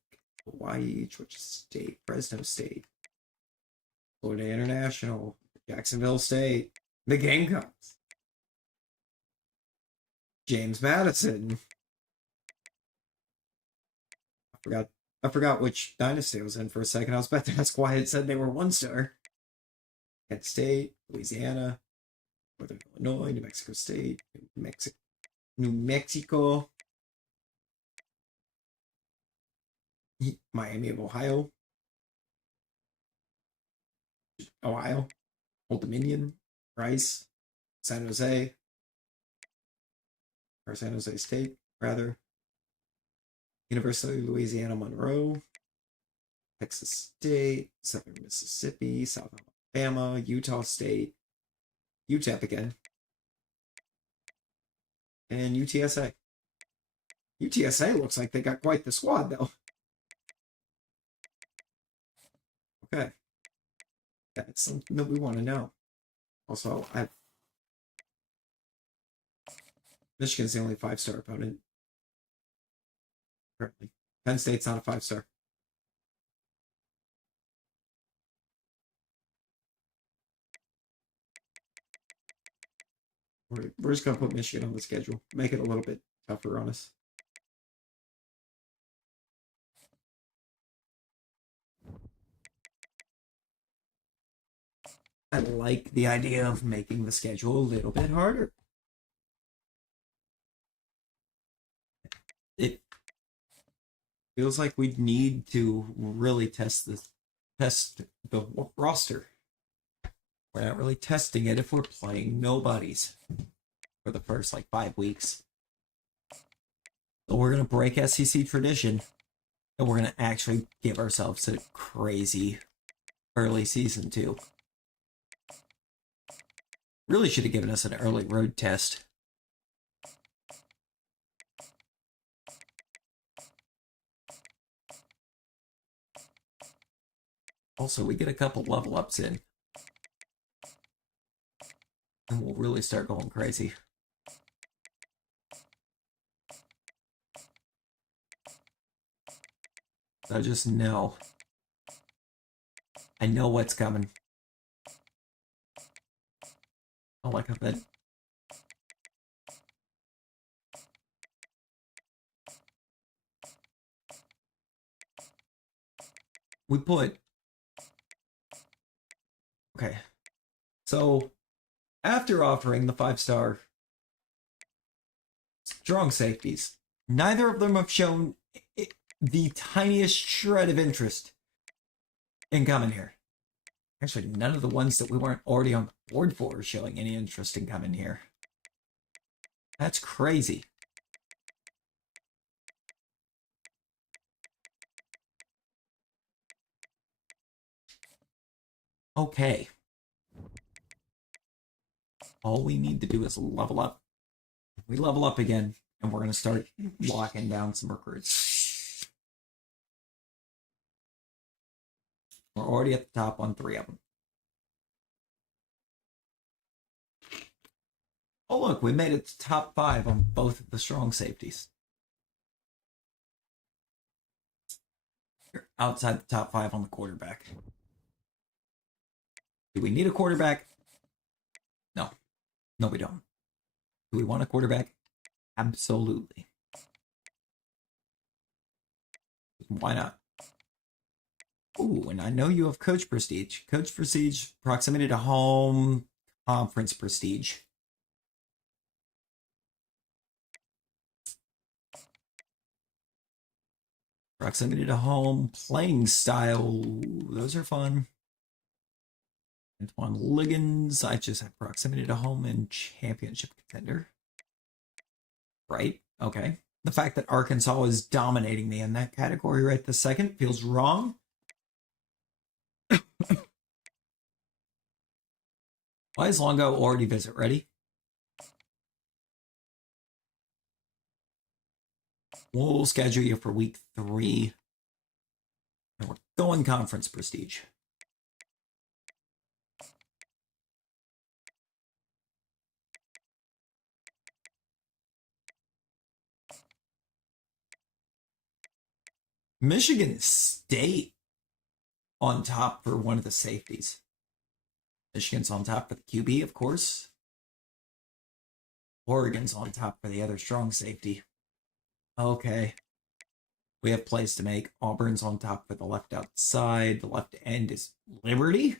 Hawaii, Georgia State, Fresno State, Florida International, Jacksonville State, the Gamecocks, James Madison. I forgot which Dynasty I was in for a second. I was about to ask why it said they were 1-star. Kent State, Louisiana, Northern Illinois, New Mexico State, New Mexico, Miami of Ohio, Old Dominion, Rice, San Jose, or San Jose State, rather. University of Louisiana Monroe, Texas State, Southern Mississippi, South Alabama, Utah State, UTEP again, and UTSA. UTSA looks like they got quite the squad, though. Okay. That's something that we want to know. Also, Michigan's the only 5-star opponent. Currently. Penn State's not a 5-star. We're just going to put Michigan on the schedule. Make it a little bit tougher on us. I like the idea of making the schedule a little bit harder. Feels like we need to really test the roster. We're not really testing it if we're playing nobodies for the first like 5 weeks. So we're gonna break SEC tradition, and we're gonna actually give ourselves a crazy early season too. Really should have given us an early road test. Also, we get a couple level ups in, and we'll really start going crazy. I just know. I know what's coming. I like that. We put... Okay. So, after offering the 5-star strong safeties, neither of them have shown the tiniest shred of interest in coming here. Actually, none of the ones that we weren't already on the board for are showing any interest in coming here. That's crazy. Okay. All we need to do is level up. We level up again, and we're going to start locking down some recruits. We're already at the top on 3 of them. Oh, look, we made it to top 5 on both of the strong safeties. You're outside the top 5 on the quarterback. Do we need a quarterback? No. No, we don't. Do we want a quarterback? Absolutely. Why not? Ooh, and I know you have coach prestige. Coach prestige, proximity to home, conference prestige. Proximity to home, playing style, those are fun. Antoine Liggins, I just have proximity to home and championship contender. Right, okay. The fact that Arkansas is dominating me in that category right this second feels wrong. Why is Longo already visit ready? We'll schedule you for week 3. And we're going conference prestige. Michigan State on top for one of the safeties. Michigan's on top for the QB, of course. Oregon's on top for the other strong safety. Okay. We have plays to make. Auburn's on top for the left outside. The left end is Liberty.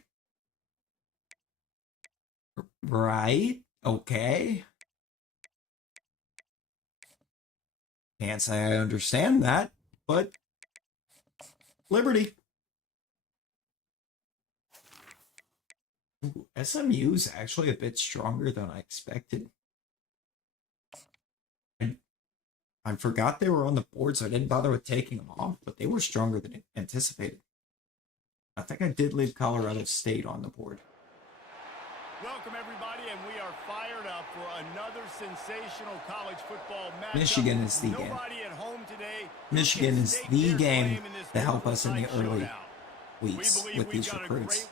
Right. Okay. Can't say I understand that, but Liberty. Ooh, SMU's actually a bit stronger than I expected. I forgot they were on the board, so I didn't bother with taking them off, but they were stronger than anticipated. I think I did leave Colorado State on the board. Welcome, everybody, and we are fired up for another sensational college football matchup. Michigan is the game. Michigan is the game to help us in the early weeks with these recruits.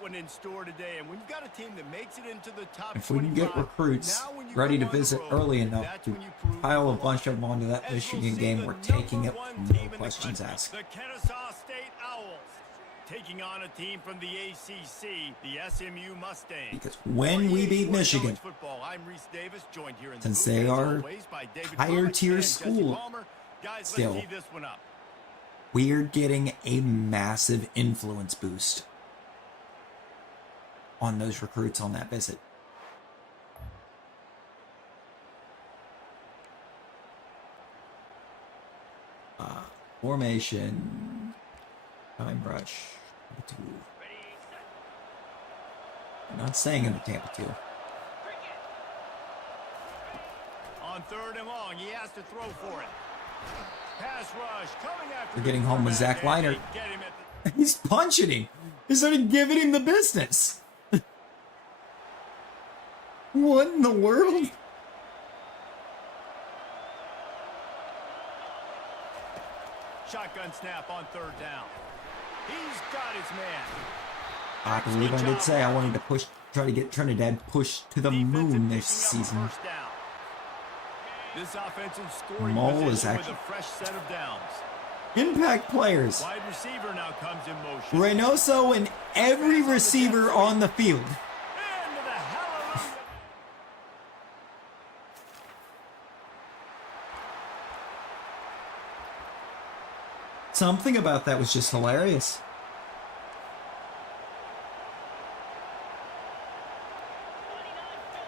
If we can get recruits ready to visit early enough to pile a bunch of them onto that Michigan game, we're taking it, no questions asked. The Kennesaw State Owls taking on a team from the ACC, the SMU Mustangs. Because when we beat Michigan, since they are higher tier school still, we're getting a massive influence boost on those recruits on that visit. Formation. Time rush. Tampa 2. I'm not saying in the Tampa 2. On 3rd and long, he has to throw for it. Pass rush coming after. We're getting home with Zach Leiter. Get him at the... He's punching him. He's not even giving him the business. What in the world? Shotgun snap on 3rd down. He's got his man. I believe I did say I wanted to try to get Trinidad pushed to the moon this season. This offensive scoring Mole is position actually with a fresh set of downs. impact players. Wide receiver now comes in motion. Reynoso and every receiver on the field. Into the hallelujah. Something about that was just hilarious.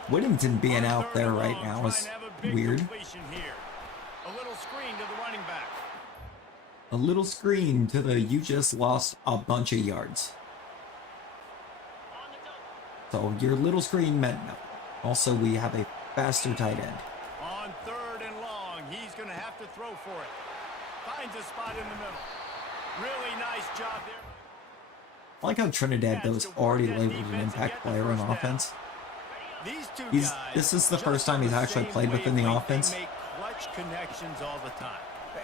Whittington being out there right now is weird. A little screen to the running back. A little screen to the you just lost a bunch of yards. So your little screen meant nothing. Also, we have a faster tight end. On 3rd and long, he's going to have to throw for it. Finds a spot in the middle. Really nice job there. I like how Trinidad, though, is already labeled an impact player on offense. These two This is the first time he's actually played within the offense. Make clutch connections all the time.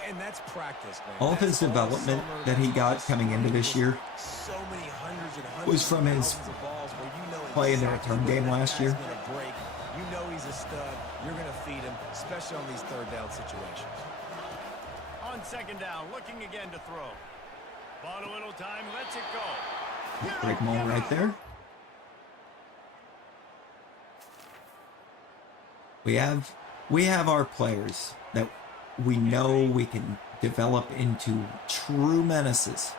And that's practice, man. All of his development that he got coming into this year So many hundreds and hundreds was from his of balls where you know play in the exactly return game when last that year. pass is gonna break. You know he's a stud. You're going to feed him, especially on these 3rd down situations. On 2nd down, looking again to throw. Bought a little time, lets it go. Break Mole right there. We have our players that we know we can develop into true menaces.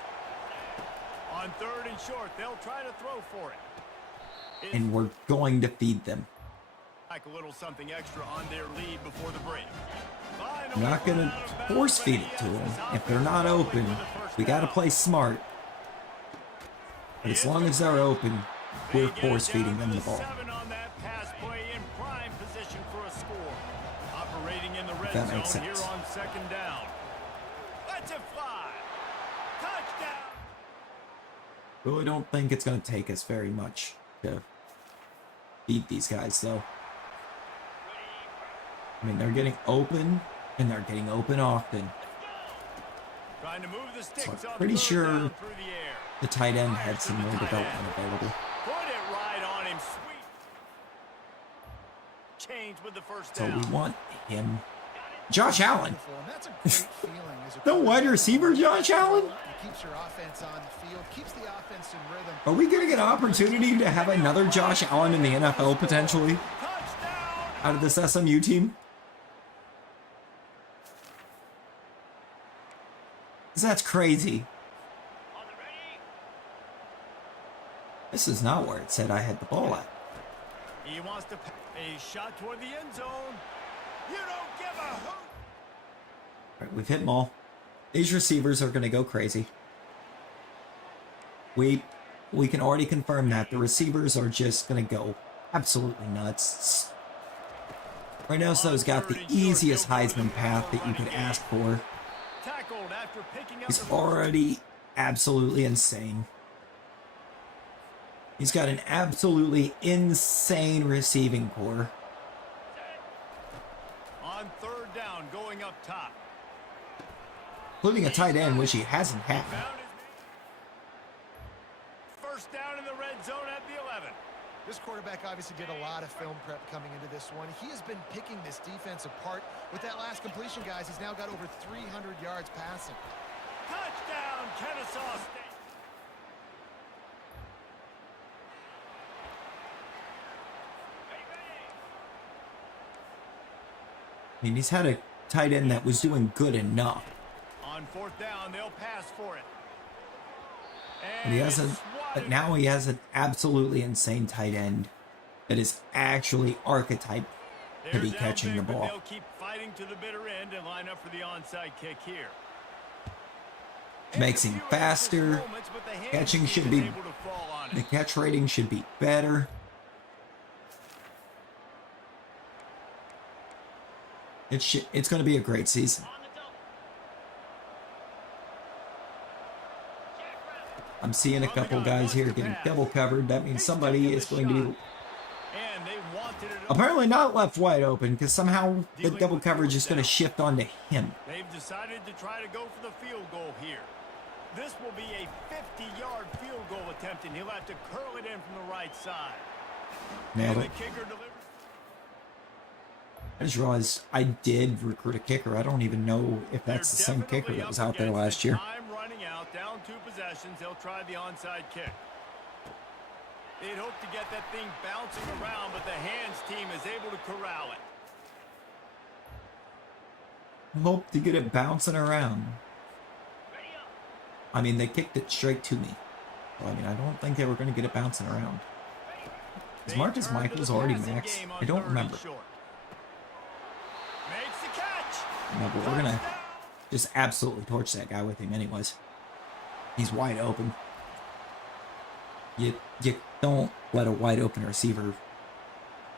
On 3rd and short, they'll try to throw for it. And we're going to feed them. Like a little something extra on their lead before the break. I'm not going to force feed it to them. If they're not open, we got to play smart. But as long as they're open, we're force feeding them the ball. 7 on that pass play in prime position for a score. Operating in the red That makes zone here sense. on 2nd down. Let's it fly. Touchdown. Really don't think it's going to take us very much to beat these guys, though. I mean, they're getting open, and they're getting open often. Trying to move the sticks So I'm on pretty 3rd sure down through the air. the tight end had some more development available. Put it right on him, sweet. Change with the first So down. we want him. Josh Allen. Wonderful, and that's a great feeling as a The coach. wide receiver, Josh Allen? He keeps your offense on the field, keeps the offense in rhythm. Are we getting an opportunity to have another Josh Allen in the NFL potentially Touchdown. out of this SMU team? 'Cause that's crazy. This is not where it said I had the ball at. He wants to a shot toward the end zone. You don't give a hoot. All right, we've hit them all. These receivers are going to go crazy. We can already confirm that the receivers are just going to go absolutely nuts. Reynoso's got the easiest Heisman path that you could ask for. Tackled after picking up He's the ball. already absolutely insane. He's got an absolutely insane receiving core. On 3rd down, going up top. Including a tight end, which he hasn't had. Found his first down in the red zone at the 11. This quarterback obviously did a lot of film prep coming into this one. He has been picking this defense apart. With that last completion, guys, he's now got over 300 yards passing. Touchdown, Kennesaw State. I mean, he's had a tight end that was doing good enough. On 4th down, they'll pass for it. But he has but now he has an absolutely insane tight end that is actually archetype to be catching the ball. They'll keep fighting to the bitter end and line up for the onside kick here. Makes him faster. Catching should be, the catch rating should be better. It's going to be a great season. I'm seeing a couple guys here getting double covered. That means somebody is going to be apparently not left wide open, because somehow the double coverage is going to shift onto him. They've decided to try to go for the field goal here. This will be a 50-yard field goal attempt, and he'll have to curl it in from the right side. Nailed it. I just realized I did recruit a kicker. I don't even know if that's the same kicker that was out there last year. Time running out, down 2 possessions. They'll try the onside kick. They'd hope to get that thing bouncing around, but the hands team is able to corral it. Hope to get it bouncing around. I mean, they kicked it straight to me. So, I mean, I don't think they were going to get it bouncing around. Is Marcus Michaels already max? I don't remember. No, but we're going to just absolutely torch that guy with him anyways. He's wide open. You don't let a wide open receiver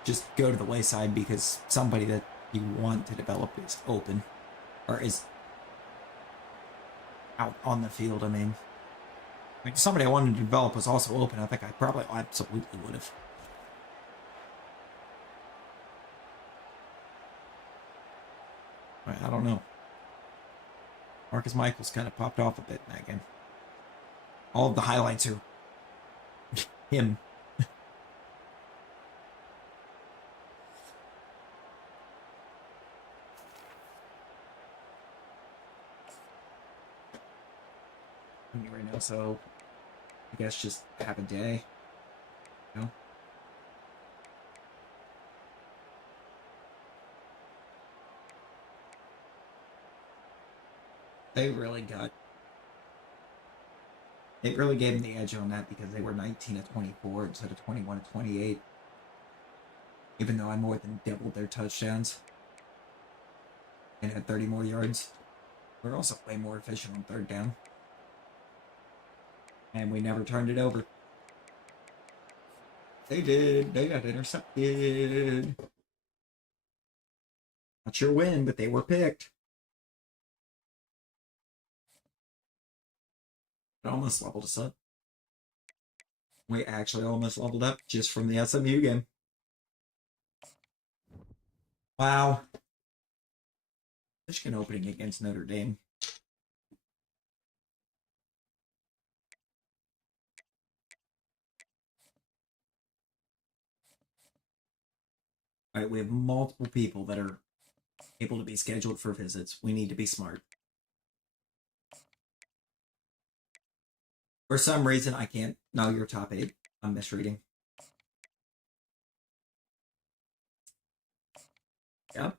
just go to the wayside because somebody that you want to develop is open. Or is out on the field. I mean, like somebody I wanted to develop was also open. I think I probably absolutely would have. I don't know. Marcus Michaels kind of popped off a bit in that game. All of the highlights are him. Right now, so I guess just have a day. You know? It really gave them the edge on that because they were 19-24 instead of 21-28. Even though I more than doubled their touchdowns and had 30 more yards. We're also way more efficient on third down. And we never turned it over. They did. They got intercepted. Not sure when, but they were picked. It almost leveled us up. We actually almost leveled up just from the SMU game. Wow. Michigan opening against Notre Dame. All right, we have multiple people that are able to be scheduled for visits. We need to be smart. For some reason, I can't. No, you're top 8. I'm misreading. Yep.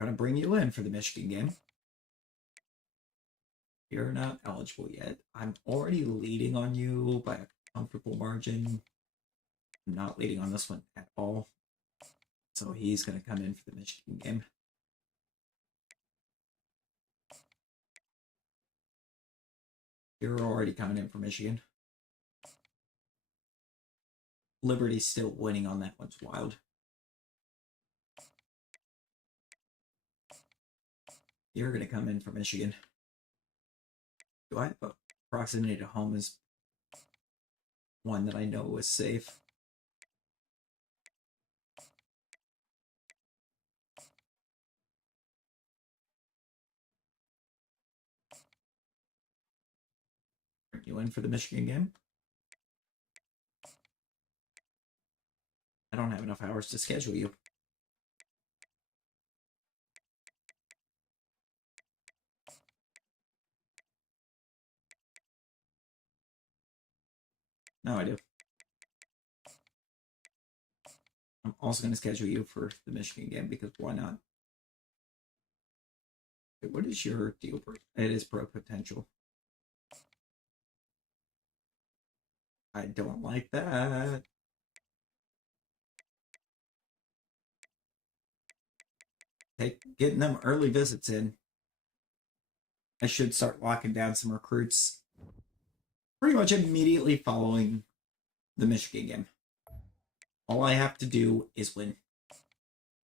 Gonna bring you in for the Michigan game. You're not eligible yet. I'm already leading on you by a comfortable margin. I'm not leading on this one at all. So he's going to come in for the Michigan game. You're already coming in for Michigan. Liberty's still winning on that one's wild. You're going to come in for Michigan. Do I have a proximity to home as one that I know is safe? Bring you in for the Michigan game? I don't have enough hours to schedule you. No, I do. I'm also going to schedule you for the Michigan game because why not? Okay, what is your deal? It is pro potential. I don't like that. Getting them early visits in. I should start locking down some recruits pretty much immediately following the Michigan game. All I have to do is win.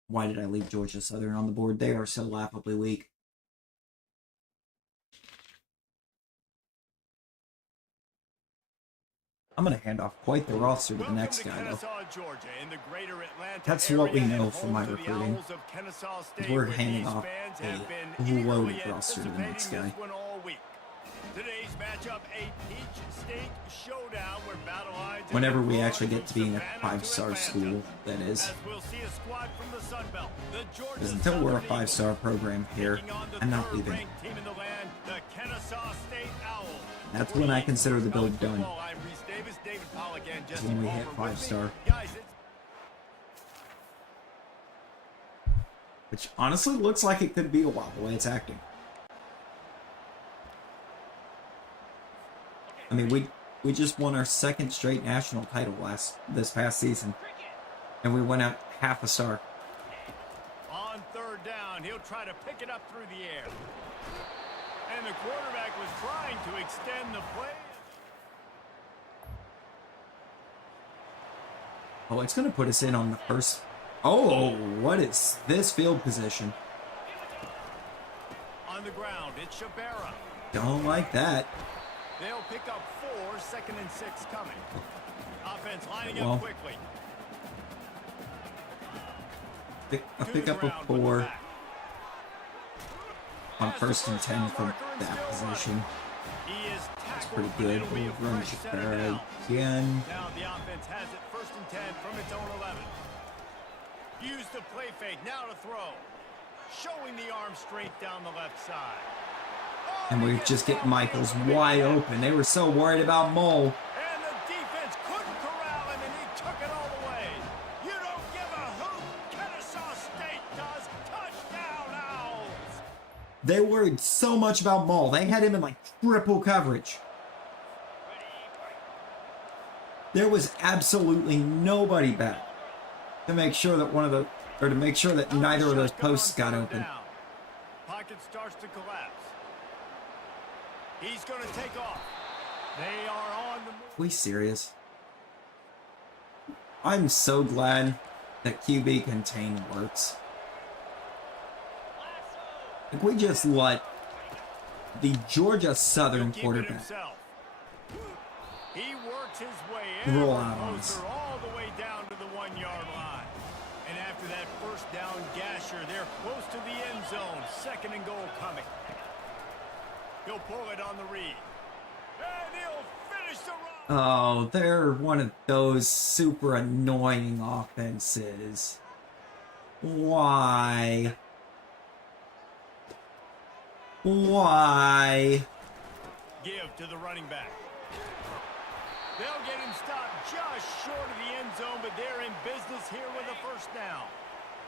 Why did I leave Georgia Southern on the board? They are so laughably weak. I'm going to hand off quite the roster to the next guy, though. That's what we know from my recruiting. We're handing off a loaded roster to the next guy. Today's matchup, a peach state showdown where battle lines Whenever we actually get to being a 5-star school, that is. Because until we're a 5-star program here, I'm not leaving. That's when I consider the build done. Is when we hit 5-star. Which honestly looks like it could be a while the way it's acting. I mean, we just won our 2nd straight national title this past season, and we went out half a star. On 3rd down, he'll try to pick it up through the air, and the quarterback was trying to extend the play. Oh, it's going to put us in on the first. Oh, what is this field position? On the ground, it's Shabara. Don't like that. They'll pick up 4, 2nd and 6 coming. Offense lining up quickly. A pickup of 4 on 1st and 10 from that position. That's pretty good. We'll run Shabara again. Now the offense has it 1st and 10 from its own 11. Use the play fake, now to throw. Showing the arm strength down the left side. And we just get Michaels wide open. They were so worried about Mole. And the defense couldn't corral him, and he took it all the way. You don't give a hoot. Kennesaw State does. Touchdown, Owls. They worried so much about Mole. They had him in like triple coverage. There was absolutely nobody back to make sure that neither of those posts got open. Pocket starts to collapse. He's going to take off. They are on the move. We serious? I'm so glad that QB contain works. Like, we just let the Georgia Southern quarterback He works his way roll out on us. all the way down to the 1-yard line. And after that 1st down gasher, they're close to the end zone. 2nd and goal coming. He'll pull it on the read. And he'll finish the run. Oh, they're one of those super annoying offenses. Why? Why? Give to the running back. They'll get him stopped just short of the end zone, but they're in business here with a 1st down.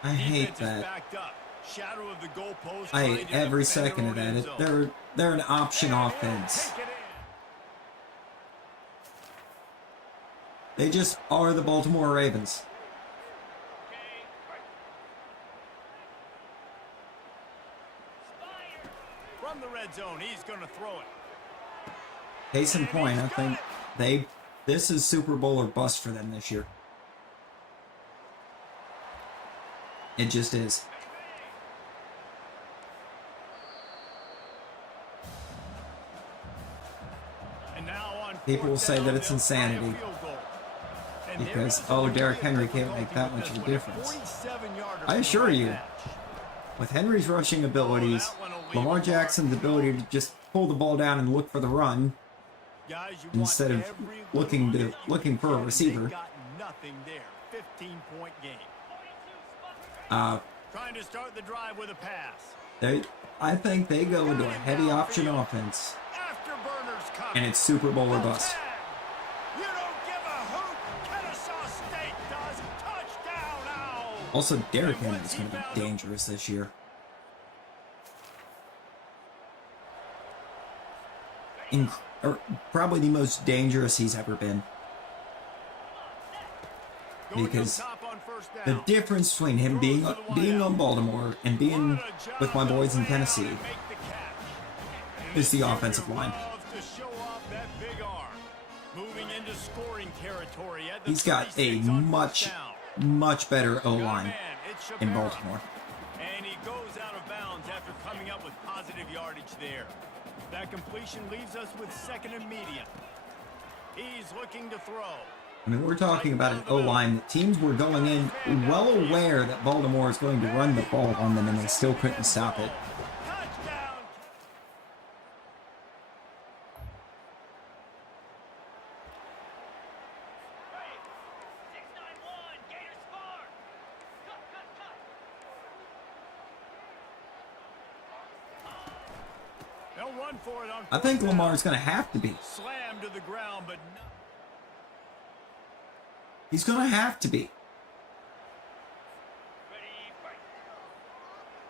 I hate that. Backed up. Shadow of the goalpost. I hate every second of that. They're an option offense. They just are the Baltimore Ravens. From the red zone, he's going to throw it. Case in point, I think this is Super Bowl or bust for them this year. It just is. People will say that it's insanity because, oh, Derrick Henry can't make that much of a difference. I assure you, with Henry's rushing abilities, Lamar Jackson's ability to just pull the ball down and look for the run instead of looking for a receiver. Trying to start the drive with a pass. I think they go into a heavy option offense. And it's Super Bowl or bust. You don't give a hoot. Kennesaw State does. Touchdown, Owls. Also, Derrick Henry is going to be dangerous this year. Probably the most dangerous he's ever been. Because the difference between him being on Baltimore and being with my boys in Tennessee is the offensive line. To show off that big arm. Moving into scoring territory at the He's got a 36 on much, first down. much better O-line Man, it's in Shabara. Baltimore. And he goes out of bounds after coming up with positive yardage there. That completion leaves us with second and medium. He's looking to throw. I mean, we're talking about an O-line that teams were going in well aware that Baltimore is going to run the ball on them, and they still couldn't stop it. Touchdown. They'll run for it on I think fourth down. Lamar's going to have to be. Slammed to the ground, but no. He's going to have to be.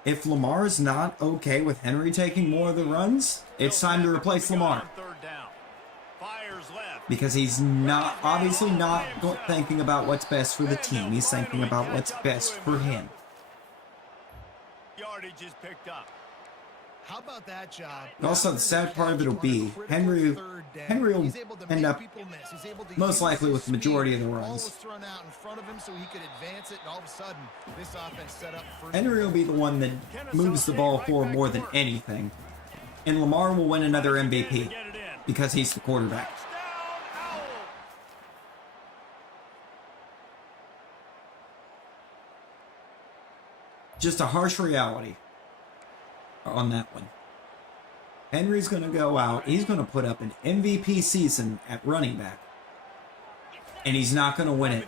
If Lamar's not okay with Henry taking more of the runs, it's time to replace Lamar. Third down. Fires left. Because he's not, obviously not thinking about what's best for the team. He's thinking about what's best for him. Yardage is picked up. How about that job? Also, the sad part of it will be Henry will end up most likely with the majority of the runs. Henry will be the one that moves the ball forward more than anything. And Lamar will win another MVP because he's the quarterback. Just a harsh reality on that one. Henry's going to go out. He's going to put up an MVP season at running back. And he's not going to win it.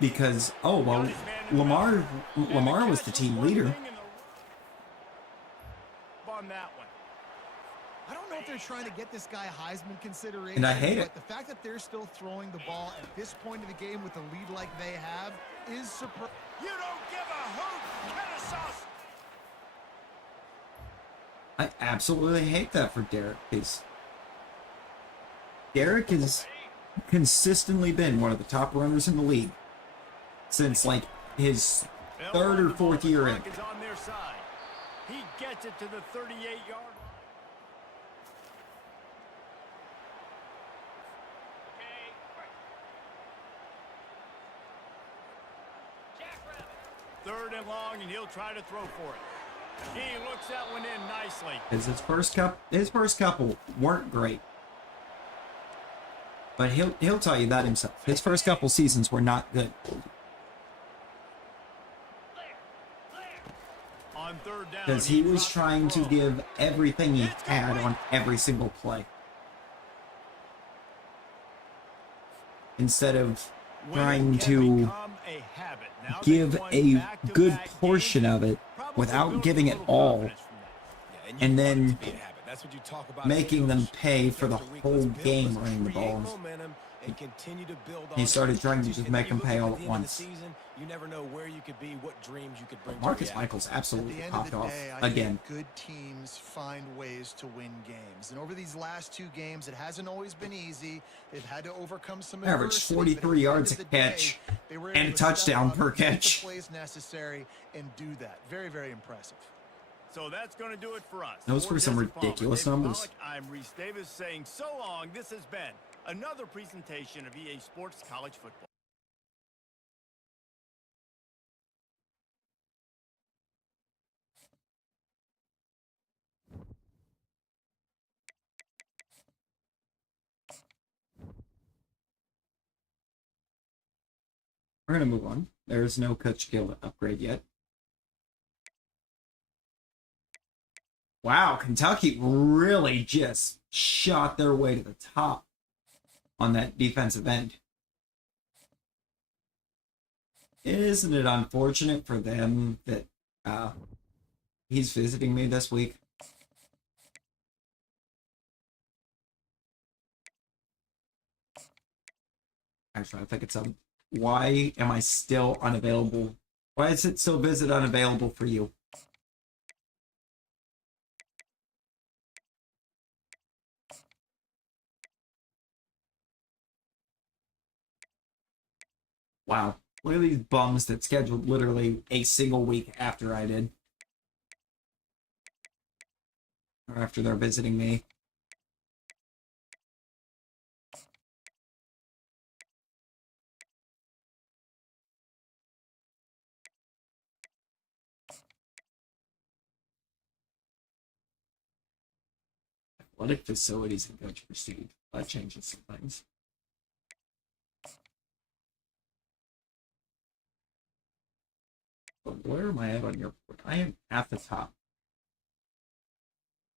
Because, oh, well, Lamar was the team leader. I don't know if they're trying to get this guy Heisman consideration. And I hate it. But the fact that they're still throwing the ball at this point of the game with the lead like they have is surprising. You don't give a hoot, Kennesaw. I absolutely hate that for Derek. Derek has consistently been one of the top runners in the league since like his third or fourth year in. He gets it to the 38-yard line. Third and long, and he'll try to throw for it. He looks that one in nicely. His first couple weren't great. But he'll tell you that himself. His first couple seasons were not good. On third down, Because he was trying to give everything he had on every single play. Instead of trying to give a good portion of it without giving it all, and then making them pay for the whole game running the ball. He started trying to just make them pay all at once. Marcus Michaels absolutely popped off again. Good teams find ways to win games. And over these last two games, it hasn't always been easy. They've had to overcome some Average 43 yards a catch and a touchdown per catch. Plays necessary and do that. Very, very impressive. So that's going to do it for us. Those were some ridiculous numbers. I'm Reese Davis saying so long. This has been another presentation of EA Sports College Football. We're going to move on. There's no coach skill upgrade yet. Wow, Kentucky really just shot their way to the top on that defensive end. Isn't it unfortunate for them that he's visiting me this week? Actually, I think it's why am I still unavailable? Why is it still visit unavailable for you? Wow, look at these bums that scheduled literally a single week after I did. after they're visiting me. Athletic facilities and coach proceed. That changes some things. But where am I at on your board? I am at the top.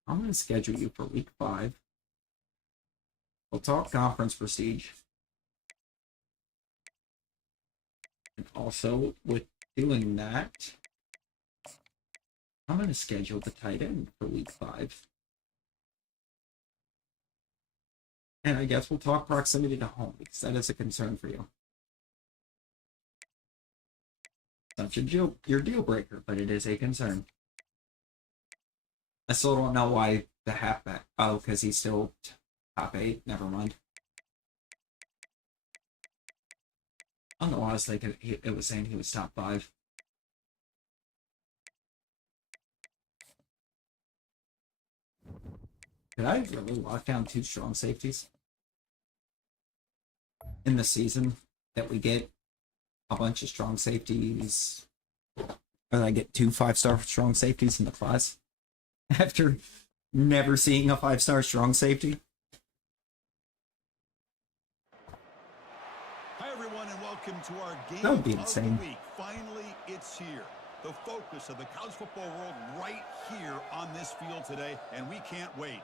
I'm going to schedule you for week 5. We'll talk conference prestige. And also, with doing that, I'm going to schedule the tight end for week 5. And I guess we'll talk proximity to home, because that is a concern for you. Not your deal breaker, but it is a concern. I still don't know why the halfback. Oh, because he's still top 8. Never mind. I don't know why I was thinking it was saying he was top 5. Did I really lock down 2 strong safeties in the season that we get a bunch of strong safeties? Or I get 2 5-star strong safeties in the class after never seeing a 5-star strong safety? Hi everyone, and welcome to our game That would be of insane. the week. Finally, it's here. The focus of the college football world right here on this field today, and we can't wait.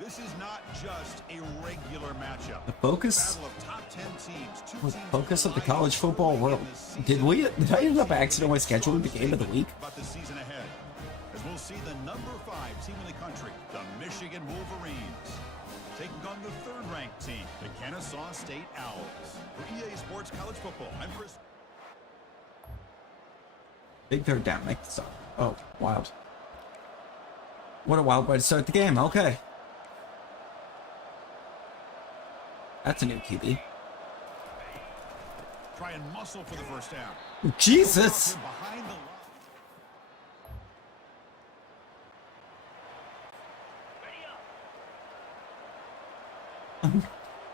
This is not just a regular matchup. The focus? Battle of top 10 teams. Two The teams focus of the colliding college football early in world. the season. Did I end up accidentally scheduling the game of the week? About the season ahead, as we'll see the number 5 team in the country, the Michigan Wolverines, taking on the 3rd-ranked team, the Kennesaw State Owls. For EA Sports College Football, I'm Chris. Big 3rd down, make this up. Oh, wild. What a wild way to start the game. Okay. That's a new QB. Try and muscle for the first down. Jesus! Behind the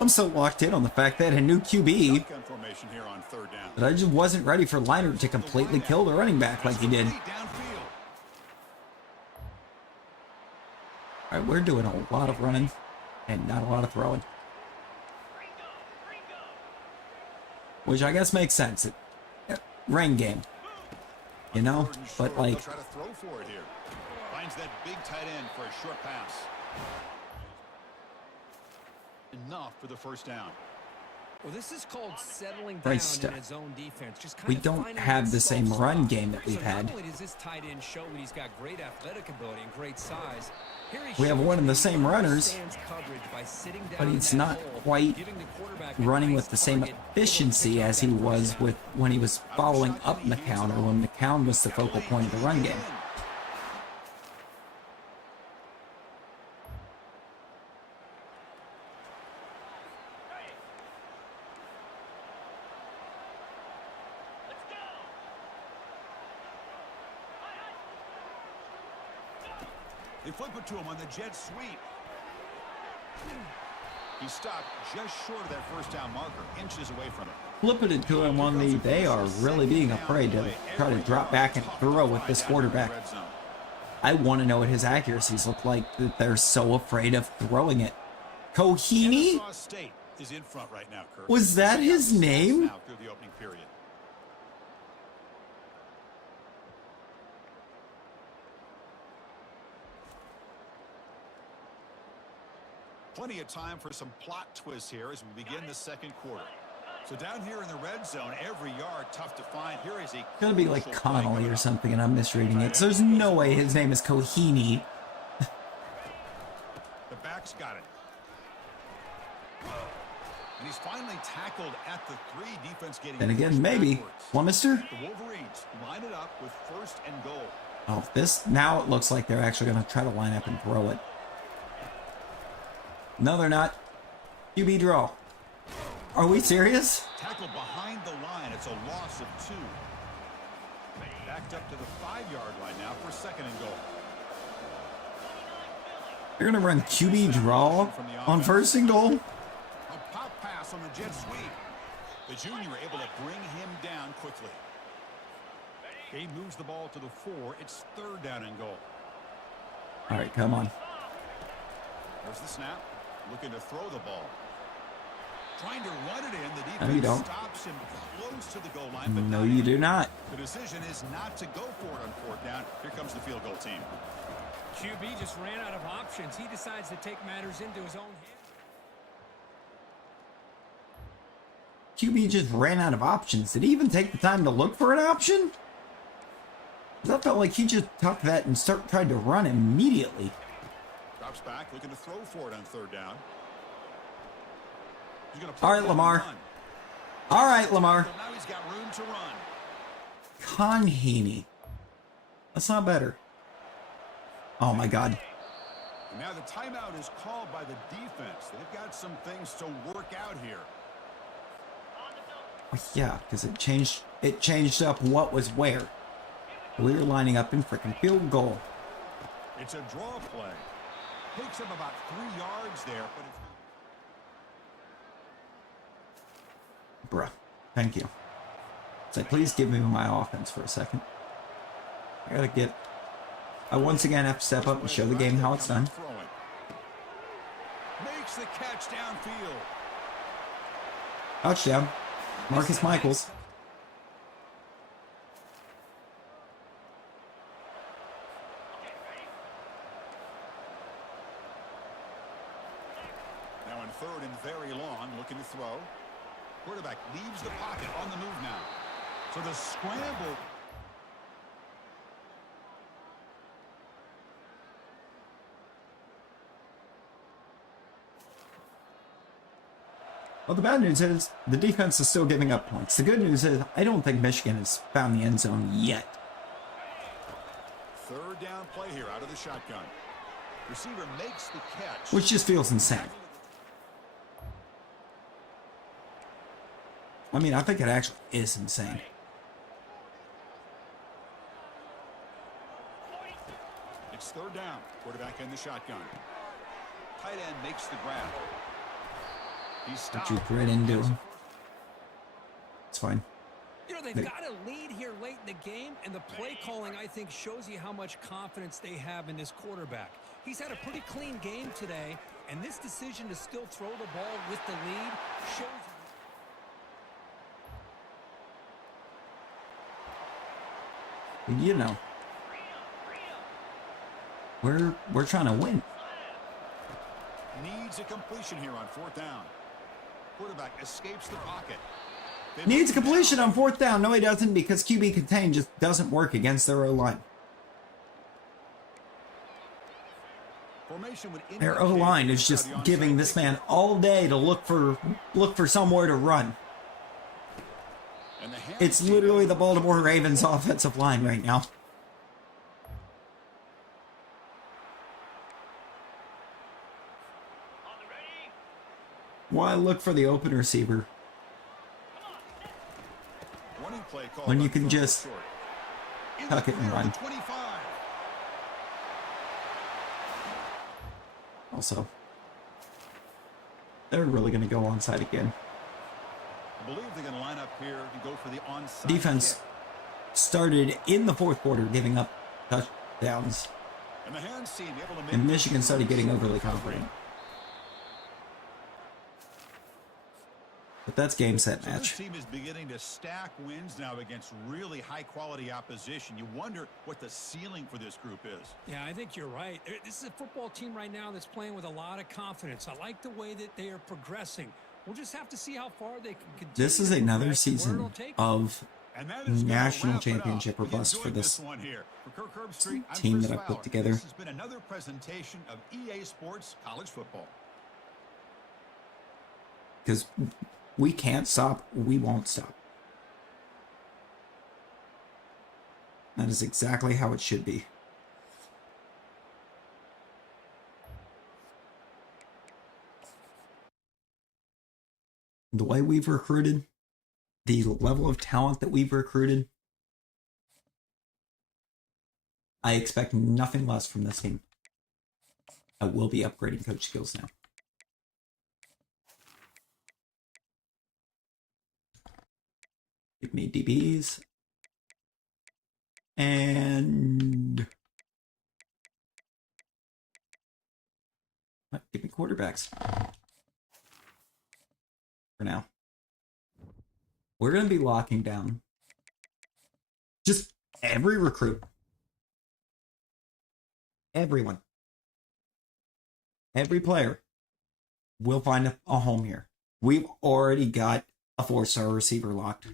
I'm so locked in on the fact that a new QB shotgun formation here on 3rd down. that I just wasn't ready for Leonard to completely kill the running back like he did. Downfield. Alright, we're doing a lot of running and not a lot of throwing. Which I guess makes sense. Rain game. You know? But like, They'll try to throw for it here. Finds that big tight end for a short pass. Enough for the first down. Well, this is called settling Right down step. in his own defense. Just kind we of don't finding have that the same soft run spot. game that we've So had. not only does this tight end show that he's got great athletic ability and great size, here he We have shows one of the that same he runners, understands coverage by sitting down but in he's that not hole, quite giving the quarterback a running nice with the same target, efficiency able to pick as up he that was first down. with when he was following up McCown, or when McCown was the focal point of the run game. They flip it to him on the jet sweep. He stopped just short of that first down marker, inches away from it. Flipping it to him on the, they are really being afraid to try to drop back and throw with this quarterback. I want to know what his accuracies look like, that they're so afraid of throwing it. Kohini? Kennesaw State is in front right now, Kirk. Was that his name? Now through the opening period. Plenty of time for some plot twists here as we begin the second quarter. So down here in the red zone, every yard tough to find. Here is a It's gonna be like crucial play Connolly coming or up. something, and I'm misreading it. So there's no way his name is Kohini. The back's got it. And he's finally tackled at the 3. Defense getting Then again, pushed maybe. backwards. Well, mister? The Wolverines line it up with 1st and goal. Oh, this, now it looks like they're actually gonna try to line up and throw it. No, they're not. QB draw. Are we serious? Tackled behind the line. It's a loss of 2. Backed up to the 5-yard line now for 2nd and goal. They're going to run QB draw on first and goal. A pop pass on the jet sweep. The junior able to bring him down quickly. He moves the ball to the 4. It's 3rd down and goal. All right, come on. There's the snap. Looking to throw the ball. Trying to run it in. The No, you defense don't. stops him close to the goal line. But No, not you in. do not. The decision is not to go for it on 4th down. Here comes the field goal team. QB just ran out of options. He decides to take matters into his own hands. QB just ran out of options. Did he even take the time to look for an option? 'Cause I felt like he just tucked that and tried to run immediately. Drops back, looking to throw for it on 3rd down. He's gonna All right, pull Lamar. and run. All right, Lamar. So now he's got room to run. Conhaney. That's not better. Oh my God. And now the timeout is called by the defense. They've got some things to work out here. Yeah, because it changed up what was where. We were lining up in frickin' field goal. It's a draw play. Takes him about 3 yards there, but it's... Bruh. Thank you. So please give me my offense for a second. I once again have to step up and show the game how it's done. Makes the catch downfield. Touchdown. Marcus Michaels. Now in 3rd and very long, looking to throw. Quarterback leaves the pocket on the move now. So the scramble. Well, the bad news is the defense is still giving up points. The good news is I don't think Michigan has found the end zone yet. 3rd down play here out of the shotgun. Receiver makes the catch. Which just feels insane. I mean, I think it actually is insane. It's 3rd down. Quarterback in the shotgun. Tight end makes the grab. He's What stopped. you thread into him. It's fine. You know, they've got a lead here late in the game, and the play calling, I think, shows you how much confidence they have in this quarterback. He's had a pretty clean game today, and this decision to still throw the ball with the lead shows you. You know, we're trying to win. Needs a completion here on 4th down. Quarterback escapes the pocket. They Needs a move completion down. on 4th down. No, he doesn't, because QB contain just doesn't work against their O-line. Formation would Their indicate O-line is he's just got the giving onside this kick. man all day to look for somewhere to run. And the hands It's team literally able the to Baltimore Ravens offensive line right now. Why look for the open receiver running play called when you on can 3rd just short. In tuck the it and clear at run? the 25. Also, they're really going to go onside again. I believe they're going to line up here and go for the onside Defense kick. started in the 4th quarter giving up touchdowns, And the hands team able to make and Michigan started getting overly confident. But that's game, set, So this match. team is beginning to stack wins now against really high-quality opposition. You wonder what the ceiling for this group is. Yeah, I think you're right. This is a football team right now that's playing with a lot of confidence. I like the way that they are progressing. We'll just have to see how far they can continue. This is to another progress and where season it'll take them. of And that is gonna national wrap it up. championship or bust for Enjoyed this one here. For Kirk Herbstreit, I'm team Chris that I put Fowler. together. This has been another presentation of EA Sports College Football. Because we can't stop, we won't stop. That is exactly how it should be. The way we've recruited, the level of talent that we've recruited, I expect nothing less from this team. I will be upgrading coach skills now. Give me DBs. And give me quarterbacks. For now. We're going to be locking down just every recruit. Everyone. Every player will find a home here. We've already got a 4-star receiver locked.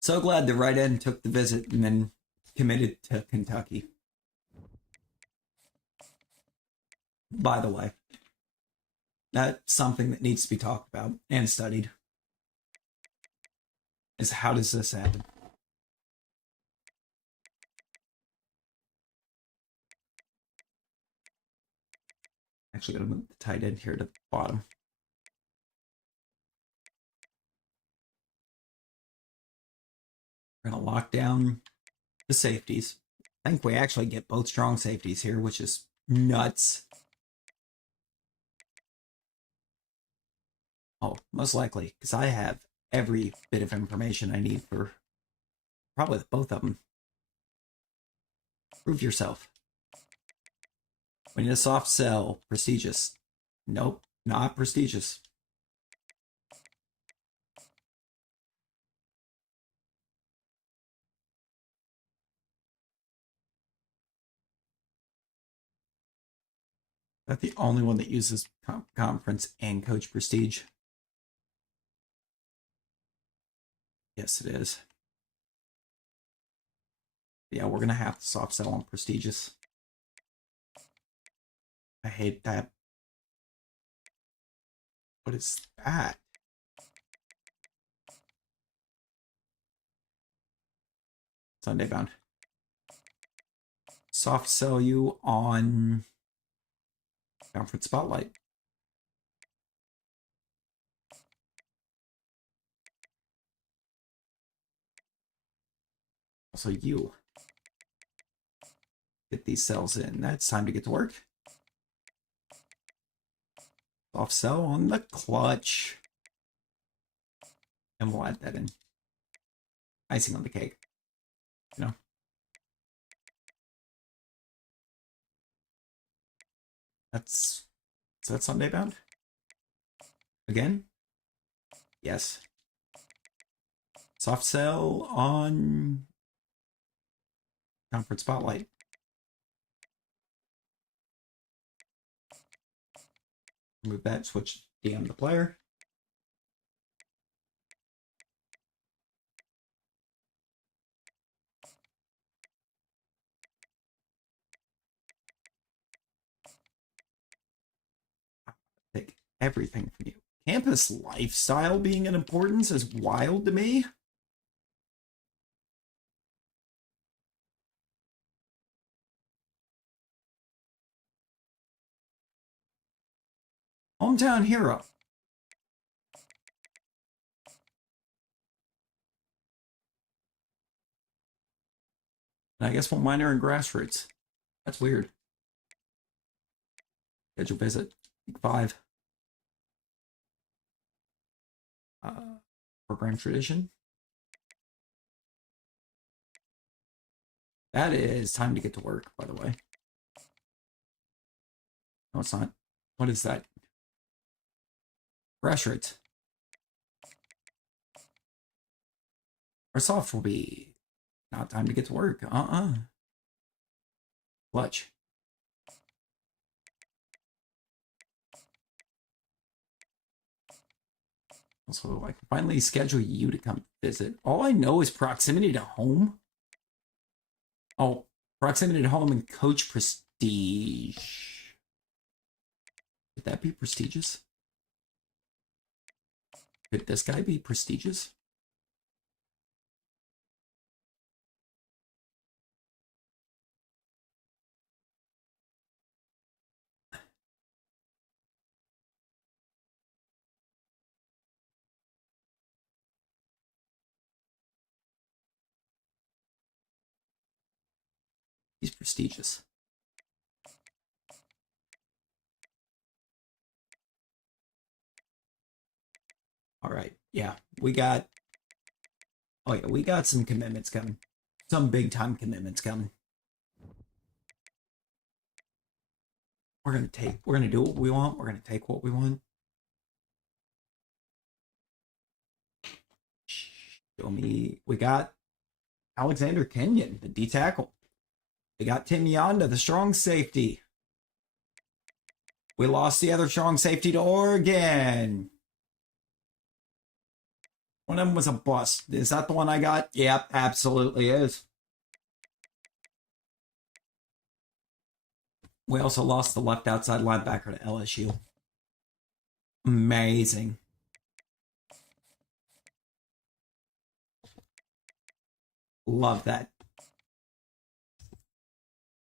So glad the right end took the visit and then committed to Kentucky. By the way, that's something that needs to be talked about and studied. Is how does this happen? Actually, gotta move the tight end here to the bottom. We're gonna lock down the safeties. I think we actually get both strong safeties here, which is nuts. Oh, most likely, because I have every bit of information I need for probably both of them. Prove yourself. We need a soft sell. Prestigious. Nope, not prestigious. That's the only one that uses conference and coach prestige. Yes, it is. Yeah, we're going to have to soft sell on prestigious. I hate that. What is that? Sunday bound. Soft sell you on conference spotlight. Also you. Get these cells in. That's time to get to work. Soft sell on the clutch. And we'll add that in. Icing on the cake. You know. Is that Sunday bound? Again? Yes. Soft sell on conference spotlight. Move that, switch DM the player. Take everything from you. Campus lifestyle being an importance is wild to me. Hometown hero. And I guess we'll minor in grassroots. That's weird. Schedule visit. Week 5. Program tradition. That is time to get to work, by the way. No, it's not. What is that? Grassroots. Our soft will be not time to get to work. Clutch. Also, I can finally schedule you to come visit. All I know is proximity to home. Oh, proximity to home and coach prestige. Could that be prestigious? Could this guy be prestigious? He's prestigious. All right. Yeah, we got... Oh, yeah, we got some commitments coming. Some big-time commitments coming. We're going to do what we want. We're going to take what we want. Show me. We got Alexander Kenyon, the D-tackle. We got Tim Yonda, the strong safety. We lost the other strong safety to Oregon. One of them was a bust. Is that the one I got? Yep, absolutely is. We also lost the left outside linebacker to LSU. Amazing. Love that.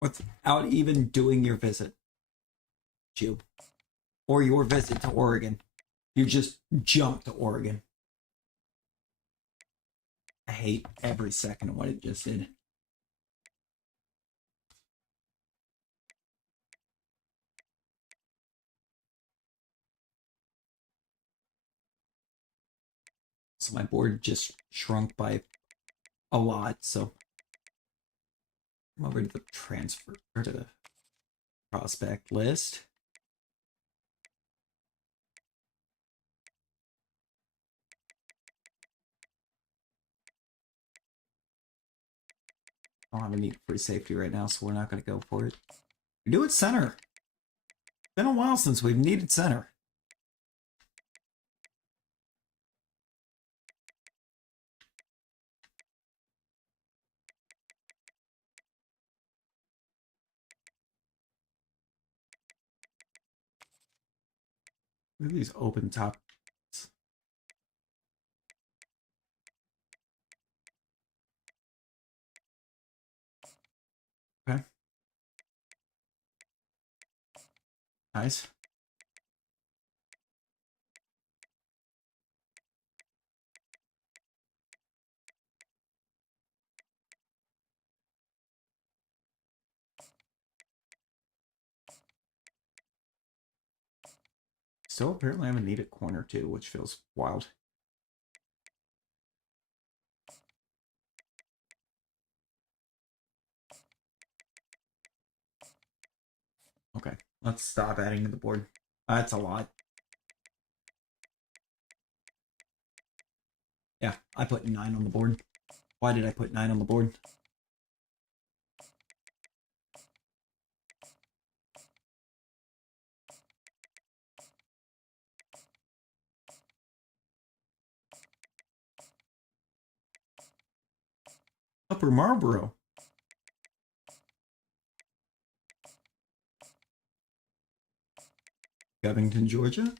Without even doing your visit. You. Or your visit to Oregon. You just jumped to Oregon. I hate every second of what it just did. So my board just shrunk by a lot, so I'm over to the transfer, or to the prospect list. I don't have a need for safety right now, so we're not going to go for it. We do it center. It's been a while since we've needed center. Look at these open top. Okay. Nice. Still apparently have a need at corner too, which feels wild. Okay, let's stop adding to the board. That's a lot. Yeah, I put 9 on the board. Why did I put 9 on the board? Upper Marlboro. Covington, Georgia.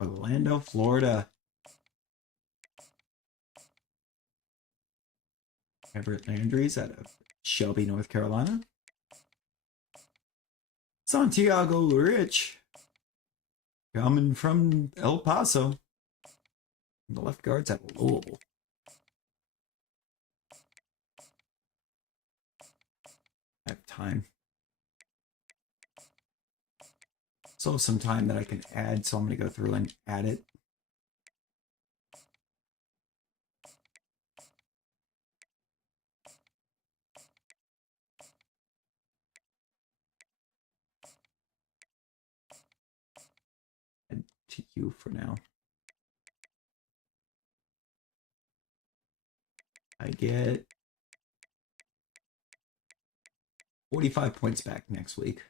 Orlando, Florida. Everett Landry's out of Shelby, North Carolina. Santiago Rich. Coming from El Paso. The left guard's at Louisville. I have time. So some time that I can add, so I'm going to go through and add it. Add to you for now. I get 45 points back next week.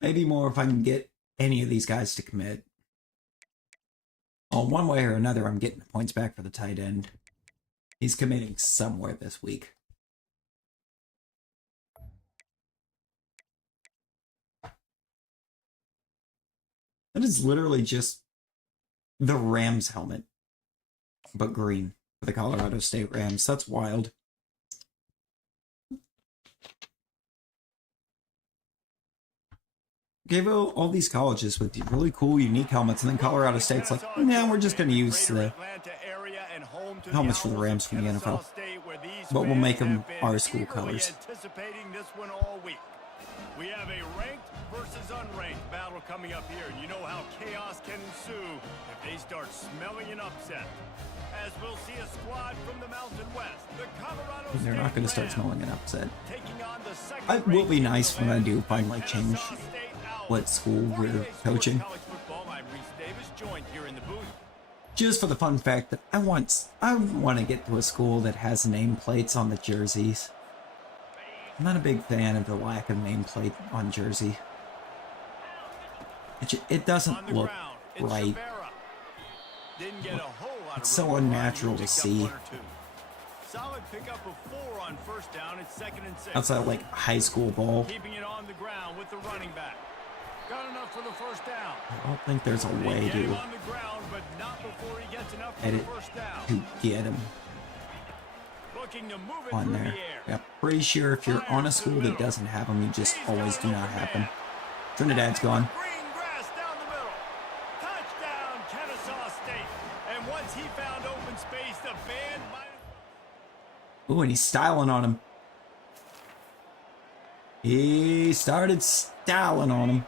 Maybe more if I can get any of these guys to commit. Oh, one way or another, I'm getting points back for the tight end. He's committing somewhere this week. That is literally just the Rams helmet, but green for the Colorado State Rams. That's wild. Gave all these colleges with really cool, unique helmets, and then Colorado State's like, nah, we're just going to use the helmets for the Rams from the NFL. But we'll make them our school colors. Anticipating this one all week. We have a ranked versus unranked battle coming up here. And you know how chaos can ensue if they start smelling an upset. As we'll see a squad from the Mountain West, the Colorado They're not going to start Rams, smelling an upset. taking on the second It will be ranked nice when I do finally change Kennesaw State Owls. what school we're Friday Sports coaching. College Football, I'm Reese Davis, joined here in the booth. Just for the fun fact that I want to get to a school that has nameplates on the jerseys. I'm not a big fan of the lack of nameplate on jersey. It doesn't look right. Didn't get a whole lot It's of so room. unnatural to Picked up see. 1 or 2. Solid pickup of 4 on first down. It's 2nd and 6. Outside of like high school ball, Keeping it on the ground with the running back. Got enough for the first down. I don't think there's a way They get him to on the ground, but not before he gets enough for edit the first down. to get him Looking to move it on through there. the air. Yeah, pretty sure if you're on a school that doesn't have them, you just always do not have them. Trinidad's gone. Green grass down the middle. Touchdown, Kennesaw State. And once he found open space, the band might. Ooh, and he's styling on him. He started styling on him.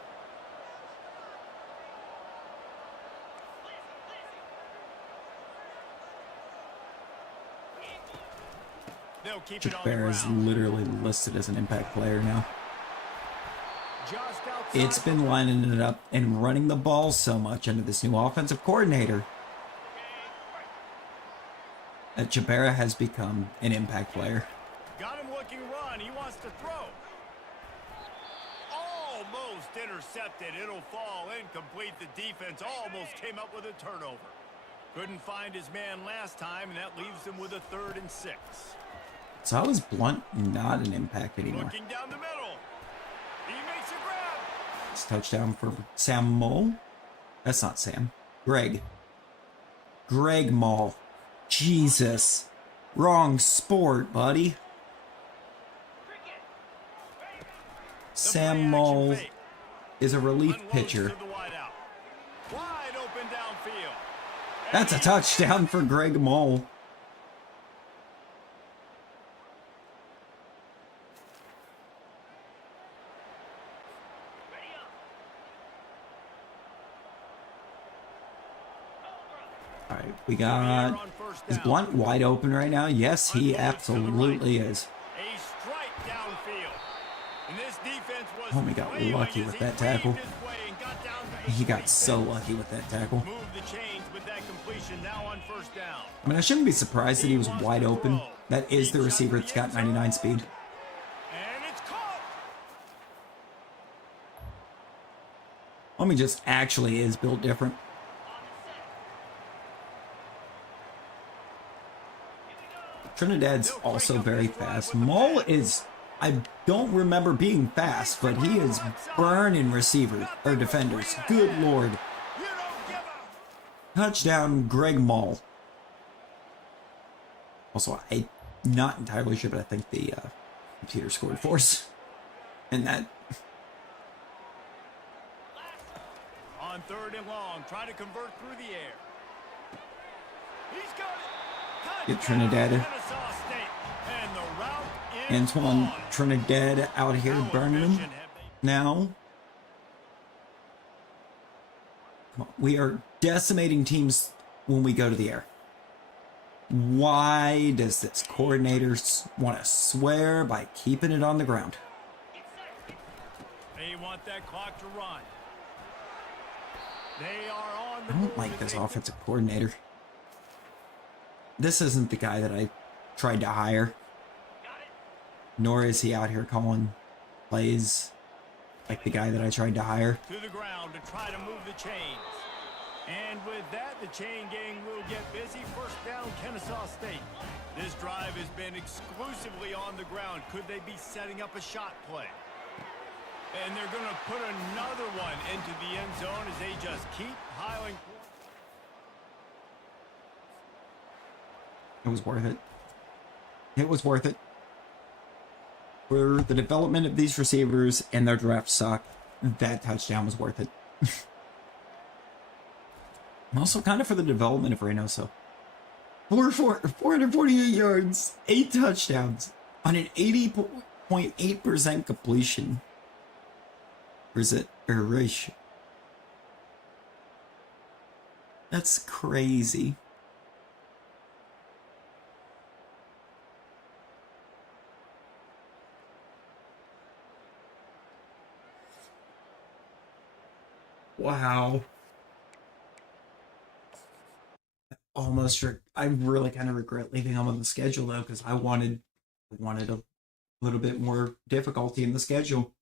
They'll keep it on the Bear is ground. literally listed as an impact player now. Just outside It's been lining it up and running the ball so much under this new offensive coordinator that Jabera has become an impact player. Got him looking run. He wants to throw. Almost intercepted. It'll fall incomplete. The defense almost came up with a turnover. Couldn't find his man last time, and that leaves him with a 3rd and 6. So how is Blunt not an impact anymore? Looking down the middle. He makes a grab. It's touchdown for Sam Mole. That's not Sam. Greg. Greg Mole. Jesus. Wrong sport, buddy. Sam Mole is a relief pitcher. Wide open downfield. That's a touchdown for Greg Mole. All right, we got... Is Blunt wide open right now? Yes, he absolutely is. A strike downfield. And this defense was Oh, he got flailing lucky as with he that tackle. weaved his way and got down to the He got straight so six. lucky with that tackle. Move the chains with that completion now on first down. I mean, I shouldn't be surprised that he was wide open. That is the receiver that's got 99 speed. And it's caught. Homie just actually is built different. Trinidad's also very fast. Mole is... I don't remember being fast, but he is burning receivers, or defenders. Good lord. You don't give up. Touchdown, Greg Mole. Also, I'm not entirely sure, but I think the computer scored for us. And that... On 3rd and long, trying to convert through the air. He's got it. Get Trinidad. Kennesaw State. And the route is Antoine on. Trinidad out here How burning them. efficient have they- Now, come on, we are decimating teams when we go to the air. Why does this coordinator want to swear by keeping it on the ground? They want that clock to run. They are on the I don't move like as this they- offensive coordinator. This isn't the guy that I tried to hire. Nor is he out here calling plays like the guy that I tried to hire. To the ground to try to move the chains. And with that, the chain gang will get busy. First down, Kennesaw State. This drive has been exclusively on the ground. Could they be setting up a shot play? And they're going to put another one into the end zone as they just keep piling. It was worth it. It was worth it. For the development of these receivers and their draft stock, that touchdown was worth it. Also kind of for the development of Reynoso. 448 yards, 8 touchdowns on an 80.8% completion. Or is it a ratio? That's crazy. Wow. I really kind of regret leaving him on the schedule though, because I wanted a little bit more difficulty in the schedule.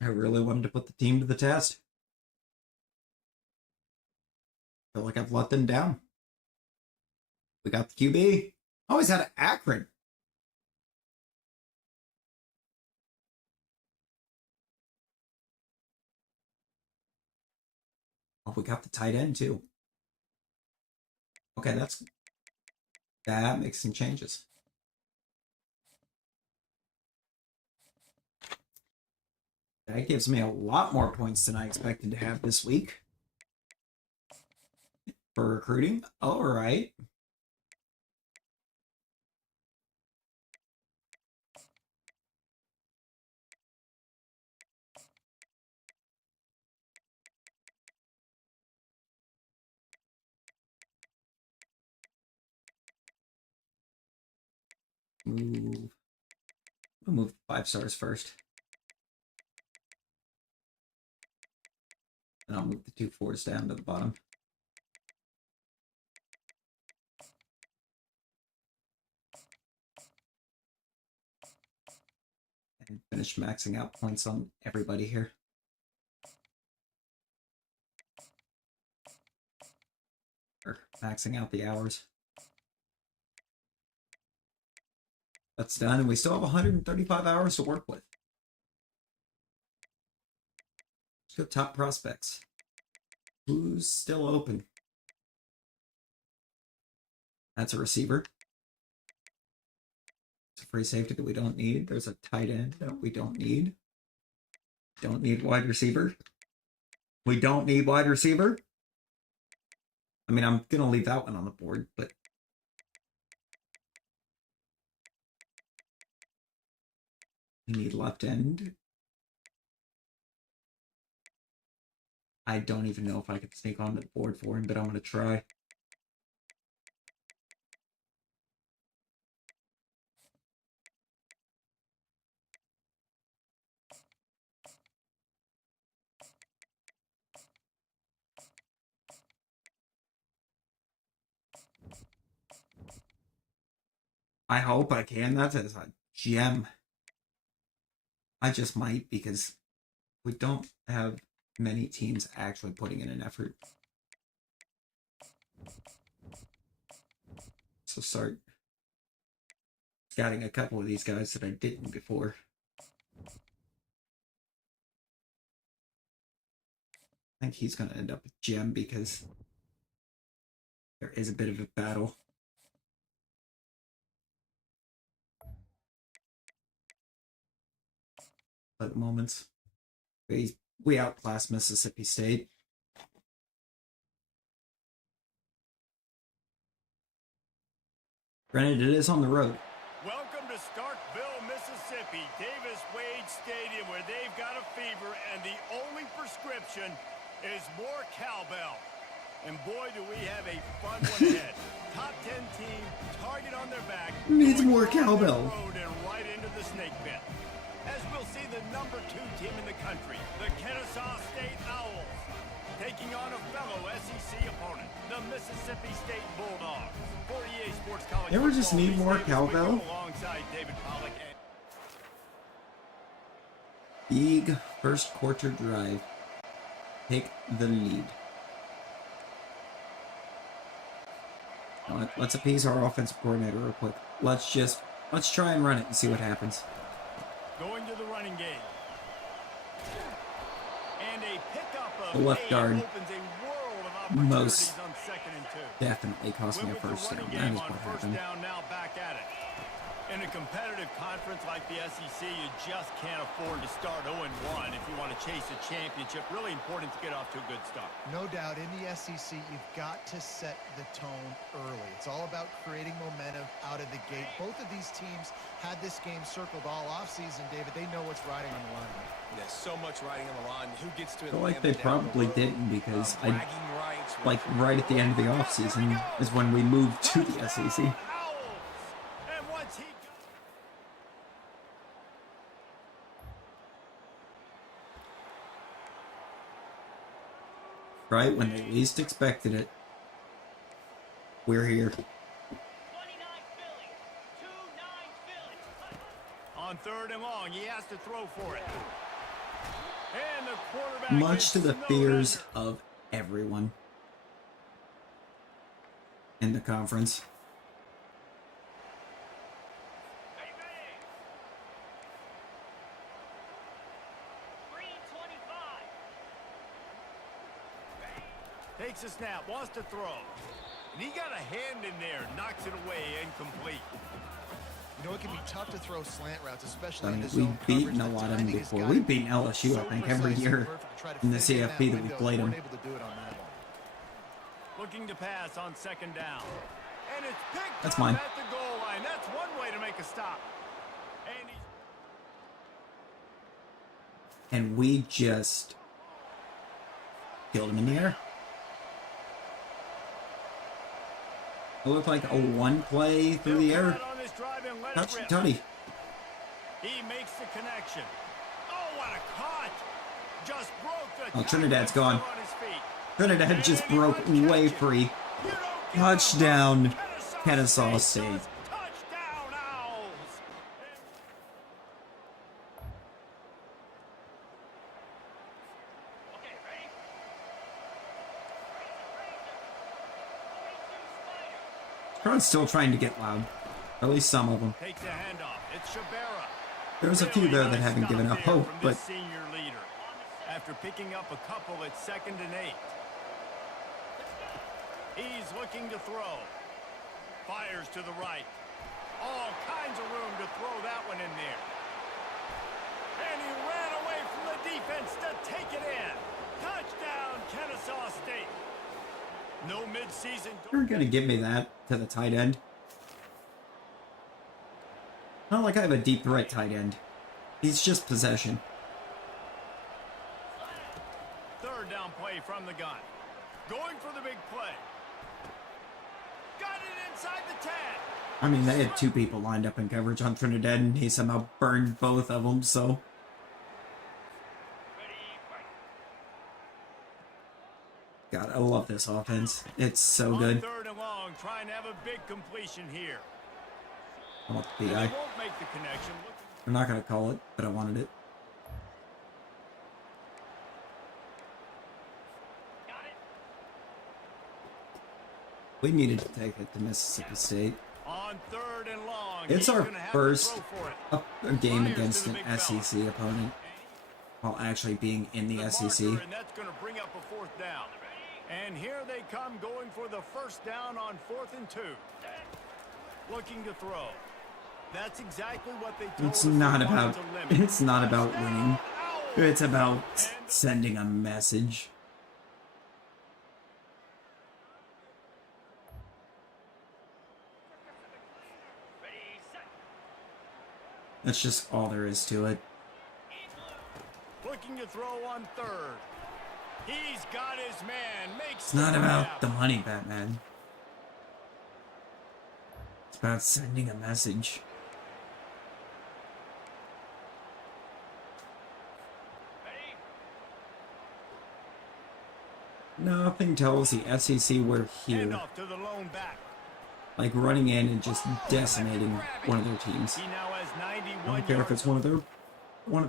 I really wanted to put the team to the test. I feel like I've let them down. We got the QB. Oh, he's out of Akron. Oh, we got the tight end too. Okay, that makes some changes. That gives me a lot more points than I expected to have this week. For recruiting? All right. We'll move 5 stars first. And I'll move the 2 4s down to the bottom. And finish maxing out points on everybody here. Or maxing out the hours. That's done, and we still have 135 hours to work with. Let's go top prospects. Who's still open? That's a receiver. It's a free safety that we don't need. There's a tight end that we don't need. Don't need wide receiver. We don't need wide receiver. I mean, I'm going to leave that one on the board, but we need left end. I don't even know if I could sneak on the board for him, but I'm going to try. I hope I can. That is a gem. I just might, because we don't have many teams actually putting in an effort. So start scouting a couple of these guys that I didn't before. I think he's going to end up with gem because there is a bit of a battle. At the moment, we outclassed Mississippi State. Granted, it is on the road. Welcome to Starkville, Mississippi, Davis Wade Stadium, where they've got a fever, and the only prescription is more cowbell. And boy, do we have a fun one ahead. Top 10 team, target on their back. Needs more cowbell. And right into the snake pit. As we'll see the number 2 team in the country, the Kennesaw State Owls, taking on a fellow SEC opponent, the Mississippi State Bulldogs. 48 Sports College. You ever just need more cowbell? Alongside David Pollock and Big first quarter drive. Take the lead. Let's appease our offensive coordinator real quick. Let's try and run it and see what happens. going to the running game. And a pickup of The left guard opens a world of opportunities most on 2nd and 2. definitely cost me a first down. That is what happened. Down now, back at it. In a competitive conference like the SEC, you just can't afford to start 0-1 if you want to chase a championship. Really important to get off to a good start. No doubt, in the SEC, you've got to set the tone early. It's all about creating momentum out of the gate. Both of these teams had this game circled all offseason, David. They know what's riding on the line. There's so much riding on the line. Who gets to it? I feel like they probably didn't, because like right at the end of the offseason is when we moved to the SEC. And what's he got? Right when they least expected it. We're here. On 3rd and long, he has to throw for it. And the quarterback Much to is the snowed fears under. of everyone in the conference. Takes a snap, wants to throw. And he got a hand in there, knocks it away, incomplete. You know, it can be tough to throw slant routes, I especially in mean, the we've zone beaten coverage. a The lot of them timing has before. gotta We've be beaten LSU, I so think, every precise and year perfect to try to in the fit that CFP that we window. played They them. weren't able to do it on that one. Looking to pass on 2nd down. And it's picked That's up mine. at the goal line. That's one way to make a stop. And he's And we just killed him in the air. It looked like a one play through the air. on this drive and let it Touch rip. Tony. He makes the connection. Oh, what a cut! Just broke the Oh, Trinidad's tackle gone. on his feet. Trinidad just broke way free. You don't give Touchdown, up. Kennesaw State. Touchdown, Owls! Crowd's still trying to get loud. At least some of them. Takes a handoff. It's Shabera. There's a few there that haven't given up hope, From but this senior leader. After picking up a couple at 2nd and 8. He's looking to throw. Fires to the right. All kinds of room to throw that one in there. And he ran away from the defense to take it in. Touchdown, Kennesaw State. No midseason. you're gonna give me that to the tight end. Not like I have a deep threat tight end. He's just possession. 3rd down play from the gun. Going for the big play. Got it inside the 10. I mean, they had two people lined up in coverage on Trinidad, and he somehow burned both of them, so... God, I love this offense. It's so good. On 3rd and long, trying to have a big completion here. I want the And PI. they won't make the connection. I'm not gonna call it, but I wanted it. We needed to take it to Mississippi State. On 3rd and long, It's he's our gonna have to first throw for it. a game Fires against to an the big fella. SEC opponent, while actually being in the SEC. Marker, and that's going to bring up a 4th down. And here they come, going for the 1st down on 4th and 2. Looking to throw. That's exactly what they told It's us not they wanted about. to limit. It's not about winning. Owls! It's about sending a message. That's just all there is to it. Looking to throw on 3rd. He's got his man. Makes It's not the about the grab. money, Batman. It's about sending a message. Nothing tells the SEC we're here. Handoff to the lone back. Like running in and just decimating one of their teams. He now has 91 I don't care if it's one of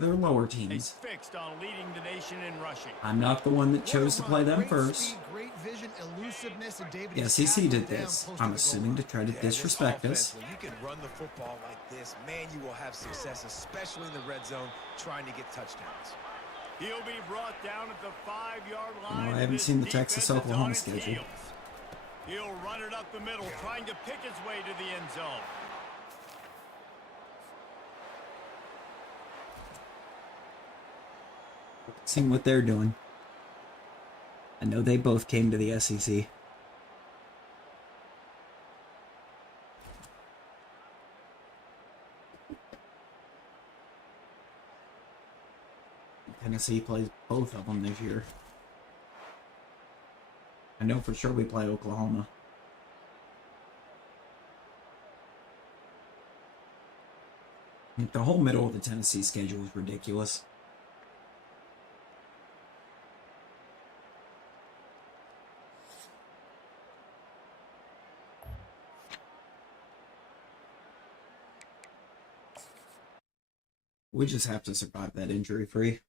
their lower He's teams. fixed on leading the nation in rushing. I'm not the one that chose to play them Great first. speed, great vision, elusiveness, and David, The he's SEC tackled did down this. close to I'm the goal assuming line. to try to Yeah, disrespect this us. offense, when you can run the football like this, man, you will have success, especially in the red zone, trying to get touchdowns. He'll be brought down at the 5-yard line. I and haven't this seen the defense is on Texas-Oklahoma its schedule. heels. He'll run it up the middle, trying to pick his way to the end zone. Seeing what they're doing. I know they both came to the SEC. Tennessee plays both of them this year. I know for sure we play Oklahoma. The whole middle of the Tennessee schedule is ridiculous. We just have to survive that injury free.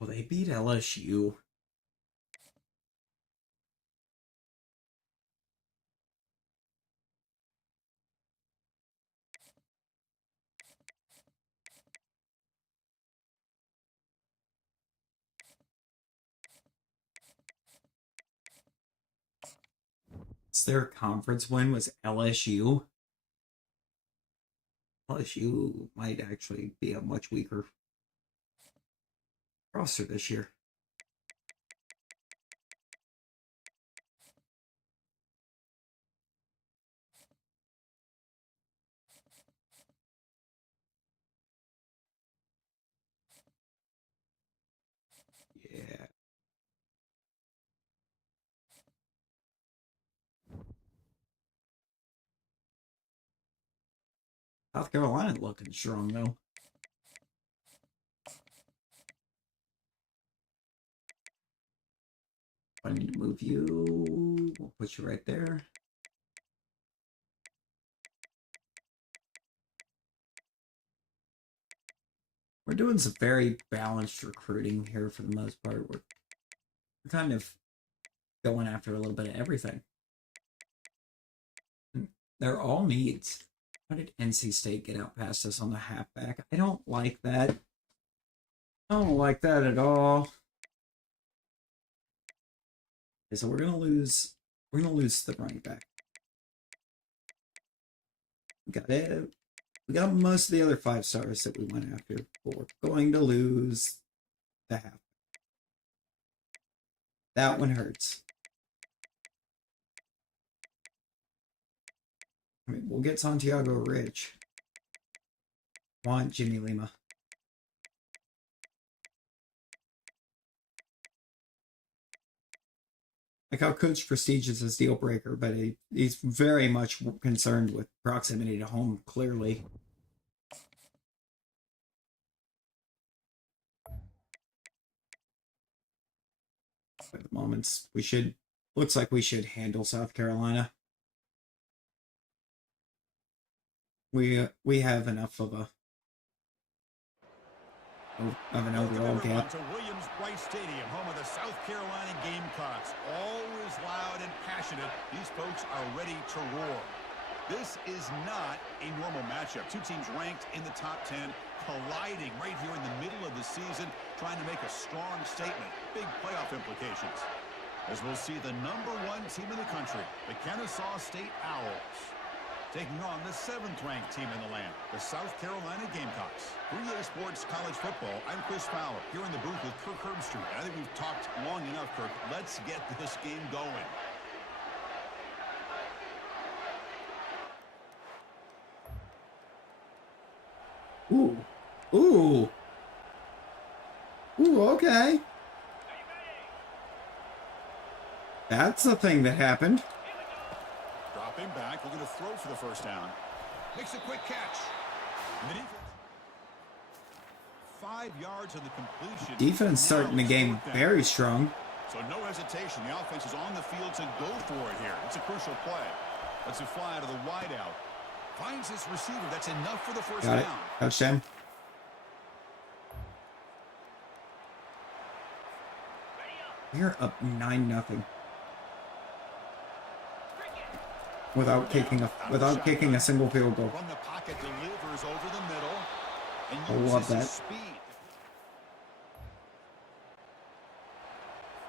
Well, they beat LSU. Their conference win was LSU. LSU might actually be a much weaker roster this year. Yeah. South Carolina looking strong, though. I need to move you. We'll put you right there. We're doing some very balanced recruiting here for the most part. We're kind of going after a little bit of everything. They're all needs. How did NC State get out past us on the halfback? I don't like that. I don't like that at all. Okay, so we're gonna lose the running back. We got it. We got most of the other 5 stars that we went after, but we're going to lose the half. That one hurts. I mean, we'll get Santiago Rich. Want Jimmy Lima. Like how Coach Prestige is his deal breaker, but he's very much concerned with proximity to home, clearly. At the moments, looks like we should handle South Carolina. We have enough of an overall gap. To Williams-Brice Stadium, home of the South Carolina Gamecocks. Always loud and passionate. These folks are ready to roar. This is not a normal matchup. Two teams ranked in the top 10, colliding right here in the middle of the season, trying to make a strong statement. Big playoff implications. As we'll see the #1 team in the country, the Kennesaw State Owls, taking on the 7th-ranked team in the land, the South Carolina Gamecocks. 3A Sports College Football, I'm Chris Fowler, here in the booth with Kirk Herbstreit. I think we've talked long enough, Kirk. Let's get this game going. Ooh. Ooh. Ooh, okay. That's the thing that happened. Dropping back, looking to throw for the first down. Makes a quick catch. And the defense, 5 yards on the completion. Defense starting the game very strong. So no hesitation. The offense is on the field to go for it here. It's a crucial play. Let's it fly out of the wideout. Finds his receiver. That's enough for the first Got it. down. Touchdown. We're up 9-0. Without kicking a single field goal. From the pocket, delivers over the middle. And I love uses his that. speed.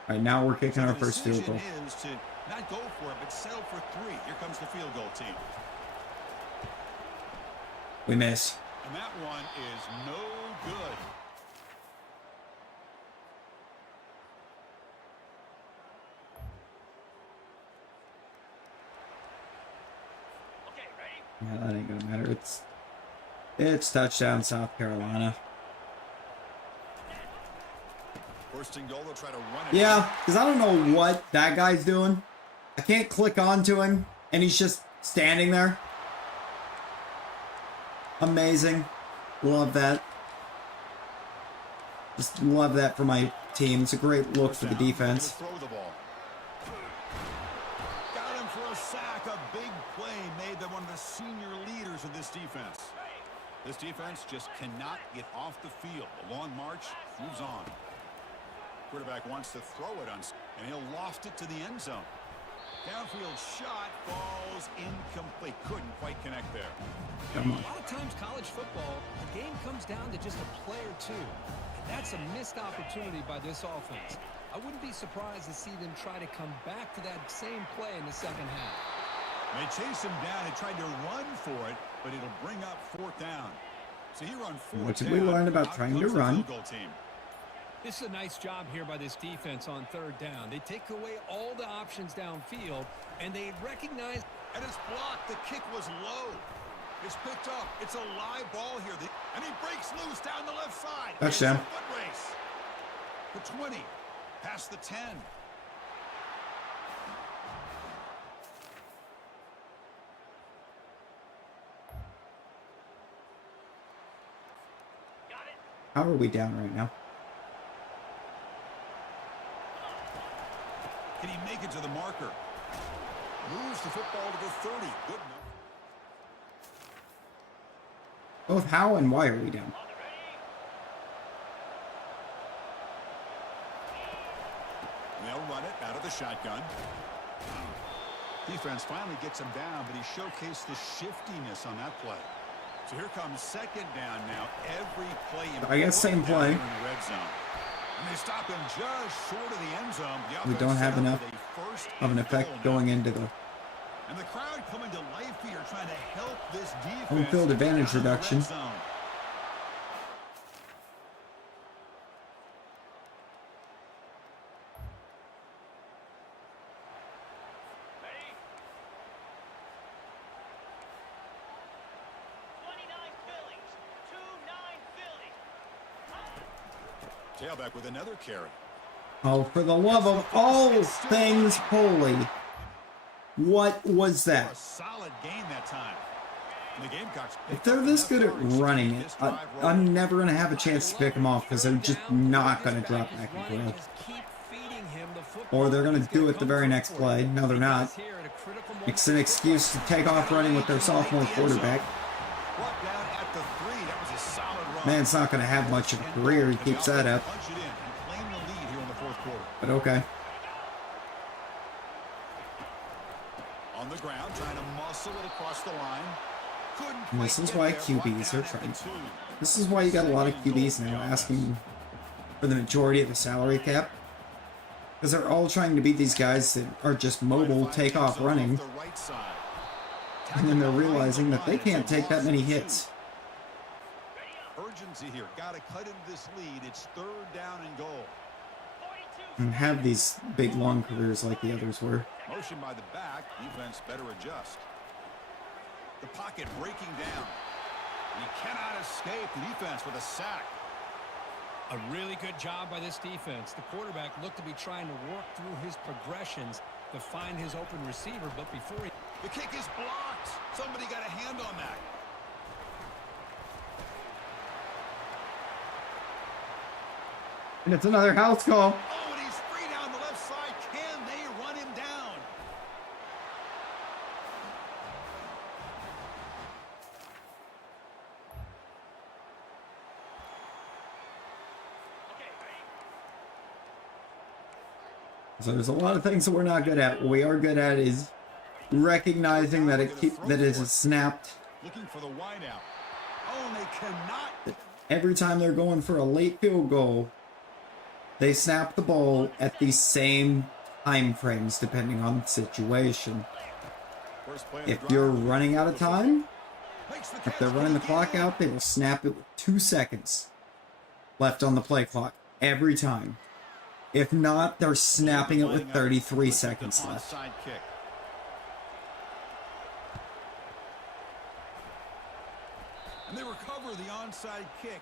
All right, now we're kicking our first field goal. Is to not go for it, but settle for 3. Here comes the field goal team. We miss. And that one is no good. Yeah, that ain't gonna matter. It's touchdown, South Carolina. First and goal, they'll try to run it. Yeah, because I don't know what that guy's doing. I can't click onto him, and he's just standing there. Amazing. Love that. Just love that for my team. It's a great look for the defense. Throw the ball. Got him for a sack. A big play made them one of the senior leaders of this defense. This defense just cannot get off the field. The long march moves on. Quarterback wants to throw it on, and he'll loft it to the end zone. Downfield shot falls incomplete. Couldn't quite connect there. A lot of times college football, the game comes down to just a play or two. And that's a missed opportunity by this offense. I wouldn't be surprised to see them try to come back to that same play in the second half. They chase him down and tried to run for it, but it'll bring up 4th down. So here on 4th down. What did we learn about trying to run? This is a nice job here by this defense on 3rd down. They take away all the options downfield, and they recognize. And it's blocked. The kick was low. It's picked up. It's a live ball here. And he breaks loose down the left side. Touchdown. Foot race. The 20. Past the 10. How are we down right now? Can he make it to the marker? Moves the football to the 30. Good enough. Both how and why are we down? They'll run it out of the shotgun. Defense finally gets him down, but he showcased the shiftiness on that play. So here comes 2nd down now. Every play in I guess same play. in the red zone. And they stop him just short of the end zone. We don't have enough of an effect going into the and the crowd coming to life here trying to help this defense. home field advantage reduction. Tailback with another carry. Oh, for the love of all things holy. What was A that? solid gain that time. And the Gamecocks If they're this good at running it, I'm never going to have a chance to pick them off because they're just not going to drop back and throw. Or they're going to do it the very next play. No, they're not. It's an excuse to take off running with their sophomore quarterback. Man's not going to have much of a career. He keeps that up. But okay. On the ground, trying to muscle it across the line. And this is why QBs are trying. This is why you got a lot of QBs now asking for the majority of the salary cap. Because they're all trying to beat these guys that are just mobile, take off running. And then they're realizing that they can't take that many hits. Urgency here. Got to cut into this lead. It's 3rd down and goal. And have these big long careers like the others were. Motion by the back. Defense better adjust. The pocket breaking down. And he cannot escape. The defense with a sack. A really good job by this defense. The quarterback looked to be trying to work through his progressions to find his open receiver, but before he... The kick is blocked. Somebody got a hand on that. And it's another house call. Oh, and he's free down the left side. Can they run him down? So there's a lot of things that we're not good at. What we are good at is recognizing that it is snapped. Looking for the wideout. Oh, and they cannot. Every time they're going for a late field goal, They snap the ball at the same time frames depending on the situation. If you're running out of time, if they're running the clock out, they will snap it with 2 seconds left on the play clock every time. If not, they're snapping it with 33 seconds left. And they recover the onside kick.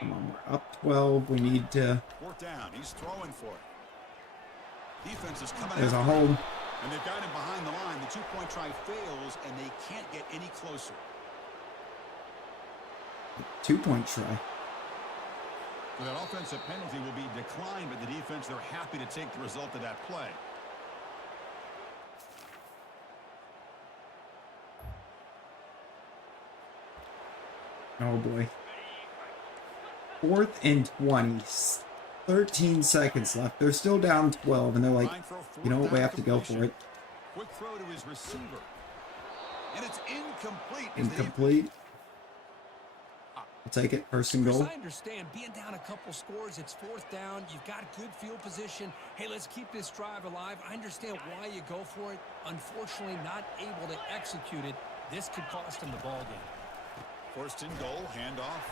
Come on, we're up 12. We need to... Fourth down. He's throwing for it. Defense is coming There's a out. hold. And they've got him behind the line. The two-point try fails, and they can't get any closer. 2-point try. So that offensive penalty will be declined by the defense. They're happy to take the result of that play. Oh boy. 4th and 20. 13 seconds left. They're still down 12, and they're like, you know what, we have to go for it. Quick throw to his receiver. And it's incomplete. Incomplete. I'll take it. First and goal. I understand being down a couple scores, it's 4th down, you've got good field position. Hey, let's keep this drive alive. I understand why you go for it. Unfortunately, not able to execute it. This could cost him the ball game. First and goal, handoff.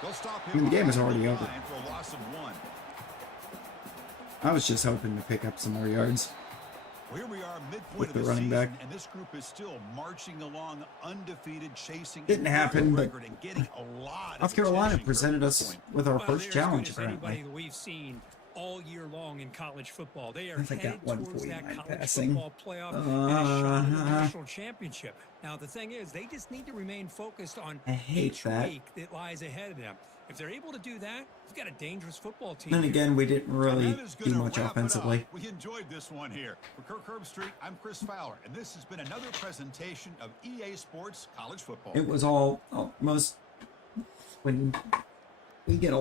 They'll stop him. I mean, the game is already over. For a loss of 1. I was just hoping to pick up some more yards. Well, here we are, midpoint With of the the running season, back. and this group is still marching along undefeated, chasing. Didn't happen, but and getting a lot of North Carolina attention presented here at us this point. with our Well, first they're challenge, as good as anybody apparently. that we've seen all year long in college football. They are I think I headed got towards that 149 college passing. football playoff and a shot at the national championship. Now, the thing is, they just need to remain focused on I hate each that. week that lies ahead of them. If they're able to do that, you've got a dangerous football team. Then again, we didn't really And that is do gonna much wrap it offensively. up. We enjoyed this one here. For Kirk Herbstreit, I'm Chris Fowler, and this has been another presentation of EA Sports College Football. It was all almost when we get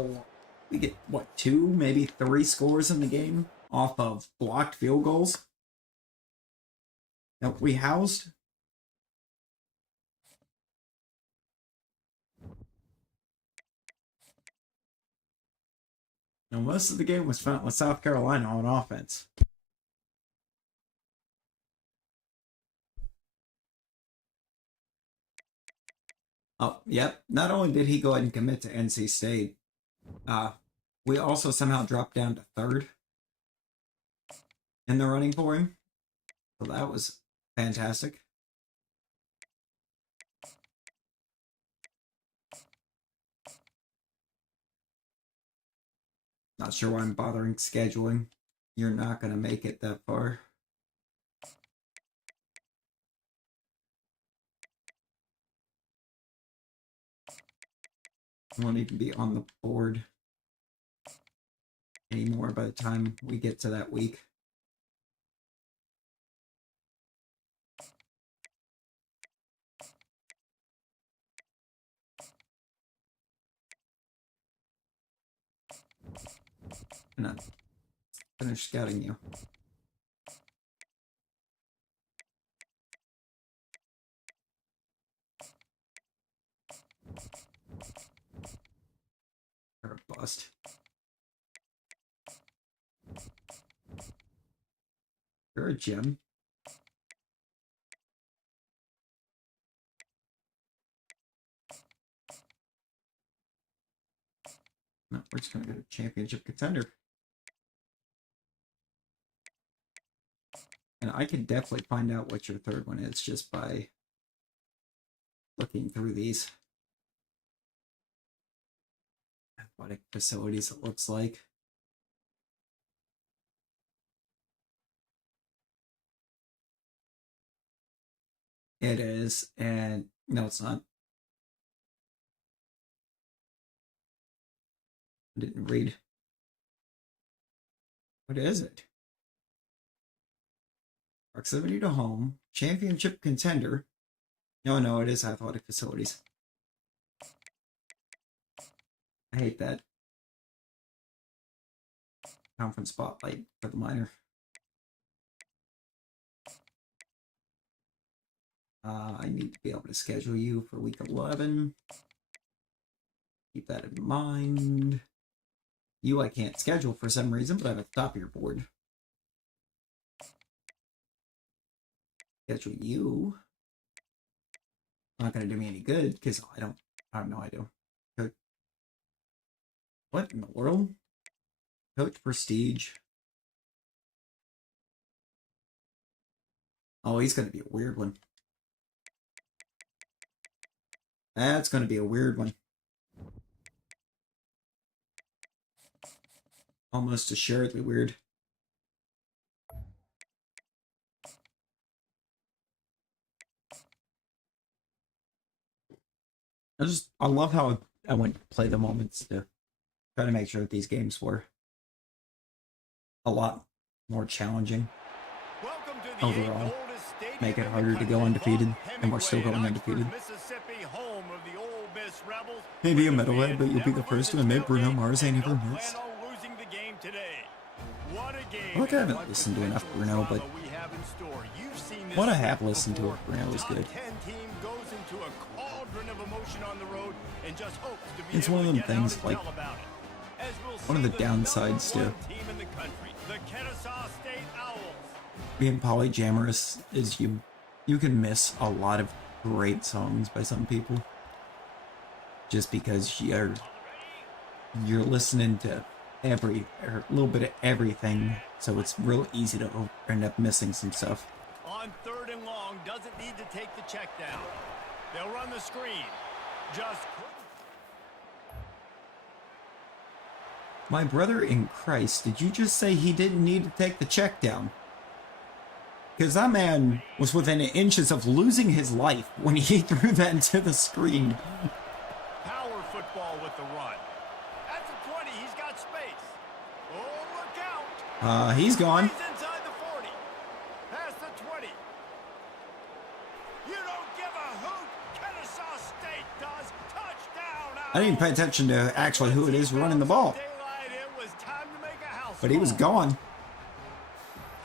what, 2, maybe 3 scores in the game off of blocked field goals that we housed. Now, most of the game was spent with South Carolina on offense. Oh, yep. Not only did he go ahead and commit to NC State, we also somehow dropped down to 3rd in the running for him. So that was fantastic. Not sure why I'm bothering scheduling. You're not going to make it that far. Won't even be on the board anymore by the time we get to that week. And I finish scouting you. You're a bust. You're a gem. No, we're just gonna go to championship contender. And I can definitely find out what your 3rd one is just by looking through these athletic facilities, it looks like. It is, and no, it's not. I didn't read. What is it? Proximity to home, championship contender. No, it is athletic facilities. I hate that. Conference spotlight for the minor. I need to be able to schedule you for week 11. Keep that in mind. You I can't schedule for some reason, but I have at the top of your board. Schedule you. Not going to do me any good because I have no idea. Coach. What in the world? Coach Prestige. Oh, he's going to be a weird one. That's going to be a weird one. Almost assuredly weird. I love how I went to play the moments to try to make sure that these games were a lot more challenging overall. Make it harder to go undefeated, and we're still going undefeated. Maybe a metalhead, but you'll be the first to admit Bruno Mars ain't ever missed. Look, I haven't listened to enough Bruno, but what I have listened to of Bruno is good. It's one of them things, like, one of the downsides to being polyamorous is you can miss a lot of great songs by some people just because you're listening to a little bit of everything, so it's real easy to end up missing some stuff. On 3rd and long, doesn't need to take the check down. They'll run the screen. Just my brother in Christ, did you just say he didn't need to take the check down? Because that man was within inches of losing his life when he threw that into the screen. Power football with the run. At the 20, he's got space. Oh, look out. He's gone. He's inside the 40. Past the 20. You don't give a hoot. Kennesaw State does. Touchdown. I didn't pay attention to actually who it is running the ball. But he was gone.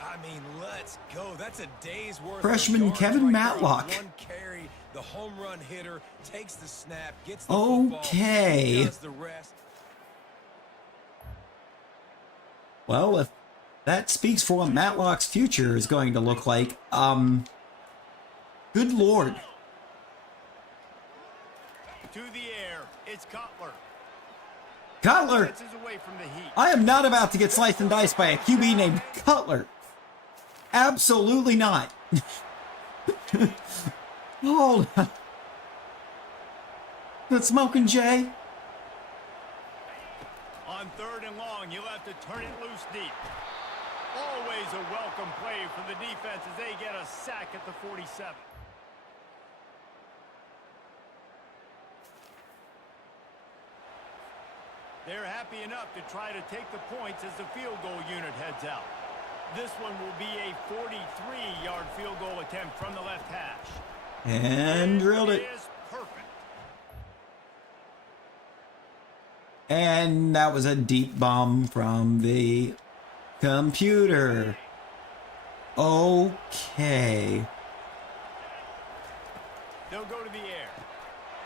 I mean, let's go. That's a day's worth. Freshman Kevin Matlock. One carry, the home run hitter takes the snap, gets the football, okay. does the rest. Well, if that speaks for what Matlock's future is going to look like, good lord. To the air, it's Cutler. Cutler! I am not about to get sliced and diced by a QB named Cutler. Absolutely not. Hold on. That's Smoking Jay. On 3rd and long, you'll have to turn it loose deep. Always a welcome play for the defense as they get a sack at the 47. They're happy enough to try to take the points as the field goal unit heads out. This one will be a 43-yard field goal attempt from the left hash. And drilled it. Perfect. And that was a deep bomb from the computer. Okay. They'll go to the air.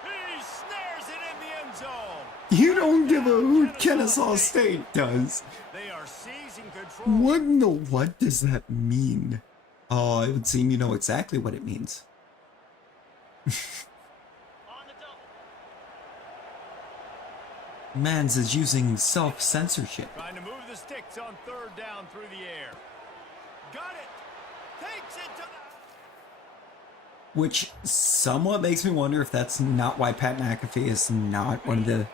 He snares it in the end zone. You don't give a hoot, Kennesaw State does. They are seizing control. What in the what does that mean? Oh, it would seem you know exactly what it means. Mans is using self-censorship. Trying to move the sticks on 3rd down through the air. Got it. Takes it to the... Which somewhat makes me wonder if that's not why Pat McAfee is not one of the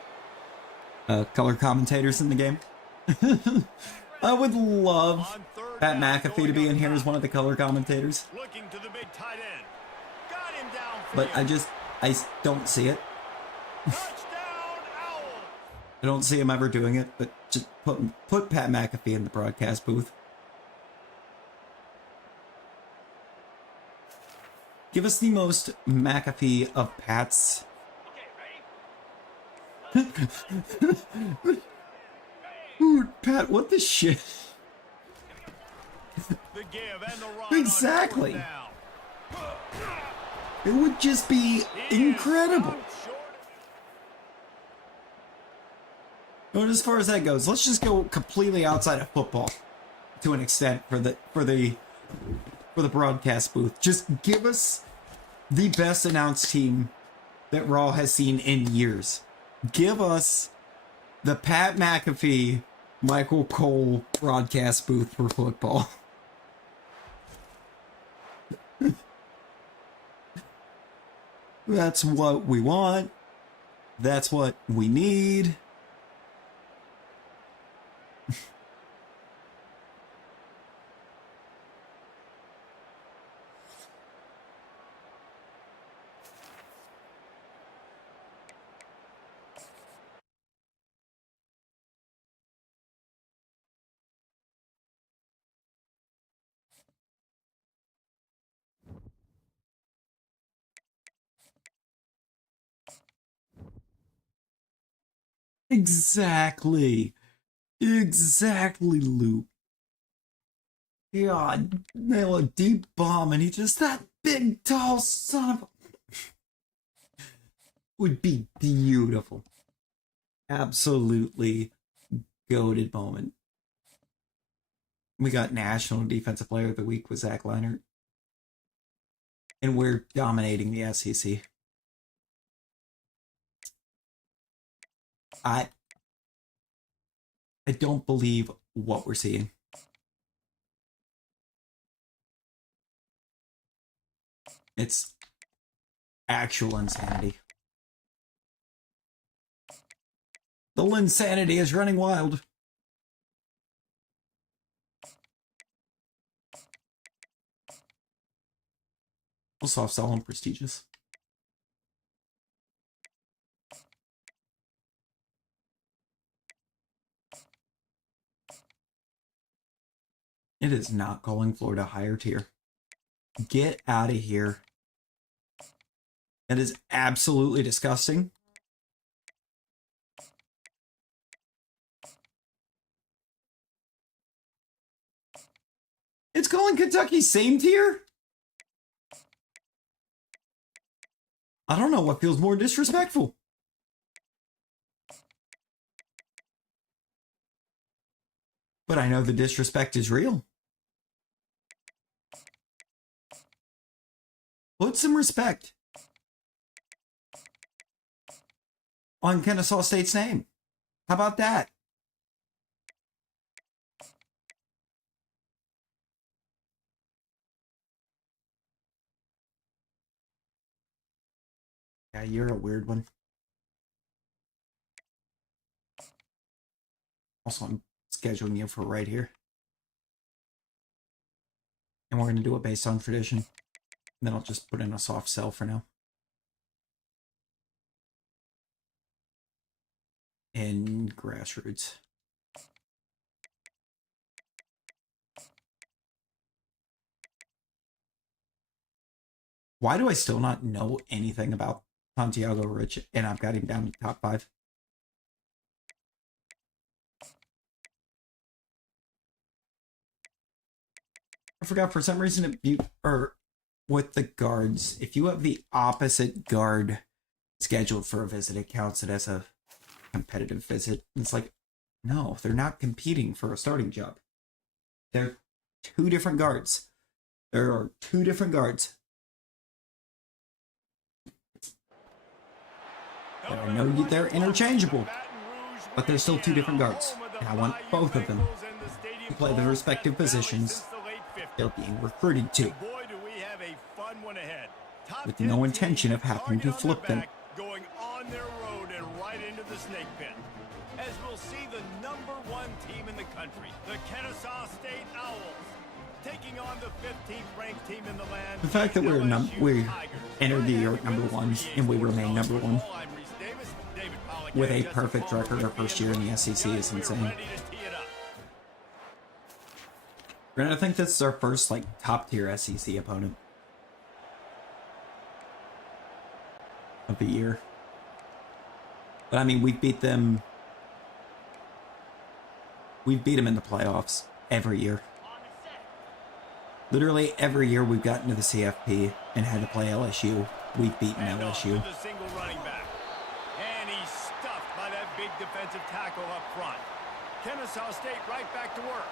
color commentators in the game. I would love Pat McAfee to be in here as one of the color commentators. Looking to the big tight end. Got him down. But I don't see it. I don't see him ever doing it, but just put Pat McAfee in the broadcast booth. Give us the most McAfee of Pats. Dude, Pat, what the shit? The give and the run exactly. It would just be incredible. But as far as that goes, let's just go completely outside of football to an extent for the broadcast booth. Just give us the best announced team that Raw has seen in years. Give us the Pat McAfee, Michael Cole broadcast booth for football. That's what we want. That's what we need. Exactly. Exactly, Luke. God, nail a deep bomb, and he just, that big, tall son of a... would be beautiful. Absolutely goated moment. We got National Defensive Player of the Week with Zach Leonard. And we're dominating the SEC. I don't believe what we're seeing. It's actual insanity. The insanity is running wild. We'll soft sell and prestigious. It is not calling Florida higher tier. Get out of here. That is absolutely disgusting. It's calling Kentucky same tier? I don't know what feels more disrespectful. But I know the disrespect is real. Put some respect on Kennesaw State's name. How about that? Yeah, you're a weird one. Also, I'm scheduling you for right here. And we're going to do it based on tradition. And then I'll just put in a soft sell for now. And grassroots. Why do I still not know anything about Santiago Rich, and I've got him down to top 5? I forgot for some reason if you, or with the guards, if you have the opposite guard scheduled for a visit, it counts it as a competitive visit. It's like, no, they're not competing for a starting job. They're two different guards. There are two different guards. And I know they're interchangeable, but they're still two different guards. And I want both of them to play their respective positions they're being recruited to, with no intention of having to flip them. Going on their road and right into the snake pit. As we'll see the #1 team in the country, the Kennesaw State Owls, taking on the 15th ranked team in the land. The fact that we entered the year at #1 and we remain #1 with a perfect record our first year in the SEC is insane. Granted, I think this is our first top tier SEC opponent of the year. But I mean, we beat them. We beat them in the playoffs every year. Literally every year we've gotten to the CFP, and had to play LSU. We've beaten And off to LSU. the single running back. And he's stuffed by that big defensive tackle up front. Kennesaw State right back to work.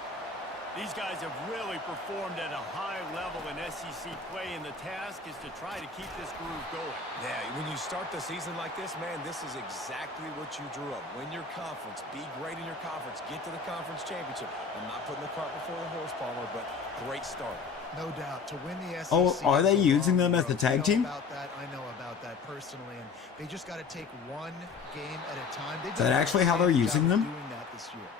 These guys have really performed at a high level in SEC play, and the task is to try to keep this groove going. Yeah, when you start the season like this, man, this is exactly what you drew up. Win your conference. Be great in your conference. Get to the conference championship. I'm not putting the cart before the horse, Palmer, but great start. No doubt. To win the SEC. Oh, are they is a using long them as the road. tag team? I know about that personally, and they just got to take one game at a time. Is that actually how they're using them? Doing that this year.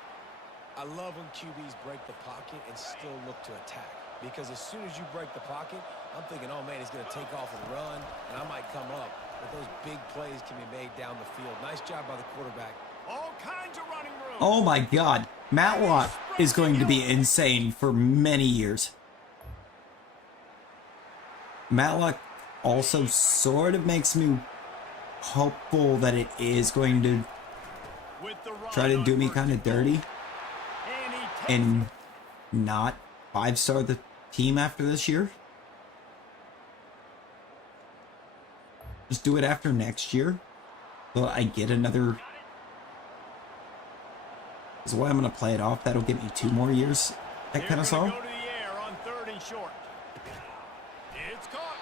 I love when QBs break the pocket and still look to attack. Because as soon as you break the pocket, I'm thinking, oh, man, he's going to take off and run, and I might come up. But those big plays can be made down the field. Nice job by the quarterback. All kinds of running room. Oh my god. Matlock is going to be insane for many years. Matlock also sort of makes me hopeful that it is going to With the run try to on do me first kind of and goal. dirty And he takes and not 5-star the team after this year. Just do it after next year. So I get another. Is the way I'm going to play it off. That'll give me 2 more years at They're Kennesaw. gonna go to the air on 3rd and short. It's caught.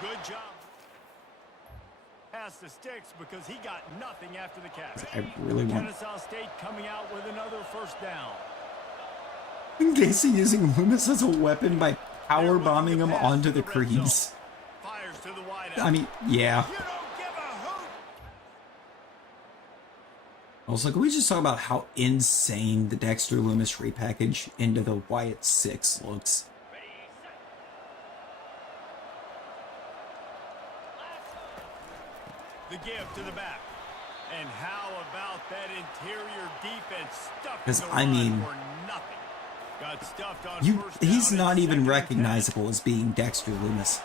Good job. Pass the sticks because he got nothing after the catch. I really want Kennesaw State coming out with another first down. Casey using Loomis as a weapon by power bombing him onto the crease. Fires to the wide I mean, yeah. You don't give a hoot. Also, can we just talk about how insane the Dexter Loomis repackage into the Wyatt 6 looks? The give to the back. And how about that interior defense stuffed 'Cause, the I run mean, for nothing. Got stuffed on first He's down not and even 2nd and 10. recognizable as being Dexter Loomis.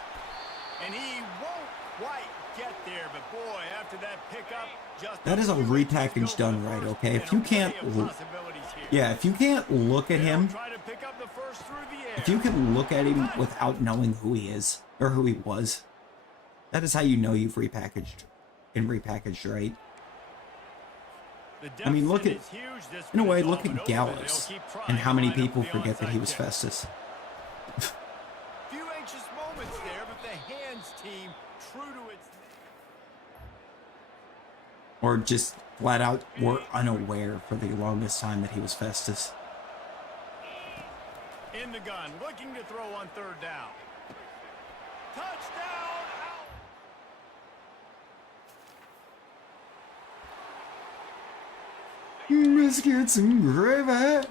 And he won't quite get there, but boy, after that pickup, just That is a few inches repackage go done for right, first, okay? If and you a can't array of look, possibilities here. yeah, if you can't look at They'll him, try to pick up the first through the air. if you can look at him without knowing who he is or who he was, that is how you know you've repackaged and repackaged right. The I mean, look deficit at, is huge. This in a one way, is look all but at over. Gallows They'll keep trying and how many to line up people the forget that he onside was kick. Festus. Few anxious moments there, but the hands team true to its Or just flat out were unaware for the longest time that he was Festus. in the gun, looking to throw on 3rd down. Touchdown! Out. Biscuits and gravy.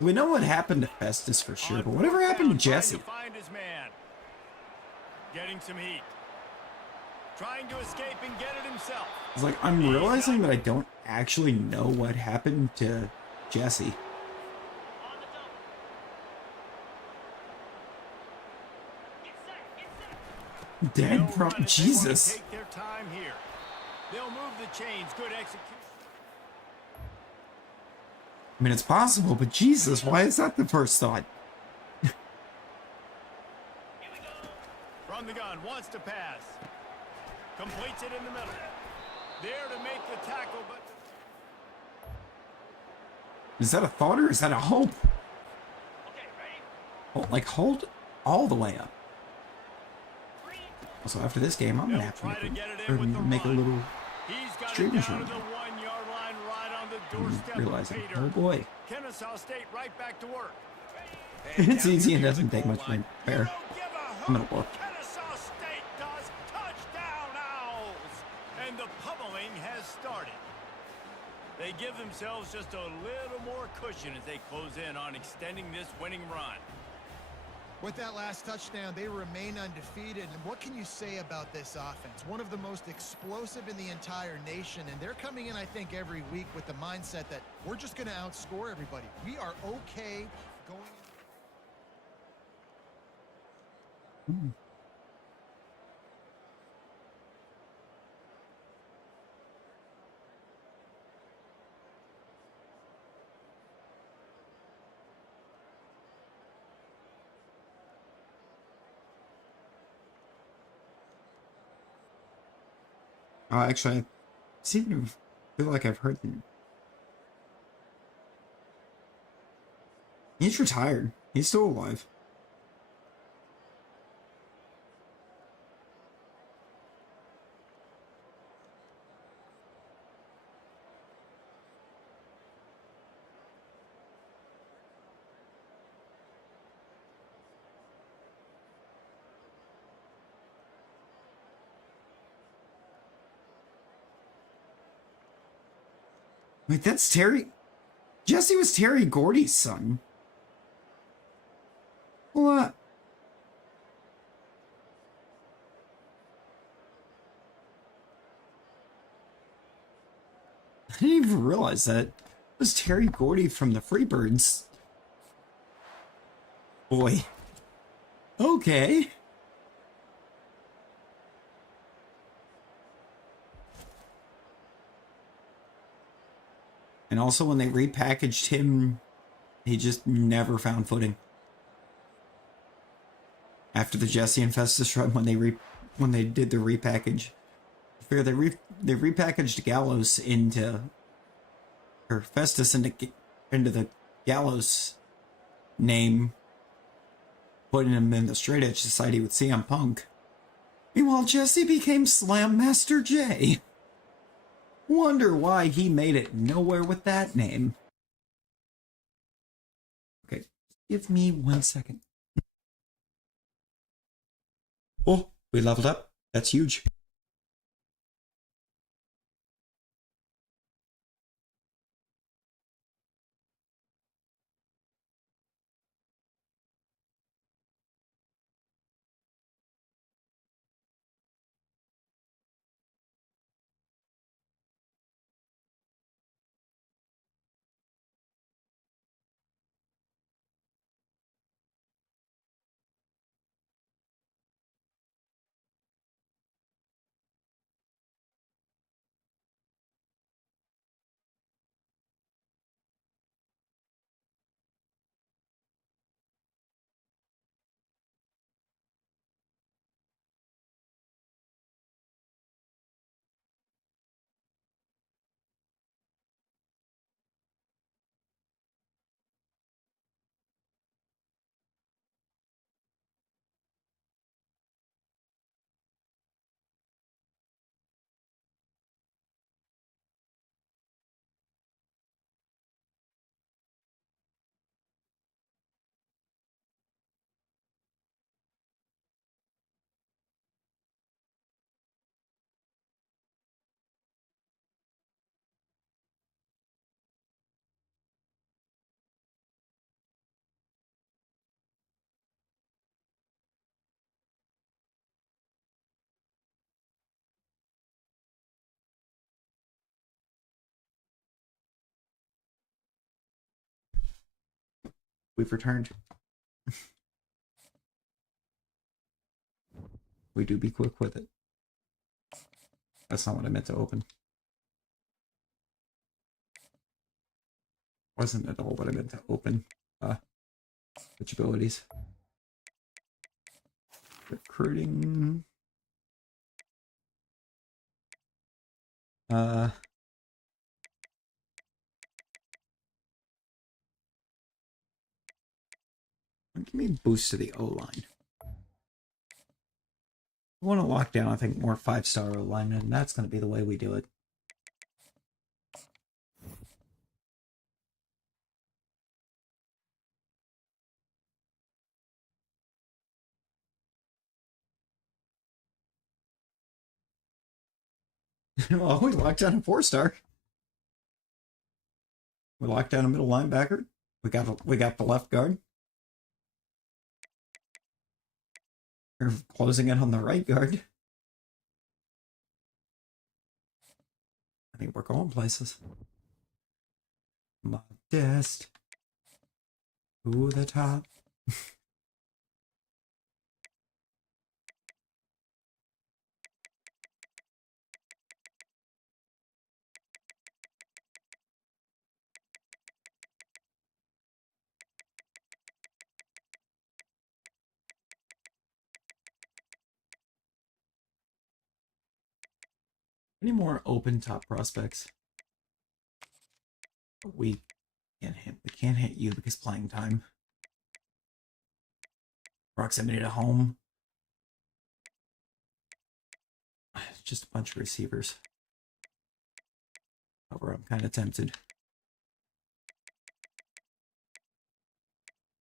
We know what happened to Festus for sure, but whatever happened to Jesse? Trying to find his man. Getting some heat. Trying to escape and get it himself. It's like, I'm realizing that I don't actually know what happened to Jesse. Dead They'll bro, run it. They Jesus. wanna take their time here. They'll move the chains. Good execution. I mean, it's possible, but Jesus, why is that the first thought? From the gun, wants to pass. Completes it in the middle. There to make the tackle, but Is that a thought or is that a hope? Oh, like, hold all the way up. Also, after this game, I'm going to have to make a little he's got it streaming down show. to the 1-yard line, right on the doorstep. Realizing, of Peter. oh boy. Kennesaw State right back to work. It's easy and doesn't take much You fair. don't give a I'm hoot. gonna work. Kennesaw State does. Touchdown Owls. And the pummeling has started. They give themselves just a little more cushion as they close in on extending this winning run. With that last touchdown, they remain undefeated. And what can you say about this offense? One of the most explosive in the entire nation. And they're coming in, I think, every week with the mindset that we're just going to outscore everybody. We are okay going. Actually, I seem to feel like I've heard him. He's retired. He's still alive. Wait, that's Terry. Jesse was Terry Gordy's son. What? I didn't even realize that. It was Terry Gordy from the Freebirds. Boy. Okay. And also when they repackaged him, he just never found footing. After the Jesse and Festus run, when they did the repackage, I figure they repackaged Gallows into, or Festus into the Gallows name, putting him in the Straight Edge Society with CM Punk. Meanwhile, Jesse became Slam Master J. Wonder why he made it nowhere with that name. Okay, give me 1 second. Oh, we leveled up. That's huge. We've returned. We do be quick with it. That's not what I meant to open. Wasn't at all what I meant to open. Which abilities? Recruiting. Give me a boost to the O-line. I want to lock down, I think, more 5-star O-line, and that's going to be the way we do it. Well, we locked down a 4-star. We locked down a middle linebacker. We got the left guard. We're closing in on the right guard. I think we're going places. Modest. To the top. Any more open top prospects? We can't hit you because playing time. Proximity to home. Just a bunch of receivers. However, I'm kind of tempted.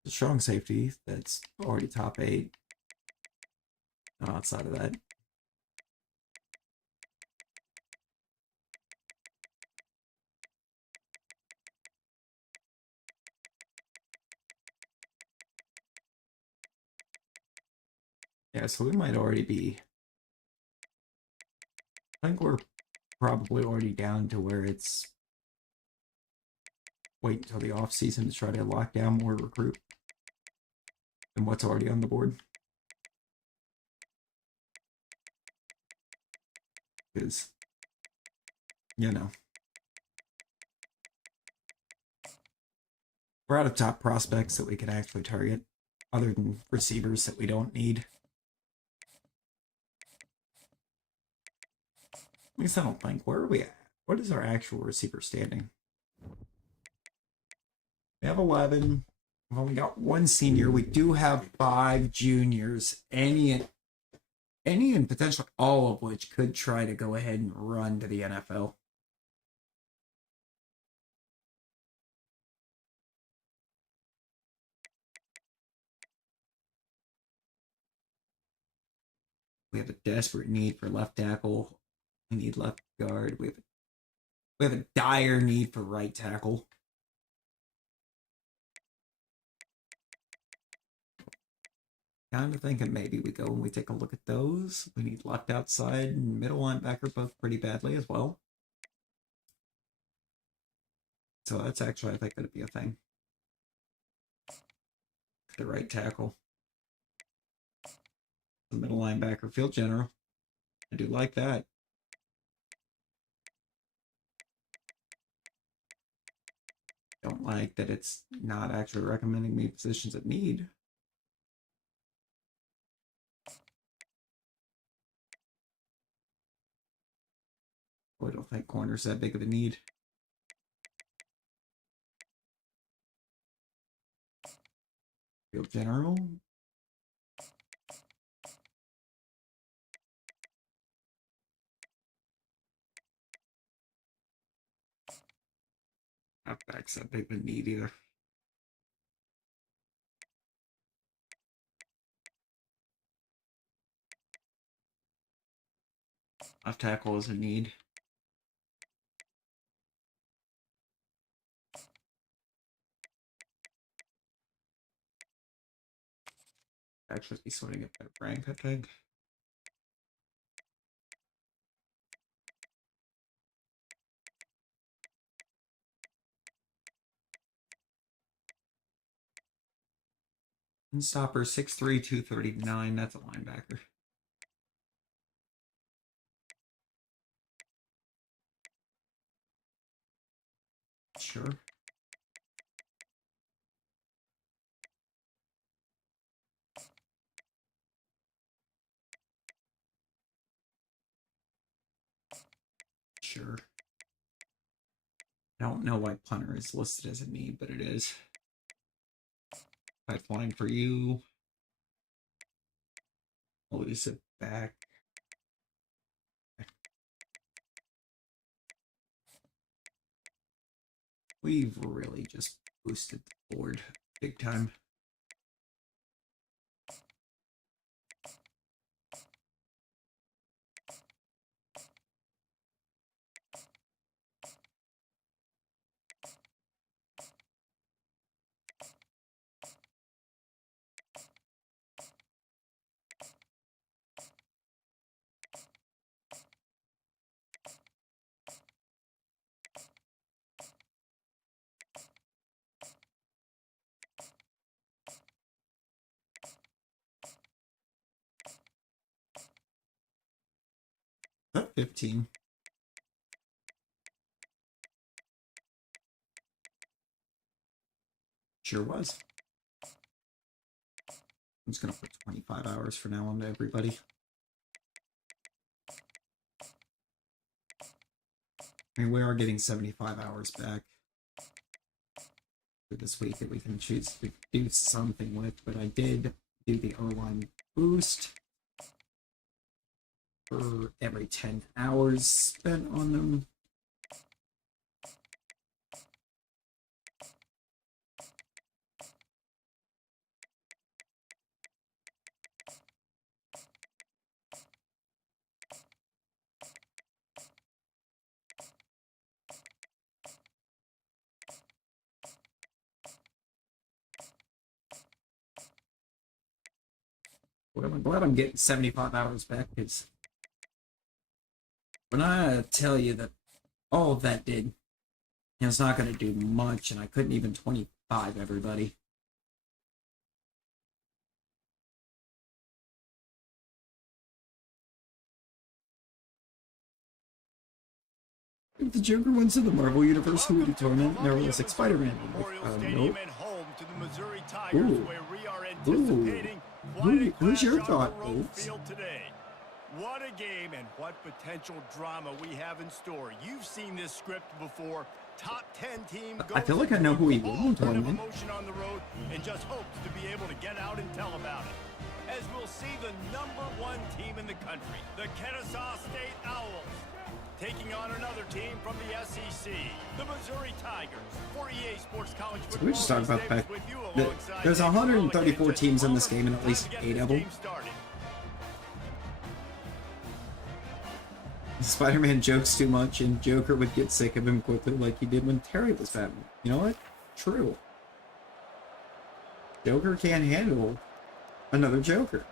The strong safety that's already top 8. Outside of that. Yeah, so we might already be. I think we're probably already down to where it's wait until the off season to try to lock down more recruit than what's already on the board. Because, you know, we're out of top prospects that we can actually target, other than receivers that we don't need. At least I don't think. Where are we at? What is our actual receiver standing? We have 11. We've only got 1 senior. We do have 5 juniors. Any and potentially all of which could try to go ahead and run to the NFL. We have a desperate need for left tackle. We need left guard. We have a dire need for right tackle. Kind of thinking maybe we go and we take a look at those. We need left outside and middle linebacker both pretty badly as well. So that's actually, I think, going to be a thing. The right tackle. The middle linebacker, field general. I do like that. Don't like that it's not actually recommending me positions of need. I don't think corner's that big of a need. Field general. Halfback's that big of a need either. Left tackle is a need. Actually be sorting it by rank, I think. And stopper 6'3", 239. That's a linebacker. Sure. Sure. I don't know why punter is listed as a need, but it is. Pipeline for you. Elusive back. We've really just boosted the board big time. Oh, 15. Sure was. I'm just going to put 25 hours for now on to everybody. I mean, we are getting 75 hours back for this week that we can choose to do something with, but I did do the O-line boost for every 10 hours spent on them. Well, I'm glad I'm getting 75 hours back, because when I tell you that all of that did, it's not going to do much, and I couldn't even 25 everybody. If the Joker went to the Marvel Universe, who would he tournament? And everyone was like, Spider-Man. Nope. Ooh. Ooh. Who's your thought, Oaks? What a game and what potential drama we have in store. You've seen this script before. Top 10 team goes I feel like I know who he will in tournament. emotion on the road and just hopes to be able to get out and tell about it. As we'll see the #1 team in the country, the Kennesaw State Owls, taking on another team from the SEC, the Missouri Tigers. For EA Sports College Football, So we just talked about the fact that there's 134 teams in this game and at least 8 of them. Spider-Man jokes too much and Joker would get sick of him quickly like he did when Terry was Batman. You know what? True. Joker can't handle another Joker.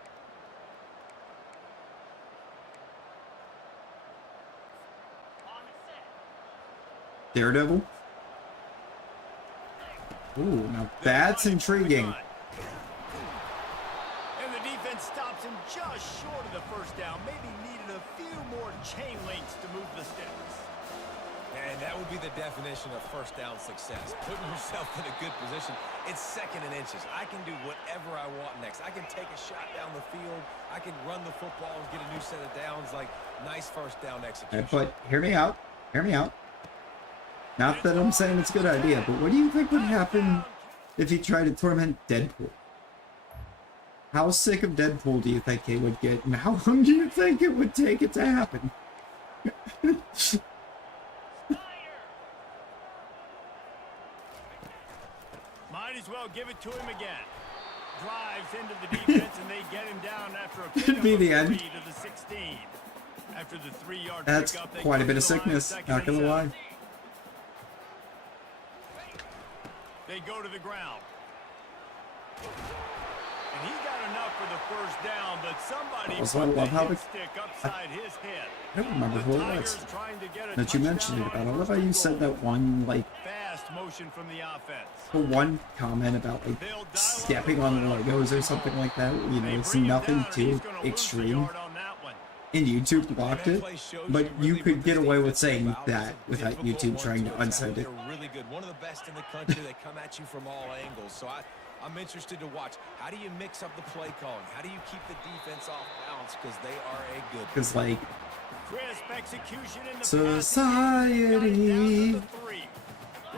Daredevil? Ooh, now that's intriguing. And the defense stops him just short of the first down. Maybe needed a few more chain links to move the sticks. And that would be the definition of first down success. Putting yourself in a good position. It's 2nd and inches. I can do whatever I want next. I can take a shot down the field. I can run the football and get a new set of downs. Like, nice first down execution. But hear me out. Hear me out. Not that I'm saying it's a good idea, but what do you think would happen if he tried to torment Deadpool? How sick of Deadpool do you think he would get, and how long do you think it would take it to happen? Might as well give it to him again. Drives into the defense and they get him down after a pickup be the of end. 3 to the 16. After the 3-yard That's pickup, they quite a go bit to of the line, sickness, 2nd not and gonna 7. lie. They go to the ground. And he got enough for the first down, but somebody Also, I put love the how hit the- stick upside his head. I don't remember The who it Tigers was trying to get a that you mentioned it touchdown about. I on love how you first said and that one, like, goal. Fast motion from the offense. the one comment about, like, stepping on Legos or something like that. You know, it's nothing too extreme. And YouTube blocked it, but you could get away with saying that without YouTube trying to unsend it. They're really good. One of the best in the country. They come at you from all angles. So I'm interested to watch. How do you mix up the play calling? How do you keep the defense off balance? Because they are a good. Because, like, Crisp execution in the society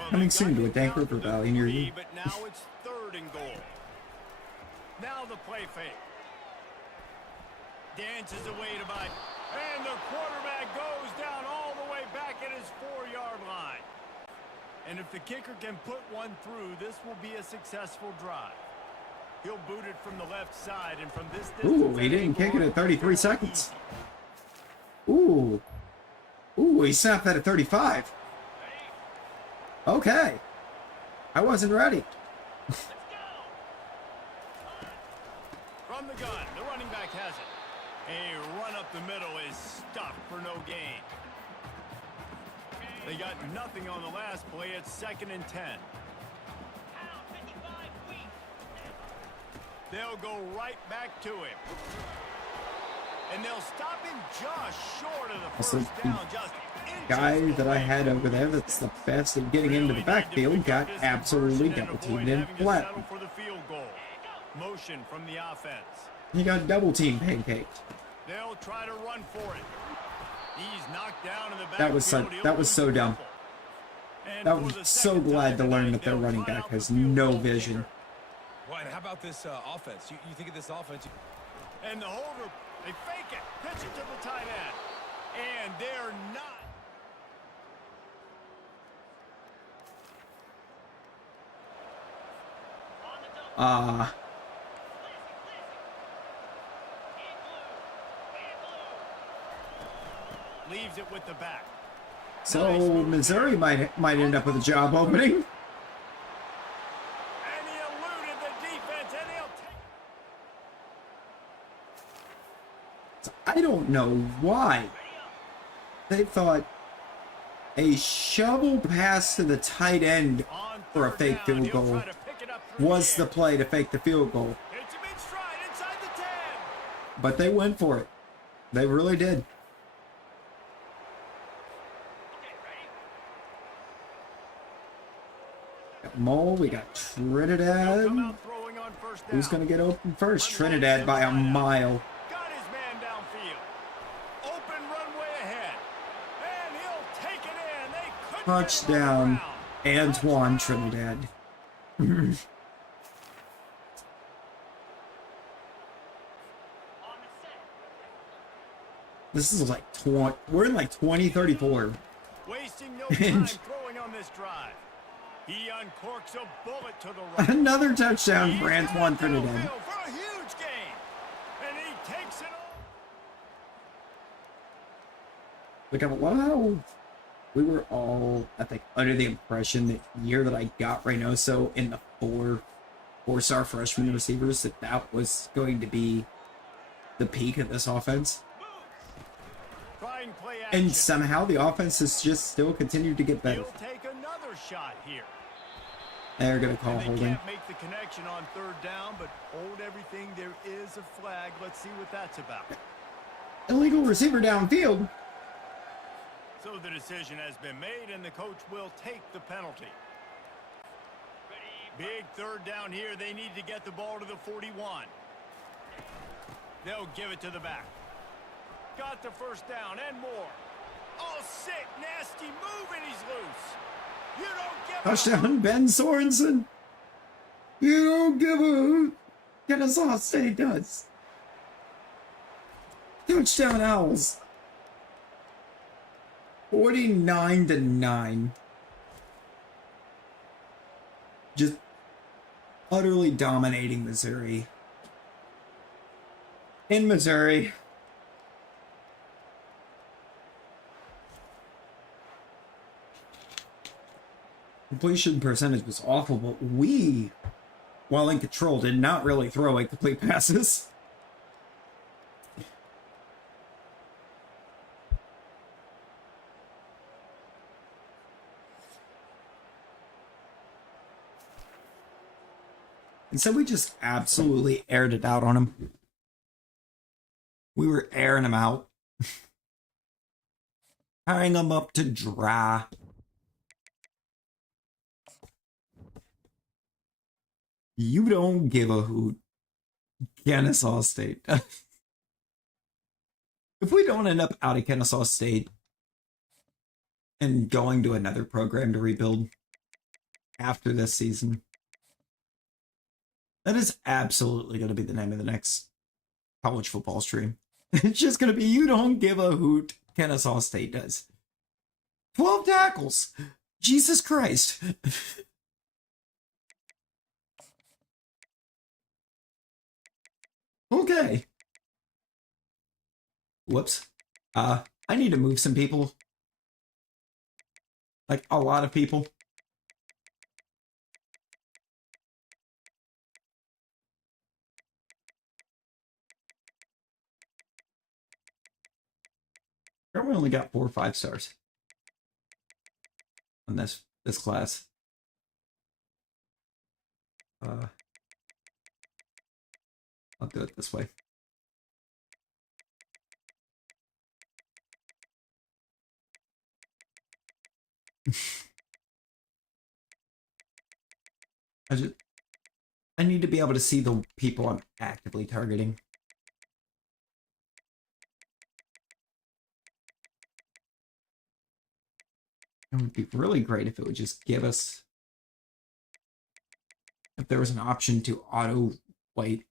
coming soon to a Dank River Valley near you. But now it's 3rd and goal. Now the play fake. Dances away to Biden. And the quarterback goes down all the way back at his 4-yard line. And if the kicker can put one through, this will be a successful drive. He'll boot it from the left side, and from this distance... Ooh, he didn't kick it at 33 seconds. Ooh. Ooh, he snapped that at 35. Okay. I wasn't ready. From the gun, the running back has it. A run up the middle is stuffed for no gain. They got nothing on the last play. It's 2nd and 10. They'll go right back to him. And they'll stop him just short of the Also, first down. Just Guy that I had over there that's the best at getting into the backfield got absolutely double teamed and flat. for the field goal. Motion from the offense. He got double team pancaked. They'll try to run for it. He's knocked down in the That was so backfield. that was so dumb. And That for was the so second glad to time learn tonight, that their they'll running try back out has the field no goal vision. kicker. Right, how about this offense? You think of this offense? And the holder, they fake it, pitch it to the tight end. And they're not. Leaves it with the back. So Missouri might end up with a job opening. And he eluded the defense, and he'll take. I don't know why they thought a shovel pass to the tight end On for a third fake down, field he'll goal try to pick it up through was the air. play to fake the field goal. Hits him in stride inside the 10. But they went for it. They really did. Got Mole, we got He'll come Trinidad. out throwing on first down. Who's going to get open first? Trinidad by a mile. Got his man downfield. Open runway ahead. And he'll take it in. They couldn't Touchdown, get him on the ground. Antoine Trinidad. This is like 20, we're in like 2034. Wasting no time throwing on this drive. He uncorks a bullet to the right. Another touchdown He's for got Antoine it Trinidad. downfield for a huge gain. And he takes it all. Look, I love how we were all, I think, under the impression that year that I got Reynoso in the four-star freshman receivers, that was going to be the peak of this offense. Trying play action. And somehow the offense has just still continued to get better. He'll take another shot here. They're going to call And they holding. can't make the connection on third down, but hold everything. There is a flag. Let's see what that's about. Illegal receiver downfield. So the decision has been made, and the coach will take the penalty. Big third down here. They need to get the ball to the 41. They'll give it to the back. Got the first down and more. Oh, sick, nasty move, and he's loose. You don't give Touchdown, Ben Sorensen. You don't give a Kennesaw State does. Touchdown Owls. 49-9. Just utterly dominating Missouri. In Missouri. Completion percentage was awful, but we, while in control, did not really throw incomplete passes. And so we just absolutely aired it out on him. We were airing him out. Tying him up to dry. You don't give a hoot. Kennesaw State. If we don't end up out of Kennesaw State and going to another program to rebuild after this season, that is absolutely going to be the name of the next college football stream. It's just going to be, you don't give a hoot. Kennesaw State does. 12 tackles. Jesus Christ. Okay. Whoops. I need to move some people. Like, a lot of people. We only got 4 or 5 stars on this class. I'll do it this way. I need to be able to see the people I'm actively targeting. It would be really great if it would just give us, if there was an option to auto wait.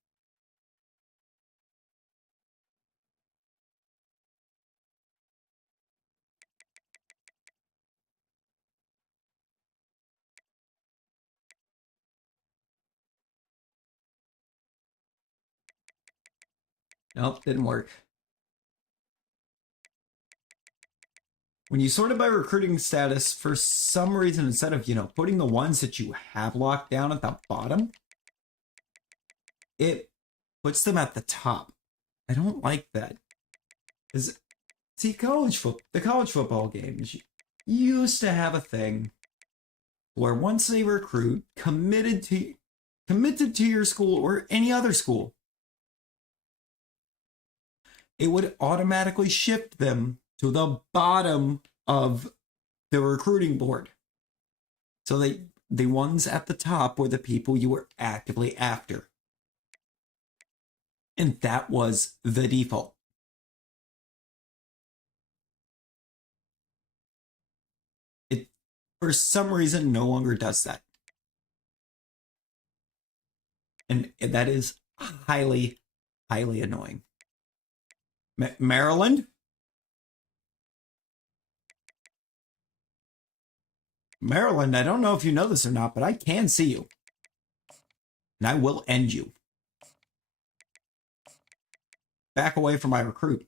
Nope, didn't work. When you sort it by recruiting status, for some reason, instead of, putting the ones that you have locked down at the bottom, it puts them at the top. I don't like that. See, the college football games used to have a thing where once a recruit committed to your school or any other school, it would automatically shift them to the bottom of the recruiting board. So the ones at the top were the people you were actively after. And that was the default. It, for some reason, no longer does that. And that is highly, highly annoying. Maryland? Maryland, I don't know if you know this or not, but I can see you. And I will end you. Back away from my recruit.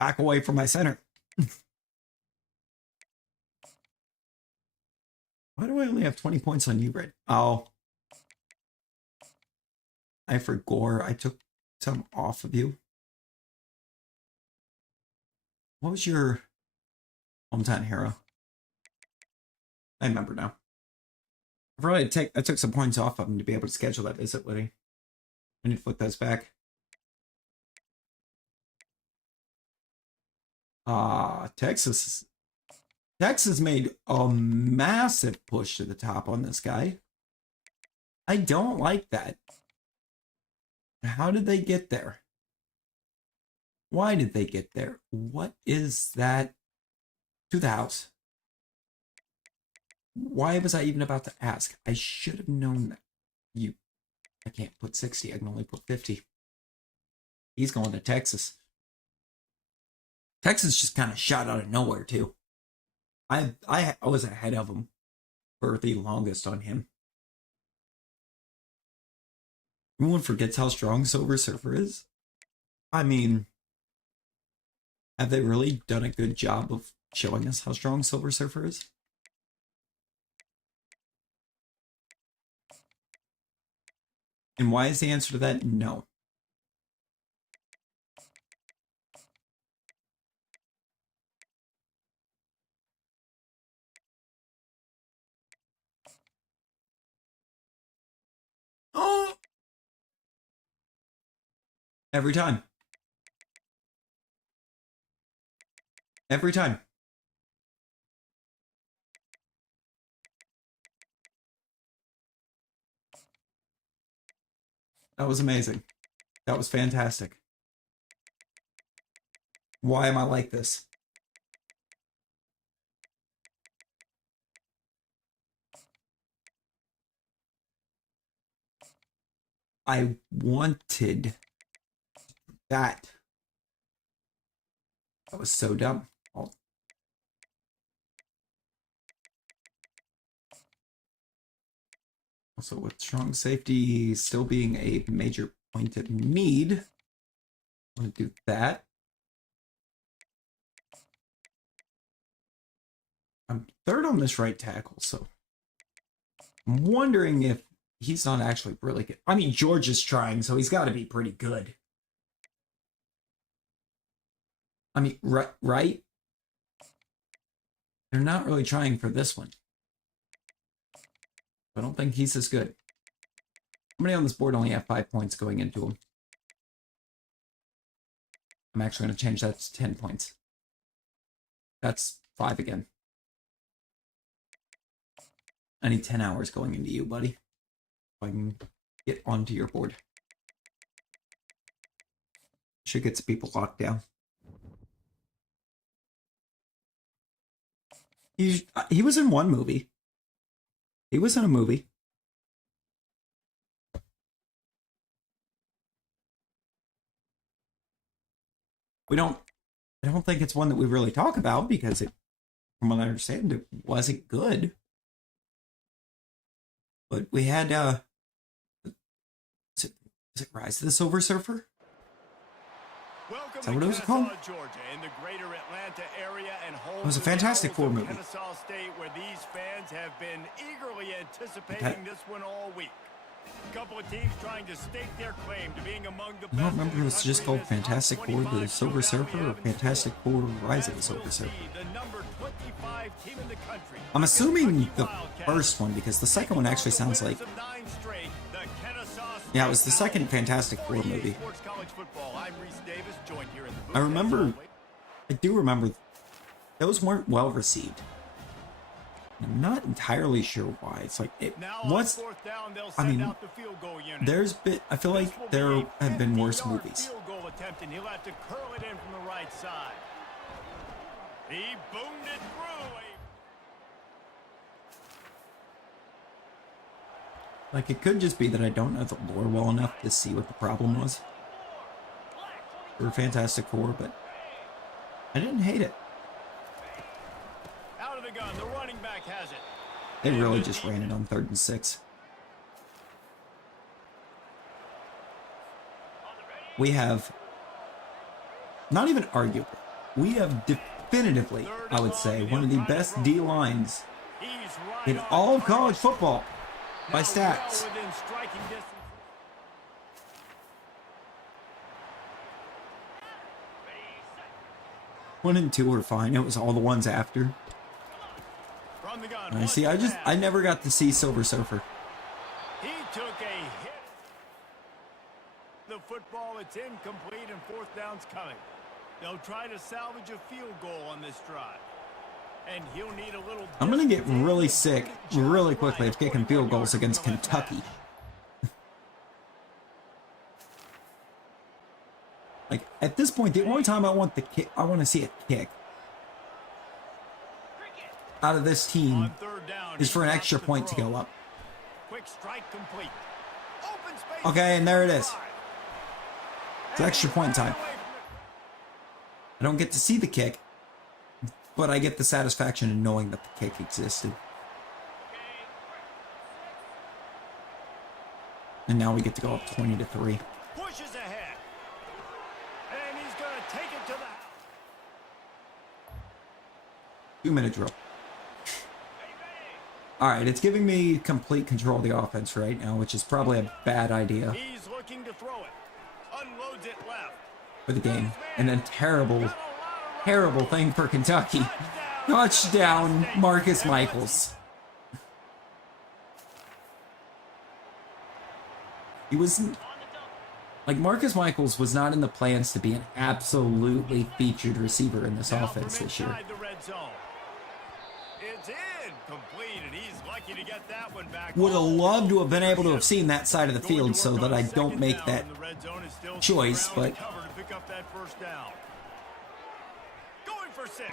Back away from my center. Why do I only have 20 points on you, Brett? Oh. I forgot. I took some off of you. What was your hometown hero? I remember now. I took some points off of him to be able to schedule that visit, Liddy. I need to flip those back. Texas made a massive push to the top on this guy. I don't like that. How did they get there? Why did they get there? What is that? To the house. Why was I even about to ask? I should have known that. I can't put 60. I can only put 50. He's going to Texas. Texas just kind of shot out of nowhere, too. I was ahead of him for the longest on him. Everyone forgets how strong Silver Surfer is. I mean, have they really done a good job of showing us how strong Silver Surfer is? And why is the answer to that no? Oh! Every time. Every time. That was amazing. That was fantastic. Why am I like this? I wanted that. That was so dumb. Also, with strong safety still being a major point of need, I want to do that. I'm third on this right tackle, so I'm wondering if he's not actually really good. I mean, George is trying, so he's got to be pretty good. I mean, right? They're not really trying for this one. I don't think he's as good. Somebody on this board only have 5 points going into him. I'm actually going to change that to 10 points. That's 5 again. I need 10 hours going into you, buddy. If I can get onto your board. Should get some people locked down. He was in one movie. He was in a movie. I don't think it's one that we really talk about because it, from what I understand, it wasn't good. But we had, is it Rise of the Silver Surfer? Welcome Is that what it was called? Georgia, in the greater Atlanta area, and home It was a to the Fantastic Owls Four of movie. Kennesaw State, where these fans have been eagerly anticipating this one all week. A couple of teams trying to stake their claim to being among the best. I don't remember if it was just called Fantastic Four the Silver Surfer or Fantastic Four Rise of the Silver Surfer. The number 25 team in the country. I'm assuming the first one because the second one actually sounds like... Yeah, it was the second Fantastic Four movie. I do remember those weren't well received. I'm not entirely sure why. It's like, I mean, I feel like there have been worse movies. He'll have to curl it in from the right side. He boomed it through. Like, it could just be that I don't know the lore well enough to see what the problem was for Fantastic Four, but I didn't hate it. Out of the gun, the running back has it. They really just ran it on 3rd and 6. We have, not even arguably, we have definitively, I would say, one of the best D-lines in all of college football by stats. 1 and 2 were fine. It was all the ones after. I see. I never got to see Silver Surfer. He took a hit. The football, it's incomplete, and 4th down's coming. They'll try to salvage a field goal on this drive. And he'll need a little... I'm going to get really sick really quickly of kicking field goals against Kentucky. Like, at this point, the only time I want to see a kick out of this team is for an extra point to go up. Quick strike complete. Okay, and there it is. It's extra point time. I don't get to see the kick, but I get the satisfaction of knowing that the kick existed. And now we get to go up 20-3. Pushes ahead. And he's going to take it to the house. 2-minute drill. Alright, it's giving me complete control of the offense right now, which is probably a bad idea. He's looking to throw it. Unloads it left. For the game. And then terrible thing for Kentucky. Touchdown, Marcus Michaels. He wasn't... Like, Marcus Michaels was not in the plans to be an absolutely featured receiver in this offense this year. It's incomplete, and he's lucky to get that one back. Would have loved to have been able to have seen that side of the field so that I don't make that choice, but... Going for 6.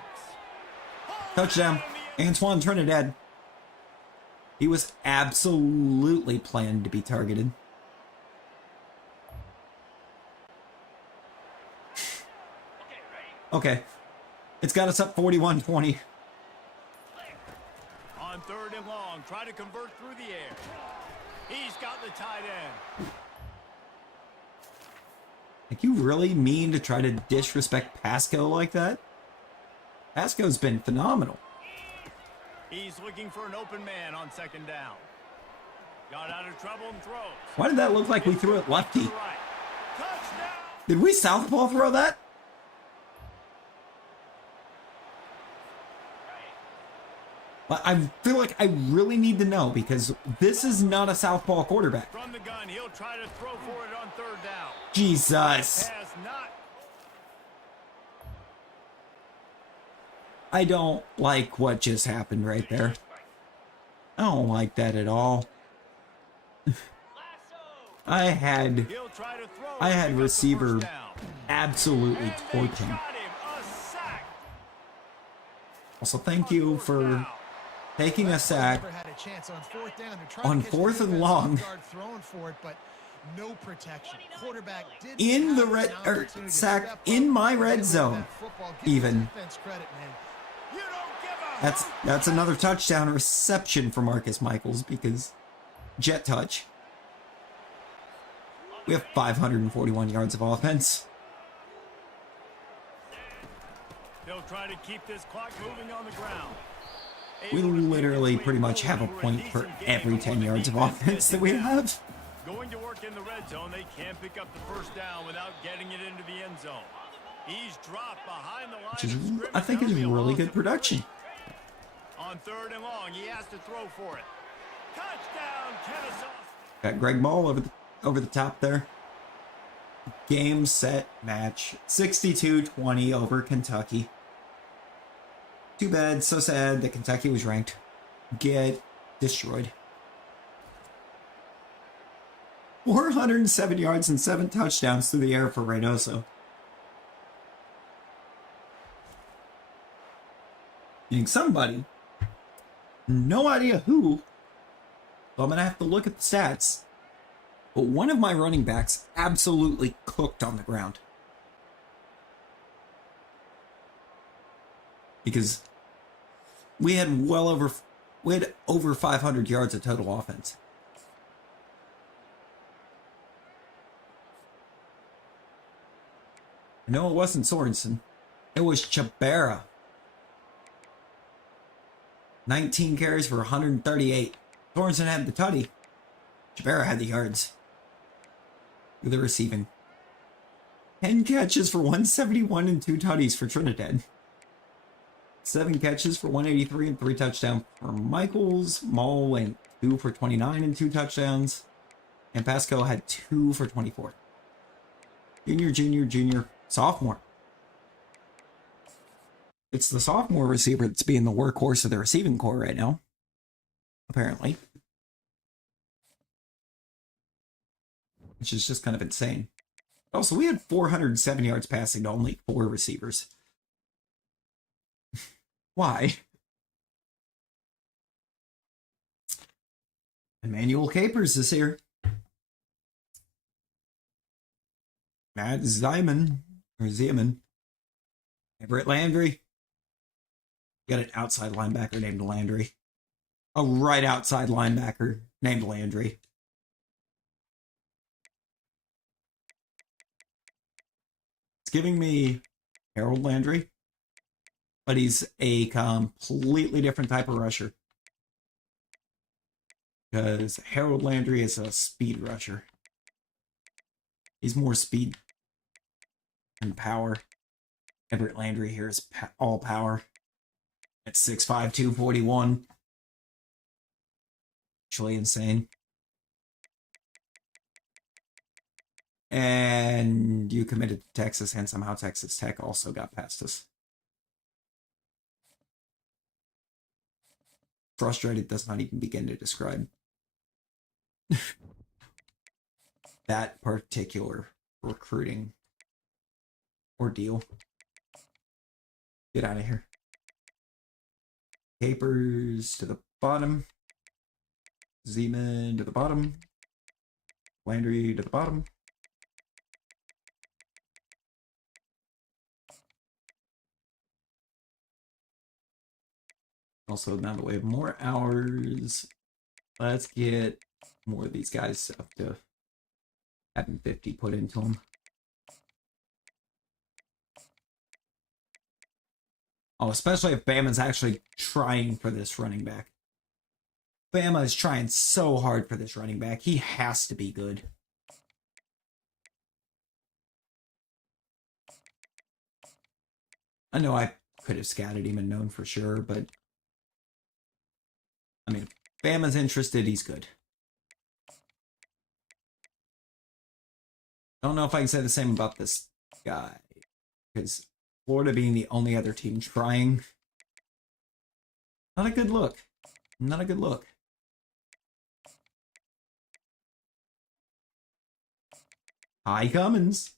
Touchdown. Antoine Trinidad. He was absolutely planned to be targeted. Okay. It's got us up 41-20. On 3rd and long, try to convert through the air. He's got the tight end. Like, you really mean to try to disrespect Pasco like that? Pasco's been phenomenal. He's looking for an open man on 2nd down. Got out of trouble and throws. Why did that look like we threw it lefty? Touchdown. Did we southpaw throw that? I feel like I really need to know because this is not a southpaw quarterback. From the gun, he'll try to throw for it on 3rd down. Jesus. I don't like what just happened right there. I don't like that at all. I had receiver absolutely torching. Also, thank you for taking a sack Never had a chance on fourth down. They're trying on to catch the 4th and defense long off guard, throwing for it, but no protection. Quarterback didn't in the have red an or opportunity to sack step in up my and red get rid of zone. that football. Give the Even defense credit, man. You don't give a that's another touchdown reception for Marcus Michaels because jet touch. We have 541 yards of offense. They'll try to keep this clock moving on the ground. We literally pretty much have a point for every 10 yards of offense that we have. Going to work in the red zone, they can't pick up the first down without getting it into the end zone. He's dropped behind the line Which is, of scrimmage. I think, is That'll be a really loss good of production. 3. On 3rd and long, he has to throw for it. Touchdown, Kennesaw. Got Greg Ball over the top there. Game, set, match. 62-20 over Kentucky. Too bad, so sad that Kentucky was ranked. Get destroyed. 407 yards and 7 touchdowns through the air for Reynoso. Being somebody. No idea who. So I'm going to have to look at the stats. But one of my running backs absolutely cooked on the ground. Because we had over 500 yards of total offense. No, it wasn't Sorensen. It was Chabera. 19 carries for 138. Sorensen had the tutty. Chabera had the yards. Look at the receiving. 10 catches for 171 and 2 tutties for Trinidad. 7 catches for 183 and 3 touchdowns for Michaels. Maul went 2 for 29 and 2 touchdowns. And Pasco had 2 for 24. Junior, sophomore. It's the sophomore receiver that's being the workhorse of the receiving core right now. Apparently. Which is just kind of insane. Also, we had 407 yards passing to only 4 receivers. Why? Emmanuel Capers is here. Matt Zeman. Everett Landry. Got an outside linebacker named Landry. A right outside linebacker named Landry. It's giving me Harold Landry, but he's a completely different type of rusher. Because Harold Landry is a speed rusher. He's more speed and power. Everett Landry here is all power. At 6'5", 241. Actually insane. And you committed to Texas, and somehow Texas Tech also got past us. Frustrated does not even begin to describe that particular recruiting ordeal. Get out of here. Capers to the bottom. Zeman to the bottom. Landry to the bottom. Also, now that we have more hours, let's get more of these guys up to having 50 put into them. Oh, especially if Bama's actually trying for this running back. Bama is trying so hard for this running back. He has to be good. I know I could have scouted him and known for sure, but I mean, if Bama's interested, he's good. I don't know if I can say the same about this guy, because Florida being the only other team trying, not a good look. Not a good look. Hi, Cummins.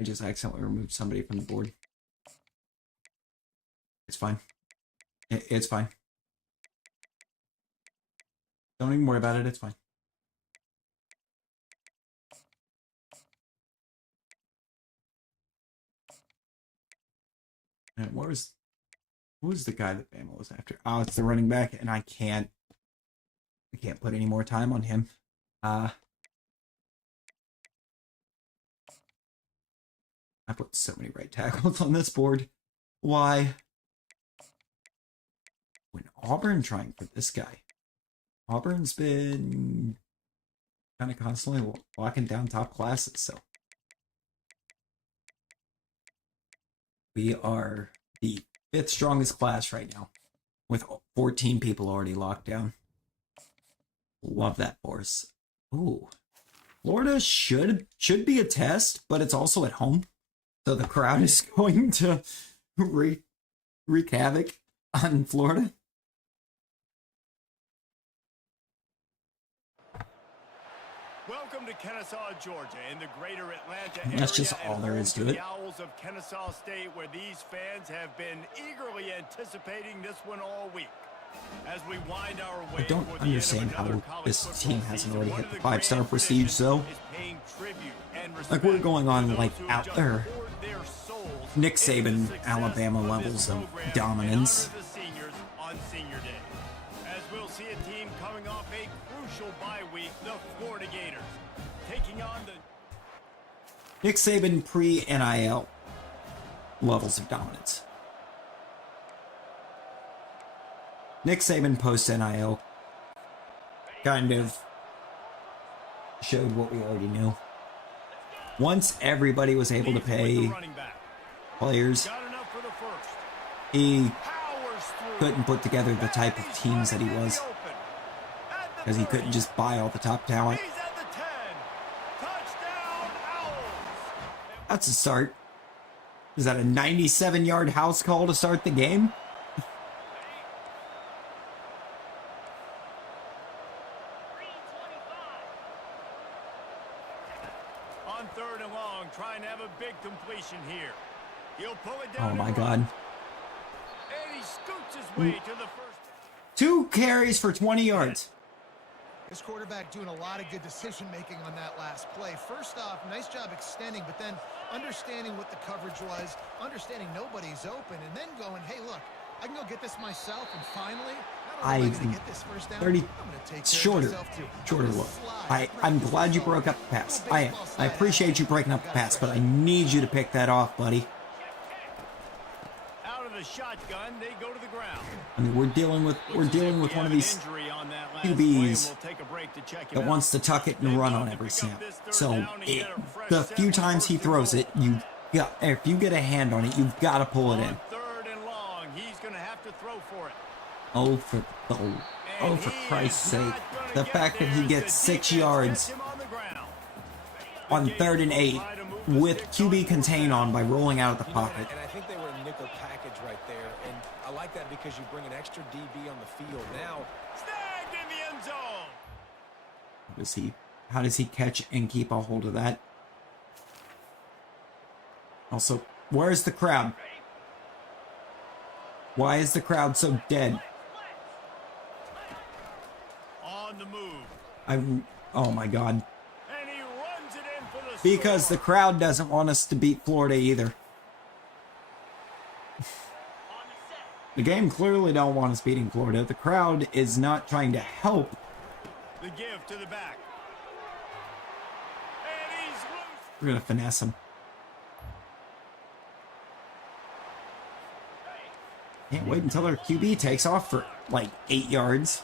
I just accidentally removed somebody from the board. It's fine. It's fine. Don't even worry about it. It's fine. And who was the guy that Bama was after? Oh, it's the running back, and I can't put any more time on him. I put so many right tackles on this board. Why? When Auburn trying for this guy. Auburn's been kind of constantly locking down top classes, so we are the 5th strongest class right now, with 14 people already locked down. Love that for us. Ooh, Florida should be a test, but it's also at home, so the crowd is going to wreak havoc on Florida. Welcome to Kennesaw, Georgia, in the greater Atlanta And area. that's just all there is to it. The Owls of Kennesaw State, where these fans have been eagerly anticipating this one all week. As we wind our way, I don't for the understand end of another how college this football team hasn't season, already one hit of the the 5-star grand prestige, traditions though. is paying tribute and Like, we're respect going on, to like, those who out just there. poured their souls Nick into the Saban, success Alabama of this levels of program and dominance. honor the seniors on Senior Day. As we'll see a team coming off a crucial bye week, the Florida Gators, taking on the Nick Saban pre-NIL levels of dominance. Nick Saban post-NIL kind of showed what we already knew. Once everybody was able to pay players, got enough for the first. he Powers through. couldn't put together the type of teams that he was, because he couldn't just buy all the top talent. He's at the 10. Touchdown, Owls. That's a start. Is that a 97-yard house call to start the game? On 3rd and long, trying to have a big completion here. He'll pull it down. Oh my and God. run. And he scoots his way to the first. 2 carries for 20 yards. This quarterback doing a lot of good decision-making on that last play. First off, nice job extending, but then understanding what the coverage was, understanding nobody's open, and then going, hey, look, I can go get this myself, and finally, not only am I going to get this first down, 30 I'm going to take care shorter, of myself too. shorter I'm gonna look. slide I'm right glad you through the broke up the pass. shoulder. I appreciate you breaking up the pass, but I need you to pick that off, buddy. Out of the shotgun, they go to the ground. I mean, we're dealing with one of these QBs that wants to tuck it and run on every snap. So the few times he throws it, if you get a hand on it, you've got to pull it in. 3rd and long, he's going to have to throw for it. Oh, for Christ's sake! The fact that he gets 6 yards on 3rd and 8 with QB contain on by rolling out of the pocket. And I think they were a nickel package right there, and I like that because you bring an extra DB on the field. Now, Snagged in the end zone. How does he catch and keep a hold of that? Also, where's the crowd? Why is the crowd so dead? On the move. Oh my God. And he runs it in for the Because score. the crowd doesn't want us to beat Florida either. The game clearly don't want us beating Florida. The crowd is not trying to help. The give to the back. And he's loose. We're going to finesse him. Can't wait until our QB takes off for like 8 yards.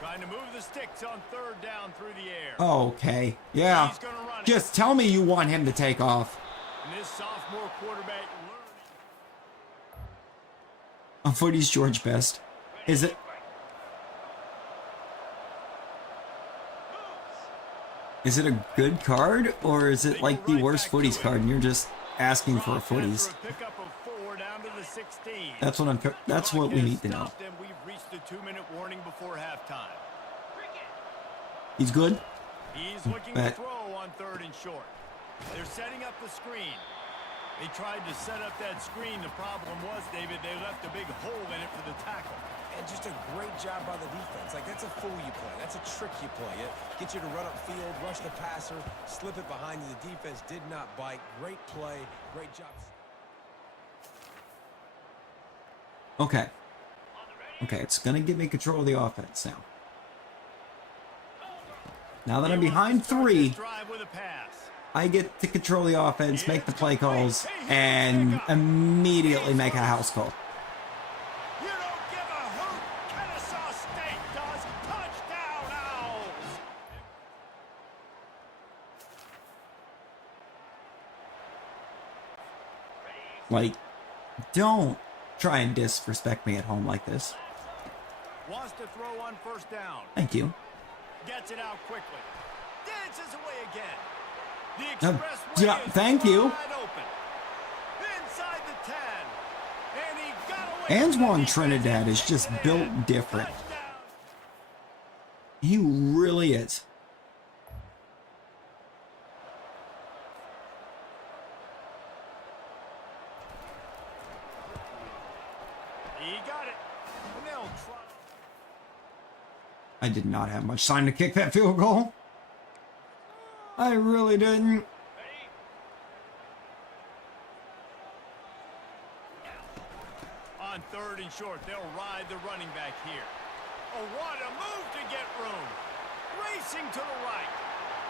Trying to move the sticks on 3rd down through the air. Okay, yeah. He's gonna run it. Just tell me you want him to take off. And this sophomore quarterback learning. On footy's George Best. Is it? Is it a good card, or is it like the worst footies card and you're just asking for a footies? After a pickup of 4 down to the 16. That's what we need to know. And we've reached the 2-minute warning before halftime. He's good. He's looking to Bet. throw on 3rd and short. They're setting up the screen. They tried to set up that screen. The problem was, David, they left a big hole in it for the tackle. And just a great job by the defense. Like, that's a fool you play. That's a trick you play. It gets you to run upfield, rush the passer, slip it behind you. The defense did not bite. Great play. Great job. Okay. Okay, it's going to give me control of the offense now. Now that I'm behind 3, I get to control the offense, make the play calls, and immediately make a house call. You don't give a hoot. Kennesaw State does. Touchdown, Owls. Like, don't try and disrespect me at home like this. Wants to throw on first down. Thank you. Gets it out quickly. Dances away again. The expressway yeah, is thank you. wide open. Inside the 10. And he got away. Antoine Trinidad is just built different. Touchdown. He really is. He got it. And they'll try. I did not have much time to kick that field goal. I really didn't. On 3rd and short, they'll ride the running back here. Oh, what a move to get room. Racing to the right.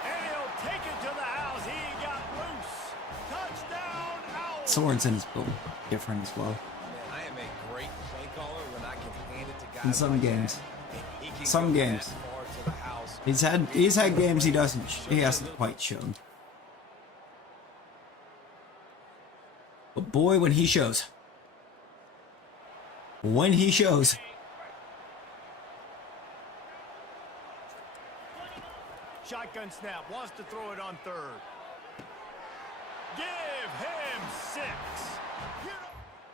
And he'll take it to the house. He got loose. Touchdown, Owls. Sorensen is built different as well. Man, I am a great play caller when I can hand it to guys In some like games. that. He can Some go games. that far to the house. He's had games he hasn't quite shown. But boy, when he shows. When he shows. Shotgun snap. Wants to throw it on 3rd. Give him 6.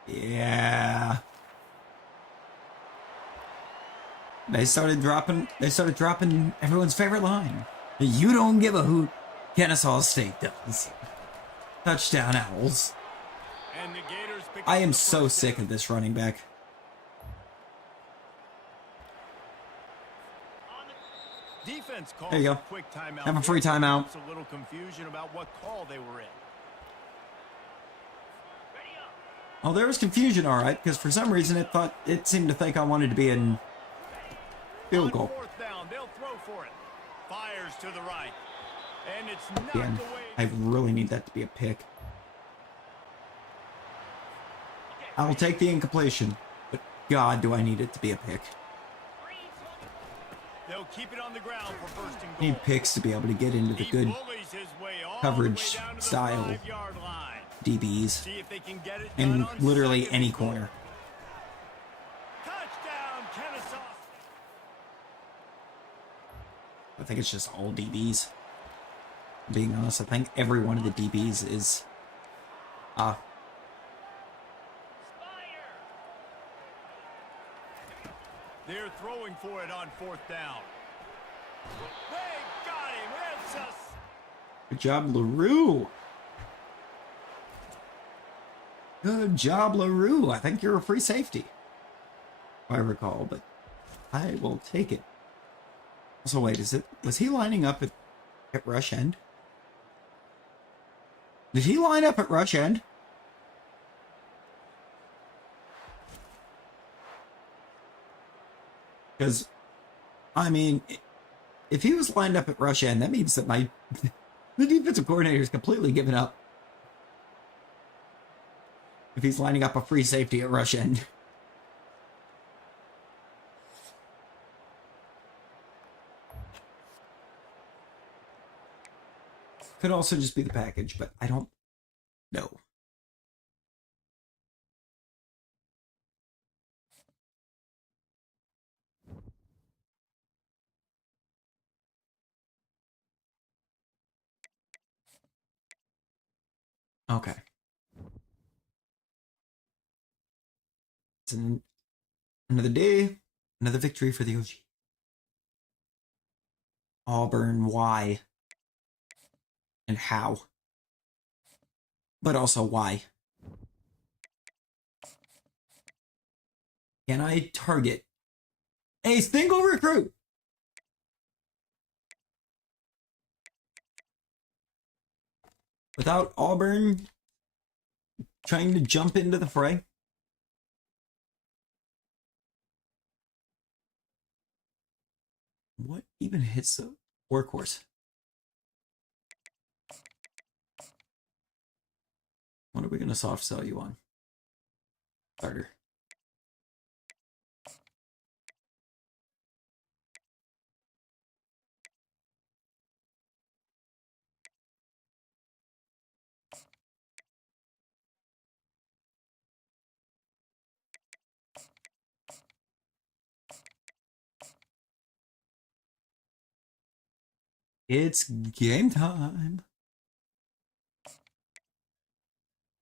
Yeah. They started dropping everyone's favorite line. You don't give a hoot. Kennesaw State does. Touchdown, Owls. And the Gators pick I up am the so first sick down. of this running back. Defense calls There you go. a quick timeout. Have a free timeout. There's a little confusion about what call they were in. Oh, there was confusion, all right, because for some reason it seemed to think I wanted to be in field goal. On 4th down, they'll throw for it. Fires to the right. And it's knocked Again, away. I really need that to be a pick. I will take the incompletion, but God, do I need it to be a pick. They'll keep it on the ground for 1st and I goal. need picks to be able to get into the He good bullies his way all coverage the way down to the style 5-yard line. DBs See if they can get it in done on literally 2nd any and goal. corner. Touchdown, Kennesaw. I think it's just all DBs. Being honest, I think every one of the DBs is They're throwing for it on 4th down. They got him. It's a... good job, LaRue. Good job, LaRue. I think you're a free safety, if I recall, but I will take it. So wait, was he lining up at rush end? Did he line up at rush end? Because, I mean, if he was lined up at rush end, that means that the defensive coordinator is completely given up. If he's lining up a free safety at rush end. Could also just be the package, but I don't know. Okay. It's another day, another victory for the OG. Auburn, why? And how? But also, why? Can I target a single recruit? Without Auburn trying to jump into the fray? What even hits the workhorse? What are we going to soft sell you on? Starter. It's game time.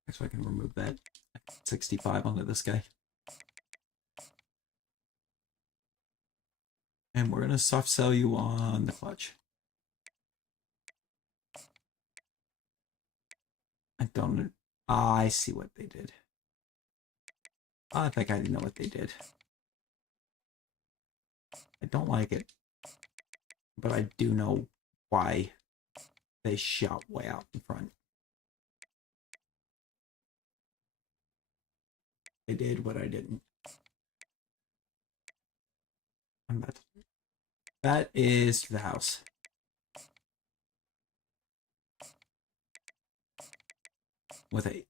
Actually, I can remove that 65 onto this guy. And we're going to soft sell you on the clutch. I don't... I see what they did. I think I know what they did. I don't like it. But I do know why they shot way out in front. They did what I didn't. I'm about to... That is the house. With 8.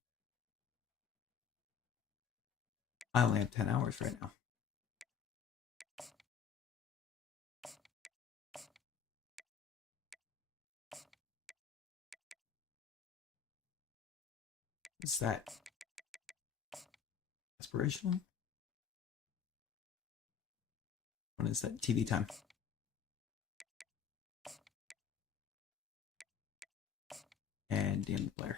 I only have 10 hours right now. What's that? Aspirational? What is that? TV time. And DM the player.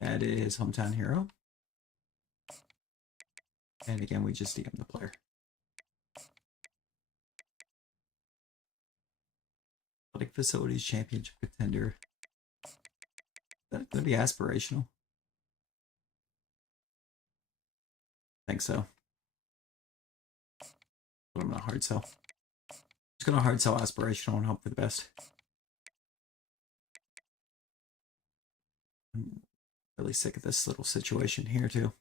That is Hometown Hero. And again, we just DM the player. Athletic Facilities Championship Contender. Is that going to be aspirational? I think so. But I'm going to hard sell. Just going to hard sell aspirational and hope for the best. I'm really sick of this little situation here, too.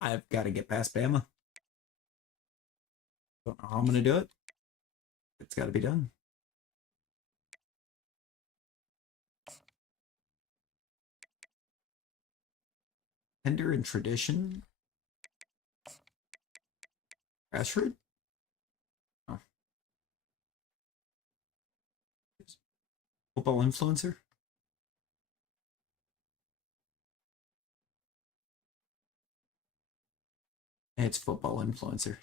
I've got to get past Bama. Don't know how I'm going to do it. It's got to be done. Tender and Tradition. Rashford? Oh. Football Influencer? It's Football Influencer.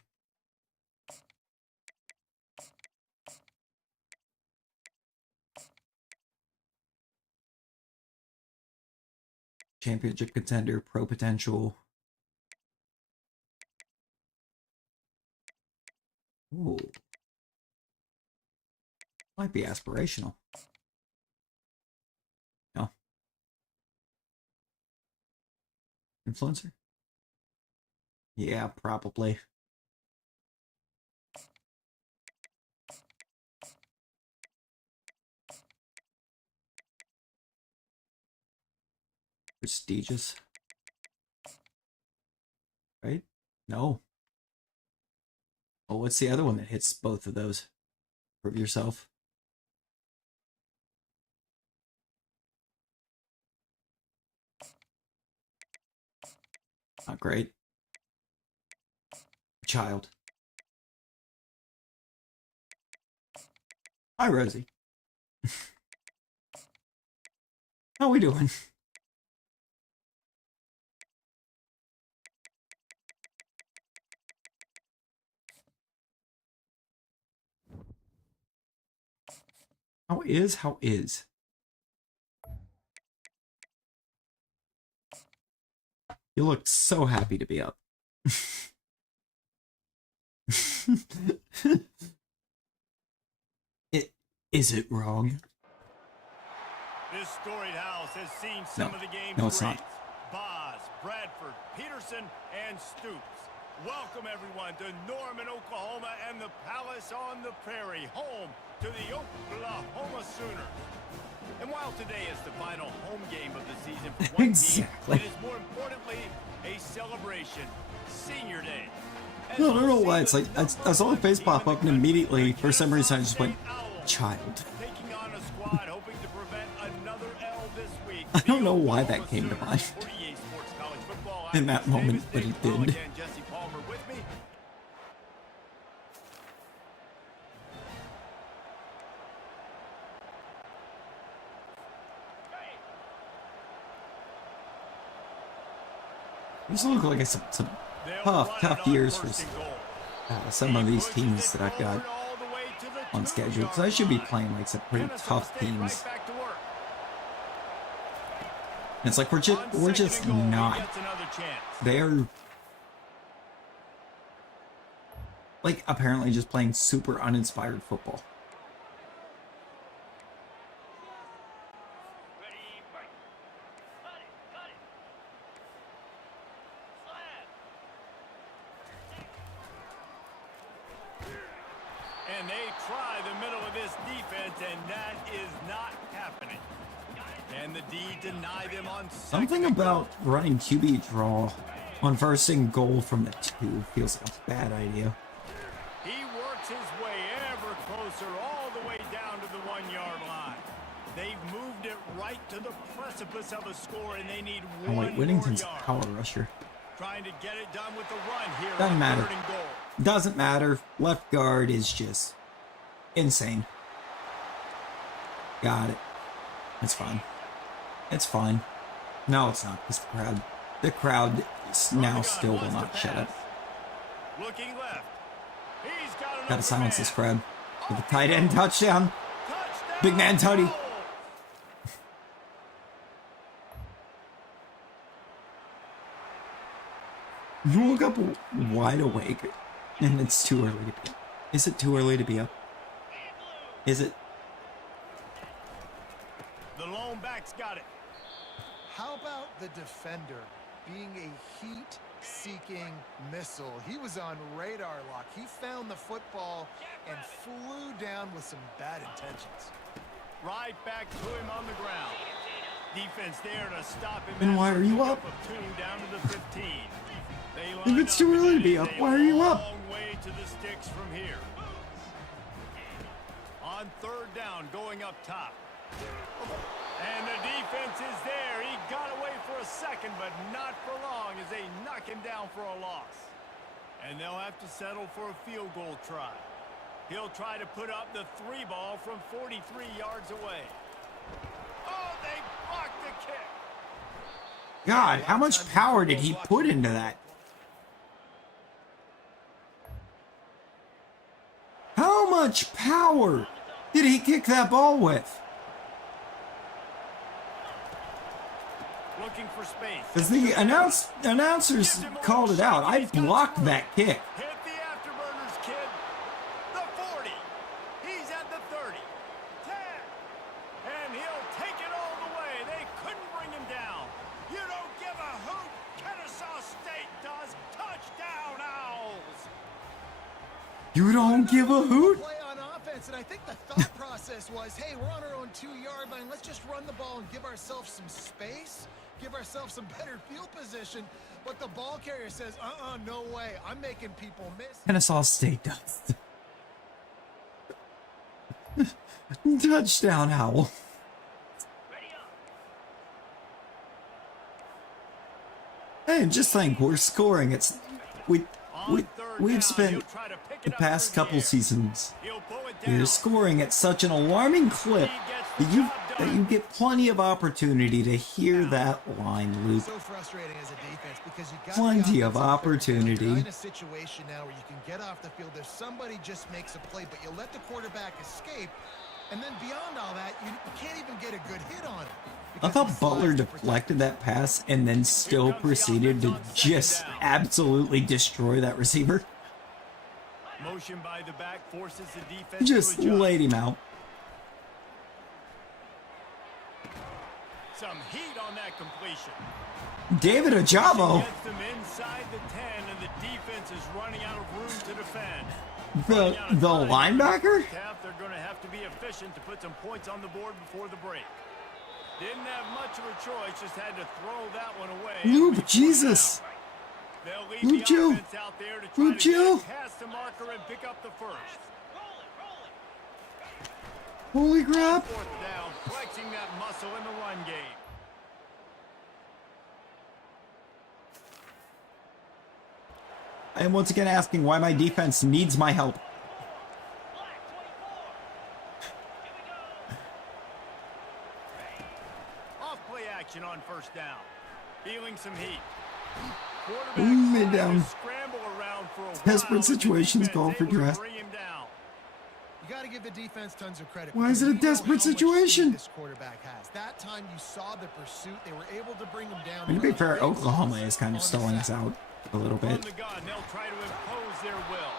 Championship Contender, Pro Potential. Ooh. Might be aspirational. No. Influencer? Yeah, probably. Prestigious. Right? No. Oh, what's the other one that hits both of those? Prove yourself. Not great. Child. Hi, Rosie. How we doing? How is? How is? You look so happy to be up. Is it wrong? This storied house has seen No. some of the game's No, it's greats. not. Boz, Bradford, Peterson, and Stoops. Welcome, everyone, to Norman, Oklahoma, and the Palace on the Prairie, home to the Oklahoma Sooners. And while today is the final home game of the season for one Exactly. team, it is more importantly a celebration, Senior Day. As No, I don't know we'll why. see It's the like, I saw the number face one pop team up in and the immediately, country, for some reason, I the just went, Owls, child. taking on a squad hoping to prevent another L this week. I don't know why The that came to Oklahoma mind Sooners. For EA Sports College Football, in I'm that Chris moment, Davis. but Dave it Paul did. again, Jesse Palmer with me. These look like some They'll tough, run it tough on years for first and goal. some of He these pushes teams it that I've got forward all the way to the on 2-yard schedule. Because I should be line. playing like some pretty Kennesaw tough State teams. right back to work. And it's like we're On just second and goal, he not. gets another chance. They're like apparently just playing super uninspired football. And they try the middle of this defense, and that is not happening. And the D deny them on Something second and about goal. running QB draw on first and goal from the 2 feels like a bad idea. He works his way ever closer all the way down to the 1-yard line. They've moved it right to the precipice of a score, and they need Oh one wait, Whittington's a more yard. power rusher. Trying to get it done with the run here. Doesn't on matter. third and goal. Doesn't matter. Left guard is just insane. Got it. It's fine. It's fine. No, it's not. It's the crowd now still will not shut up. Looking left. He's got Gotta silence man. this crowd. With the tight end touchdown. Touchdown. Big man Tony. You woke up wide awake, and it's too early to be up. Is it too early to be up? Is it? The lone back's got it. How about the defender being a heat-seeking missile? He was on radar lock. He found the football and flew down with some bad intentions. Right back to him on the ground. Defense there to stop him. Then why after are you a up? pickup of 2 down to the 15. They If line it's too up, early to and be it up, is why a are you up? long way to the sticks from here. On third down, going up top. And the defense is there. He got away for a second, but not for long as they knock him down for a loss. And they'll have to settle for a field goal try. He'll try to put up the 3 ball from 43 yards away. Oh, they blocked the kick. God, how much power did he put into that? How much power did he kick that ball with? Looking for space. Because the announcers called it out. I blocked that kick. Hit the afterburners, kid. The 40. He's at the 30. 10. And he'll take it all the way. They couldn't bring him down. You don't give a hoot. Kennesaw State does. Touchdown, Owls. You don't give a hoot? Play on offense, and I think the thought process was, hey, we're on our own 2-yard line. Let's just run the ball and give ourselves some space, give ourselves some better field position. But the ball carrier says, no way. I'm making people miss. Kennesaw State does. Touchdown, Owl. Hey, just think, we're scoring. We've spent the past couple seasons you're scoring at such an alarming clip that you get plenty of opportunity to hear that line loop. So frustrating as a defense because you got Plenty the of offensive opportunity. You're in a situation now where you can get off the field if somebody just makes a play, but you let the quarterback escape, and then beyond all that, you can't even get a good hit on him. I because thought he Butler slides to protect deflected that pass and then still proceeded to just absolutely destroy that receiver. Motion by the back forces the defense Just to adjust. laid him out. some heat on that completion. David Ajabo. Gets them inside the 10, and the defense is running out of room to defend. The linebacker? Half, they're going to have to be efficient to put some points on the board before the break. Didn't have much of a choice, just had to throw that one away. Loop, Jesus. They'll leave Loop the Joe. offense out there to try Loop to get Joe. past the marker and pick up the first. Holy crap. Fourth down, flexing that muscle in the run game. I am once again asking why my defense needs my help. Off play action on first down. Feeling some heat. Ooh, man down. Scramble around for a Desperate while, situations defense call for able to dress. bring him down. You got to give the defense tons of credit. Why is it a because we know desperate how much situation? speed This quarterback has. That time you saw the pursuit. They were able to bring him down. I mean, to be fair, Oklahoma is kind of stalling us out a little On bit. the gun, they'll try to impose their will.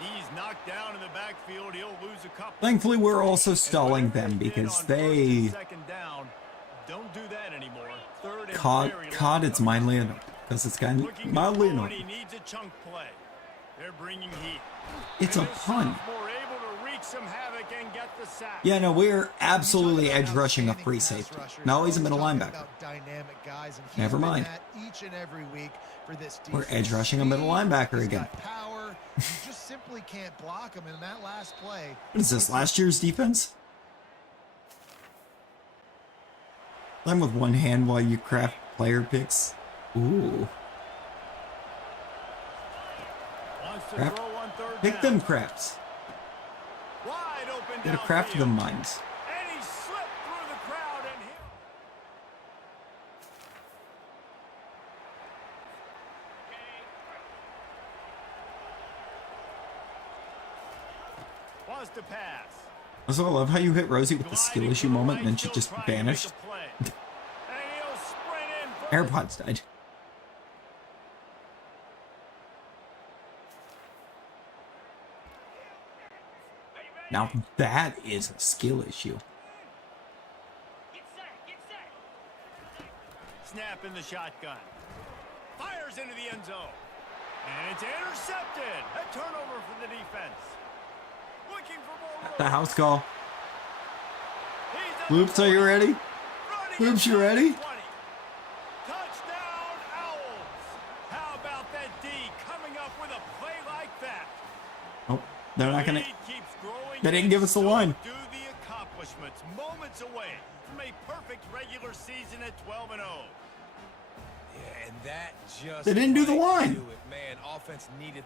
He's knocked down in the backfield. He'll lose a couple. Thankfully, we're also stalling them because they Second down. Don't do that anymore. Third and caught very it's mildly enough because it's kind of Looking mildly forward, enough. he needs a chunk play. They're bringing heat. It's a And his pun. sophomore able to wreak some havoc and get the sack. Yeah, no, we're absolutely edge rushing a free safety. No, he's a middle linebacker. Never mind. Each and every week for this We're defense. edge rushing a middle linebacker He's again. got power. You just simply can't block him. And in that last play, What is this, last year's defense? I'm with one hand while you craft player picks. Ooh. Wants to Crap. throw on third Pick down. them craps. Wide open Gotta craft downfield. them minds. And he slipped through the crowd and hit. Wants to pass. Also, I love how you hit Rosie with the skill Gliding issue to the moment and right, then she he'll just try to make vanished. a play. And he'll sprint in for AirPods died. Now that is a skill issue. snap in the shotgun. Fires into the end zone. And it's intercepted. A turnover for the defense. Looking for more room. The house call. He's at Loops, are you ready? running Loops, you inside ready? 20. Touchdown, Owls. How about that D coming up with a play like that? Oh, they're not gonna. Lead keeps growing, They didn't and give us the so line. do the accomplishments. Moments away from a perfect regular season at 12-0. Yeah, and that just They didn't do the might line. do it, man. Offense needed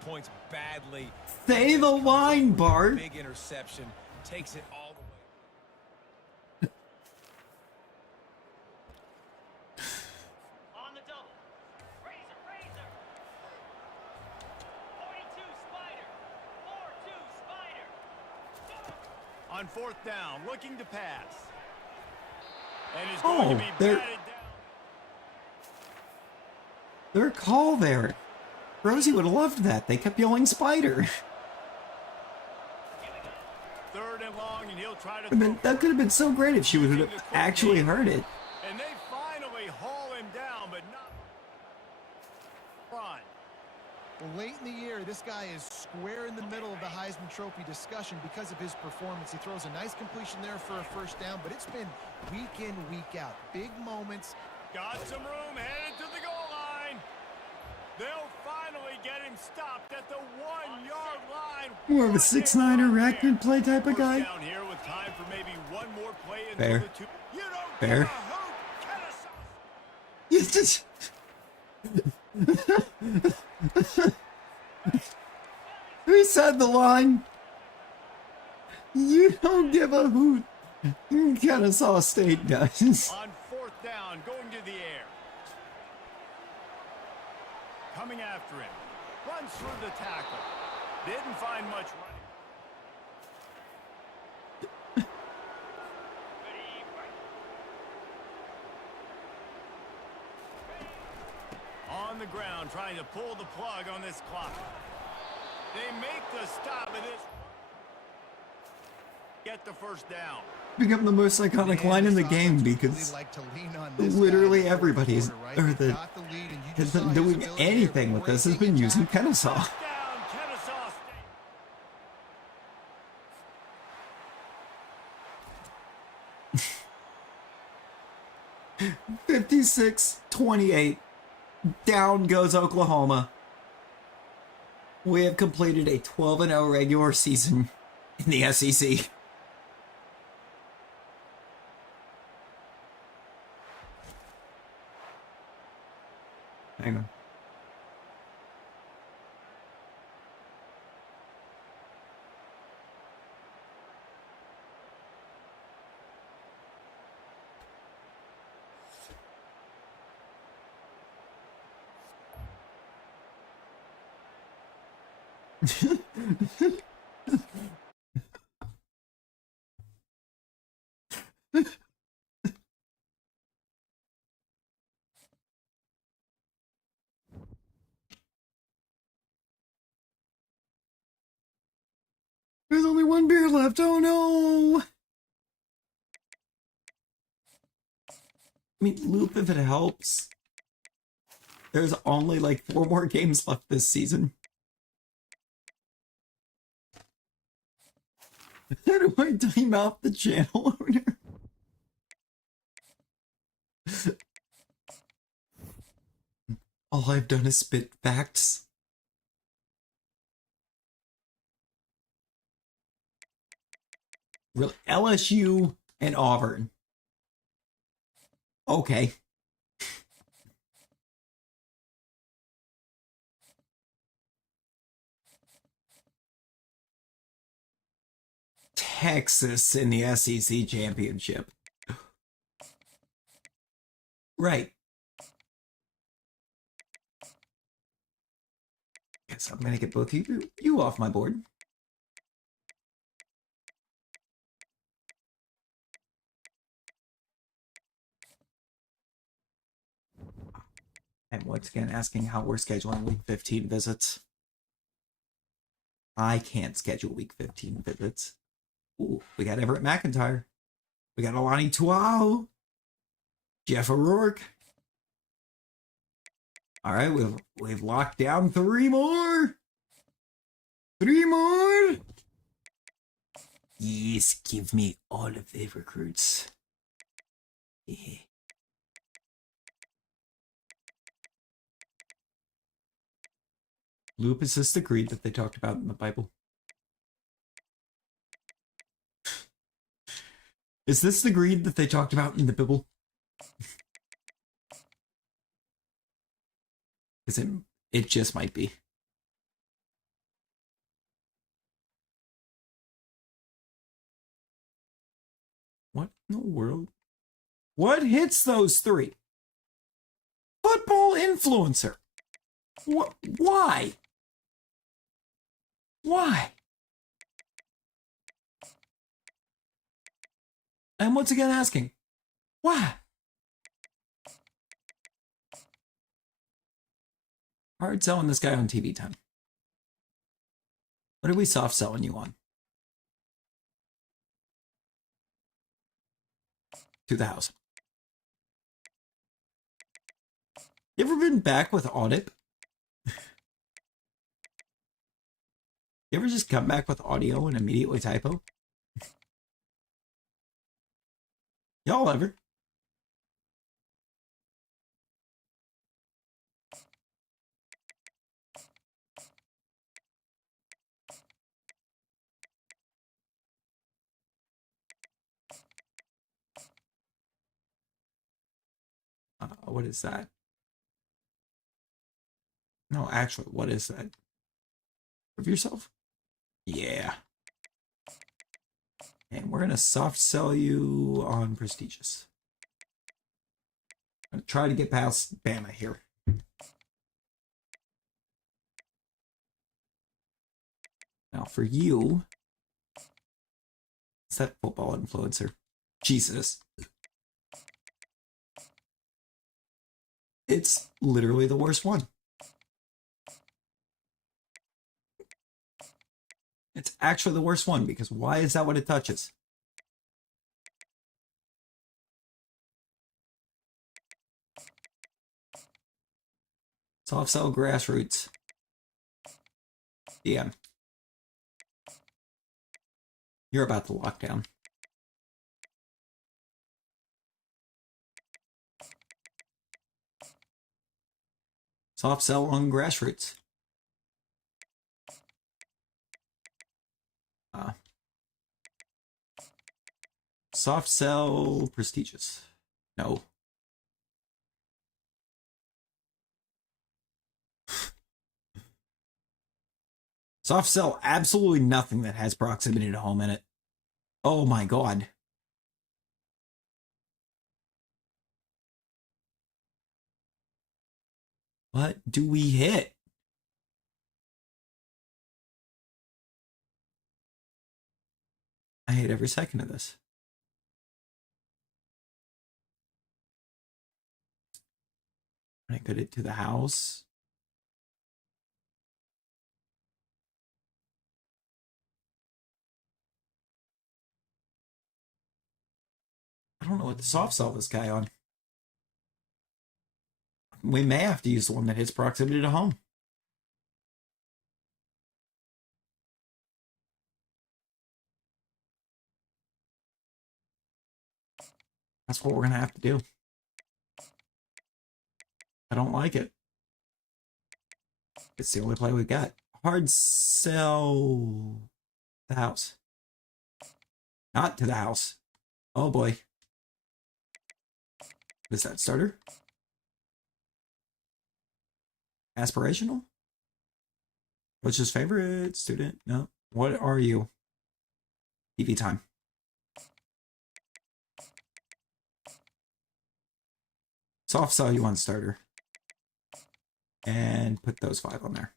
points badly. Say the line, Bart. Big interception takes it all the way. On the double. Razor, razor. 42 Spider. 4-2 Spider. On fourth down, looking to pass. And is Oh, going to be they're- batted down. Their call there. Rosie would have loved that. They kept yelling spider. Third and long, and he'll try to I mean, that could have been so great if she would have actually heard it. And they finally haul him down, but not front. Well, late in the year, this guy is square in the middle of the Heisman Trophy discussion because of his performance. He throws a nice completion there for a first down, but it's been week in, week out. Big moments. Got some room, headed to the goal line. They'll finally get him stopped at the 1-yard line. More of a What 6'9" run record play type of First guy. down here with time for maybe one more play until Fair. the two. You don't Fair. give a hoot, Kennesaw. You just. Who said the line? You don't give a hoot. Kennesaw State does. On fourth down, going to the air. Coming after him. Runs through the tackle. Didn't find much running. On the ground, trying to pull the plug on this clock. They make the stop of this. Get the first down. become the most iconic line in the game because literally everybody is, or that has been doing anything with this has been using Kennesaw. Down, Kennesaw State. 56-28. Down goes Oklahoma. We have completed a 12-0 regular season in the SEC. Hang on. There's only one beer left. Oh no! I mean, loop if it helps. There's only like 4 more games left this season. How do I time out the channel owner? All I've done is spit facts. Really? LSU and Auburn. Okay. Texas in the SEC championship. Right. Guess I'm gonna get both you off my board. And once again, asking how we're scheduling Week 15 visits. I can't schedule Week 15 visits. Ooh, we got Everett McIntyre. We got Alani Tuau. Jeff O'Rourke. All right, we've locked down 3 more. 3 more. Yes, give me all of the recruits. Yeah. Loop, is this the greed that they talked about in the Bible? Is this the greed that they talked about in the Bible? Because it just might be. What in the world? What hits those 3? Football influencer. What? Why? Why? I'm once again asking, why? Hard selling this guy on TV time. What are we soft selling you on? To the house. You ever been back with audit? You ever just come back with audio and immediately typo? Y'all ever? What is that? No, actually, what is that? Prove yourself? Yeah. And we're going to soft sell you on prestigious. I'm going to try to get past Bama here. Now for you, it's that football influencer. Jesus. It's literally the worst one. It's actually the worst one because why is that what it touches? Soft cell grassroots. Yeah. You're about to lock down. Soft cell on grassroots. Soft cell prestigious. No. Soft cell, absolutely nothing that has proximity to home in it. Oh my god. What do we hit? I hate every second of this. I could it to the house. I don't know what to soft sell this guy on. We may have to use the one that hits proximity to home. That's what we're going to have to do. I don't like it. It's the only play we got. Hard sell the house. Not to the house. Oh boy. What is that, starter? Aspirational? What's his favorite student? No. What are you? TV time. Soft sell you on starter. And put those 5 on there.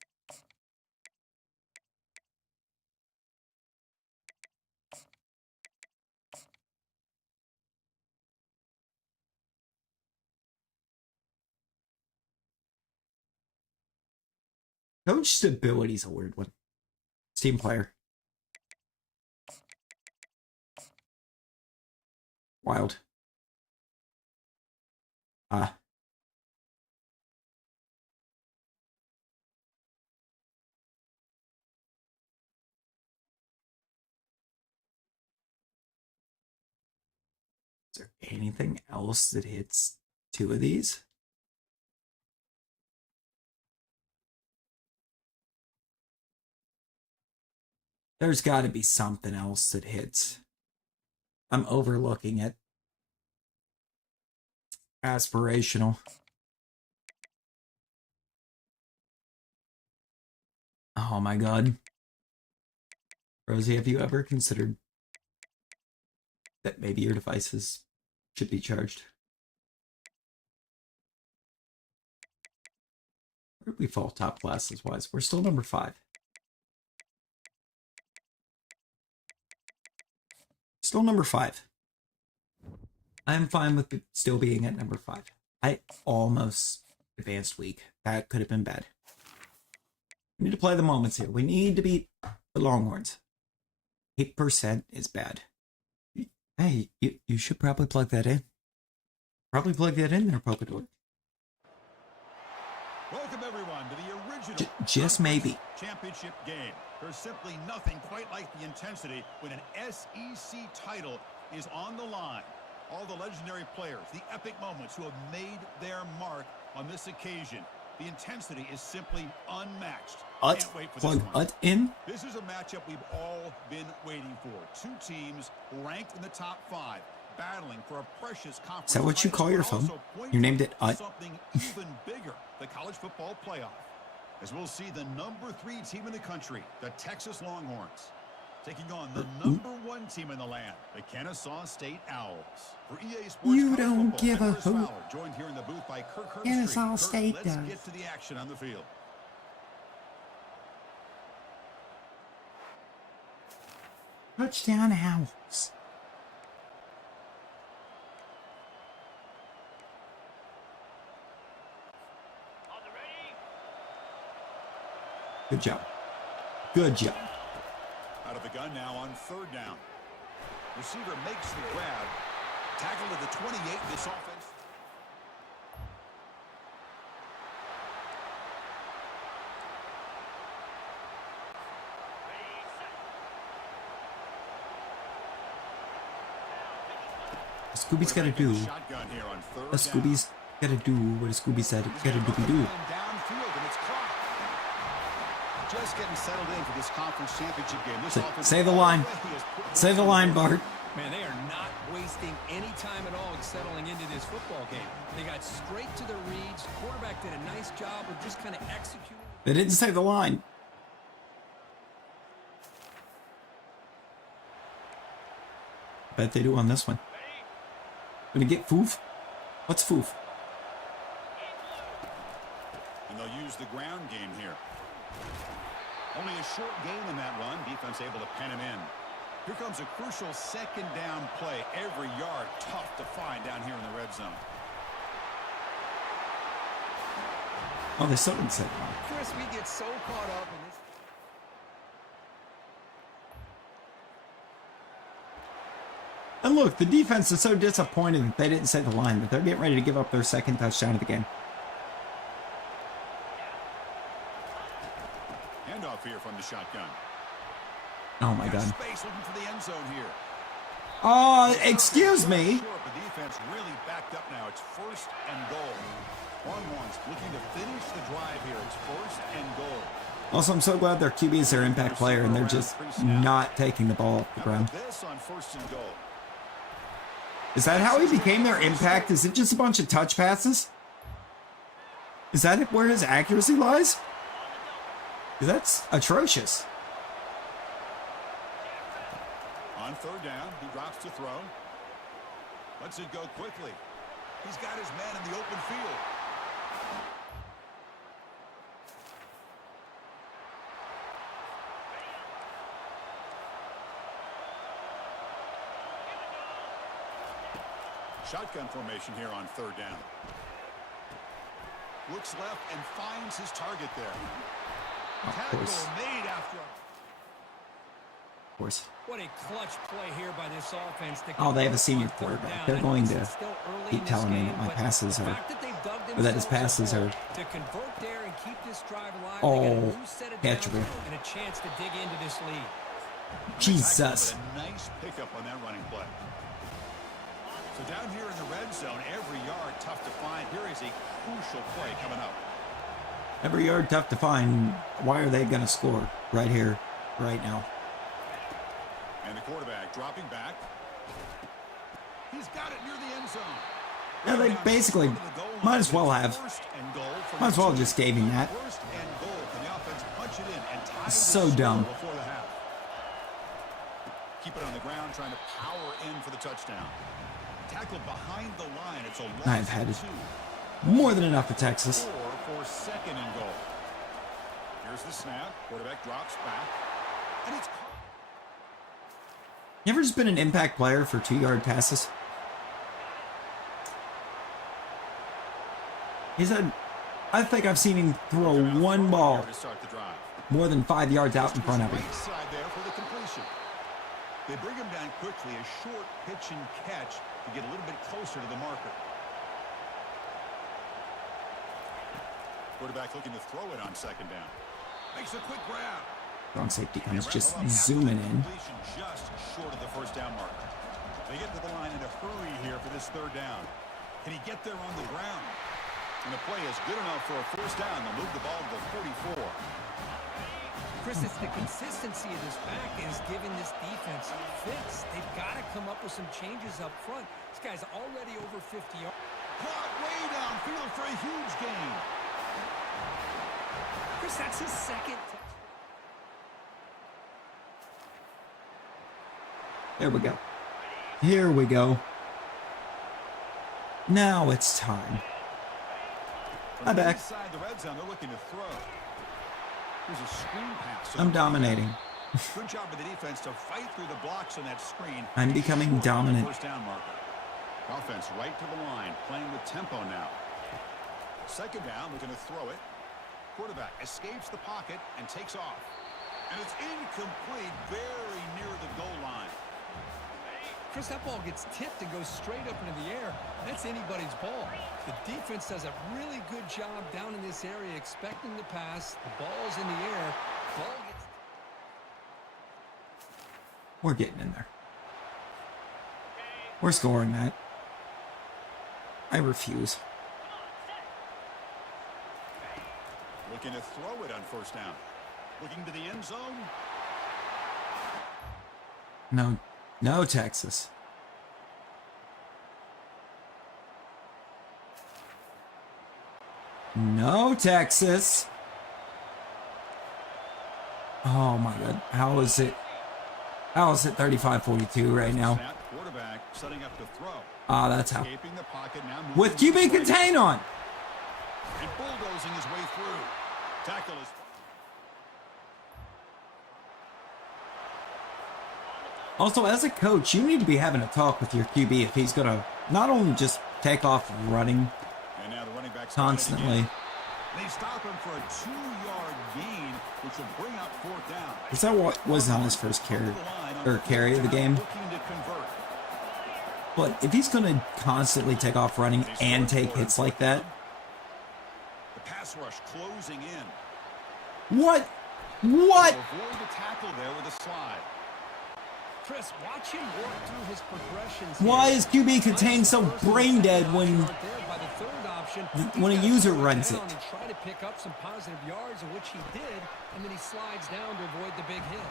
Coach stability's a weird one. Team player. Wild. Is there anything else that hits 2 of these? There's got to be something else that hits. I'm overlooking it. Aspirational. Oh my god. Rosie, have you ever considered that maybe your devices should be charged? Where did we fall top classes wise? We're still number 5. Still number 5. I'm fine with it still being at number 5. I almost advanced weak. That could have been bad. We need to play the moments here. We need to beat the Longhorns. 8% is bad. Hey, you should probably plug that in. Probably plug that in there, Polkador. Welcome everyone to the original just maybe championship game. There's simply nothing quite like the intensity when an SEC title is on the line. All the legendary players, the epic moments who have made their mark on this occasion. The intensity is simply unmatched. Can't wait for this one. In. This is a matchup we've all been waiting for. 2 teams ranked in the top 5, battling for a precious conference. Is that what you call your phone? You named it something even bigger, the college football playoff. As we'll see the number 3 team in the country, the Texas Longhorns, taking on the number 1 team in the land, the Kennesaw State Owls. For EA Sports, you don't give a hoot. Joined here in the booth by Kirk Kennesaw State Let's does. get to the action on the field. Touchdown Owls. Good job. Good job. Out of the gun now on 3rd down. Receiver makes the grab. Tackle to the 28 in this offense. Scooby's gotta do. Shotgun here on third A Scooby's gotta do what a Scooby said. Gotta do. downfield, and it's caught. Just getting settled in for this conference championship game. This offense Say the line. Say the line, Bart. Man, they are not wasting any time at all settling into this football game. They got straight to their reads. Quarterback did a nice job of just kind of executing. They didn't say the line. Bet they do on this one. Gonna get Foof? What's Foof? And they'll use the ground game here. Only a short gain in that run. Defense able to pen him in. Here comes a crucial second down play. Every yard tough to find down here in the red zone. Oh, they still didn't say the line. Chris, we get so caught up in this. And look, the defense is so disappointed that they didn't say the line, but they're getting ready to give up their second touchdown of the game. Handoff here from the shotgun. Oh my God. Space looking for the end zone here. Excuse me. Sure, but the defense really backed up now. It's first and goal. Longhorns looking to finish the drive here. It's first and goal. Also, I'm so glad their QB is their impact player, and they're just not taking the ball off the ground. This on first and goal. Is that how he became their impact? Is it just a bunch of touch passes? Is that where his accuracy lies? 'Cause that's atrocious. On third down, he drops to throw. Lets it go quickly. He's got his man in the open field. Shotgun formation here on third down. Looks left and finds his target there. Of course. Tackle made after. Of course. What a clutch play here by this offense. Oh, they have a senior quarterback. They're going to keep telling me that my passes are, or that his passes are. To convert there and keep this drive alive, Oh, they got a new set of downs catchable. and a chance to dig into this lead. Jesus. A nice pickup on that running play. So down here in the red zone, every yard tough to find. Here is a crucial play coming up. Every yard tough to find. Why are they going to score right here, right now? And the quarterback dropping back. He's got it near the end zone. Yeah, they basically might as well have. Might as well have just gave him that. First and goal. Can the offense punch it in and tie So this dumb. score before the half? Keep it on the ground, trying to power in for the touchdown. Tackled behind the line. It's a loss. I've had of 2. more than enough of Texas. 4 for second and goal. Here's the snap. Quarterback drops back. And it's caught. You ever just been an impact player for 2-yard passes? I think I've seen him throw one ball To start the drive. more than 5 yards out in front of him. Right side there for the completion. They bring him down quickly. A short pitch and catch to get a little bit closer to the marker. Quarterback looking to throw it on second down. Makes a quick grab. Strong safety comes just zooming in. Completion just short of the first down marker. They get to the line in a hurry here for this third down. Can he get there on the ground? And the play is good enough for a first down. They'll move the ball to the 44. Chris, it's the consistency of this back is giving this defense fits. They've got to come up with some changes up front. This guy's already over 50 yards. Caught way downfield for a huge gain. Chris, that's his second. There we go. Here we go. Now it's time. I'm back. Inside the red zone, they're looking to throw. Here's a screen pass. I'm dominating. Good job of the defense to fight through the blocks on that screen. I'm becoming Short of the dominant. First down marker. Offense right to the line, playing with tempo now. Second down, looking to throw it. Quarterback escapes the pocket and takes off. And it's incomplete, very near the goal line. Chris, that ball gets tipped and goes straight up into the air. That's anybody's ball. The defense does a really good job down in this area, expecting the pass. The ball's in the air. Ball gets... We're getting in there. We're scoring that. I refuse. Looking to throw it on first down. Looking to the end zone. No, no, Texas. No, Texas. Oh my God. How is it? How is it 35-42 right now? Snap, quarterback setting up to throw. Ah, that's how. Escaping the pocket, now moving With to the QB right. contain on. And bulldozing his way through. Tackle is... Also, as a coach, you need to be having a talk with your QB if he's going to not only just take off running And now the running back's constantly. They stop him for a 2-yard gain, which will bring up fourth down. Is that what was on his first carry of the game? Looking to convert. But if he's going to constantly take off running and take hits like that, The pass rush closing in. what? Avoid the tackle there with a slide. Chris, watch him work through his progressions. Why is QB contained so brain dead when a user runs it? Try to pick up some positive yards, of which he did, and then he slides down to avoid the big hit.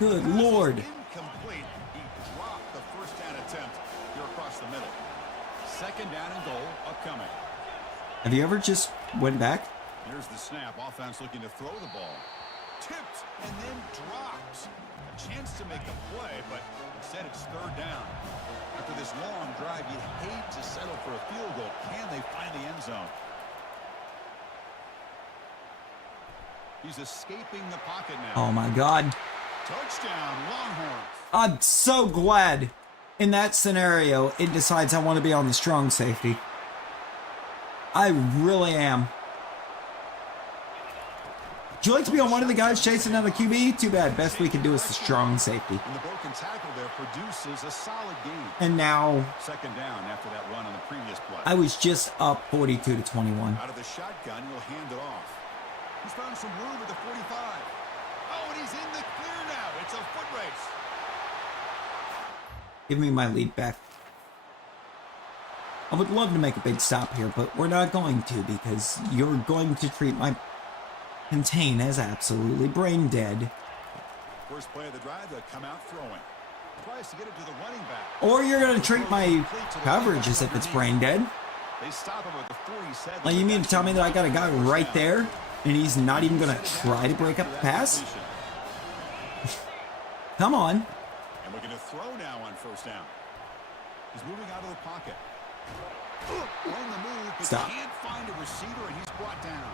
Good Pass is Lord. Incomplete. He dropped the first down attempt here across the middle. Second down and goal upcoming. Have you ever just went back? Here's the snap. Offense looking to throw the ball. Tipped and then drops. A chance to make a play, but instead it's third down. After this long drive, you'd hate to settle for a field goal. Can they find the end zone? He's escaping the pocket now. Oh my God. Touchdown, Longhorns. I'm so glad in that scenario it decides I want to be on the strong safety. I really am. Would you like to be on one of the guys chasing down the QB? Too bad. Best we can do is the strong safety. And the broken tackle there produces a solid gain. And now Second down after that run on the previous play. I was just up 42-21. Out of the shotgun, he'll hand it off. He's found some room at the 45. Oh, and he's in the clear now. It's a foot race. Give me my lead back. I would love to make a big stop here, but we're not going to because you're going to treat my contain as absolutely brain dead. First play of the drive, they'll come out throwing. Tries to get it to the running back. Or you're going to treat my coverage as if it's brain dead. They stop him at the 47. Like, you mean to tell me that I got a guy right there and he's not even going to try to break up the pass? Come on. And looking to throw now on first down. He's moving out of the pocket. On the move, but Stop. can't find a receiver, and he's brought down.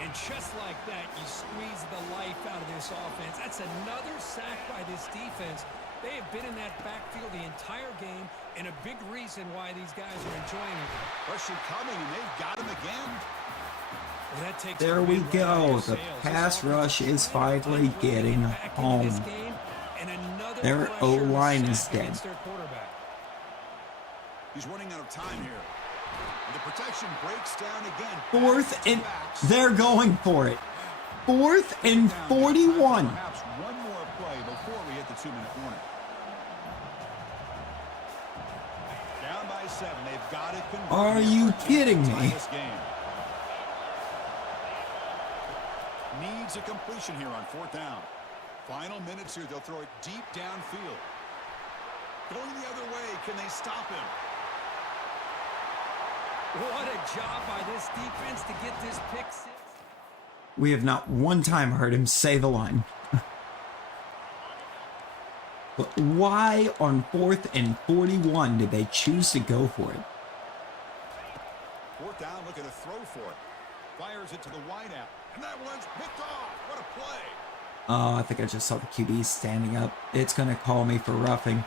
And just like that, you squeeze the life out of this offense. That's another sack by this defense. They have been in that backfield the entire game, and a big reason why these guys are enjoying it. Pressure coming, and they've got him again. Well, that takes There we go. The pass rush is finally getting home. Their O-line is dead. He's running out of time here. And the protection breaks down again. Fourth and they're going for it. 4th and 41. Perhaps one more play before we hit the 2-minute warning. Down by 7. They've got it converted. Are you kidding Tie me? this game. Needs a completion here on 4th down. Final minutes here. They'll throw it deep downfield. Going the other way. Can they stop him? What a job by this defense to get this pick six. We have not one time heard him say the line. But why on 4th and 41 did they choose to go for it? 4th down, looking to throw for it. Fires it to the wideout. And that one's picked off. What a play. Oh, I think I just saw the QB standing up. It's going to call me for roughing.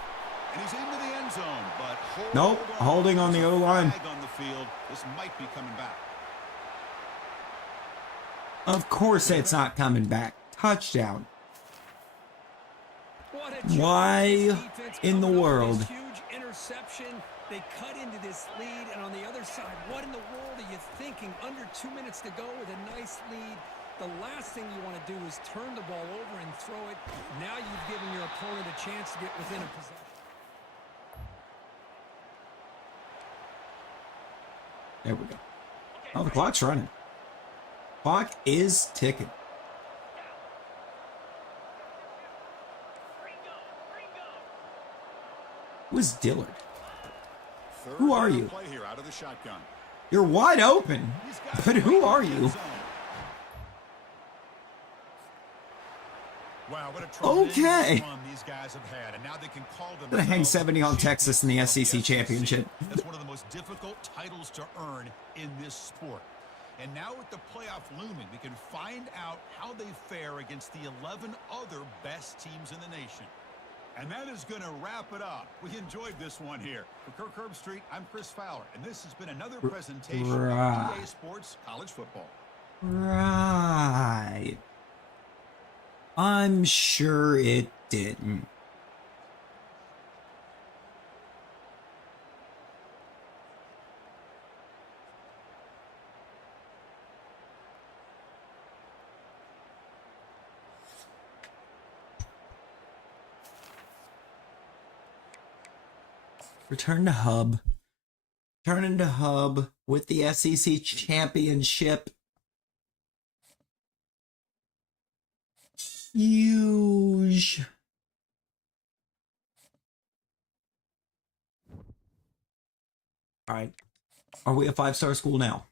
And he's into the end zone, but Nope, holding on the O-line. On the field. This might be coming back. Of course it's not coming back. Touchdown. Why in the world? Huge interception. They cut into this lead, and on the other side, what in the world are you thinking? Under 2 minutes to go with a nice lead. The last thing you want to do is turn the ball over and throw it. Now you've given your opponent a chance to get within a possession. There we go. Oh, the clock's running. Clock is ticking. Who is Dillard? Who are you? Play here out of the shotgun. You're wide open. But who are you? Wow, what a tremendous Okay. run these guys have had, and now they can call them. Gonna hang 70 on Texas in the SEC championship. That's one of the most difficult titles to earn in this sport. And now with the playoff looming, we can find out how they fare against the 11 other best teams in the nation. And that is going to wrap it up. We enjoyed this one here. For Kirk Herbstreit, I'm Chris Fowler, and this has been another presentation of EA Sports College Football. Right. I'm sure it didn't. Return to hub. Turn to hub with the SEC championship. Huge. All right. Are we a 5-star school now?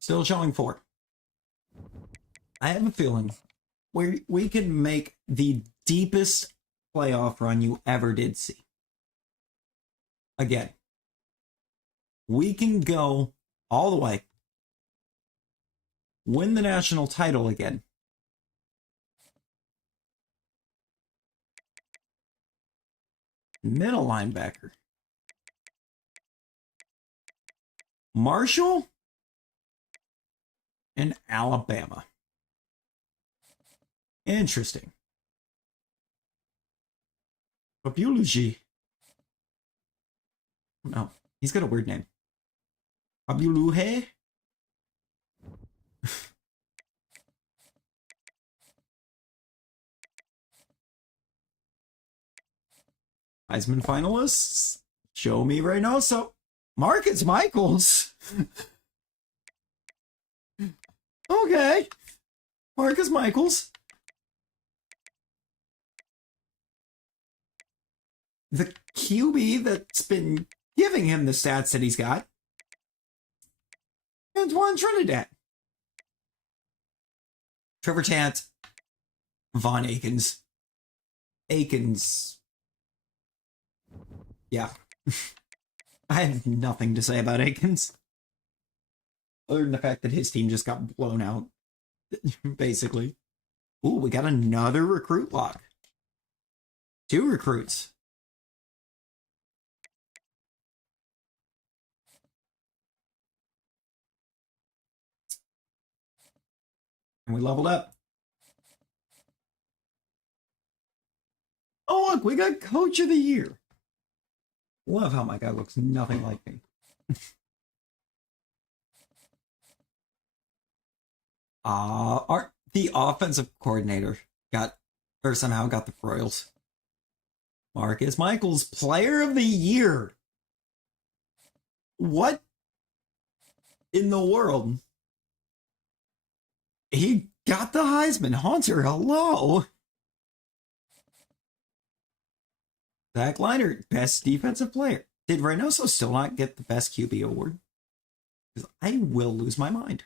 Still showing 4. I have a feeling we can make the deepest playoff run you ever did see. Again, we can go all the way, win the national title again. Middle linebacker. Marshall and Alabama. Interesting. Abuluji. No, he's got a weird name. Abuluhe? Heisman finalists? Show me right now. So, Marcus Michaels. Okay. Marcus Michaels. The QB that's been giving him the stats that he's got. Antoine Trinidad. Trevor Tant. Von Akins. Akins. Yeah. I have nothing to say about Akins. Other than the fact that his team just got blown out. Basically. Ooh, we got another recruit lock. 2 recruits. And we leveled up. Oh, look, we got Coach of the Year. Love how my guy looks nothing like me. The offensive coordinator somehow got the Royals. Marcus Michaels, Player of the Year. What in the world? He got the Heisman. Haunter, hello. Zach Leonard, Best Defensive Player. Did Reynoso still not get the Best QB award? Because I will lose my mind.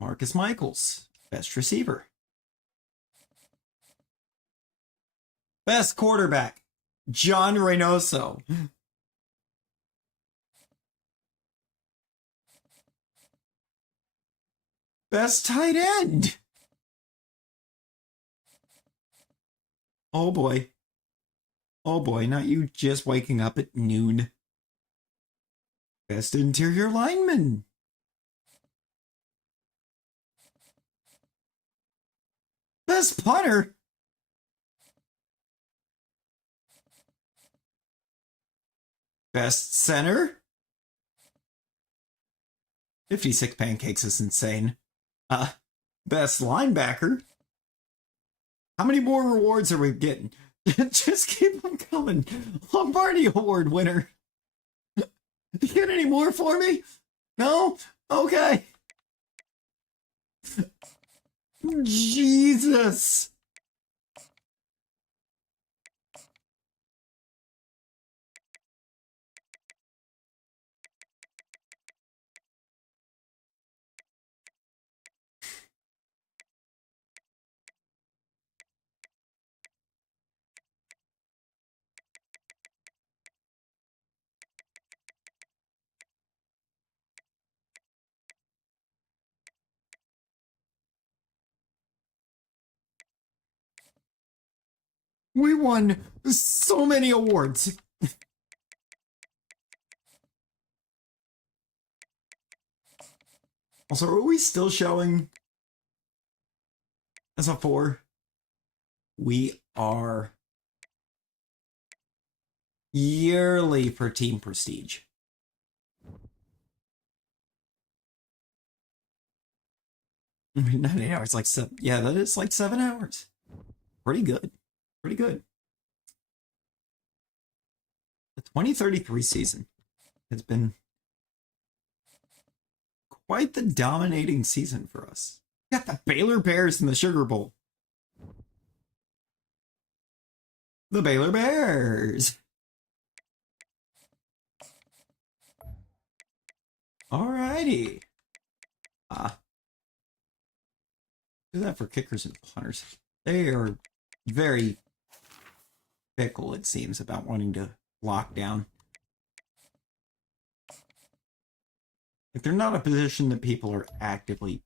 Marcus Michaels, Best Receiver. Best Quarterback, John Reynoso. Best Tight End. Oh boy. Oh boy, not you just waking up at noon. Best Interior Lineman. Best Punter. Best Center. 56 pancakes is insane. Best Linebacker. How many more rewards are we getting? Just keep them coming. Lombardi Award winner. You get any more for me? No? Okay. Jesus. We won so many awards. Also, are we still showing as a 4? We are yearly for team prestige. I mean, not 8 hours, like 7. Yeah, that is like 7 hours. Pretty good. Pretty good. The 2033 season has been quite the dominating season for us. We got the Baylor Bears in the Sugar Bowl. The Baylor Bears. Alrighty. Do that for kickers and punters. They are very fickle, it seems, about wanting to lock down. If they're not a position that people are actively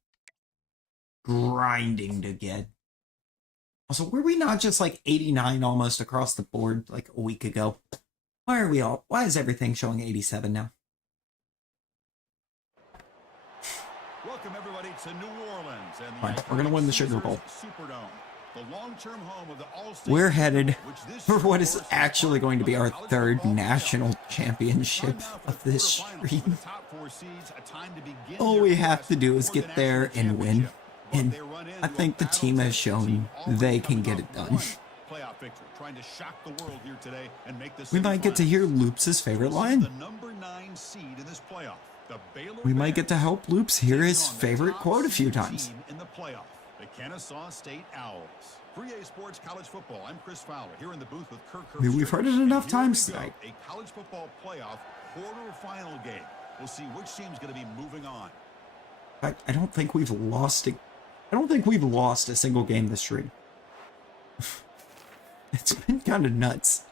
grinding to get. Also, were we not just like 89 almost across the board like a week ago? Why is everything showing 87 now? Welcome everybody to New Orleans and the Fine, we're gonna win the Sugar Bowl. Superdome, the long-term home of the All-State. We're headed for what is actually going to be our 3rd national championship of this stream. All we have to do is get there and win. And I think the team has shown they can get it done. We might get to hear Loops' favorite line. We might get to help Loops hear his favorite quote a few times. The Kennesaw State Owls. 3A Sports College Football. I'm Chris Fowler here in the booth with Kirk. I mean, we've heard it enough times tonight. A college football playoff quarterfinal game. We'll see which team's going to be moving on. I don't think we've lost a single game this stream. It's been kind of nuts.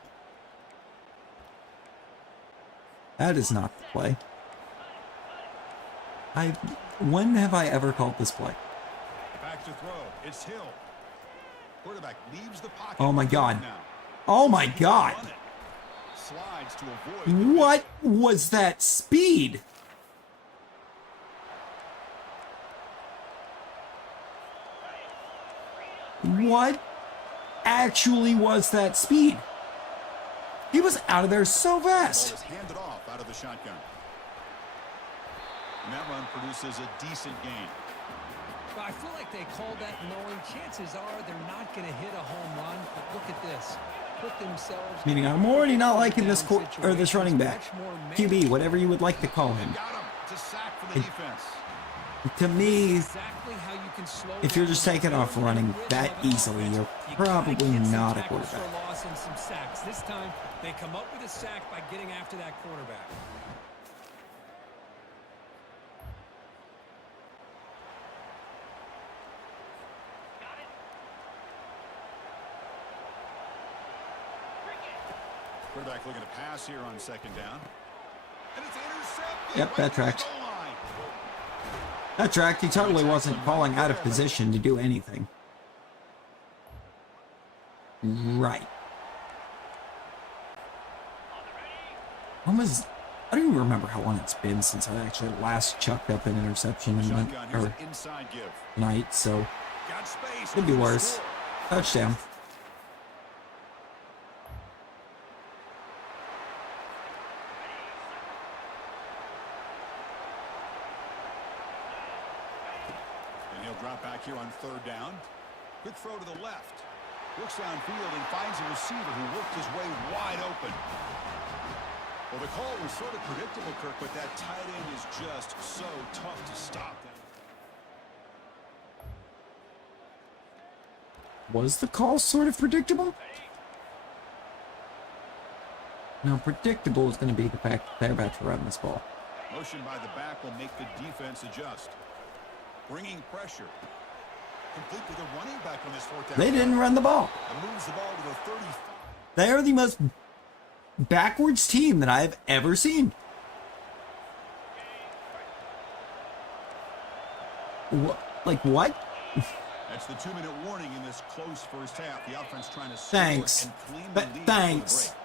That is not the play. When have I ever called this play? Back to throw. It's Hill. Quarterback leaves the pocket. Oh my God. Oh my God. Slides to avoid. What was that speed? What actually was that speed? He was out of there so fast. Ball is handed off out of the shotgun. And that run produces a decent gain. But I feel like they called that knowing chances are they're not going to hit a home run. But look at this. Put themselves. Meaning I'm already not liking this this running back. QB, whatever you would like to call him. Got him to sack for the defense. To me, if you're just taking off running that easily, you're probably not a quarterback. This time, they come up with a sack by getting after that quarterback. Quarterback looking to pass here on 2nd down. And it's intercepted. Yep, that tracked. That tracked. He totally wasn't falling out of position to do anything. Right. I don't even remember how long it's been since I actually last chucked up an interception tonight, so could be worse. Touchdown. And he'll drop back here on 3rd down. Quick throw to the left. Looks downfield and finds a receiver who worked his way wide open. Well, the call was sort of predictable, Kirk, but that tight end is just so tough to stop. Was the call sort of predictable? No, predictable is going to be the fact that they're about to run this ball. Motion by the back will make the defense adjust. Bringing pressure. Complete with a running back on this fourth down. They didn't run the ball. And moves the ball to the 35. They are the most backwards team that I've ever seen. Like what? That's the 2-minute warning in this close first half. The offense trying to Thanks. and clean the lead Thanks. for the break.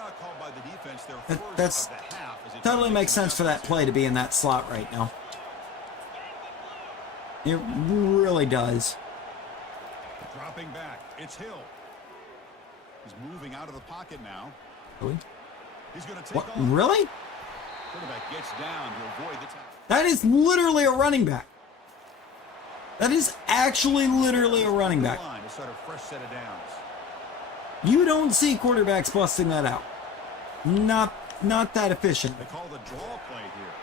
Timeout called by the defense. Their That's first of the half as it totally takes makes some sense for that adjustments play to be in that slot right now. It really does. here. Dropping back. It's Hill. He's moving out of the pocket now. Really? He's going to take What? off. Really? Quarterback gets down to avoid the tackle. That is literally a running back. That is actually literally a running back. Line to start a fresh set of downs. You don't see quarterbacks busting that out. Not that efficient. They call the draw play here.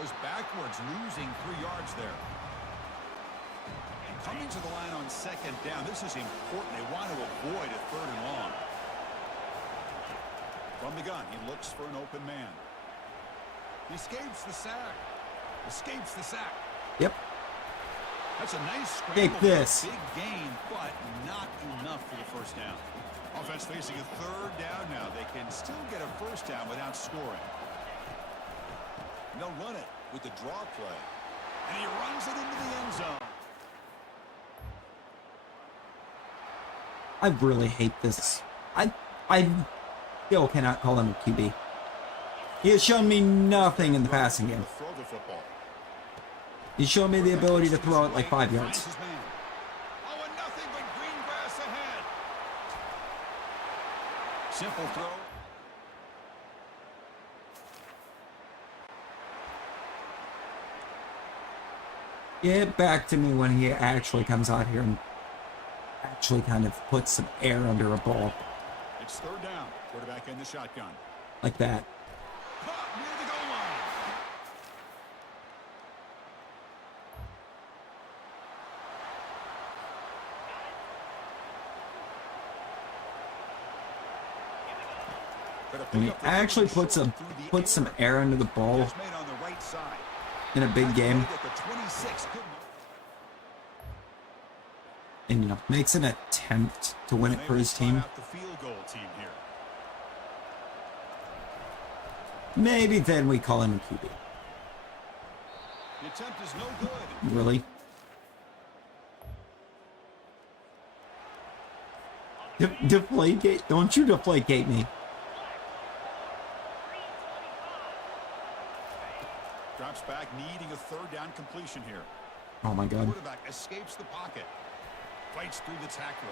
Goes backwards, losing 3 yards there. Coming to the line on second down. This is important. They want to avoid a 3rd and long. From the gun, he looks for an open man. He escapes the sack. Escapes the sack. Yep. That's a nice scramble. Take this. Big gain, but not enough for the first down. Offense facing a 3rd down now. They can still get a first down without scoring. And they'll run it with the draw play. And he runs it into the end zone. I really hate this. I still cannot call him a QB. He has shown me nothing in the passing game. Throw the football. He's shown me the ability to throw it like 5 yards. Finds his man. Oh, and nothing but green grass ahead. Simple throw. Get back to me when he actually comes out here and actually kind of puts some air under a ball It's 3rd down. Quarterback in the shotgun. like that. Caught near the goal line. And he actually puts some air under the ball Just made on the right side. in a big game, At the 26. Good. and makes an attempt to win it for his team. The field goal team here. Maybe then we call him a QB. The attempt is no good. Really? Deflategate? Don't you deflategate me. Drops back, needing a 3rd down completion here. Oh my god. Quarterback escapes the pocket. Fights through the tackler.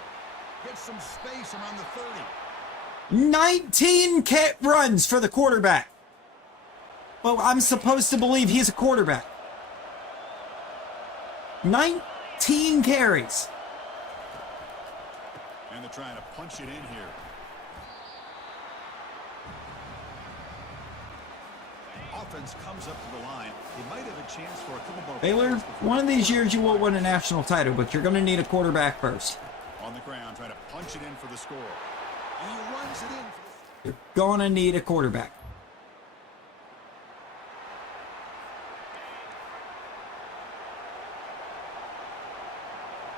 Gets some space around the 30. 19 runs for the quarterback. Well, I'm supposed to believe he's a quarterback. 19 carries. And they're trying to punch it in here. Offense comes up to the line. They might have a chance for a couple more Baylor, plays before one of these years you will win a national title, but you're going to need a quarterback first. on the ground, trying to punch it in for the score. And he runs it in. You're going to need a quarterback.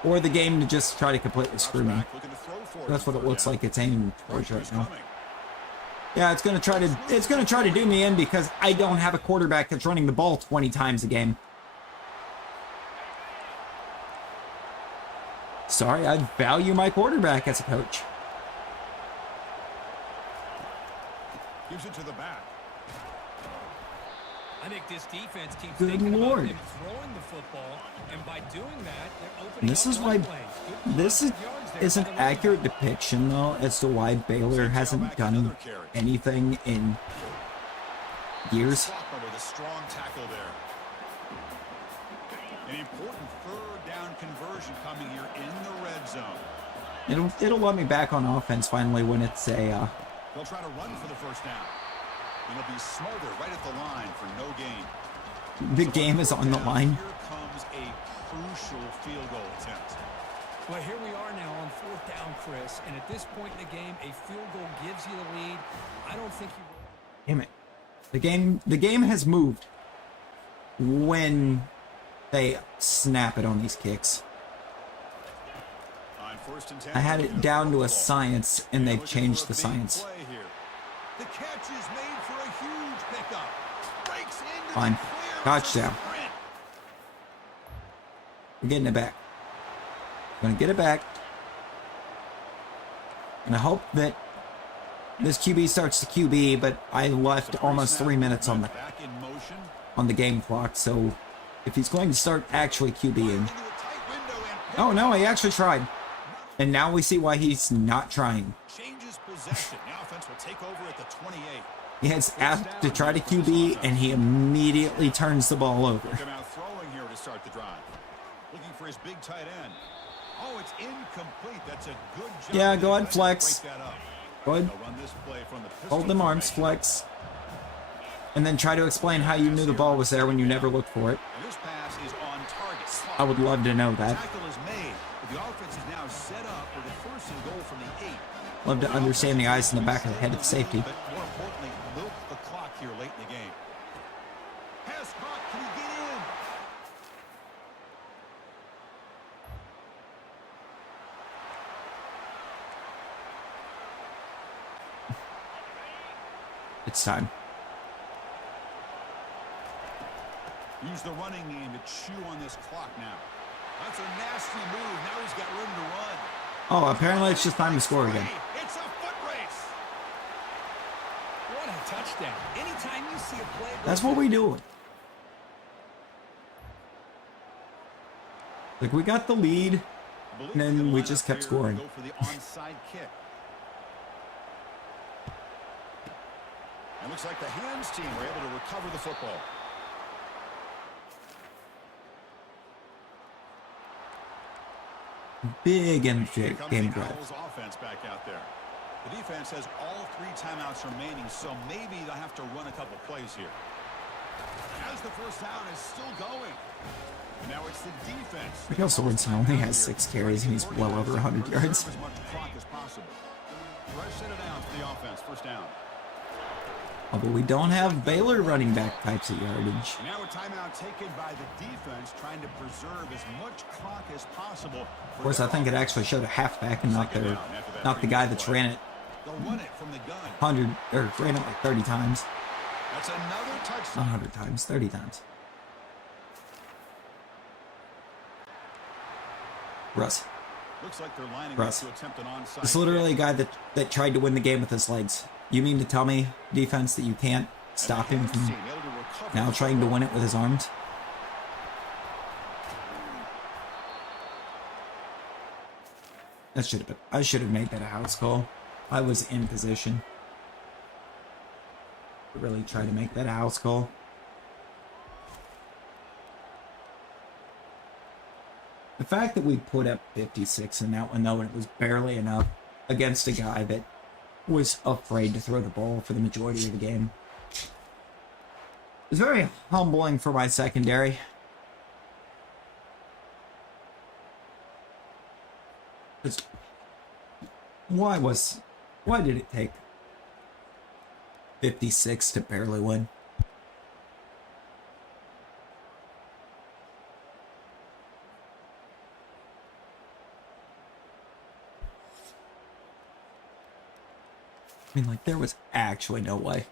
Or the game to just try to completely screw me. Looking to throw for it. That's what it looks like it's aiming towards right now. Coming. Yeah, it's gonna try to do me in because I don't have a quarterback that's running the ball 20 times a game. Sorry, I value my quarterback as a coach. Gives it to the back. I think this defense keeps Good thinking Lord. about them throwing the football, and by doing that, they're opening And this up is why run lanes. Good this yards there is by an the run. accurate depiction though as to why Baylor hasn't done anything in years. Faulkner with a strong tackle there. An important 3rd down conversion coming here in the red zone. It'll let me back on offense finally when it's a They'll try to run for the first down. It'll be Smolder right at the line for no gain. the game is on the line. Here comes a crucial field goal attempt. Well, here we are now on 4th down, Chris, and at this point in the game, a field goal gives you the lead. I don't think you... Damn it. The game has moved when they snap it on these kicks. On 1st and 10, I had it down to a science, and they've changed the science. The catch is made for a huge pickup. Breaks into Fine. the clear. Touchdown. Sprint. I'm getting it back. I'm gonna get it back. And I hope that this QB starts to QB, but I left almost 3 minutes on Back in motion. the game clock, so if he's going to start actually QBing. Into a tight window and Oh no, he actually tried. And now we see why he's not trying. changes possession. The offense will take over at the 28. He has asked to try to QB, and he immediately turns the ball over. Look him out throwing here to start the drive. Looking for his big tight end. Oh, it's incomplete. That's a good job. Yeah, go ahead, Let's flex. break that up. Go ahead, They'll run this play from the pistol hold them arms, formation. flex. And then try to explain how you knew the ball was there when you never looked for it. And this pass is on target. I would love to know that. Tackle is made, but the offense is now set up with a 1st and goal from the 8. Love to understand the eyes in the back of the head of the safety. But more importantly, milk the clock here late in the game. Pass caught. Can he get in? It's time. Use the running game to chew on this clock now. That's a nasty move. Now he's got room to run. Oh, apparently it's just time to score again. It's a foot race. What a touchdown. Anytime you see a play... That's what we do. Like, we got the lead, and then we just kept scoring. Go for the onside kick. It looks like the hands team were able to recover the football. Big Here MJ comes game the drive. Owls offense back out there. The defense has all 3 timeouts remaining, so maybe they'll have to run a couple plays here. As the first down is still going. Now it's the defense. Miguel Sorensen only has 6 carries, and he's well over 100 yards. Preserve as much clock as possible. Fresh set of downs for the offense. First down. Although we don't have Baylor running back types of yardage. Now a timeout taken by the defense, trying to preserve as much clock as possible. Of course, I think it actually showed a halfback and not the guy that's ran it They'll run it from the gun. 100 or ran it like 30 times. That's another Not touchdown. 100 times, 30 times. Russ. Looks like they're lining Russ. up to attempt an onside. It's literally a guy that tried to win the game with his legs. You mean to tell me, defense, that you can't stop him from now trying to win it with his arms? That should have been. I should have made that a house call. I was in position. Really try to make that a house call. The fact that we put up 56 in that one, though, and it was barely enough against a guy that was afraid to throw the ball for the majority of the game. It was very humbling for my secondary. Why did it take 56 to barely win? I mean, like, there was actually no way.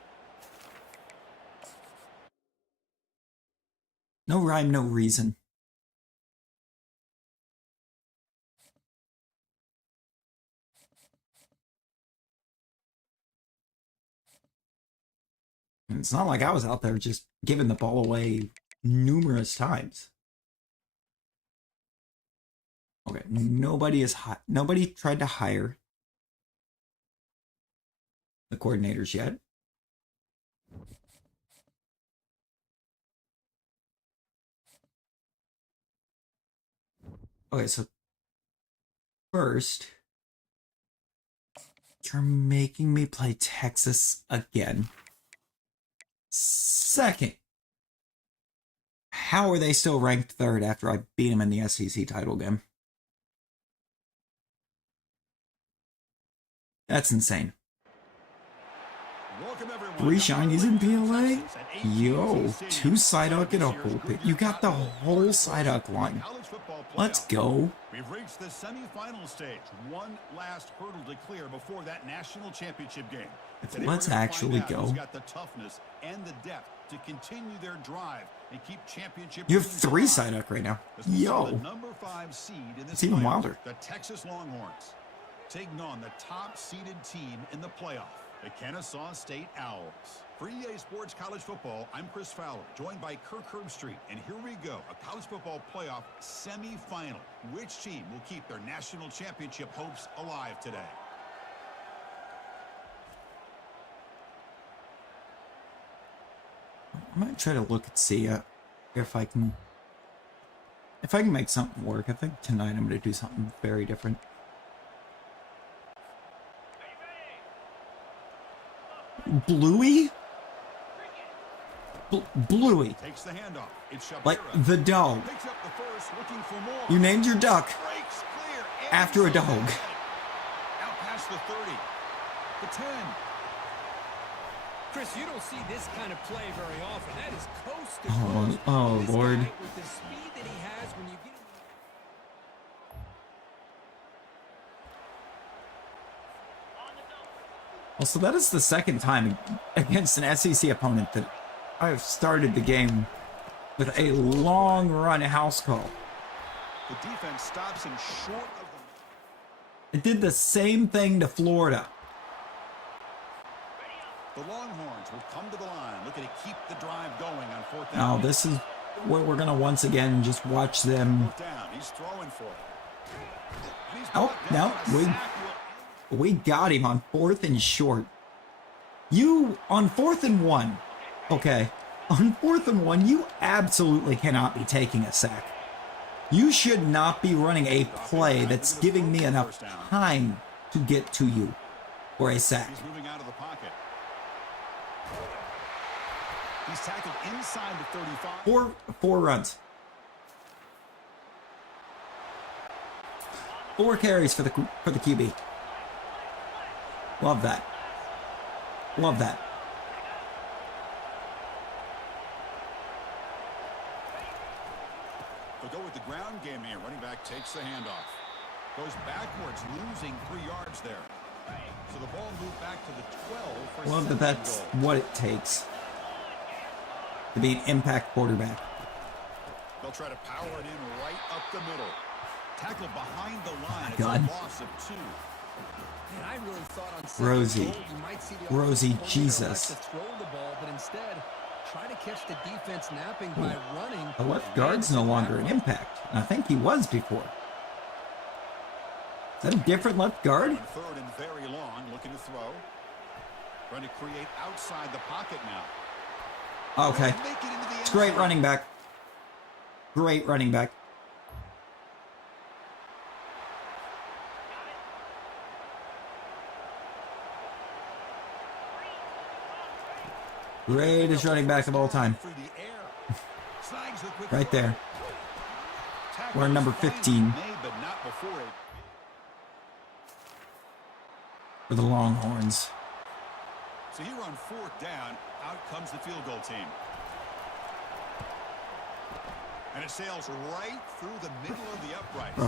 No rhyme, no reason. And it's not like I was out there just giving the ball away numerous times. Okay, nobody tried to hire the coordinators yet. Okay, so first, for making me play Texas again. Second, how are they still ranked third after I beat them in the SEC title game? That's insane. Welcome, everyone. 3 shinies in PLA? Yo, 2 Psyduck and a Pulpit. You got the whole Psyduck line. Let's go. We've reached the semifinal stage. One last hurdle to clear before that national championship game. Today Let's we're gonna actually find out go. who's got the toughness and the depth to continue their drive and keep championship. You have dreams 3 alive. Psyduck right now. As we see the Yo. number 5 seed in this It's even playoff, wilder. The Texas Longhorns taking on the top-seeded team in the playoff, the Kennesaw State Owls. For EA Sports College Football, I'm Chris Fowler, joined by Kirk Herbstreit, and here we go, a college football playoff semifinal. Which team will keep their national championship hopes alive today? I'm gonna try to look and see if I can make something work. I think tonight I'm gonna do something very different. Bluey? Bluey. Takes the handoff. It's Like Shapira. the dog. Picks up the first, looking for more. You named your duck Breaks clear. And after a he's dog. out past the 30. The 10. Chris, you don't see this kind of play very often. That is coast to Oh, coast. oh, This Lord. guy, with the speed that he has when you get him. Well, so that is the second time against an SEC opponent that I've started the game with a long run house call. The defense stops him short of It did the same thing to Florida. the Longhorns will come to the line, looking to keep the drive going on 4th down. Now, this is where we're going to once again just watch them. 4th down. He's throwing for it. And he's Oh, brought no, down. A we- sack will We got him on 4th and short. You, on 4th and 1, okay, on 4th and 1, you absolutely cannot be taking a sack. You should not be running a play that's giving me enough time to get to you for a sack. He's moving out of the pocket. He's tackled inside the 35. Four runs. 4 carries for the QB. Love that. Love that. They'll go with the ground game here. Running back takes the handoff. Goes backwards, losing 3 yards there. So the ball moved back to the 12 for a Love that second that's goal. what it takes to be an impact quarterback. They'll try to power it in right up the middle. Tackle behind the line. It's God. a loss of 2. Man, I really thought on second Rosie. goal, you might see the Rosie, offensive coordinator Jesus. elect to throw the ball, but instead try to catch the defense napping by running. The left guard's no longer an impact. And I think he was before. Is that a different left guard? On 3rd and very long, looking to throw. Trying to create outside the pocket now. Okay. Make it into the It's end great zone. running back. Great running back. Greatest running back of all time. Through the air. Snags the quick Right throw. there. Tackle We're number is finally 15. made, but not before it. For the Longhorns. So here on 4th down, out comes the field goal team. And it sails right through the middle of the upright. Bro,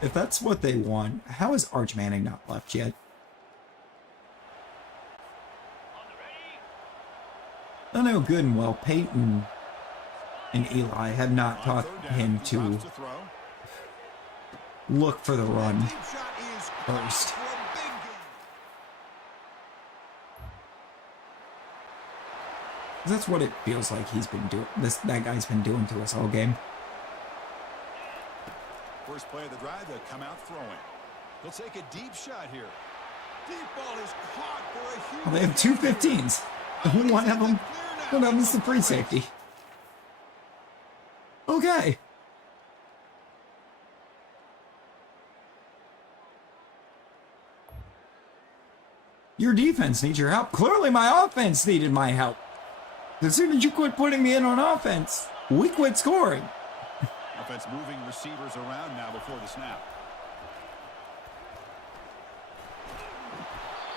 if that's what they want, how is Arch Manning not left yet? I know good and well Peyton and Eli have not taught him to look for the run first. That's what it feels like he's been doing. That guy's been doing to us all game. First play of the drive, they'll come out throwing. They'll take a deep shot here. Deep ball is caught for a huge. Well, they have 2 15s. One of them is the free safety. Okay. Your defense needs your help. Clearly my offense needed my help. As soon as you quit putting me in on offense, we quit scoring. Offense moving receivers around now before the snap.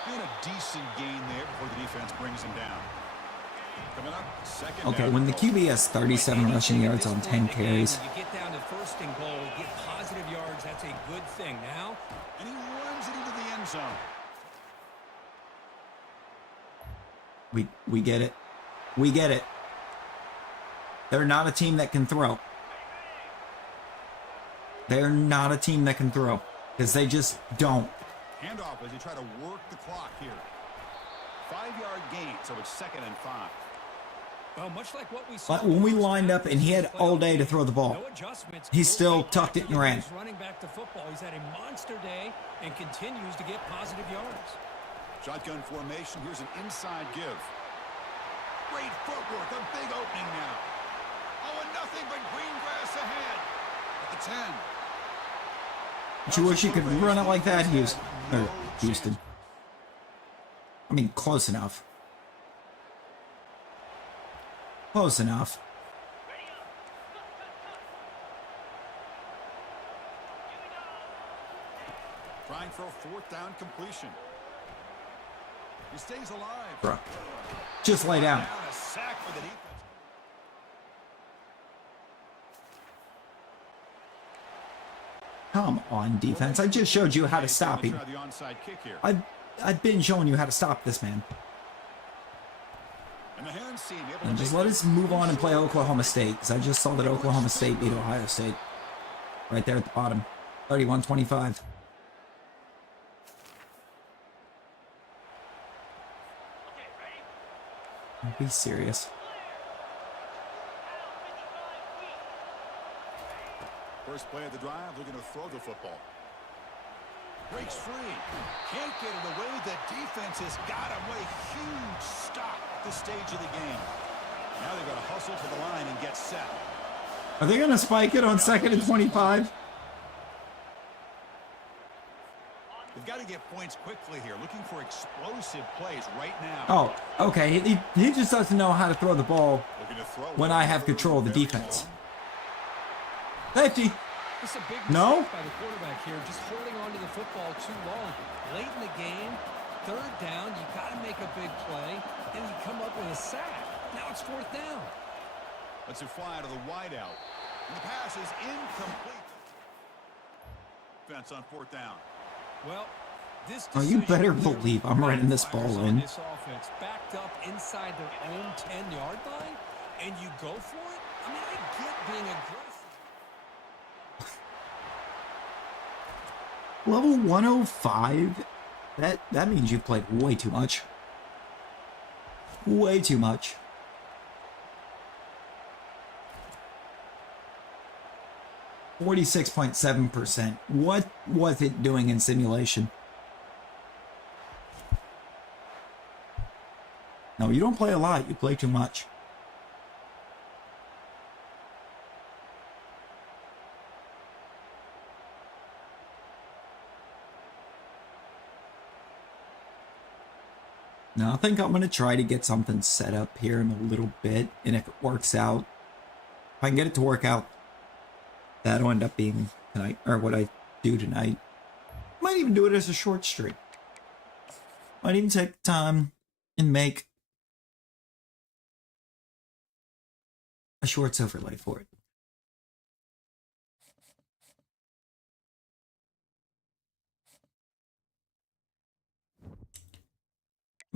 Doing a decent gain there before the defense brings him down. Coming up, second Okay, down when the and goal. QB has 37 rushing yards on 10 carries. When you get down to first and goal, get positive yards, that's a good thing. Now, And he runs it into the end zone. We get it. We get it. They're not a team that can throw. They're not a team that can throw. Because they just don't. Handoff as they try to work the clock here. 5-yard gain, so it's 2nd and 5. well, much like what we saw But when we lined up and he had all day to throw the ball, no adjustments. he still tucked it and ran. He's running back to football. He's had a monster day and continues to get positive yards. Shotgun formation. Here's an inside give. Great footwork. A big opening now. Oh, and nothing but green grass ahead. At the 10. But you wish you could run it like that, Houston. Or Houston. I mean, close enough. Close enough. Trying for a 4th down completion. He stays alive. Bro. Just lay down. Down a sack for the defense. Come on, defense. I just showed you how to stop him. Try the onside kick here. I've been showing you how to stop this man. And the hands seem able to And just make let us move on and play Oklahoma State. Because I just saw that Oklahoma State beat Ohio State. Right there at the bottom. 31-25. Be serious. First play of the drive, looking to throw the football. Breaks free. Can't get it away. The defense has got him with a huge stop at this stage of the game. Now they've got to hustle to the line and get set. Are they going to spike it on 2nd and 25? They've got to get points quickly here. Looking for explosive plays right now. Oh, okay. He just doesn't know how to throw the ball Looking to throw when I have control of the defense. Safety. It's a big No? mistake by the quarterback here, just holding on to the football too long. Late in the game, 3rd down, you got to make a big play, and you come up with a sack. Now it's 4th down. Let's it fly to the wideout. And the pass is incomplete. Defense on 4th down. Well, this Oh, you decision better clearly believe I'm running this ball backfires on in. This offense backed up inside their own 10-yard line, and you go for it? I mean, I get being aggressive. Level 105? That means you've played way too much. Way too much. %46.7%. What was it doing in simulation? No, you don't play a lot. You play too much. Now, I think I'm going to try to get something set up here in a little bit. And if it works out, if I can get it to work out, that'll end up being tonight, or what I do tonight. Might even do it as a short stream. Might even take time and make a shorts overlay for it.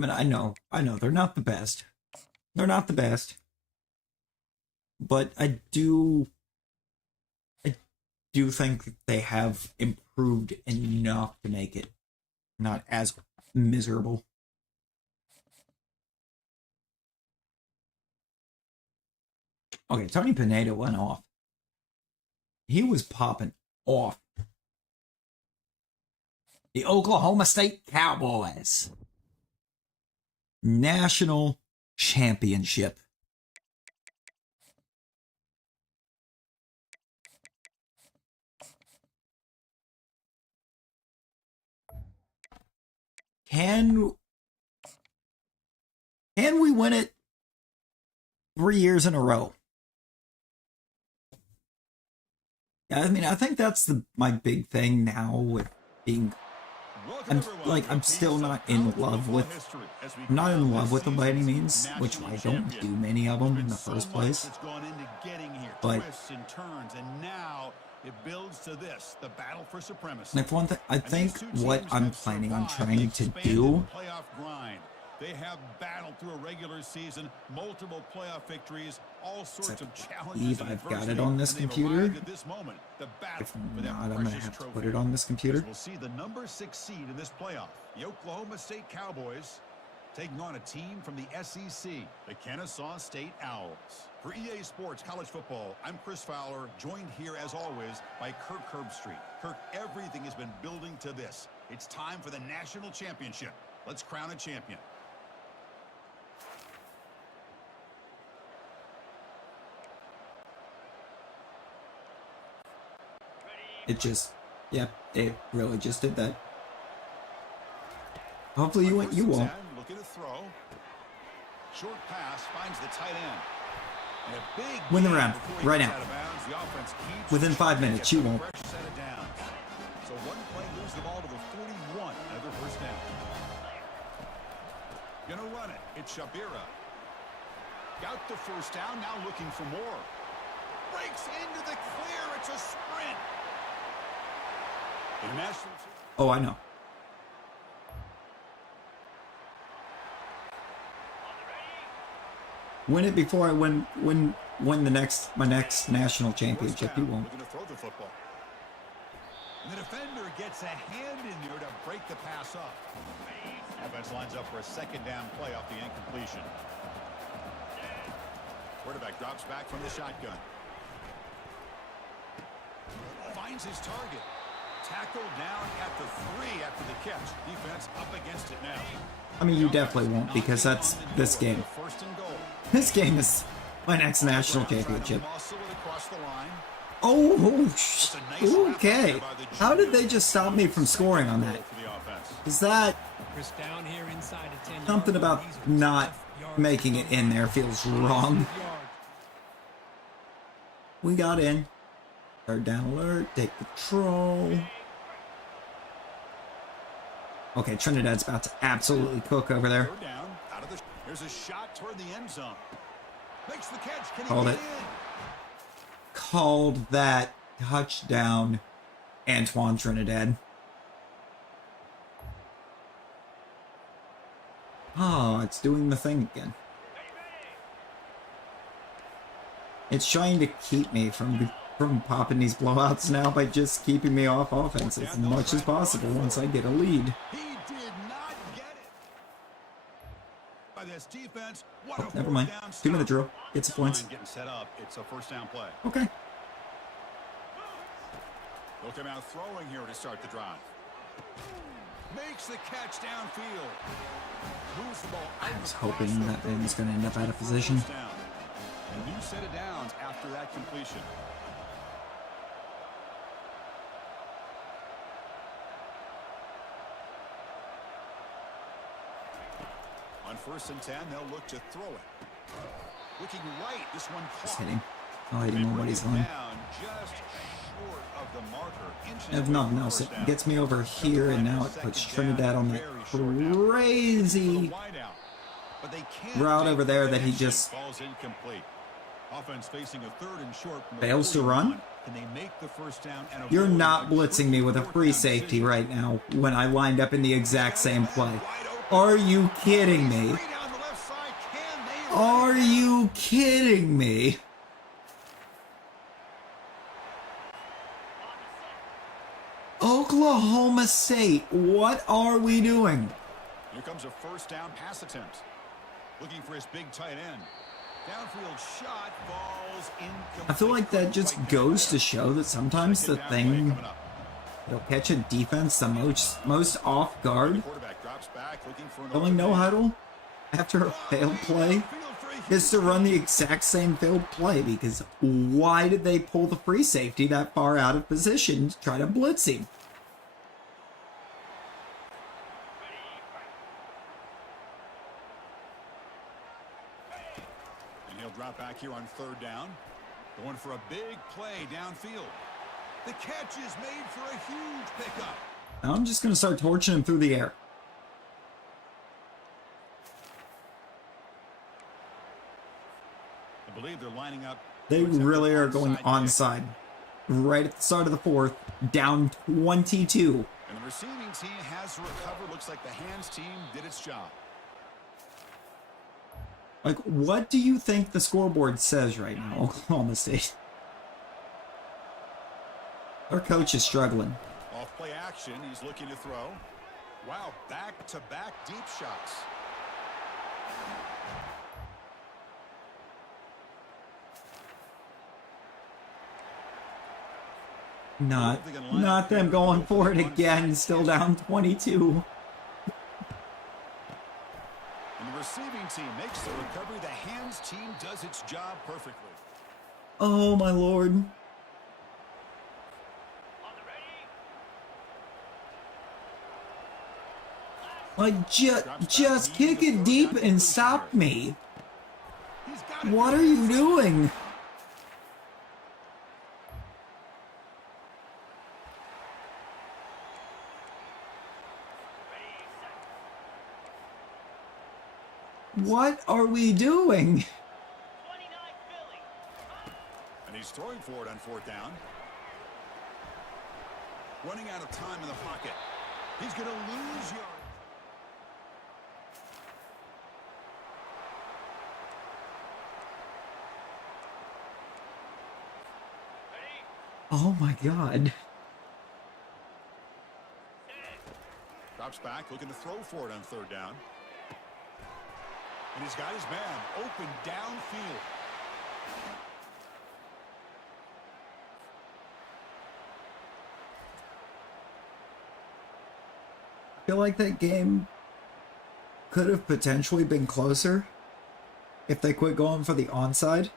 I mean, I know, they're not the best. They're not the best. But I do think that they have improved enough to make it not as miserable. Okay, Tony Pineda went off. He was popping off. The Oklahoma State Cowboys. National Championship. Can Can we win it 3 years in a row? Yeah, I mean, I think that's my big thing now with being. I'm still not in love with. I'm not in love with them by any means, which I don't do many of them in the first place. But it builds to this, the battle for supremacy. And if one thing, I think what I'm planning on trying to do. They have battled through a regular season, multiple playoff victories, all sorts of challenges. I've got it on this computer. This moment, the battle If not, I'm going to have to put it on this computer. We'll see the number 6 seed in this playoff, the Oklahoma State Cowboys, taking on a team from the SEC, the Kennesaw State Owls. For EA Sports College Football, I'm Chris Fowler, joined here as always by Kirk Herbstreit. Kirk, everything has been building to this. It's time for the national championship. Let's crown a champion. It just, yeah, it really just did that. Hopefully you won't. Looking to throw. Short pass finds the tight end. And a big win the round right now. Within 5 minutes, you won't. So one play moves the ball to the 41. Another first down. Gonna run it. It's Shabira. Got the first down. Now looking for more. Breaks into the clear. It's a sprint. Oh, I know. Win it before I win my next national championship. You won't. Looking to throw the football. And the defender gets a hand in there to break the pass up. Offense lines up for a second down play off the incompletion. Quarterback drops back from the shotgun. Finds his target. Tackled down at the 3 after the catch. Defense up against it now. I mean, you definitely won't, because that's this game. This game is my next national championship. Oh, okay. How did they just stop me from scoring on that? Is that something about not making it in there feels wrong? We got in. Third down alert. Take control. Okay, Trinidad's about to absolutely cook over there. There's a shot toward the end zone. Makes the catch. Can he Called it. Called that touchdown, Antoine Trinidad. Oh, it's doing the thing again. It's trying to keep me from popping these blowouts now by just keeping me off offense as much as possible once I get a lead. He did not get it. By this defense, what Oh, never mind. 2-minute drill. Get some points. Getting set up. It's a first down play. Okay. They'll come out throwing here to start the drive. Makes the catch downfield. Moves the ball. I was hoping that man was going to end up out of position. A new set of downs after that completion. On 1st and 10, they'll look to throw it. Looking right, this one caught. Just hit him. I'll hit him on what he's on. Just short of the marker. If nothing else, it gets me over here, and now it puts Trinidad on that crazy route over there that he just fails to run. You're not blitzing me with a free safety right now when I lined up in the exact same play. Are you kidding me? Are you kidding me? Oklahoma State, what are we doing? Here comes a first down pass attempt. Looking for his big tight end. Downfield shot falls incomplete. I feel like that just goes to show that sometimes the thing that'll catch a defense the most off guard, going no huddle after a failed play, is to run the exact same failed play, because why did they pull the free safety that far out of position to try to blitz him? And he'll drop back here on third down. Going for a big play downfield. The catch is made for a huge pickup. Now I'm just going to start torching him through the air. I believe they're lining up. They really are going onside. Right at the start of the fourth, down 22. And the receiving team has to recover. Looks like the hands team did its job. Like, what do you think the scoreboard says right now, Oklahoma State? Our coach is struggling. Off play action, he's looking to throw. Wow, back-to-back deep shots. Not them going for it again, still down 22. And the receiving team makes the recovery. The hands team does its job perfectly. Oh my lord. On the ready. Like, just kick it deep and stop me. He's got it. What are you doing? What are we doing? 29 Philly. And he's throwing for it on fourth down. Running out of time in the pocket. He's going to lose yards. Oh my god. Drops back, looking to throw for it on third down. And he's got his man open downfield. I feel like that game could have potentially been closer if they quit going for the onside.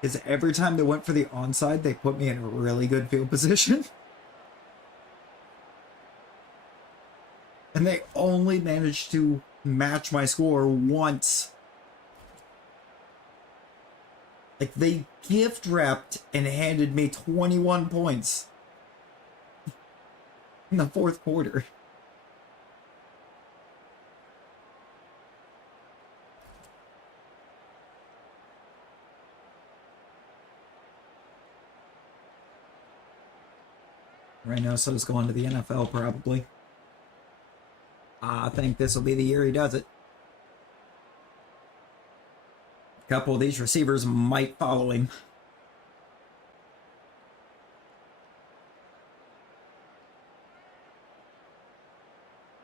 Because every time they went for the onside, they put me in a really good field position. And they only managed to match my score once. Like, they gift wrapped and handed me 21 points in the fourth quarter. Right now, so it's going to the NFL, probably. I think this will be the year he does it. A couple of these receivers might follow him.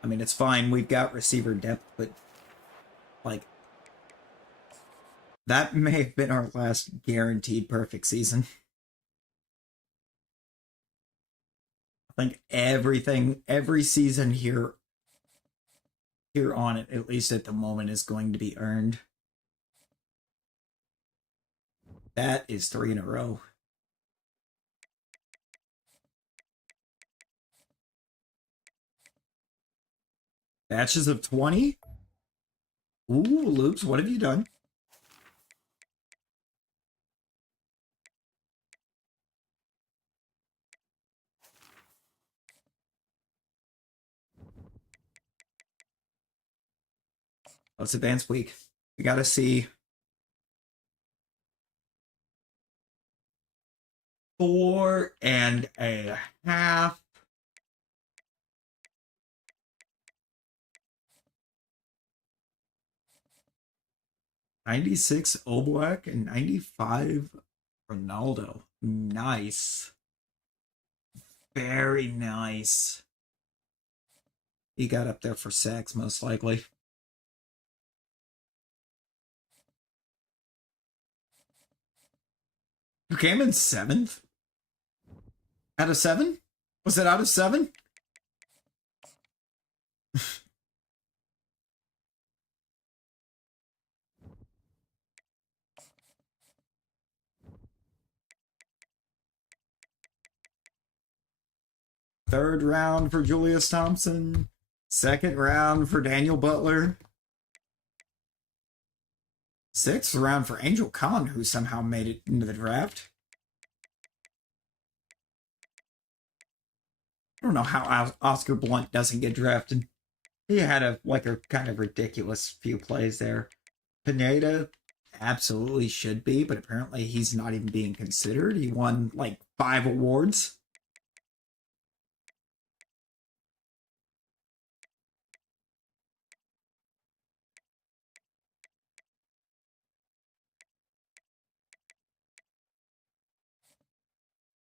I mean, it's fine. We've got receiver depth, but, like, that may have been our last guaranteed perfect season. I think every season here on it, at least at the moment, is going to be earned. That is 3 in a row. Batches of 20? Ooh, Loops, what have you done? Let's advance week. We gotta see 4.5. $96 Oblak and 95 Ronaldo. Nice. Very nice. He got up there for sacks, most likely. You came in 7th? Out of 7? Was it out of 7? Third round for Julius Thompson. Second round for Daniel Butler. 6th round for Angel Khan, who somehow made it into the draft. I don't know how Oscar Blunt doesn't get drafted. He had a kind of ridiculous few plays there. Pineda absolutely should be, but apparently he's not even being considered. He won like 5 awards.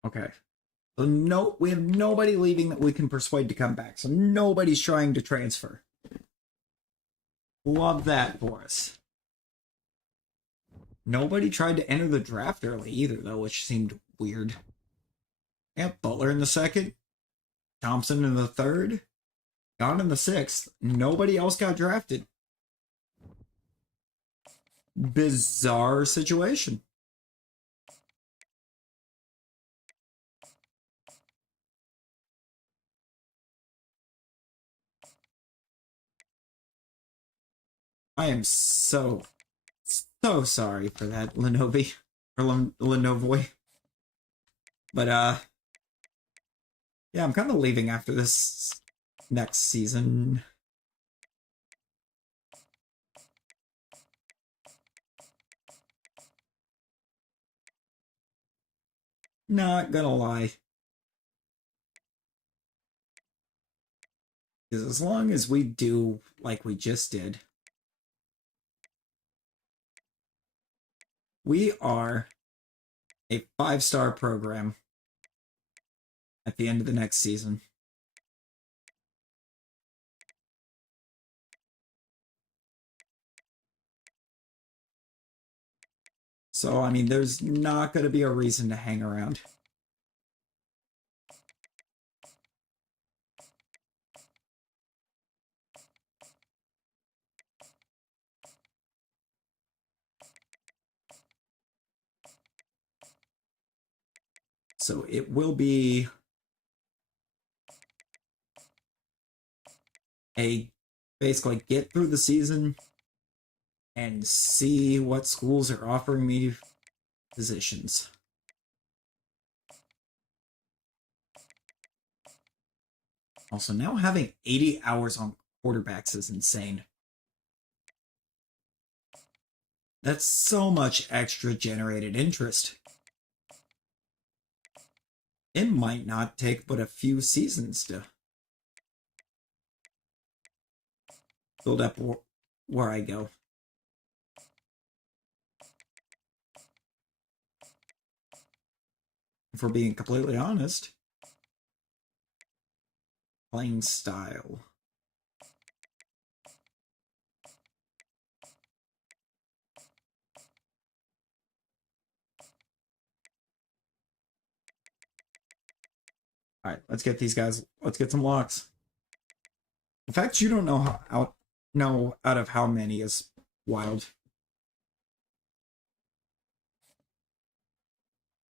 Okay. So no, we have nobody leaving that we can persuade to come back. So nobody's trying to transfer. Love that for us. Nobody tried to enter the draft early either, though, which seemed weird. Yep, Butler in the 2nd, Thompson in the 3rd, Gone in the 6th. Nobody else got drafted. Bizarre situation. I am so sorry for that, Lenovi. Or Lenovoy. But, yeah, I'm kind of leaving after this next season. Not gonna lie. Because as long as we do like we just did, we are a 5-star program at the end of the next season. So, I mean, there's not going to be a reason to hang around. So it will be a basically get through the season and see what schools are offering me positions. Also, now having 80 hours on quarterbacks is insane. That's so much extra generated interest. It might not take but a few seasons to build up where I go. If we're being completely honest, playing style. All right, let's get these guys. Let's get some locks. In fact, you don't know out of how many is wild.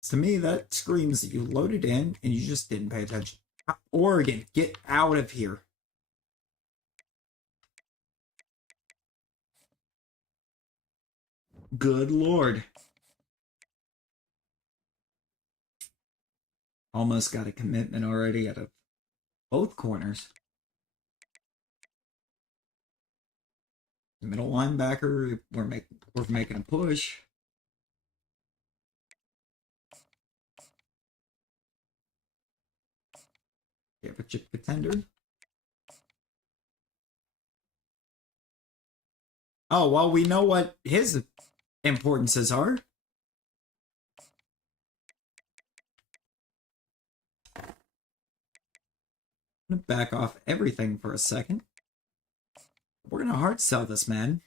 To me, that screams that you loaded in and you just didn't pay attention. Oregon, get out of here. Good Lord. Almost got a commitment already out of both corners. The middle linebacker, we're making a push. Championship contender. Oh, well, we know what his importances are. I'm gonna back off everything for a second. We're gonna hard sell this man.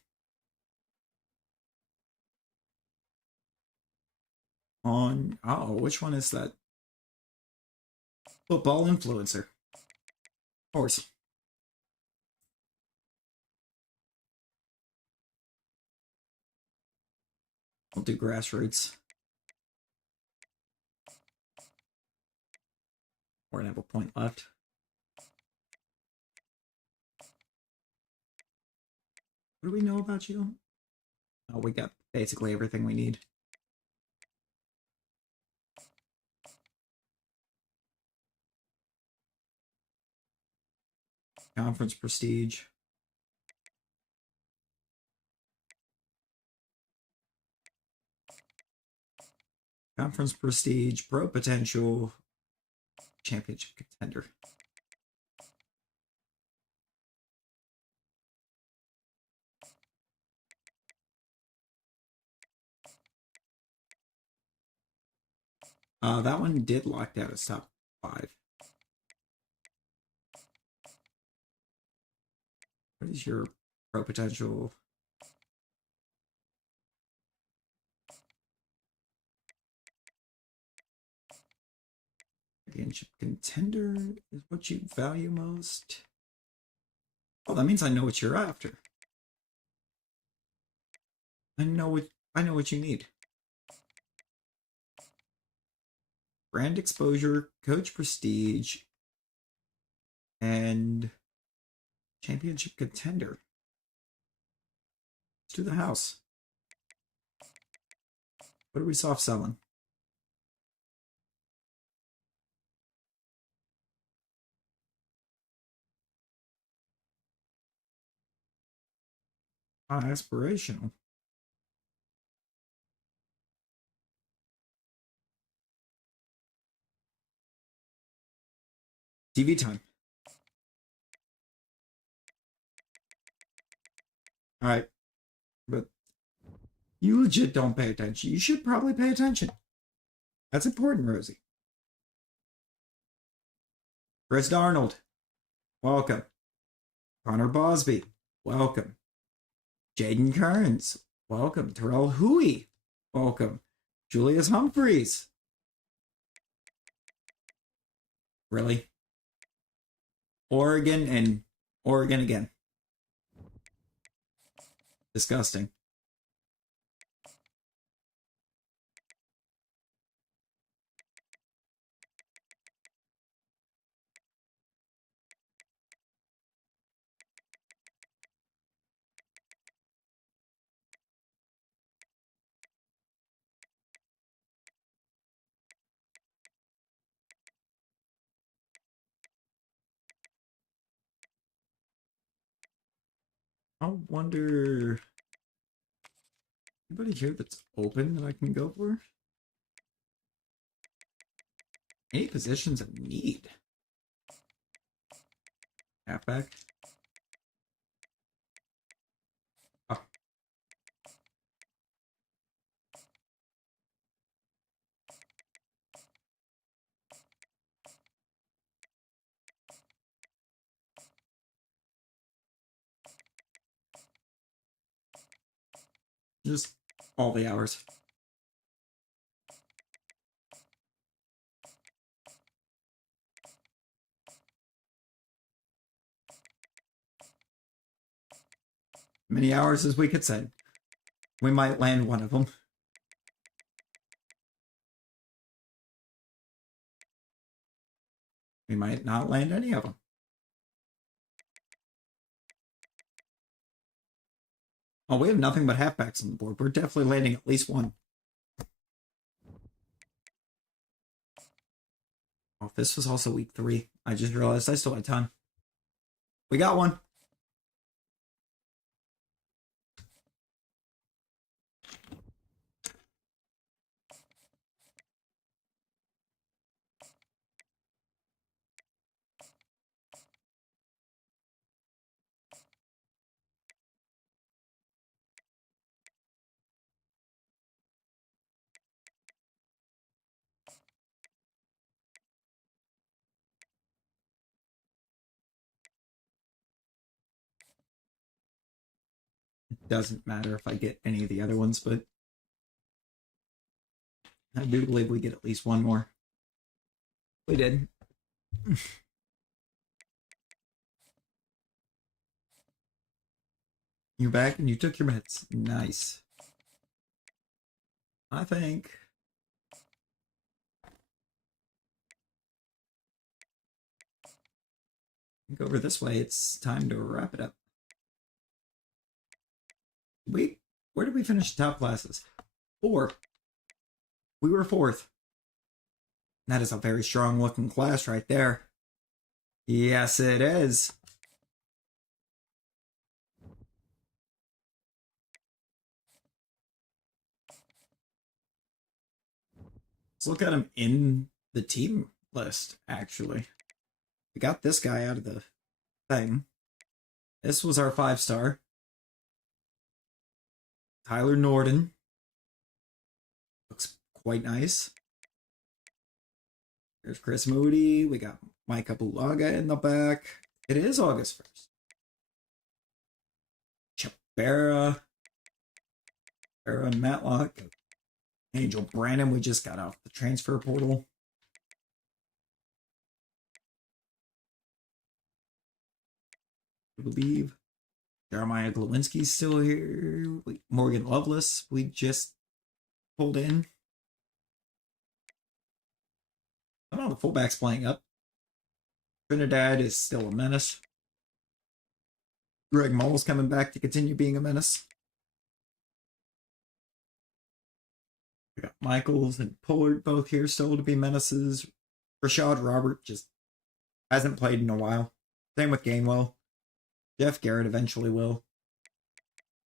On, oh, which one is that? Football influencer. Of course. We'll do grassroots. We're gonna have a point left. What do we know about you? Oh, we got basically everything we need. Conference prestige. Conference prestige, pro potential, championship contender. That one did lock down its top 5. What is your pro potential? Championship contender is what you value most. Oh, that means I know what you're after. I know what you need. Brand exposure, coach prestige, and championship contender. Let's do the house. What are we soft selling? Aspirational. TV time. All right, but you legit don't pay attention. You should probably pay attention. That's important, Rosie. Chris Darnold, welcome. Connor Bosby, welcome. Jaden Kearns, welcome. Terrell Huey, welcome. Julius Humphreys. Really? Oregon and Oregon again. Disgusting. I wonder... Anybody here that's open that I can go for? Any positions of need? Halfback? Oh. Just all the hours. Many hours as we could send. We might land one of them. We might not land any of them. Oh, we have nothing but halfbacks on the board. We're definitely landing at least one. Oh, this was also week 3. I just realized I still had time. We got one. It doesn't matter if I get any of the other ones, but I do believe we get at least one more. We did. You're back and you took your meds. Nice. I think... Go over this way. It's time to wrap it up. We Where did we finish the top classes? 4. We were 4th. That is a very strong looking class right there. Yes, it is. Let's look at him in the team list, actually. We got this guy out of the thing. This was our 5-star. Tyler Norden. Looks quite nice. There's Chris Moody. We got Micah Bulaga in the back. It is August 1st. Chabera. Aaron Matlock. Angel Brandon, we just got off the transfer portal. I believe. Jeremiah Glowinski's still here. Morgan Lovelace, we just pulled in. I don't know, the fullback's playing up. Trinidad is still a menace. Greg Moll's coming back to continue being a menace. We got Michaels and Pullard both here still to be menaces. Rashad Robert just hasn't played in a while. Same with Gainwell. Jeff Garrett eventually will.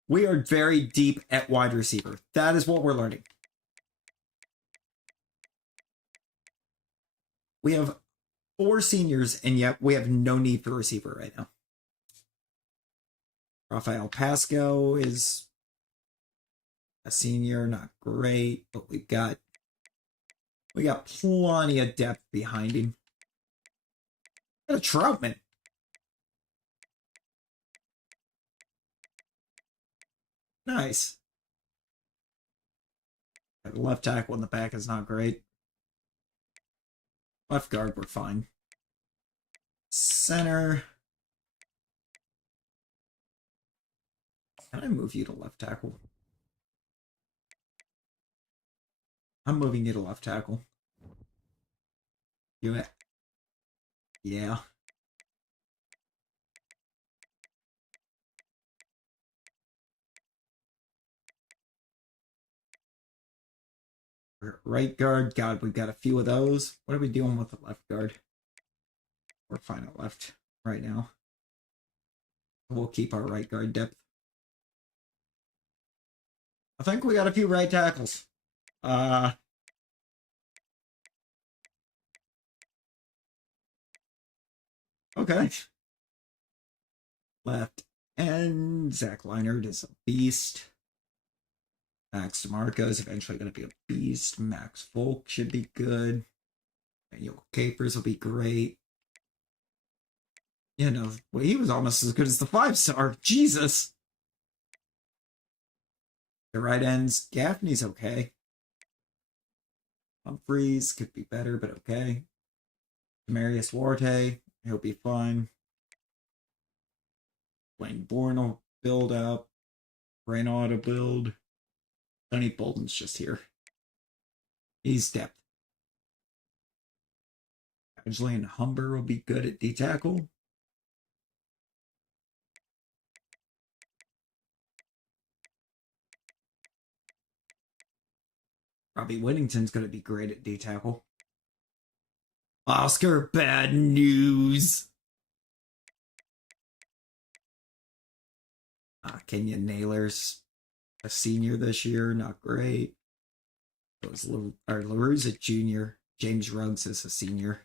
We are very deep at wide receiver. That is what we're learning. We have 4 seniors, and yet we have no need for receiver right now. Rafael Pasco is a senior, not great, but we got plenty of depth behind him. Got a Troutman. Nice. The left tackle in the back is not great. Left guard, we're fine. Center. Can I move you to left tackle? I'm moving you to left tackle. Do it. Yeah. Right guard, God, we've got a few of those. What are we doing with the left guard? We're fine at left right now. We'll keep our right guard depth. I think we got a few right tackles. Okay. Left and Zach Leinert is a beast. Max DeMarco is eventually going to be a beast. Max Volk should be good. Daniel Capers will be great. You know, well, he was almost as good as the 5-star. Jesus. The right ends, Gaffney's okay. Humphreys could be better, but okay. Demarius Warte, he'll be fine. Wayne Bourne will build up. Reynaud to build. Sonny Bolden's just here. He's depth. Julian Humber will be good at D-tackle. Robbie Whittington's going to be great at D-tackle. Oscar, bad news. Kenyon Naylor's a senior this year, not great. It was LaRue's a junior. James Ruggs is a senior.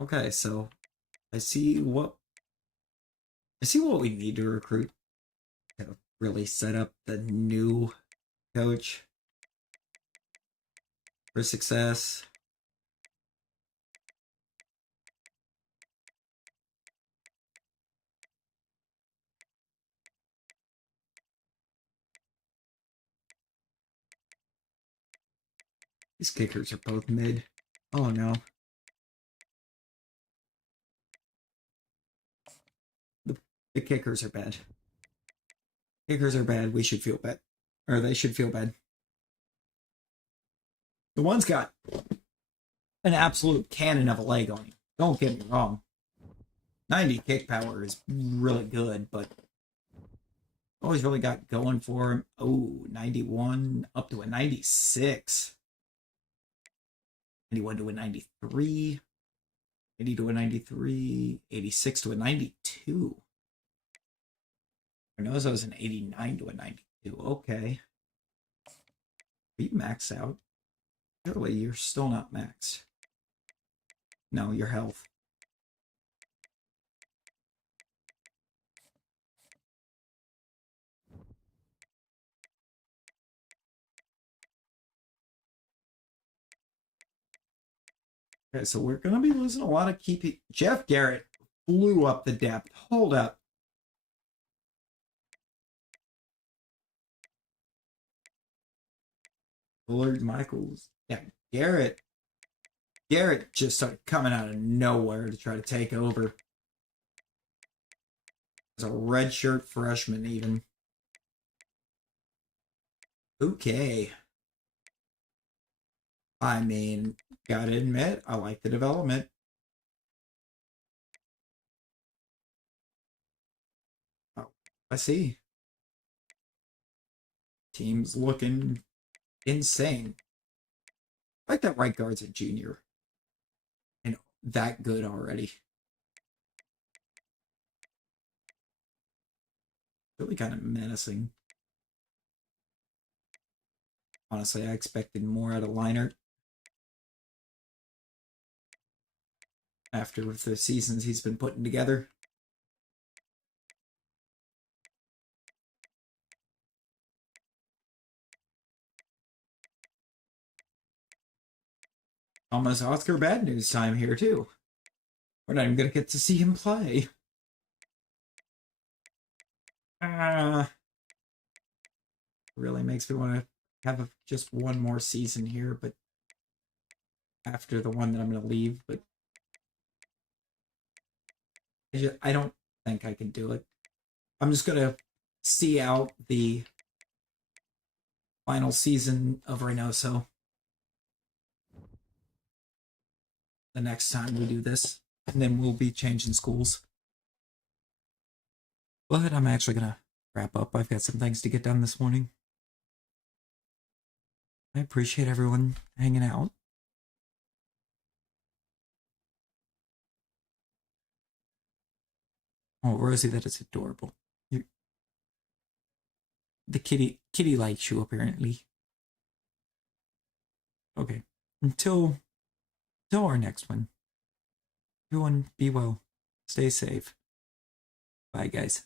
Okay, so I see what we need to recruit to really set up the new coach for success. These kickers are both mid. Oh no. The kickers are bad. Kickers are bad. We should feel bad. Or they should feel bad. The one's got an absolute cannon of a leg on him. Don't get me wrong. 90 kick power is really good, but always really got going for him. Oh, 91 up to a 96. 91 to a 93. 80 to a 93. 86 to a 92. I know that was an 89 to a 92. Okay. Are you maxed out? Surely you're still not maxed. No, your health. Okay, so we're going to be losing a lot of key people. Jeff Garrett blew up the depth. Hold up. Lord Michaels. Yeah, Garrett just started coming out of nowhere to try to take over. As a redshirt freshman, even. Okay. I mean, gotta admit, I like the development. Oh, I see. Team's looking insane. I like that right guard's a junior. And that good already. Really kind of menacing. Honestly, I expected more out of Leinart. After the seasons he's been putting together. Almost Oscar bad news time here, too. We're not even going to get to see him play. Really makes me want to have just one more season here, but after the one that I'm going to leave, but I don't think I can do it. I'm just going to see out the final season of Reynoso the next time we do this, and then we'll be changing schools. But I'm actually going to wrap up. I've got some things to get done this morning. I appreciate everyone hanging out. Oh, Rosie, that is adorable. The kitty likes you, apparently. Okay. Until our next one. Everyone, be well. Stay safe. Bye, guys.